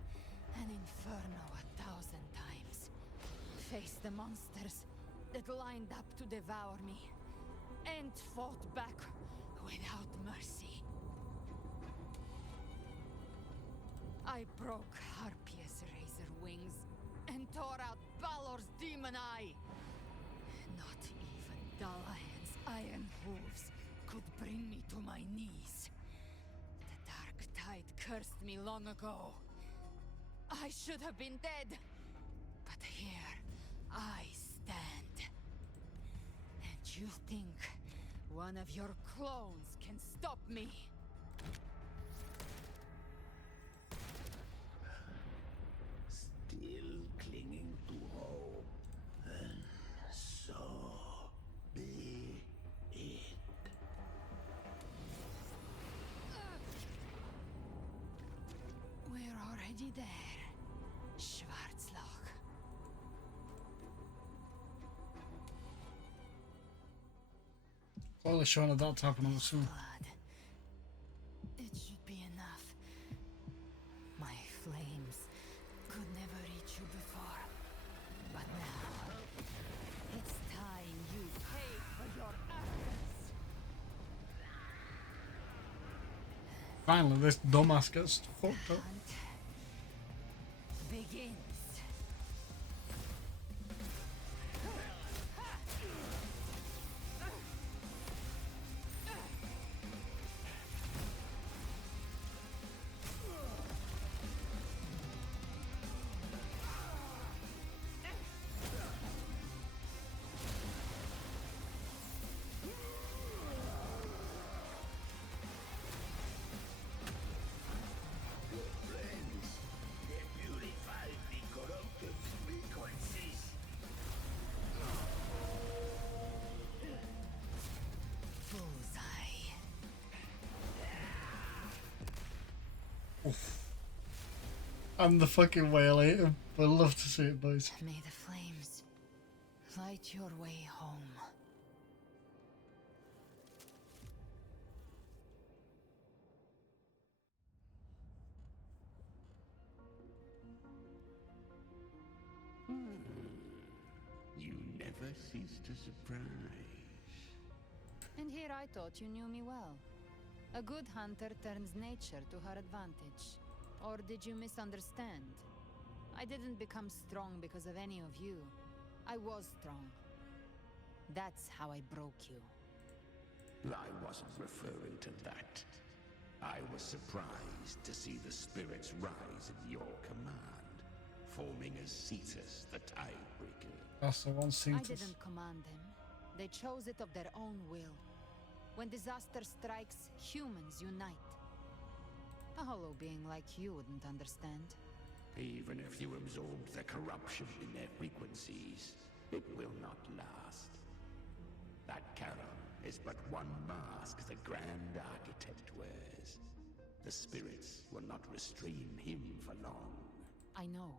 and inferno 1,000 times. Faced the monsters that lined up to devour me, and fought back without mercy. I broke Harpia's razor wings and tore out Balor's demon eye. Not even Dalahan's iron hooves could bring me to my knees. The dark tide cursed me long ago. I should have been dead, but here I stand. And you think one of your clones can stop me? Still clinging to hope, and so be it. We're already there, Schwarzloch. Clearly showing at that type of number soon. It should be enough. My flames could never reach you before. But now, it's time you pay for your actions. Finally, this dumbass gets fucked up. Begins. Your flames, they purify the corrupted frequencies. Bullseye. Oof. I'm the fucking whale eater. I'd love to see it, boys. May the flames light your way home. You never cease to surprise. And here I thought you knew me well. A good hunter turns nature to her advantage. Or did you misunderstand? I didn't become strong because of any of you. I was strong. That's how I broke you. I wasn't referring to that. I was surprised to see the spirits rise at your command, forming as Cetus, the Tidebreaker. That's the one I Cetus. didn't command them. They chose it of their own will. When disaster strikes, humans unite. A hollow being like you wouldn't understand. Even if you absorb the corruption in their frequencies, it will not last. That Charon is but one mask the Grand Architect wears. The spirits will not restrain him for long. I know.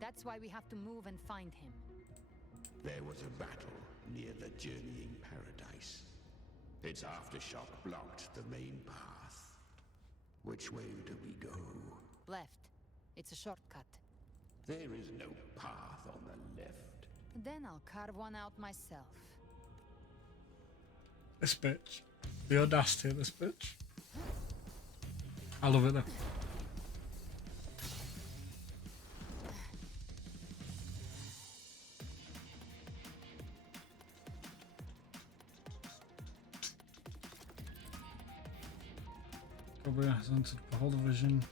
That's why we have to move and find him. There was a battle near the Journeying Paradise. Its aftershock blocked the main path. Which way do we go? Left. It's a shortcut. There is no path on the left. Then I'll carve one out myself. This bitch. The audacity of this bitch. I love it though. Probably has entered the whole division.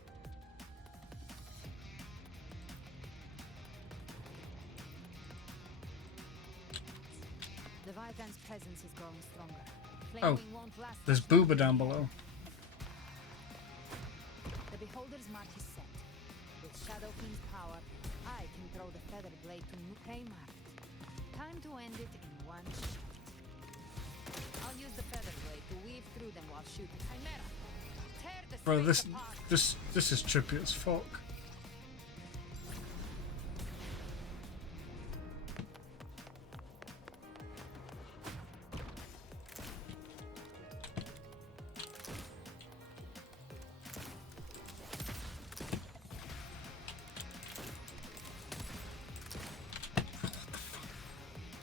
Leviathan's presence is growing stronger. Oh, Flaming won't last there's much longer. Booba down below. The Beholder's mark is set. With Shadow Fiend's power, I can throw the feather blade to Kmart. Time to end it in one shot. I'll use the feather blade to weave through them while shooting Chimera. Tear the Bro, space apart. this is trippy as fuck.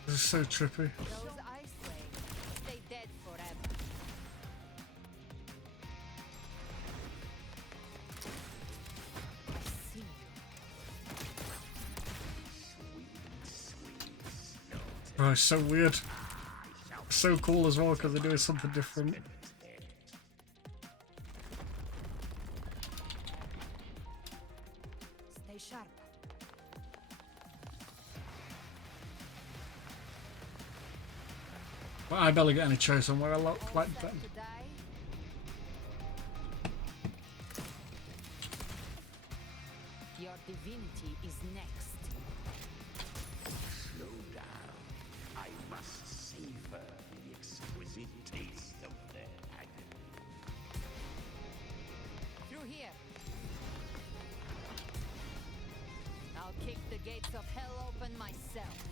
This is so trippy. Those ice waves stay dead forever. I see you. Bro, it's so weird. So cool as well because they're doing something different. Stay sharp. But I barely get any choice on where I like them. To die? Your divinity is next. Slow down. I must savor the exquisite taste of their agony. Through here. I'll kick the gates of hell open myself.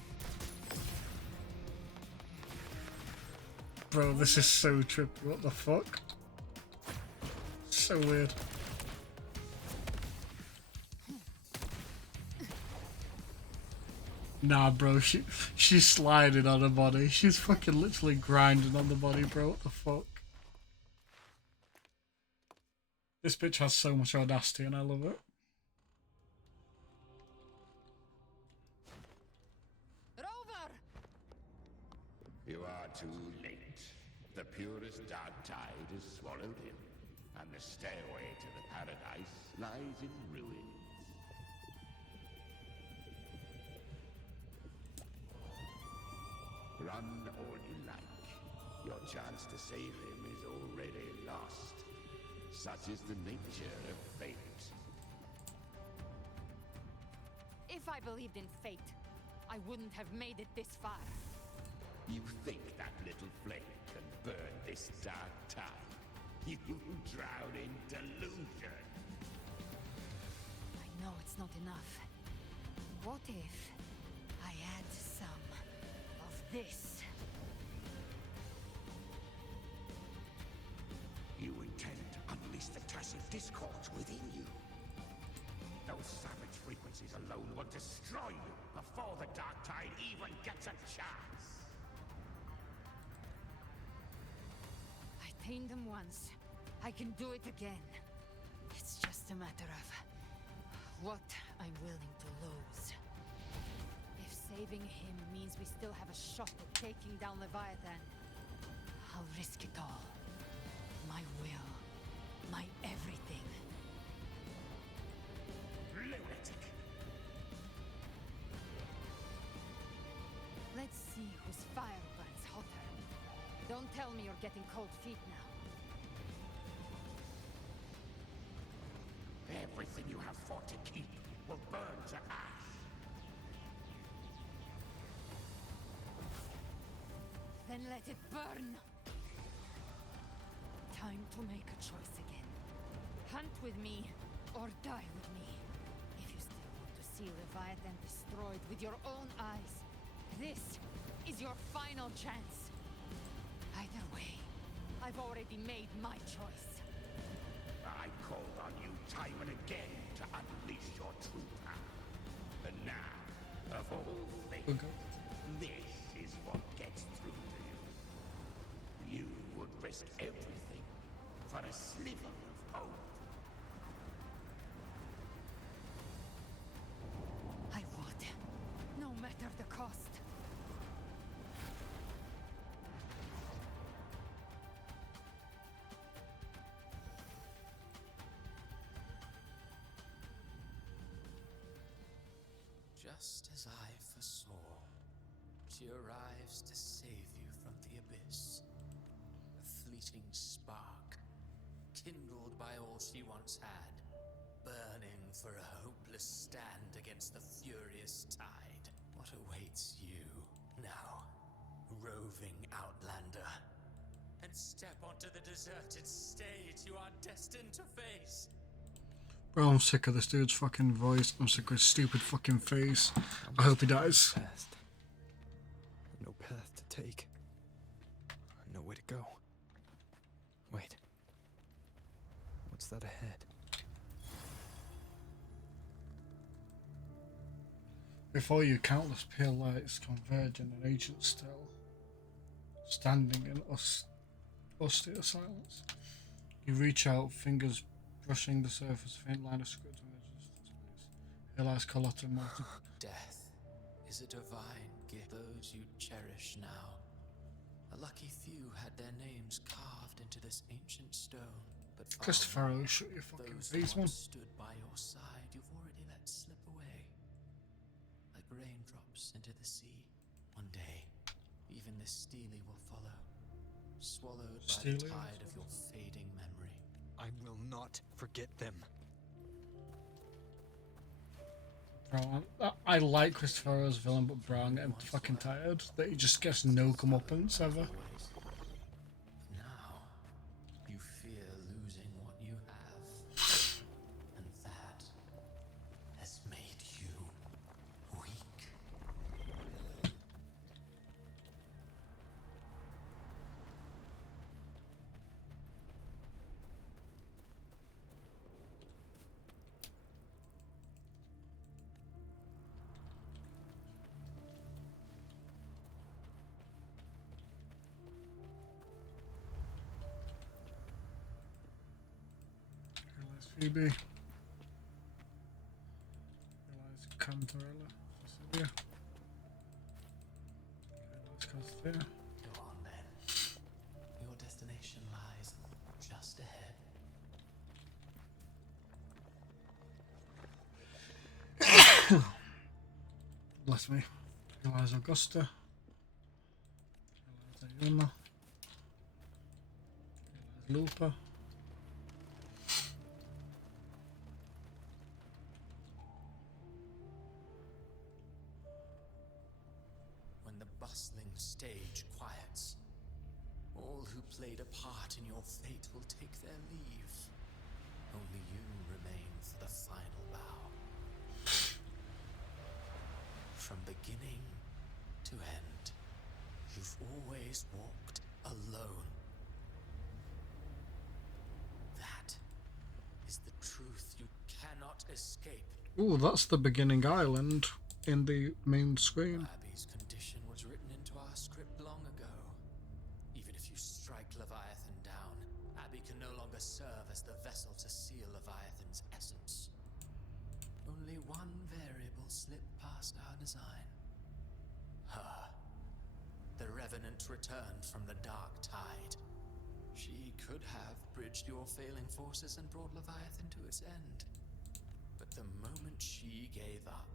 Bro, this is so trippy. What the fuck? So weird. Nah, bro, she's sliding on her body. She's fucking literally grinding on the body, bro. What the fuck? This bitch has so much audacity and I love it. Rover! You are too late. The purest dark tide is swallowed in, and the stairway to the paradise lies in ruins. Run all you like. Your chance to save him is already lost. Such is the nature of fate. If I believed in fate, I wouldn't have made it this far. You think that little flame can burn this dark tide? You drown in delusion. I know it's not enough. What if I add some of this? You intend to unleash the tacit discord within you. Those savage frequencies alone will destroy you before the dark tide even gets a chance. I tamed him once. I can do it again. It's just a matter of what I'm willing to lose. If saving him means we still have a shot at taking down Leviathan, I'll risk it all. My will. My everything. Lunatic! Let's see whose fire burns hotter. Don't tell me you're getting cold feet now. Everything you have fought to keep will burn to ash. Then let it burn. Time to make a choice again. Hunt with me, or die with me. If you still want to see Leviathan destroyed with your own eyes, this is your final chance. Either way, I've already made my choice. I called on you time and again to unleash your true power. And now, of all things, this is what gets through to you. You would risk everything for a sliver of hope. I would, no matter the cost. Just as I foresaw, she arrives to save you from the abyss. A fleeting spark, kindled by all she once had, burning for a hopeless stand against the furious tide. What awaits you now, roving outlander? And step onto the deserted stage you are destined to face. Bro, I'm sick of this dude's fucking voice. I'm sick of his stupid fucking face. I hope he dies. No path to take. Nowhere to go. Wait. What's that ahead? Before you, countless pale lights converge in an ancient still, standing in austere silence. You reach out, fingers brushing the surface, faint line of script emerges from space. Realize Carlotta melted. Death is a divine gift. Those you cherish now. A lucky few had their names carved into this ancient stone. But Christopher, shut your fucking face, man. Stood by your side, you've already let slip away. Like raindrops into the sea. One day, even this Steely will follow. Swallowed by the tide of your fading memory. I will not forget them. Bro, I like Christopher as villain, but bro, I'm getting fucking tired that he just gets no comeuppance ever. Now, you fear losing what you have. And that has made you weak. Phoebe. Realize Cantarella. Cecilia. Realize Costea. Go on then. Your destination lies just ahead. Bless me. Realize Augusta. Realize Ayuna. Realize Lupa. Bustling stage quiets. All who played a part in your fate will take their leave. Only you remain for the final bow. From beginning to end, you've always walked alone. That is the truth you cannot escape. Ooh, that's the beginning island in the main screen. Abby's condition was written into our script long ago. Even if you strike Leviathan down, Abby can no longer serve as the vessel to seal Leviathan's essence. Only one variable slipped past our design. Her. The Revenant returned from the dark tide. She could have bridged your failing forces and brought Leviathan to its end. But the moment she gave up,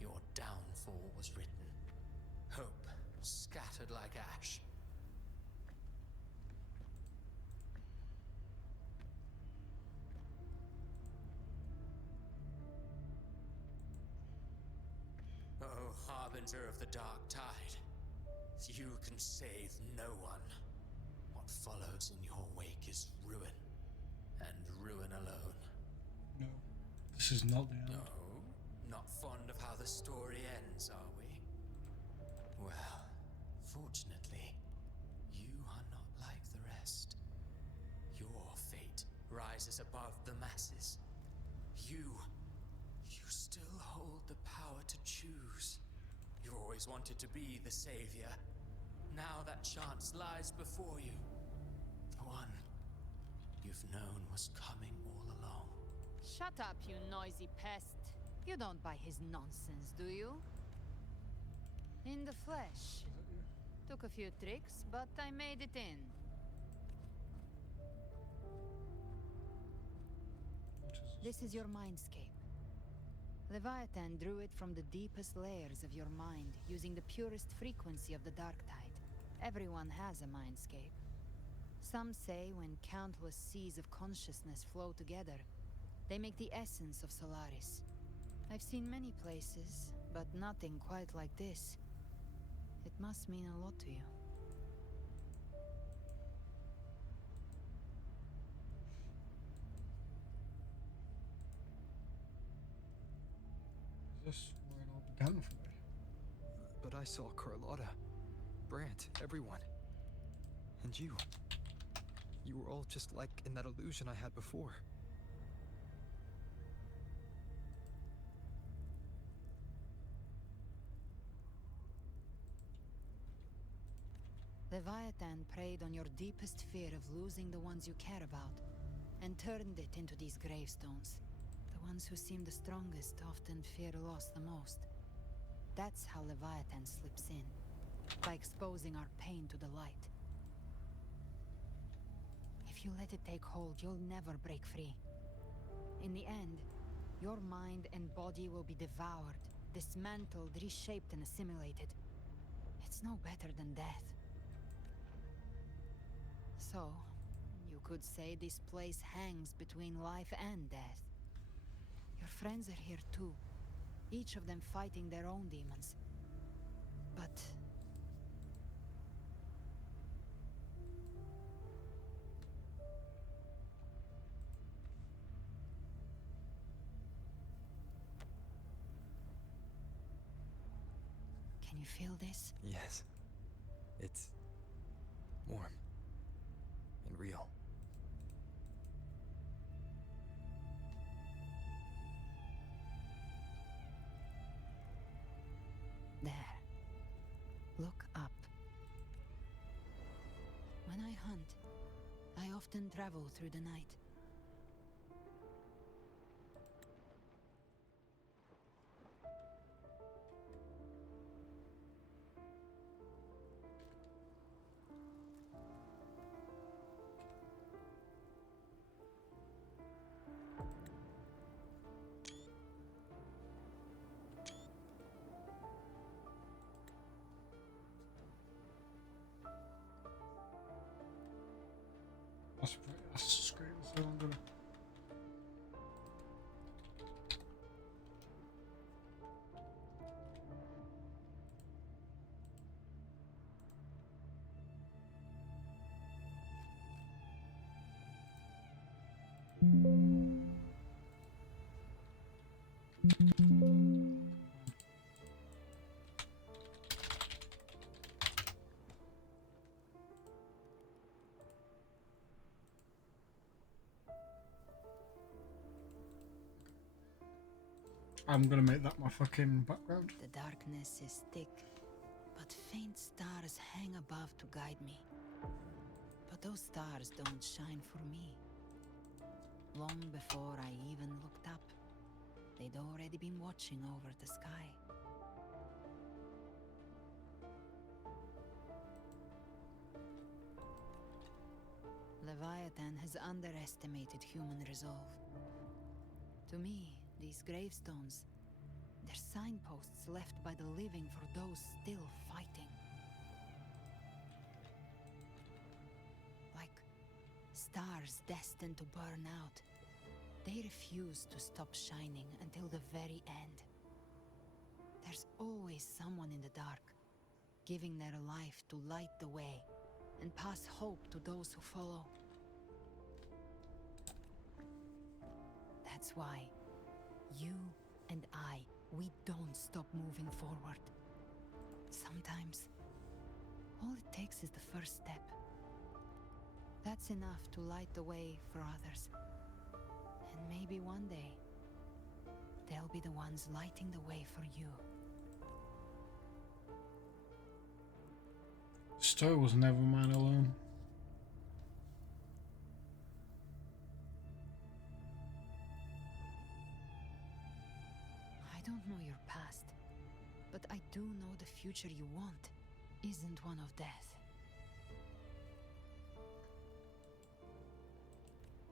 your downfall was written. Hope scattered like ash. harbinger of the dark tide. You can save no one. What follows in your wake is ruin, and ruin alone. No, this is not the end. No, not fond of how the story ends, are we? Well, fortunately, you are not like the rest. Your fate rises above the masses. You still hold the power to choose. You always wanted to be the savior. Now that chance lies before you. The one you've known was coming all along. Shut up, you noisy pest. You don't buy his nonsense, do you? In the flesh. Took a few tricks, but I made it in. This is your mindscape. Leviathan drew it from the deepest layers of your mind, using the purest frequency of the dark tide. Everyone has a mindscape. Some say when countless seas of consciousness flow together, they make the essence of Solaris. I've seen many places, but nothing quite like this. It must mean a lot to you. Is this where it all began for me? But I saw Carlotta, Brant, everyone. And you. You were all just like in that illusion I had before. Leviathan preyed on your deepest fear of losing the ones you care about, and turned it into these gravestones. The ones who seem the strongest often fear loss the most. That's how Leviathan slips in, by exposing our pain to the light. If you let it take hold, you'll never break free. In the end, your mind and body will be devoured, dismantled, reshaped, and assimilated. It's no better than death. So, you could say this place hangs between life and death. Your friends are here too, each of them fighting their own demons. But... can you feel this? Yes. It's warm and real. There. Look up. When I hunt, I often travel through the night. That's a screen, so I'm gonna... I'm gonna make that my fucking background. The darkness is thick, but faint stars hang above to guide me. But those stars don't shine for me. Long before I even looked up, they'd already been watching over the sky. Leviathan has underestimated human resolve. To me, these gravestones, they're signposts left by the living for those still fighting. Like stars destined to burn out. They refuse to stop shining until the very end. There's always someone in the dark, giving their life to light the way and pass hope to those who follow. That's why you and we don't stop moving forward. Sometimes, all it takes is the first step. That's enough to light the way for others. And maybe one day, they'll be the ones lighting the way for you. Story was never mine alone. I don't know your past, but I do know the future you want isn't one of death.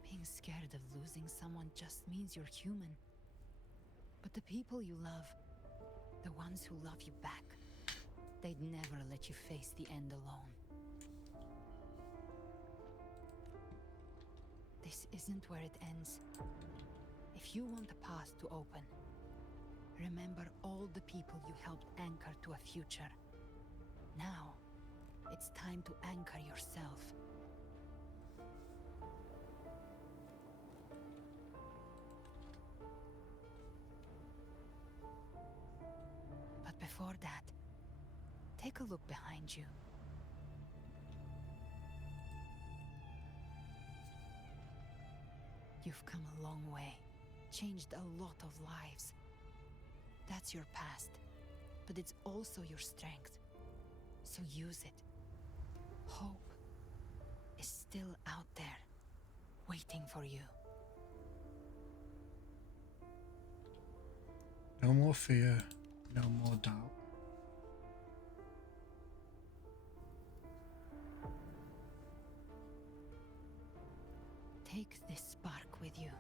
Being scared of losing someone just means you're human. But the people you love, the ones who love you back, they'd never let you face the end alone. This isn't where it ends. If you want the path to open, remember all the people you helped anchor to a future. Now, it's time to anchor yourself. But before that, take a look behind you. You've come a long way, changed a lot of lives. That's your past, but it's also your strength. So use it. Hope is still out there, waiting for you. No more fear, no more doubt. Take this spark with you.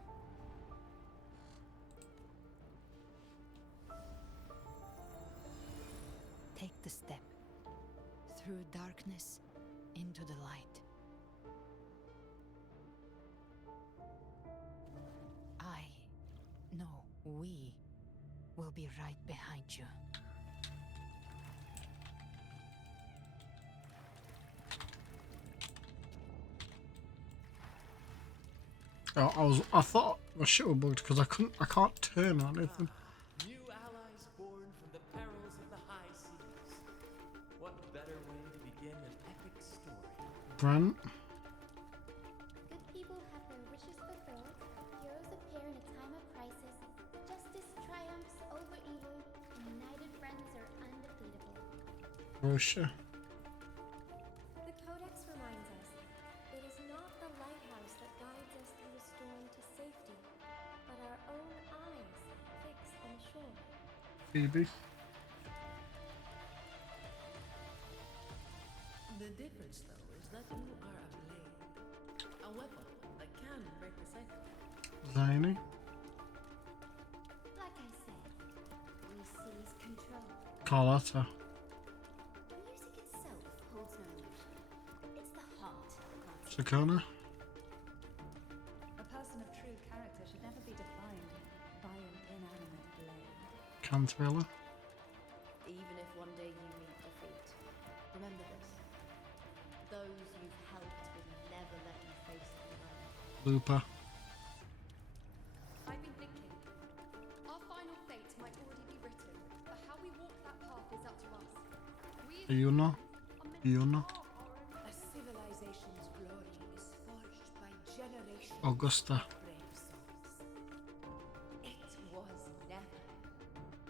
Take the step through darkness into the light. We will be right behind you. I thought my shit was bugged because I can't turn on anything. New allies born from the perils of the high seas. What better way to begin an epic story? Grant. Good people have their wishes fulfilled. Heroes appear in a time of crisis. Justice triumphs over evil, and united friends are undefeatable. Russia. The Codex reminds us, it is not the lighthouse that guides us through the storm to safety, but our own eyes fixed on shore. Phoebe. The difference, though, is that you are a blade. A weapon that can break the cycle. Zany. Like I said, we seize control. Carlotta. The music itself holds no emotion. It's the heart that grants it. Sakana. A person of true character should never be defined by an inanimate blade. Cantarella. Even if one day you meet defeat, remember this. Those you've helped will never let you face it alone. Looper. I've been thinking. Our final fate might already be written, but how we walk that path is up to us. Yuna. Yuna. A civilization's glory is forged by generations Augusta. of brave souls. It was never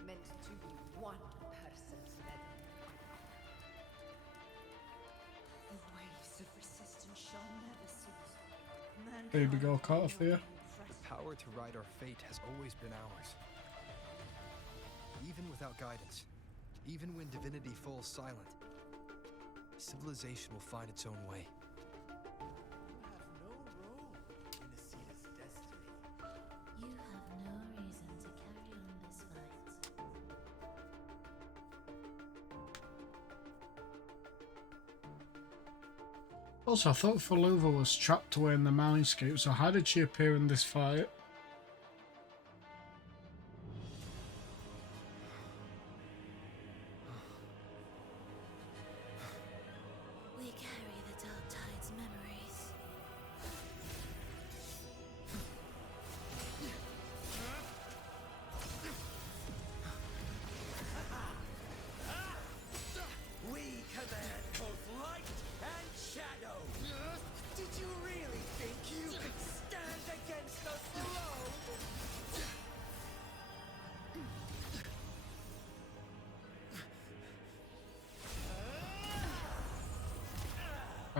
meant to be one person's level. The waves of resistance shall never cease. Baby girl Carthea. The power to ride our fate has always been ours. Even without guidance, even when divinity falls silent, civilization will find its own way. You have no role in Aceda's destiny. You have no reason to carry on this fight. Also, I thought Falova was trapped away in the mindscape, so how did she appear in this fight?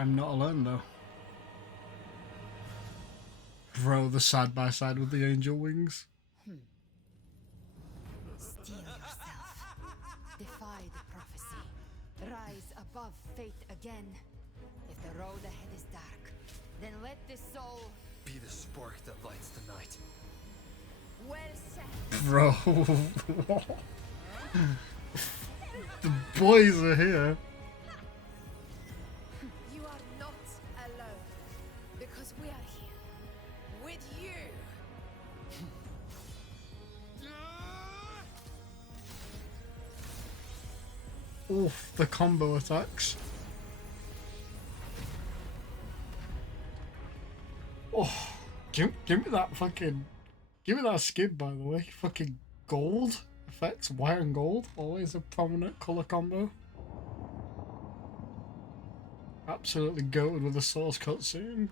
I'm not alone though. Bro, the side by side with the angel wings. Steel yourself. Defy the prophecy. Rise above fate again. If the road ahead is dark, then let this soul Be the spark that lights the night. well set. Bro. The boys are here. You are not alone, because we are here with you. Oof, the combo attacks. Oh, give me that fucking... Give me that skin, by the way. Fucking gold effects, white and gold. Always a prominent colour combo. Absolutely goated with the source cutscene.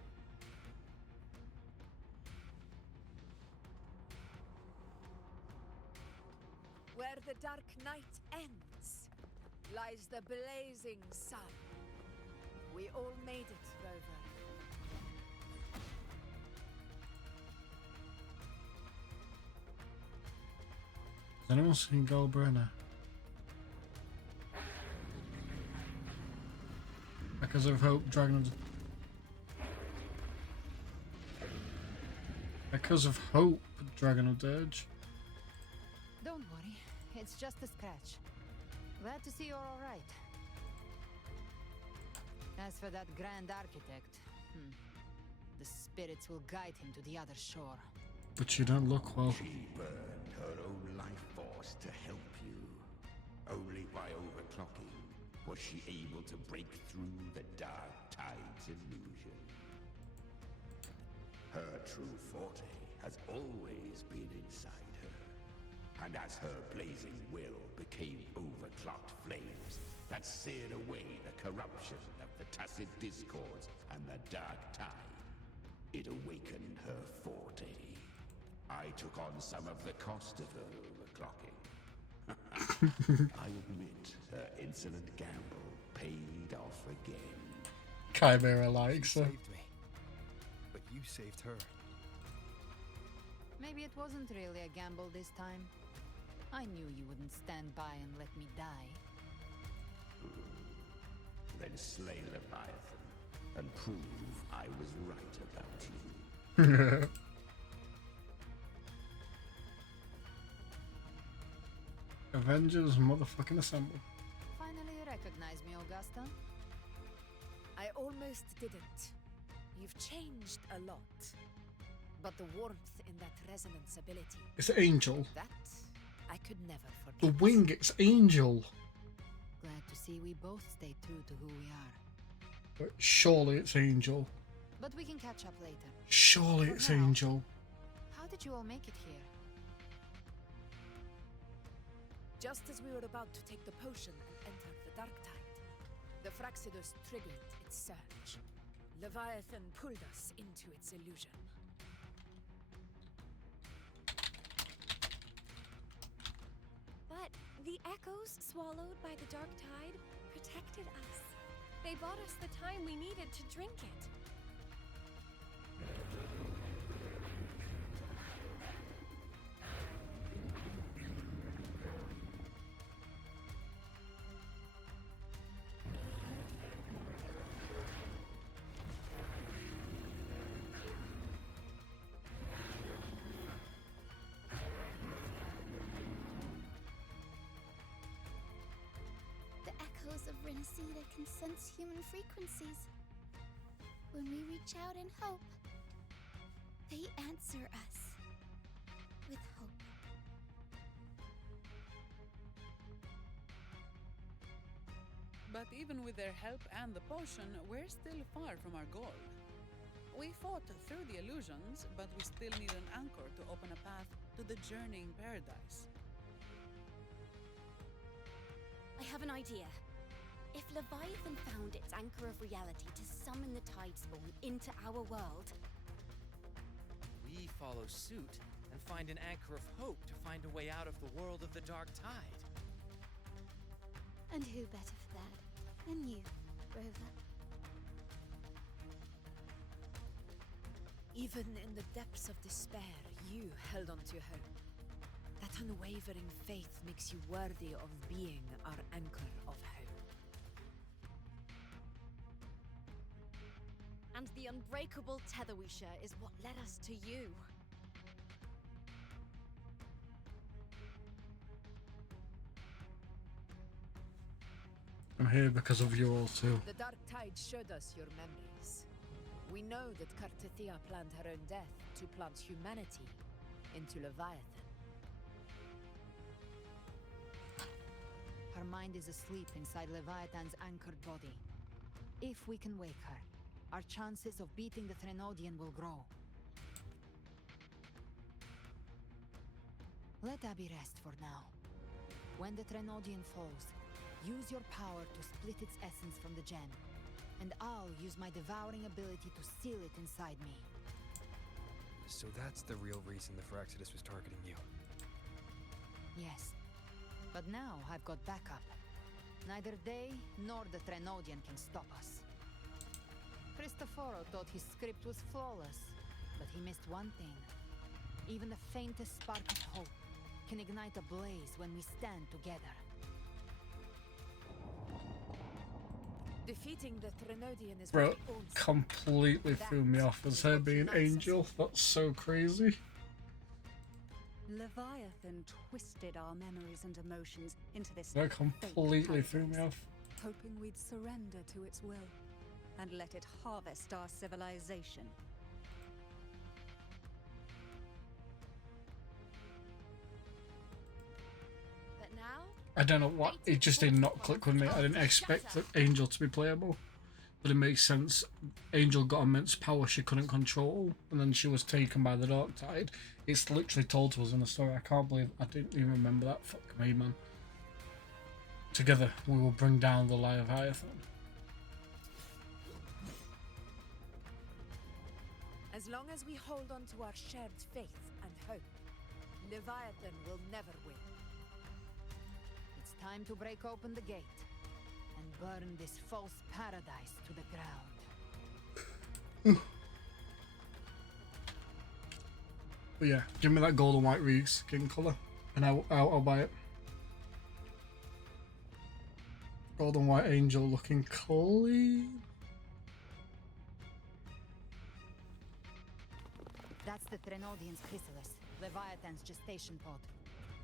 Where the dark night ends, lies the blazing sun. We all made it, Rover. Has anyone seen Goldbrenner? Echoes of Hope, Dragon of... Echoes of Hope, Dragon of Dirge. Don't worry, it's just a scratch. Glad to see you're alright. As for that Grand Architect, the spirits will guide him to the other shore. But you don't look well. She burned her own life force to help you. Only by overclocking was she able to break through the dark tide's illusion. Her true forte has always been inside her. And as her blazing will became overclocked flames that seared away the corruption of the tacit discords and the dark tide, it awakened her forte. I took on some of the cost of her overclocking. I admit her insolent gamble paid off again. Chimera likes her. Saved me. But you saved her. Maybe it wasn't really a gamble this time. I knew you wouldn't stand by and let me die. Then slay Leviathan and prove I was right about you. Avengers motherfucking assemble. Finally you recognize me, Augusta? I almost didn't. You've changed a lot. But the warmth in that resonance ability... It's Angel. That I could never forget. The wing, it's Angel. Glad to see we both stay true to who we are. But surely it's Angel. But we can catch up later. Surely it's Angel. How did you all make it here? Just as we were about to take the potion and enter the dark tide, the Fraxidus triggered its surge. Leviathan pulled us into its illusion. But the echoes swallowed by the dark tide protected us. They bought us the time we needed to drink it. Of Renacida can sense human frequencies. When we reach out in hope, they answer us with hope. But even with their help and the potion, we're still far from our goal. We fought through the illusions, but we still need an anchor to open a path to the journeying paradise. I have an idea. If Leviathan found its anchor of reality to summon the Tidespawn into our world... We follow suit and find an anchor of hope to find a way out of the world of the dark tide. And who better for that than you, Rover? Even in the depths of despair, you held on to hope. That unwavering faith makes you worthy of being our anchor of hope. And the unbreakable tether we share is what led us to you. I'm here because of you all too. The Dark Tide showed us your memories. We know that Kartathea planned her own death to plant humanity into Leviathan. Her mind is asleep inside Leviathan's anchored body. If we can wake her, our chances of beating the Threnodian will grow. Let Abby rest for now. When the Threnodian falls, use your power to split its essence from the gem, and I'll use my devouring ability to seal it inside me. So that's the real reason the Phyrexides was targeting you. Yes. But now I've got backup. Neither they nor the Threnodian can stop us. Cristoforo thought his script was flawless, but he missed one thing. Even the faintest spark of hope can ignite a blaze when we stand together. Defeating the Threnodian is Bro, what we all completely threw me off as her being Angel. That's so crazy. Leviathan twisted our memories and emotions into this That completely threw me off. hoping we'd surrender to its will and let it harvest our civilization. But now, I don't know what, it just did not click with me. I didn't expect the Angel to be playable. But it makes sense. Angel got immense power she couldn't control, and then she was taken by the Dark Tide. It's literally told to us in the story. I can't believe I didn't even remember that. Fuck me, man. Together, we will bring down the Leviathan. As long as we hold on to our shared faith and hope, Leviathan will never win. It's time to break open the gate and burn this false paradise to the ground. But yeah, give me that gold and white Reed skin colour, and I'll buy it. Gold and white Angel looking clean. That's the Threnodian's chrysalis, Leviathan's gestation pod.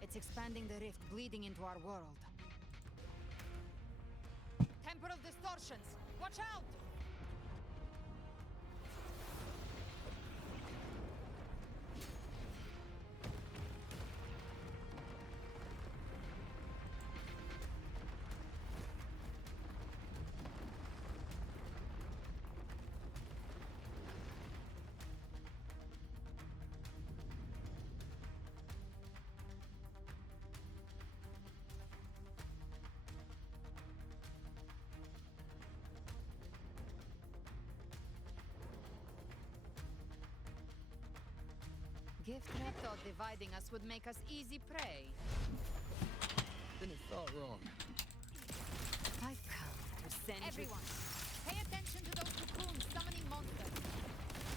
It's expanding the rift, bleeding into our world. Temporal distortions! Watch out! Gift thought dividing us would make us easy prey. Then it thought wrong. I've come to send everyone. Pay attention to those cocoons summoning monsters.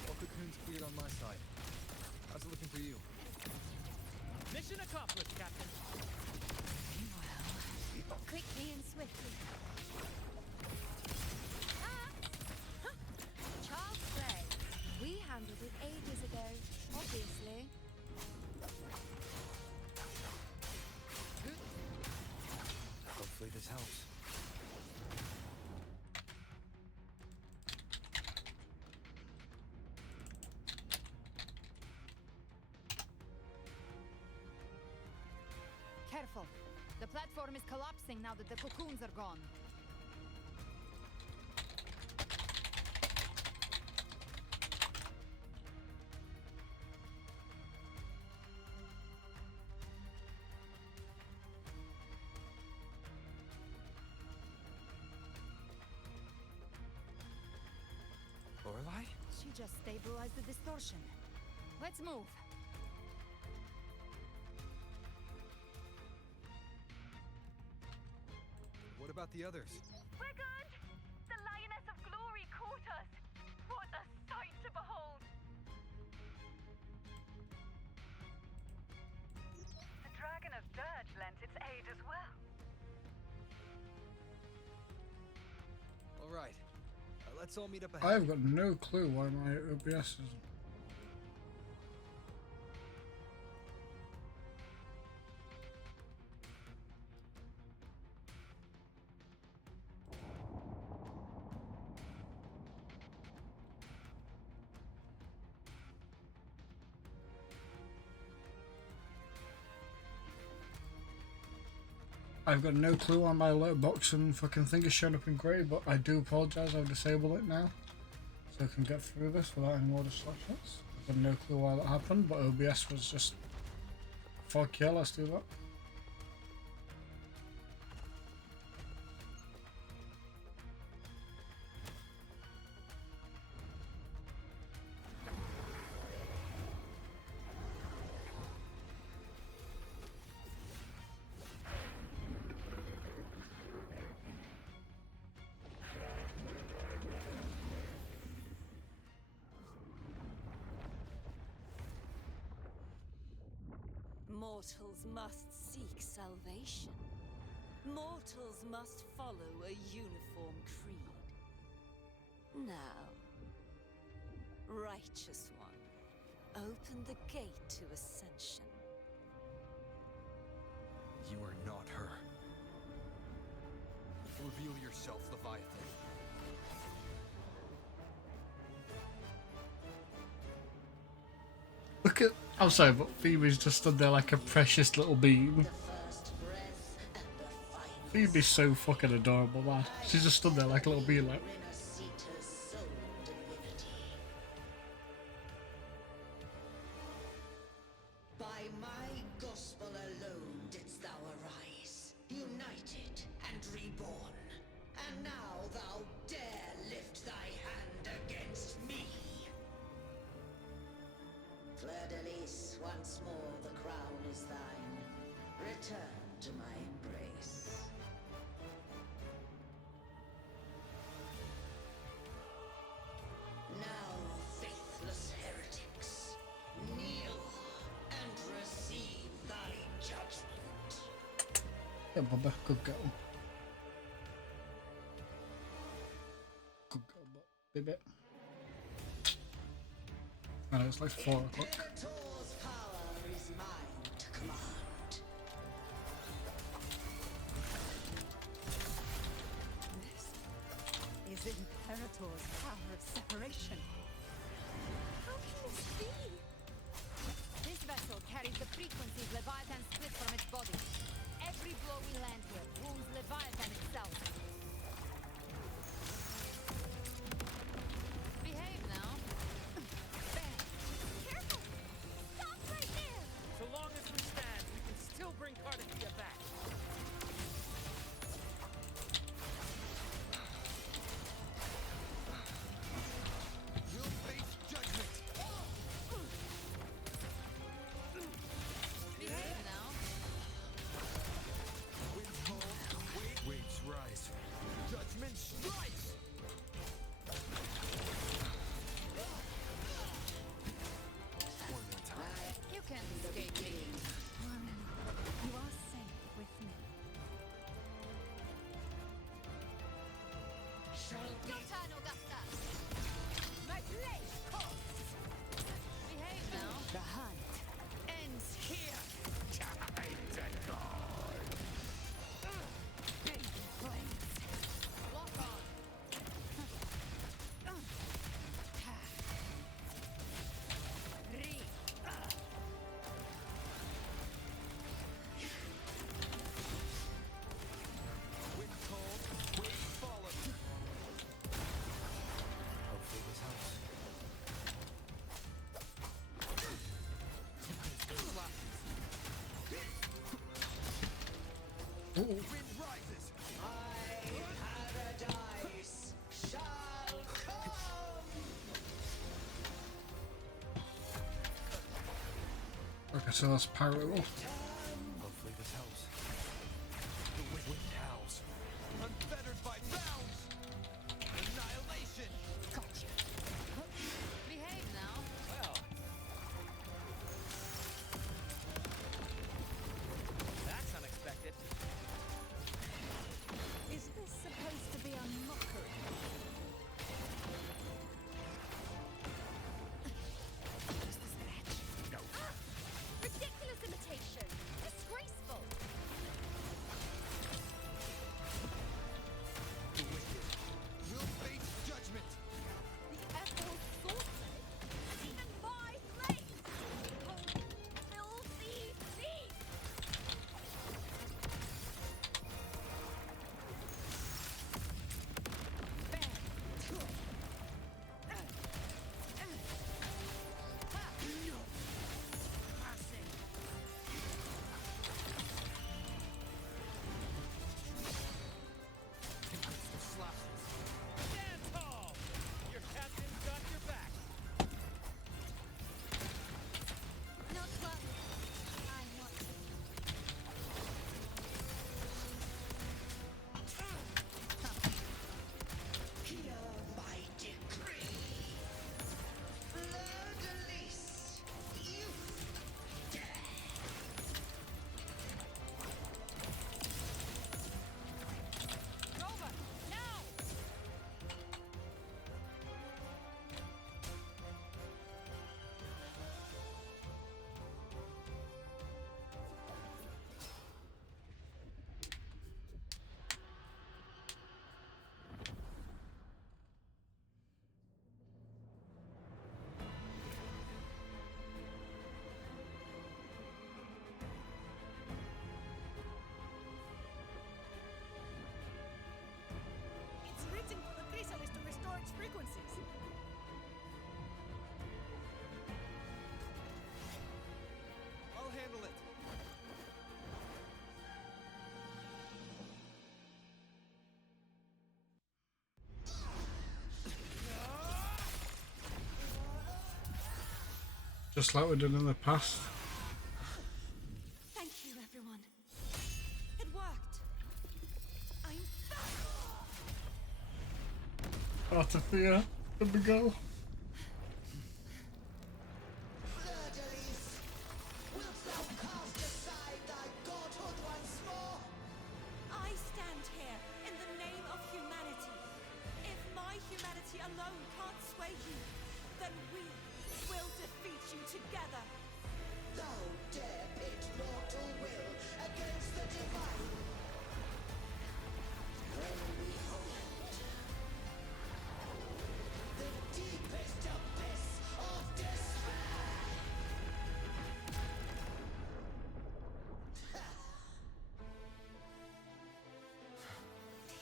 All cocoons cleared on my side. How's it looking for you? Mission accomplished, Captain. Well, quickly and swiftly. Charles Gray. We handled it ages ago, obviously. Hopefully this helps. Careful. The platform is collapsing now that the cocoons are gone. Lorelei? She just stabilized the distortion. Let's move. What about the others? We're good! The Lioness of Glory caught us! What a sight to behold! right. Let's all meet up ahead. I've got no clue why my OBS is. I've got no clue why my alert box and fucking thing is showing up in grey, but I do apologise. I've disabled it now, so I can get through this without any more distractions. I've got no clue why that happened, but OBS was just, fuck yeah, let's do that. Mortals must seek salvation. Mortals must follow a uniform creed. Now, righteous one, open the gate to ascension. You are not her. Reveal yourself, Leviathan. Look at, I'm sorry, but Phoebe's just stood there like a precious little bean. Phoebe's so fucking adorable, man. She's just stood there like a little bean, like. By my gospel alone didst thou arise, united and reborn. And now thou dare lift thy hand against me. Fleur-de-Lis, once more the crown is thine. Return to my embrace. Now, faithless heretics, kneel and receive thy judgment. Yeah, Bubba, good girl. Good girl, baby. And it's like 4 o'clock. Thor's power is mine to command. This is Imperator's power of separation. How can this be? This vessel carries the frequencies Leviathan split from its body. Every blow we land here wounds Leviathan itself. Behave now. Careful! Stop right there! So long as we stand, we can still bring Cardathia back. You'll face judgment. Behave now. Winds hold, waves rise. Judgment strikes. One more time. You can't escape me. You are safe with me. No time, Augusta! My blade calls! Behave now. The hunt ends here. Big flames. Lock on. Re. Wind cold, wave follow. Hopefully this helps. Wind rises. My paradise shall come. Okay, so that's parallel. Hopefully this helps. The wind howls. Unfettered by bounds. Annihilation. Gotcha. Behave now. Well, that's unexpected. Is this supposed to be a mockery? Just like we did in the past. Thank you, everyone. It worked. Artifia, there we go. I stand here in the name of humanity. If my humanity alone can't sway you, then we will defeat you together. Thou dare pit mortal will against the divine. When behold the deepest abyss of despair.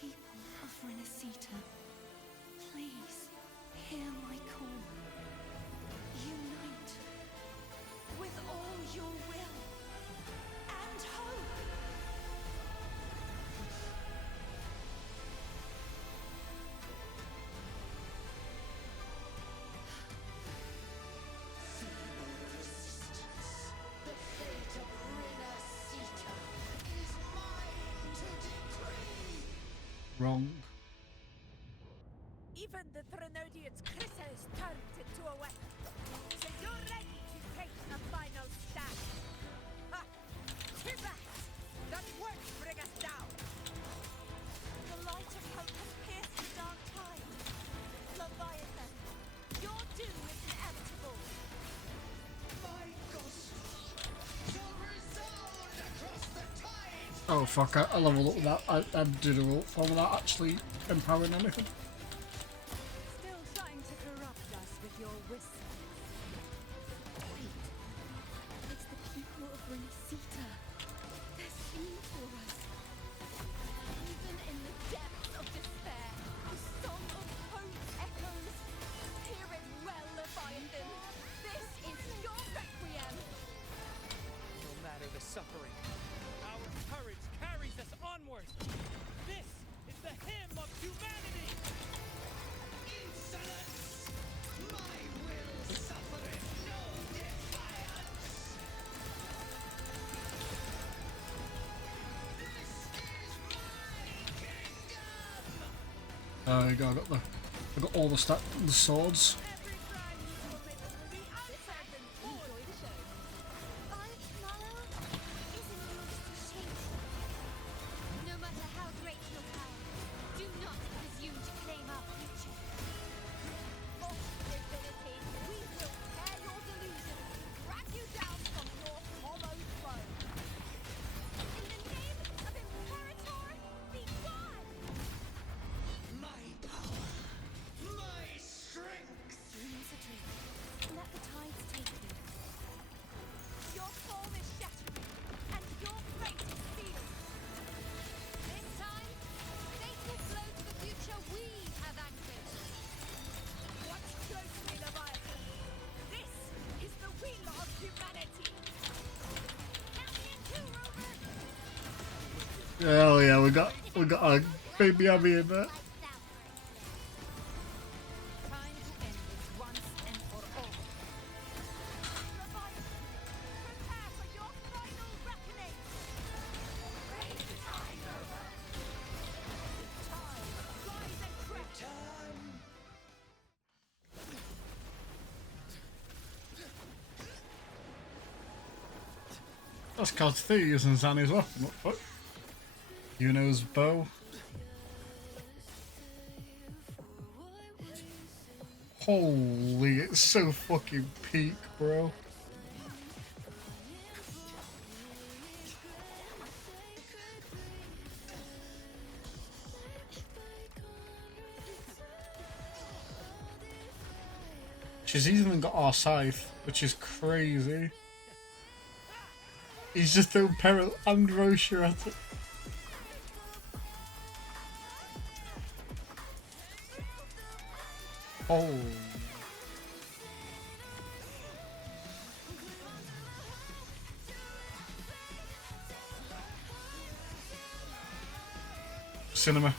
People of Renacita, please hear my call. Unite with all your will and hope. The fate of Renacita is mine to decree. Wrong. Even the Threnodian's chrysalis turned into a weapon. So you're ready to take the final stand. Ha! T-Bax! That won't bring us down! The light of hope has pierced the dark tide. Leviathan, your doom is inevitable. My gospel shall resound across the tide. Oh fuck, I leveled up with that. I did a roll form without actually empowering anything. Still trying to corrupt us with your whistle. Wait. It's the people of Renacita. They're singing for us. Even in the depths of despair, a song of hope echoes. Hear it well, Leviathan. This is your requiem. No matter the suffering, our courage carries us onward. This is the hymn of humanity. Insolence! My will suffereth no defiance! This is my kingdom! There you go, I got all the swords. Enjoy the show. Our tomorrow isn't yours to shape. No matter how great your power, do not presume to claim our future. For divinity, we will tear your delusion, drag you down from your hollow throne. In the name of Imperator, be gone! My power! My strength! Dreams a dream. Let the tides take you. Your form is shattering, and your fate is sealed. This time, fate will flow to the future we have anchored. Watch closely, Leviathan. This is the wheel of humanity. Count me in two, Rover. Hell yeah, we got a baby Abby in there. Time to end this once and for all. Leviathan, prepare for your final reckoning. Raise the tide, Rover. Tide, rise and crest. That's Calthea using Zanny's weapon, what the fuck? Yuno's bow. Holy, it's so fucking peak, bro. She's even got our scythe, which is crazy. He's just throwing Peril and Rosha at it. Oh. Cinema.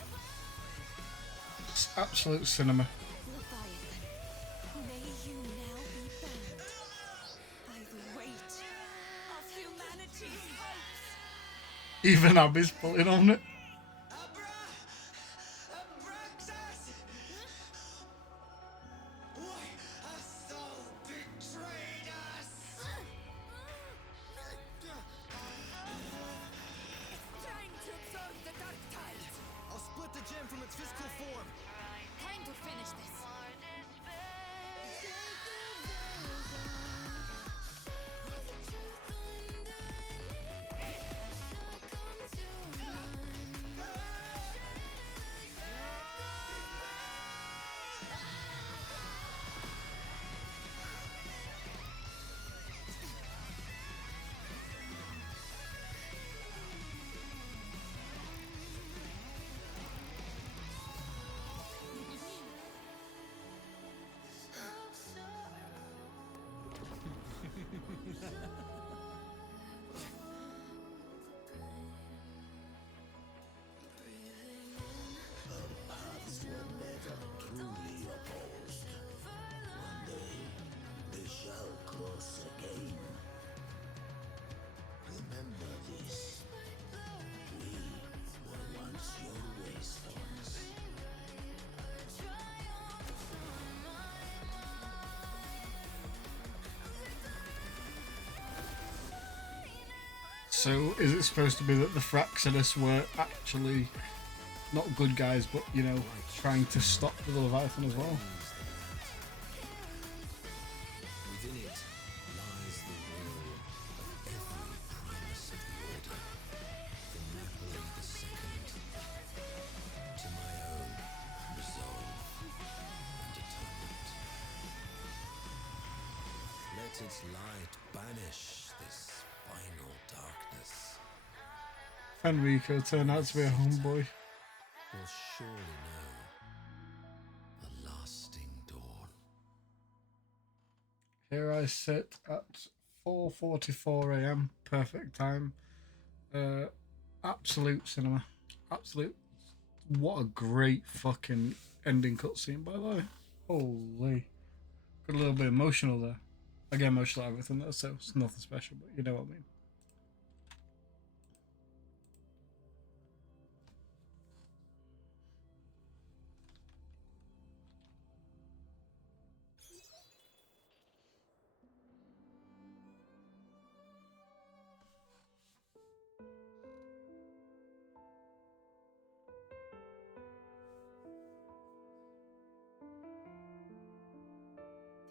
It's absolute cinema. Leviathan, may you now be bound. Even Abby's pulling on it. Trying to absorb the dark tide. I'll split the gem from its physical form. Time to finish this. Paths were never truly opposed. One day, they shall cross again. Remember this. We were once your wastelands. So, is it supposed to be that the Fraxinus were actually not good guys, but, you know, trying to stop the Leviathan as well? Within it lies the will of every primus of the Order, from Napoli the Second to my own resolve and atonement. Let its light banish this final darkness. Enrico turned out to be a homeboy. Will surely know a lasting dawn. Here I sit at 4:44 a.m. Perfect time. Absolute cinema. Absolute. What a great fucking ending cutscene, by the way. Holy. Got a little bit emotional there. I get emotional at everything though, so it's nothing special, but you know what I mean.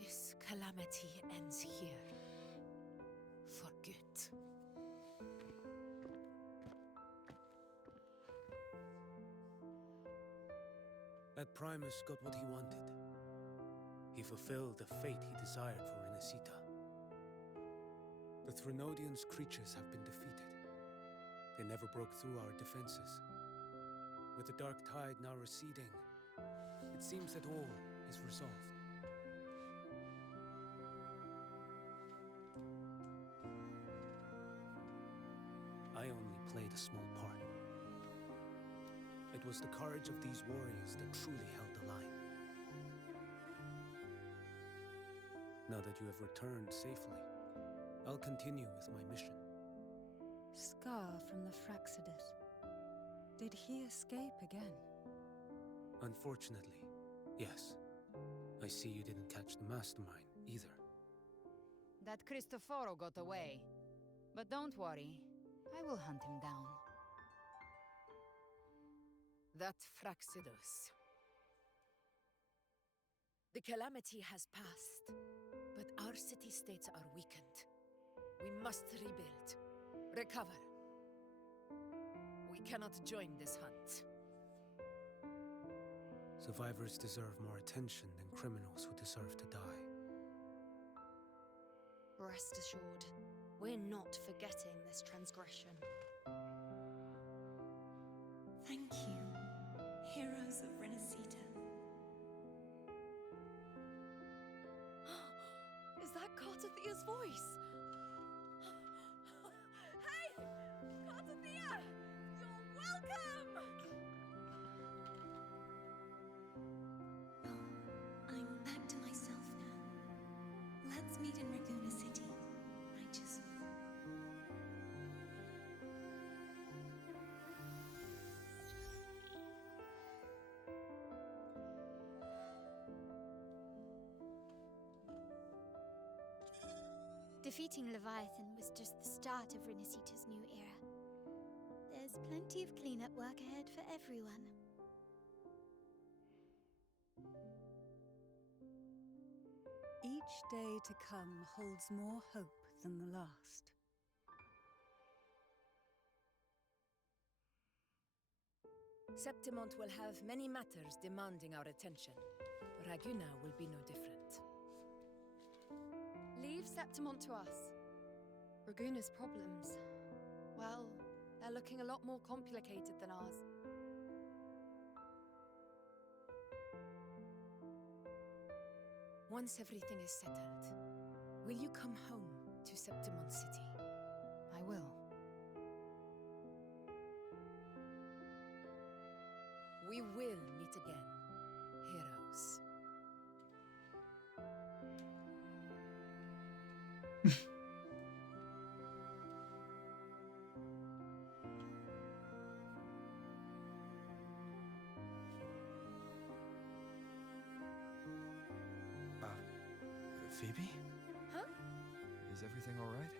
This calamity ends here. For good. That Primus got what he wanted. He fulfilled the fate he desired for Renesita. The Threnodians' creatures have been defeated. They never broke through our defenses. With the dark tide now receding, it seems that all is resolved. I only played a small part. It was the courage of these warriors that truly held the line. Now that you have returned safely, I'll continue with my mission. Scar from the Fraxidus. Did he escape again? Unfortunately, yes. I see you didn't catch the mastermind either. That Cristoforo got away. But don't worry, I will hunt him down. That Fraxidus. The calamity has passed, but our city-states are weakened. We must rebuild, recover. We cannot join this hunt. Survivors deserve more attention than criminals who deserve to die. Rest assured, we're not forgetting this transgression. Thank you, heroes of Renesita. Is that Cartathia's voice? Hey! Cartathia! You're welcome! I'm back to myself now. Let's meet in Raguna City, righteous one. Defeating Leviathan was just the start of Renacita's new era. There's plenty of cleanup work ahead for everyone. Each day to come holds more hope than the last. Septimont will have many matters demanding our attention. Raguna will be no different. Leave Septimont to us. Raguna's problems, well, they're looking a lot more complicated than ours. Once everything is settled, will you come home to Septimont City? I will. We will meet again, heroes. Phoebe? Huh? Is everything all right?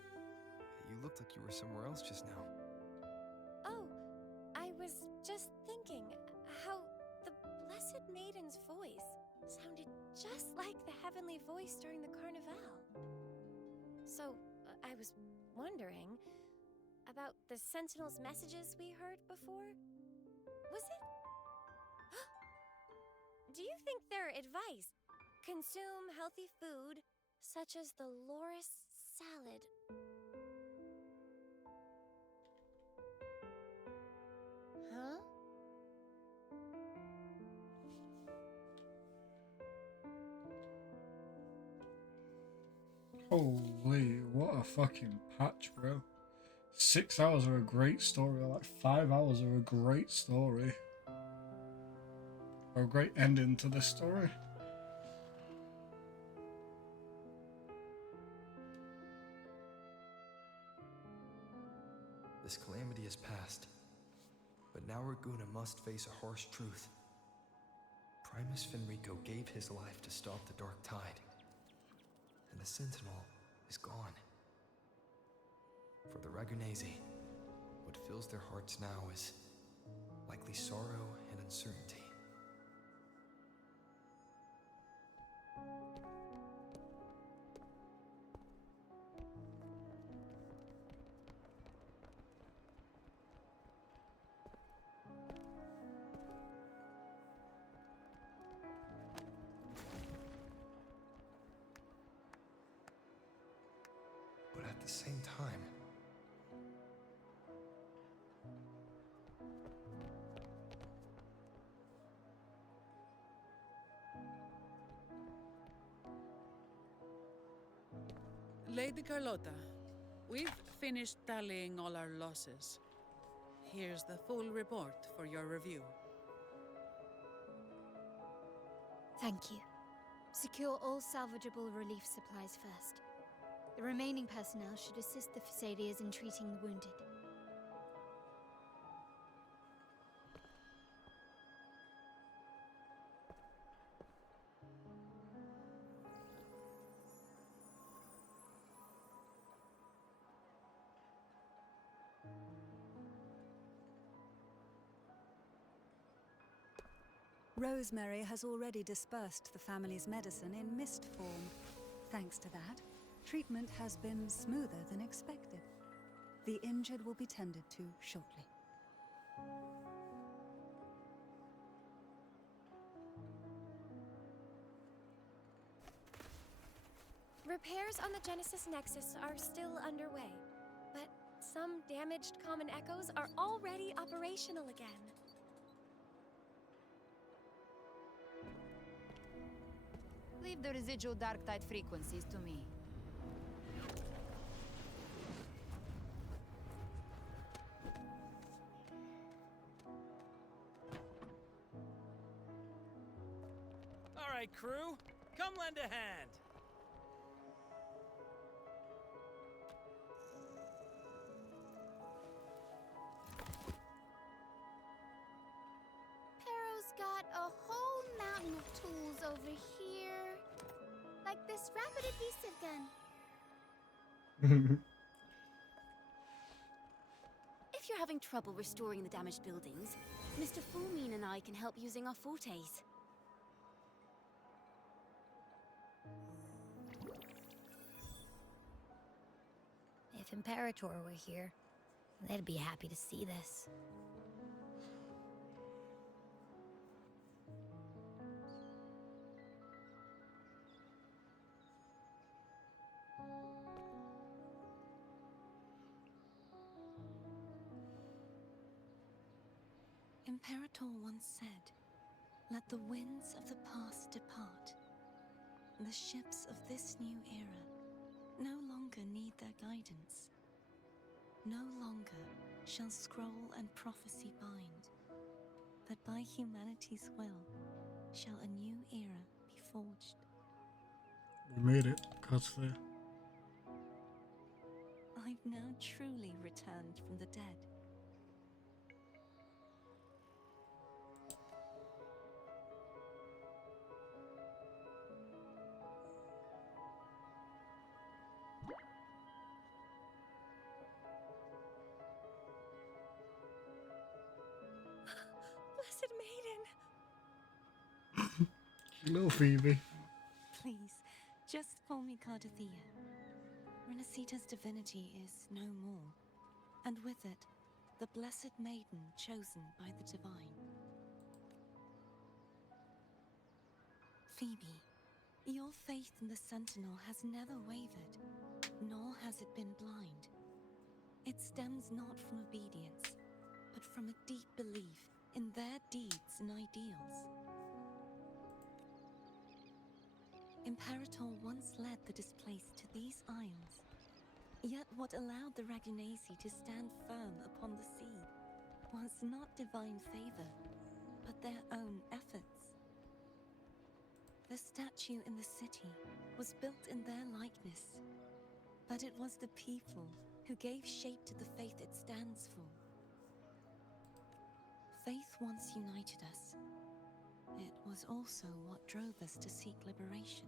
You looked like you were somewhere else just now. Oh, I was just thinking how the Blessed Maiden's voice sounded just like the heavenly voice during the Carnival. So, I was wondering about the Sentinel's messages we heard before. Was it? Do you think their advice? Consume healthy food, such as the Loris salad. Huh? Holy, what a fucking patch, bro. 6 hours are a great story, or like 5 hours are a great story. Or a great ending to this story. This calamity is past, but now Raguna must face a harsh truth. Primus Fenrico gave his life to stop the Dark Tide, and the Sentinel is gone. For the Ragunesi, what fills their hearts now is likely sorrow and uncertainty. But at the same time, Lady Carlotta, we've finished tallying all our losses. Here's the full report for your review. Thank you. Secure all salvageable relief supplies first. The remaining personnel should assist the Phasaelias in treating the wounded. Rosemary has already dispersed the family's medicine in mist form. Thanks to that, treatment has been smoother than expected. The injured will be tended to shortly. Repairs on the Genesis Nexus are still underway, but some damaged common echoes are already operational again. Leave the residual dark tide frequencies to me. All right, crew, come lend a hand. Pero's got a whole mountain of tools over here. Like this rapid adhesive gun. If you're having trouble restoring the damaged buildings, Mr. Fulmine and I can help using our fortes. If Imperator were here, they'd be happy to see this. Imperator once said, "Let the winds of the past depart. The ships of this new era no longer need their guidance. No longer shall scroll and prophecy bind, but by humanity's will shall a new era be forged." We made it, Gacha. I've now truly returned from the dead. Blessed Maiden! Little Phoebe. Please, just call me Cardathea. Renacita's divinity is no more, and with it, the Blessed Maiden chosen by the Divine. Phoebe, your faith in the Sentinel has never wavered, nor has it been blind. It stems not from obedience, but from a deep belief in their deeds and ideals. Imperator once led the displaced to these isles, yet what allowed the Ragunasi to stand firm upon the sea was not divine favor, but their own efforts. The statue in the city was built in their likeness, but it was the people who gave shape to the faith it stands for. Faith once united us. It was also what drove us to seek liberation.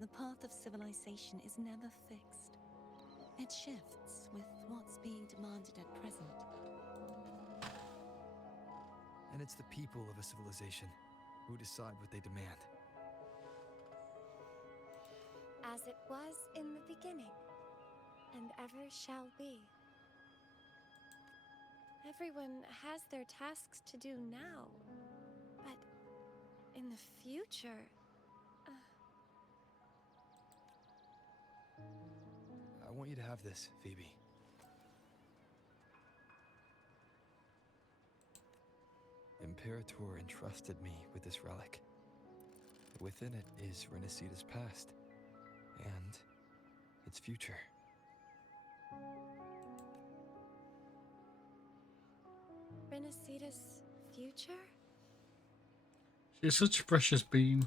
The path of civilization is never fixed. It shifts with what's being demanded at present. And it's the people of a civilization who decide what they demand. As it was in the beginning, and ever shall be. Everyone has their tasks to do now, but in the future... I want you to have this, Phoebe. Imperator entrusted me with this relic. Within it is Renacita's past, and its future. Renacita's future? She's such a precious bean.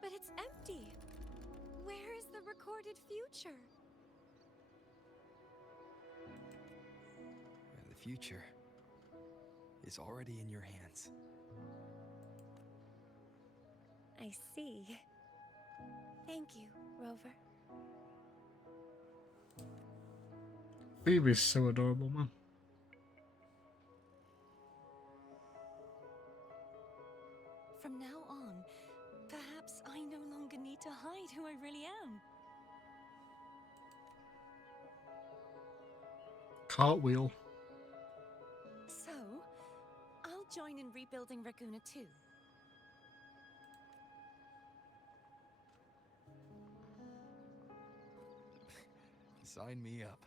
But it's empty. Where is the recorded future? The future is already in your hands. I see. Thank you, Rover. Phoebe's so adorable, man. From now on, perhaps I no longer need to hide who I really am. Cartwheel. So, I'll join in rebuilding Raguna too. Sign me up.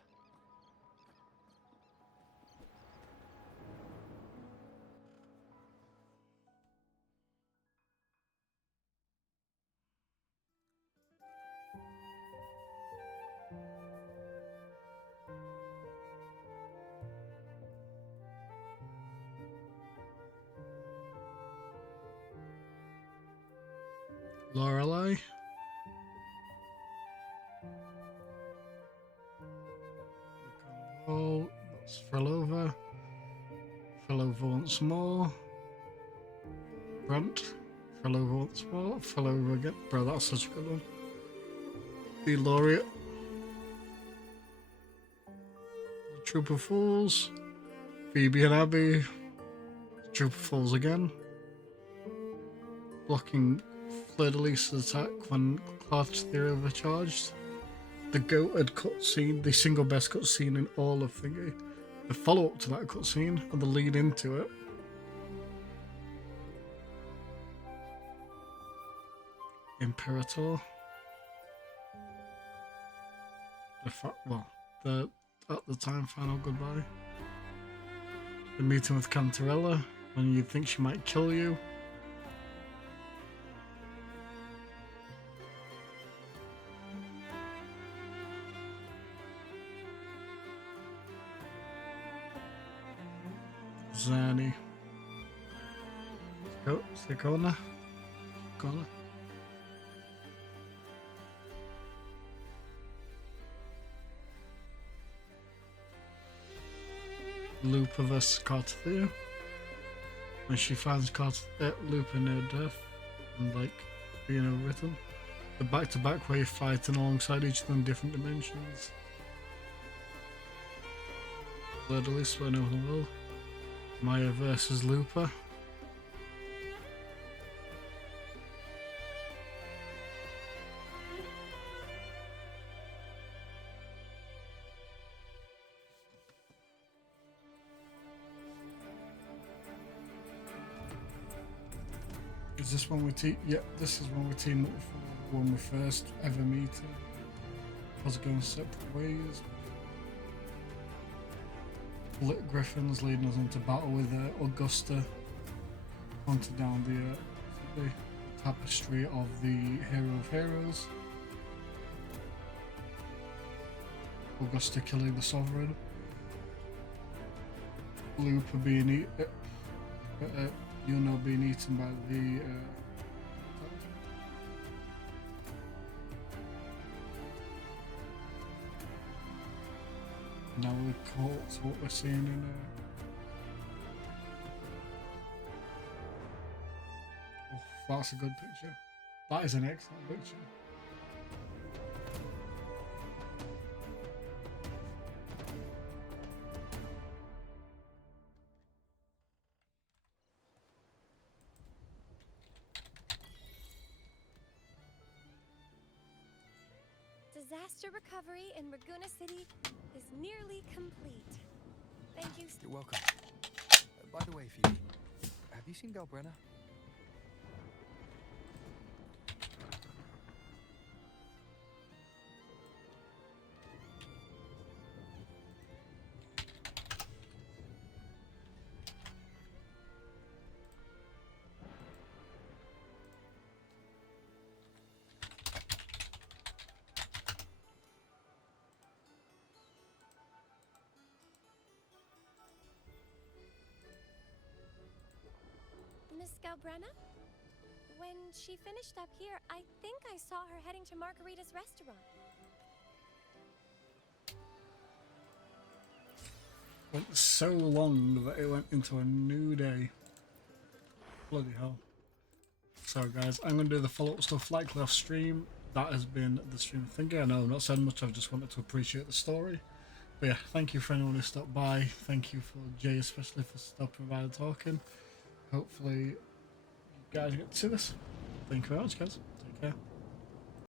Lorelei. Oh, let's fill over. Fill over once more. Front. Fell over once more. Fell over again. Bro, that's such a good one. The Laureate. The Troop of Fools. Phoebe and Abby. Troop of Fools again. Blocking Fleur-de-Lis's attack when Clarthia overcharged. The goated cutscene, the single best cutscene in all of Thingy. The follow-up to that cutscene and the lead into it. Imperator. The at the time final goodbye. The meeting with Cantarella when you think she might kill you. Zani. Sikona. Lupa vs. Carthia. When she finds Lupa near death and like being overwritten. The back-to-back where you're fighting alongside each other in different dimensions. Fleur-de-Lis, I know them well. Maya versus Lupa. Is this when we team? Yeah, this is when we team up for when we first ever meet. Us going separate ways. Lit Griffins leading us into battle with Augusta, hunting down the tapestry of the Hero of Heroes. Augusta killing the Sovereign. Lupa being being eaten by the now we're caught to what we're seeing in oh, that's a good picture. That is an excellent picture. Disaster recovery in Raguna City is nearly complete. Thank you. You're welcome. By the way, Phoebe, have you seen Galbrenna? Miss Galbrenna? When she finished up here, I think I saw her heading to Margarita's restaurant. Went so long that it went into a new day. Bloody hell. So guys, I'm going to do the follow-up stuff likely off stream. That has been the stream thingy. I know I'm not saying much, I've just wanted to appreciate the story. But yeah, thank you for anyone who stopped by. Thank you for Jay especially for stopping by and talking. Hopefully you guys get to see this. Thank you very much guys. Take care.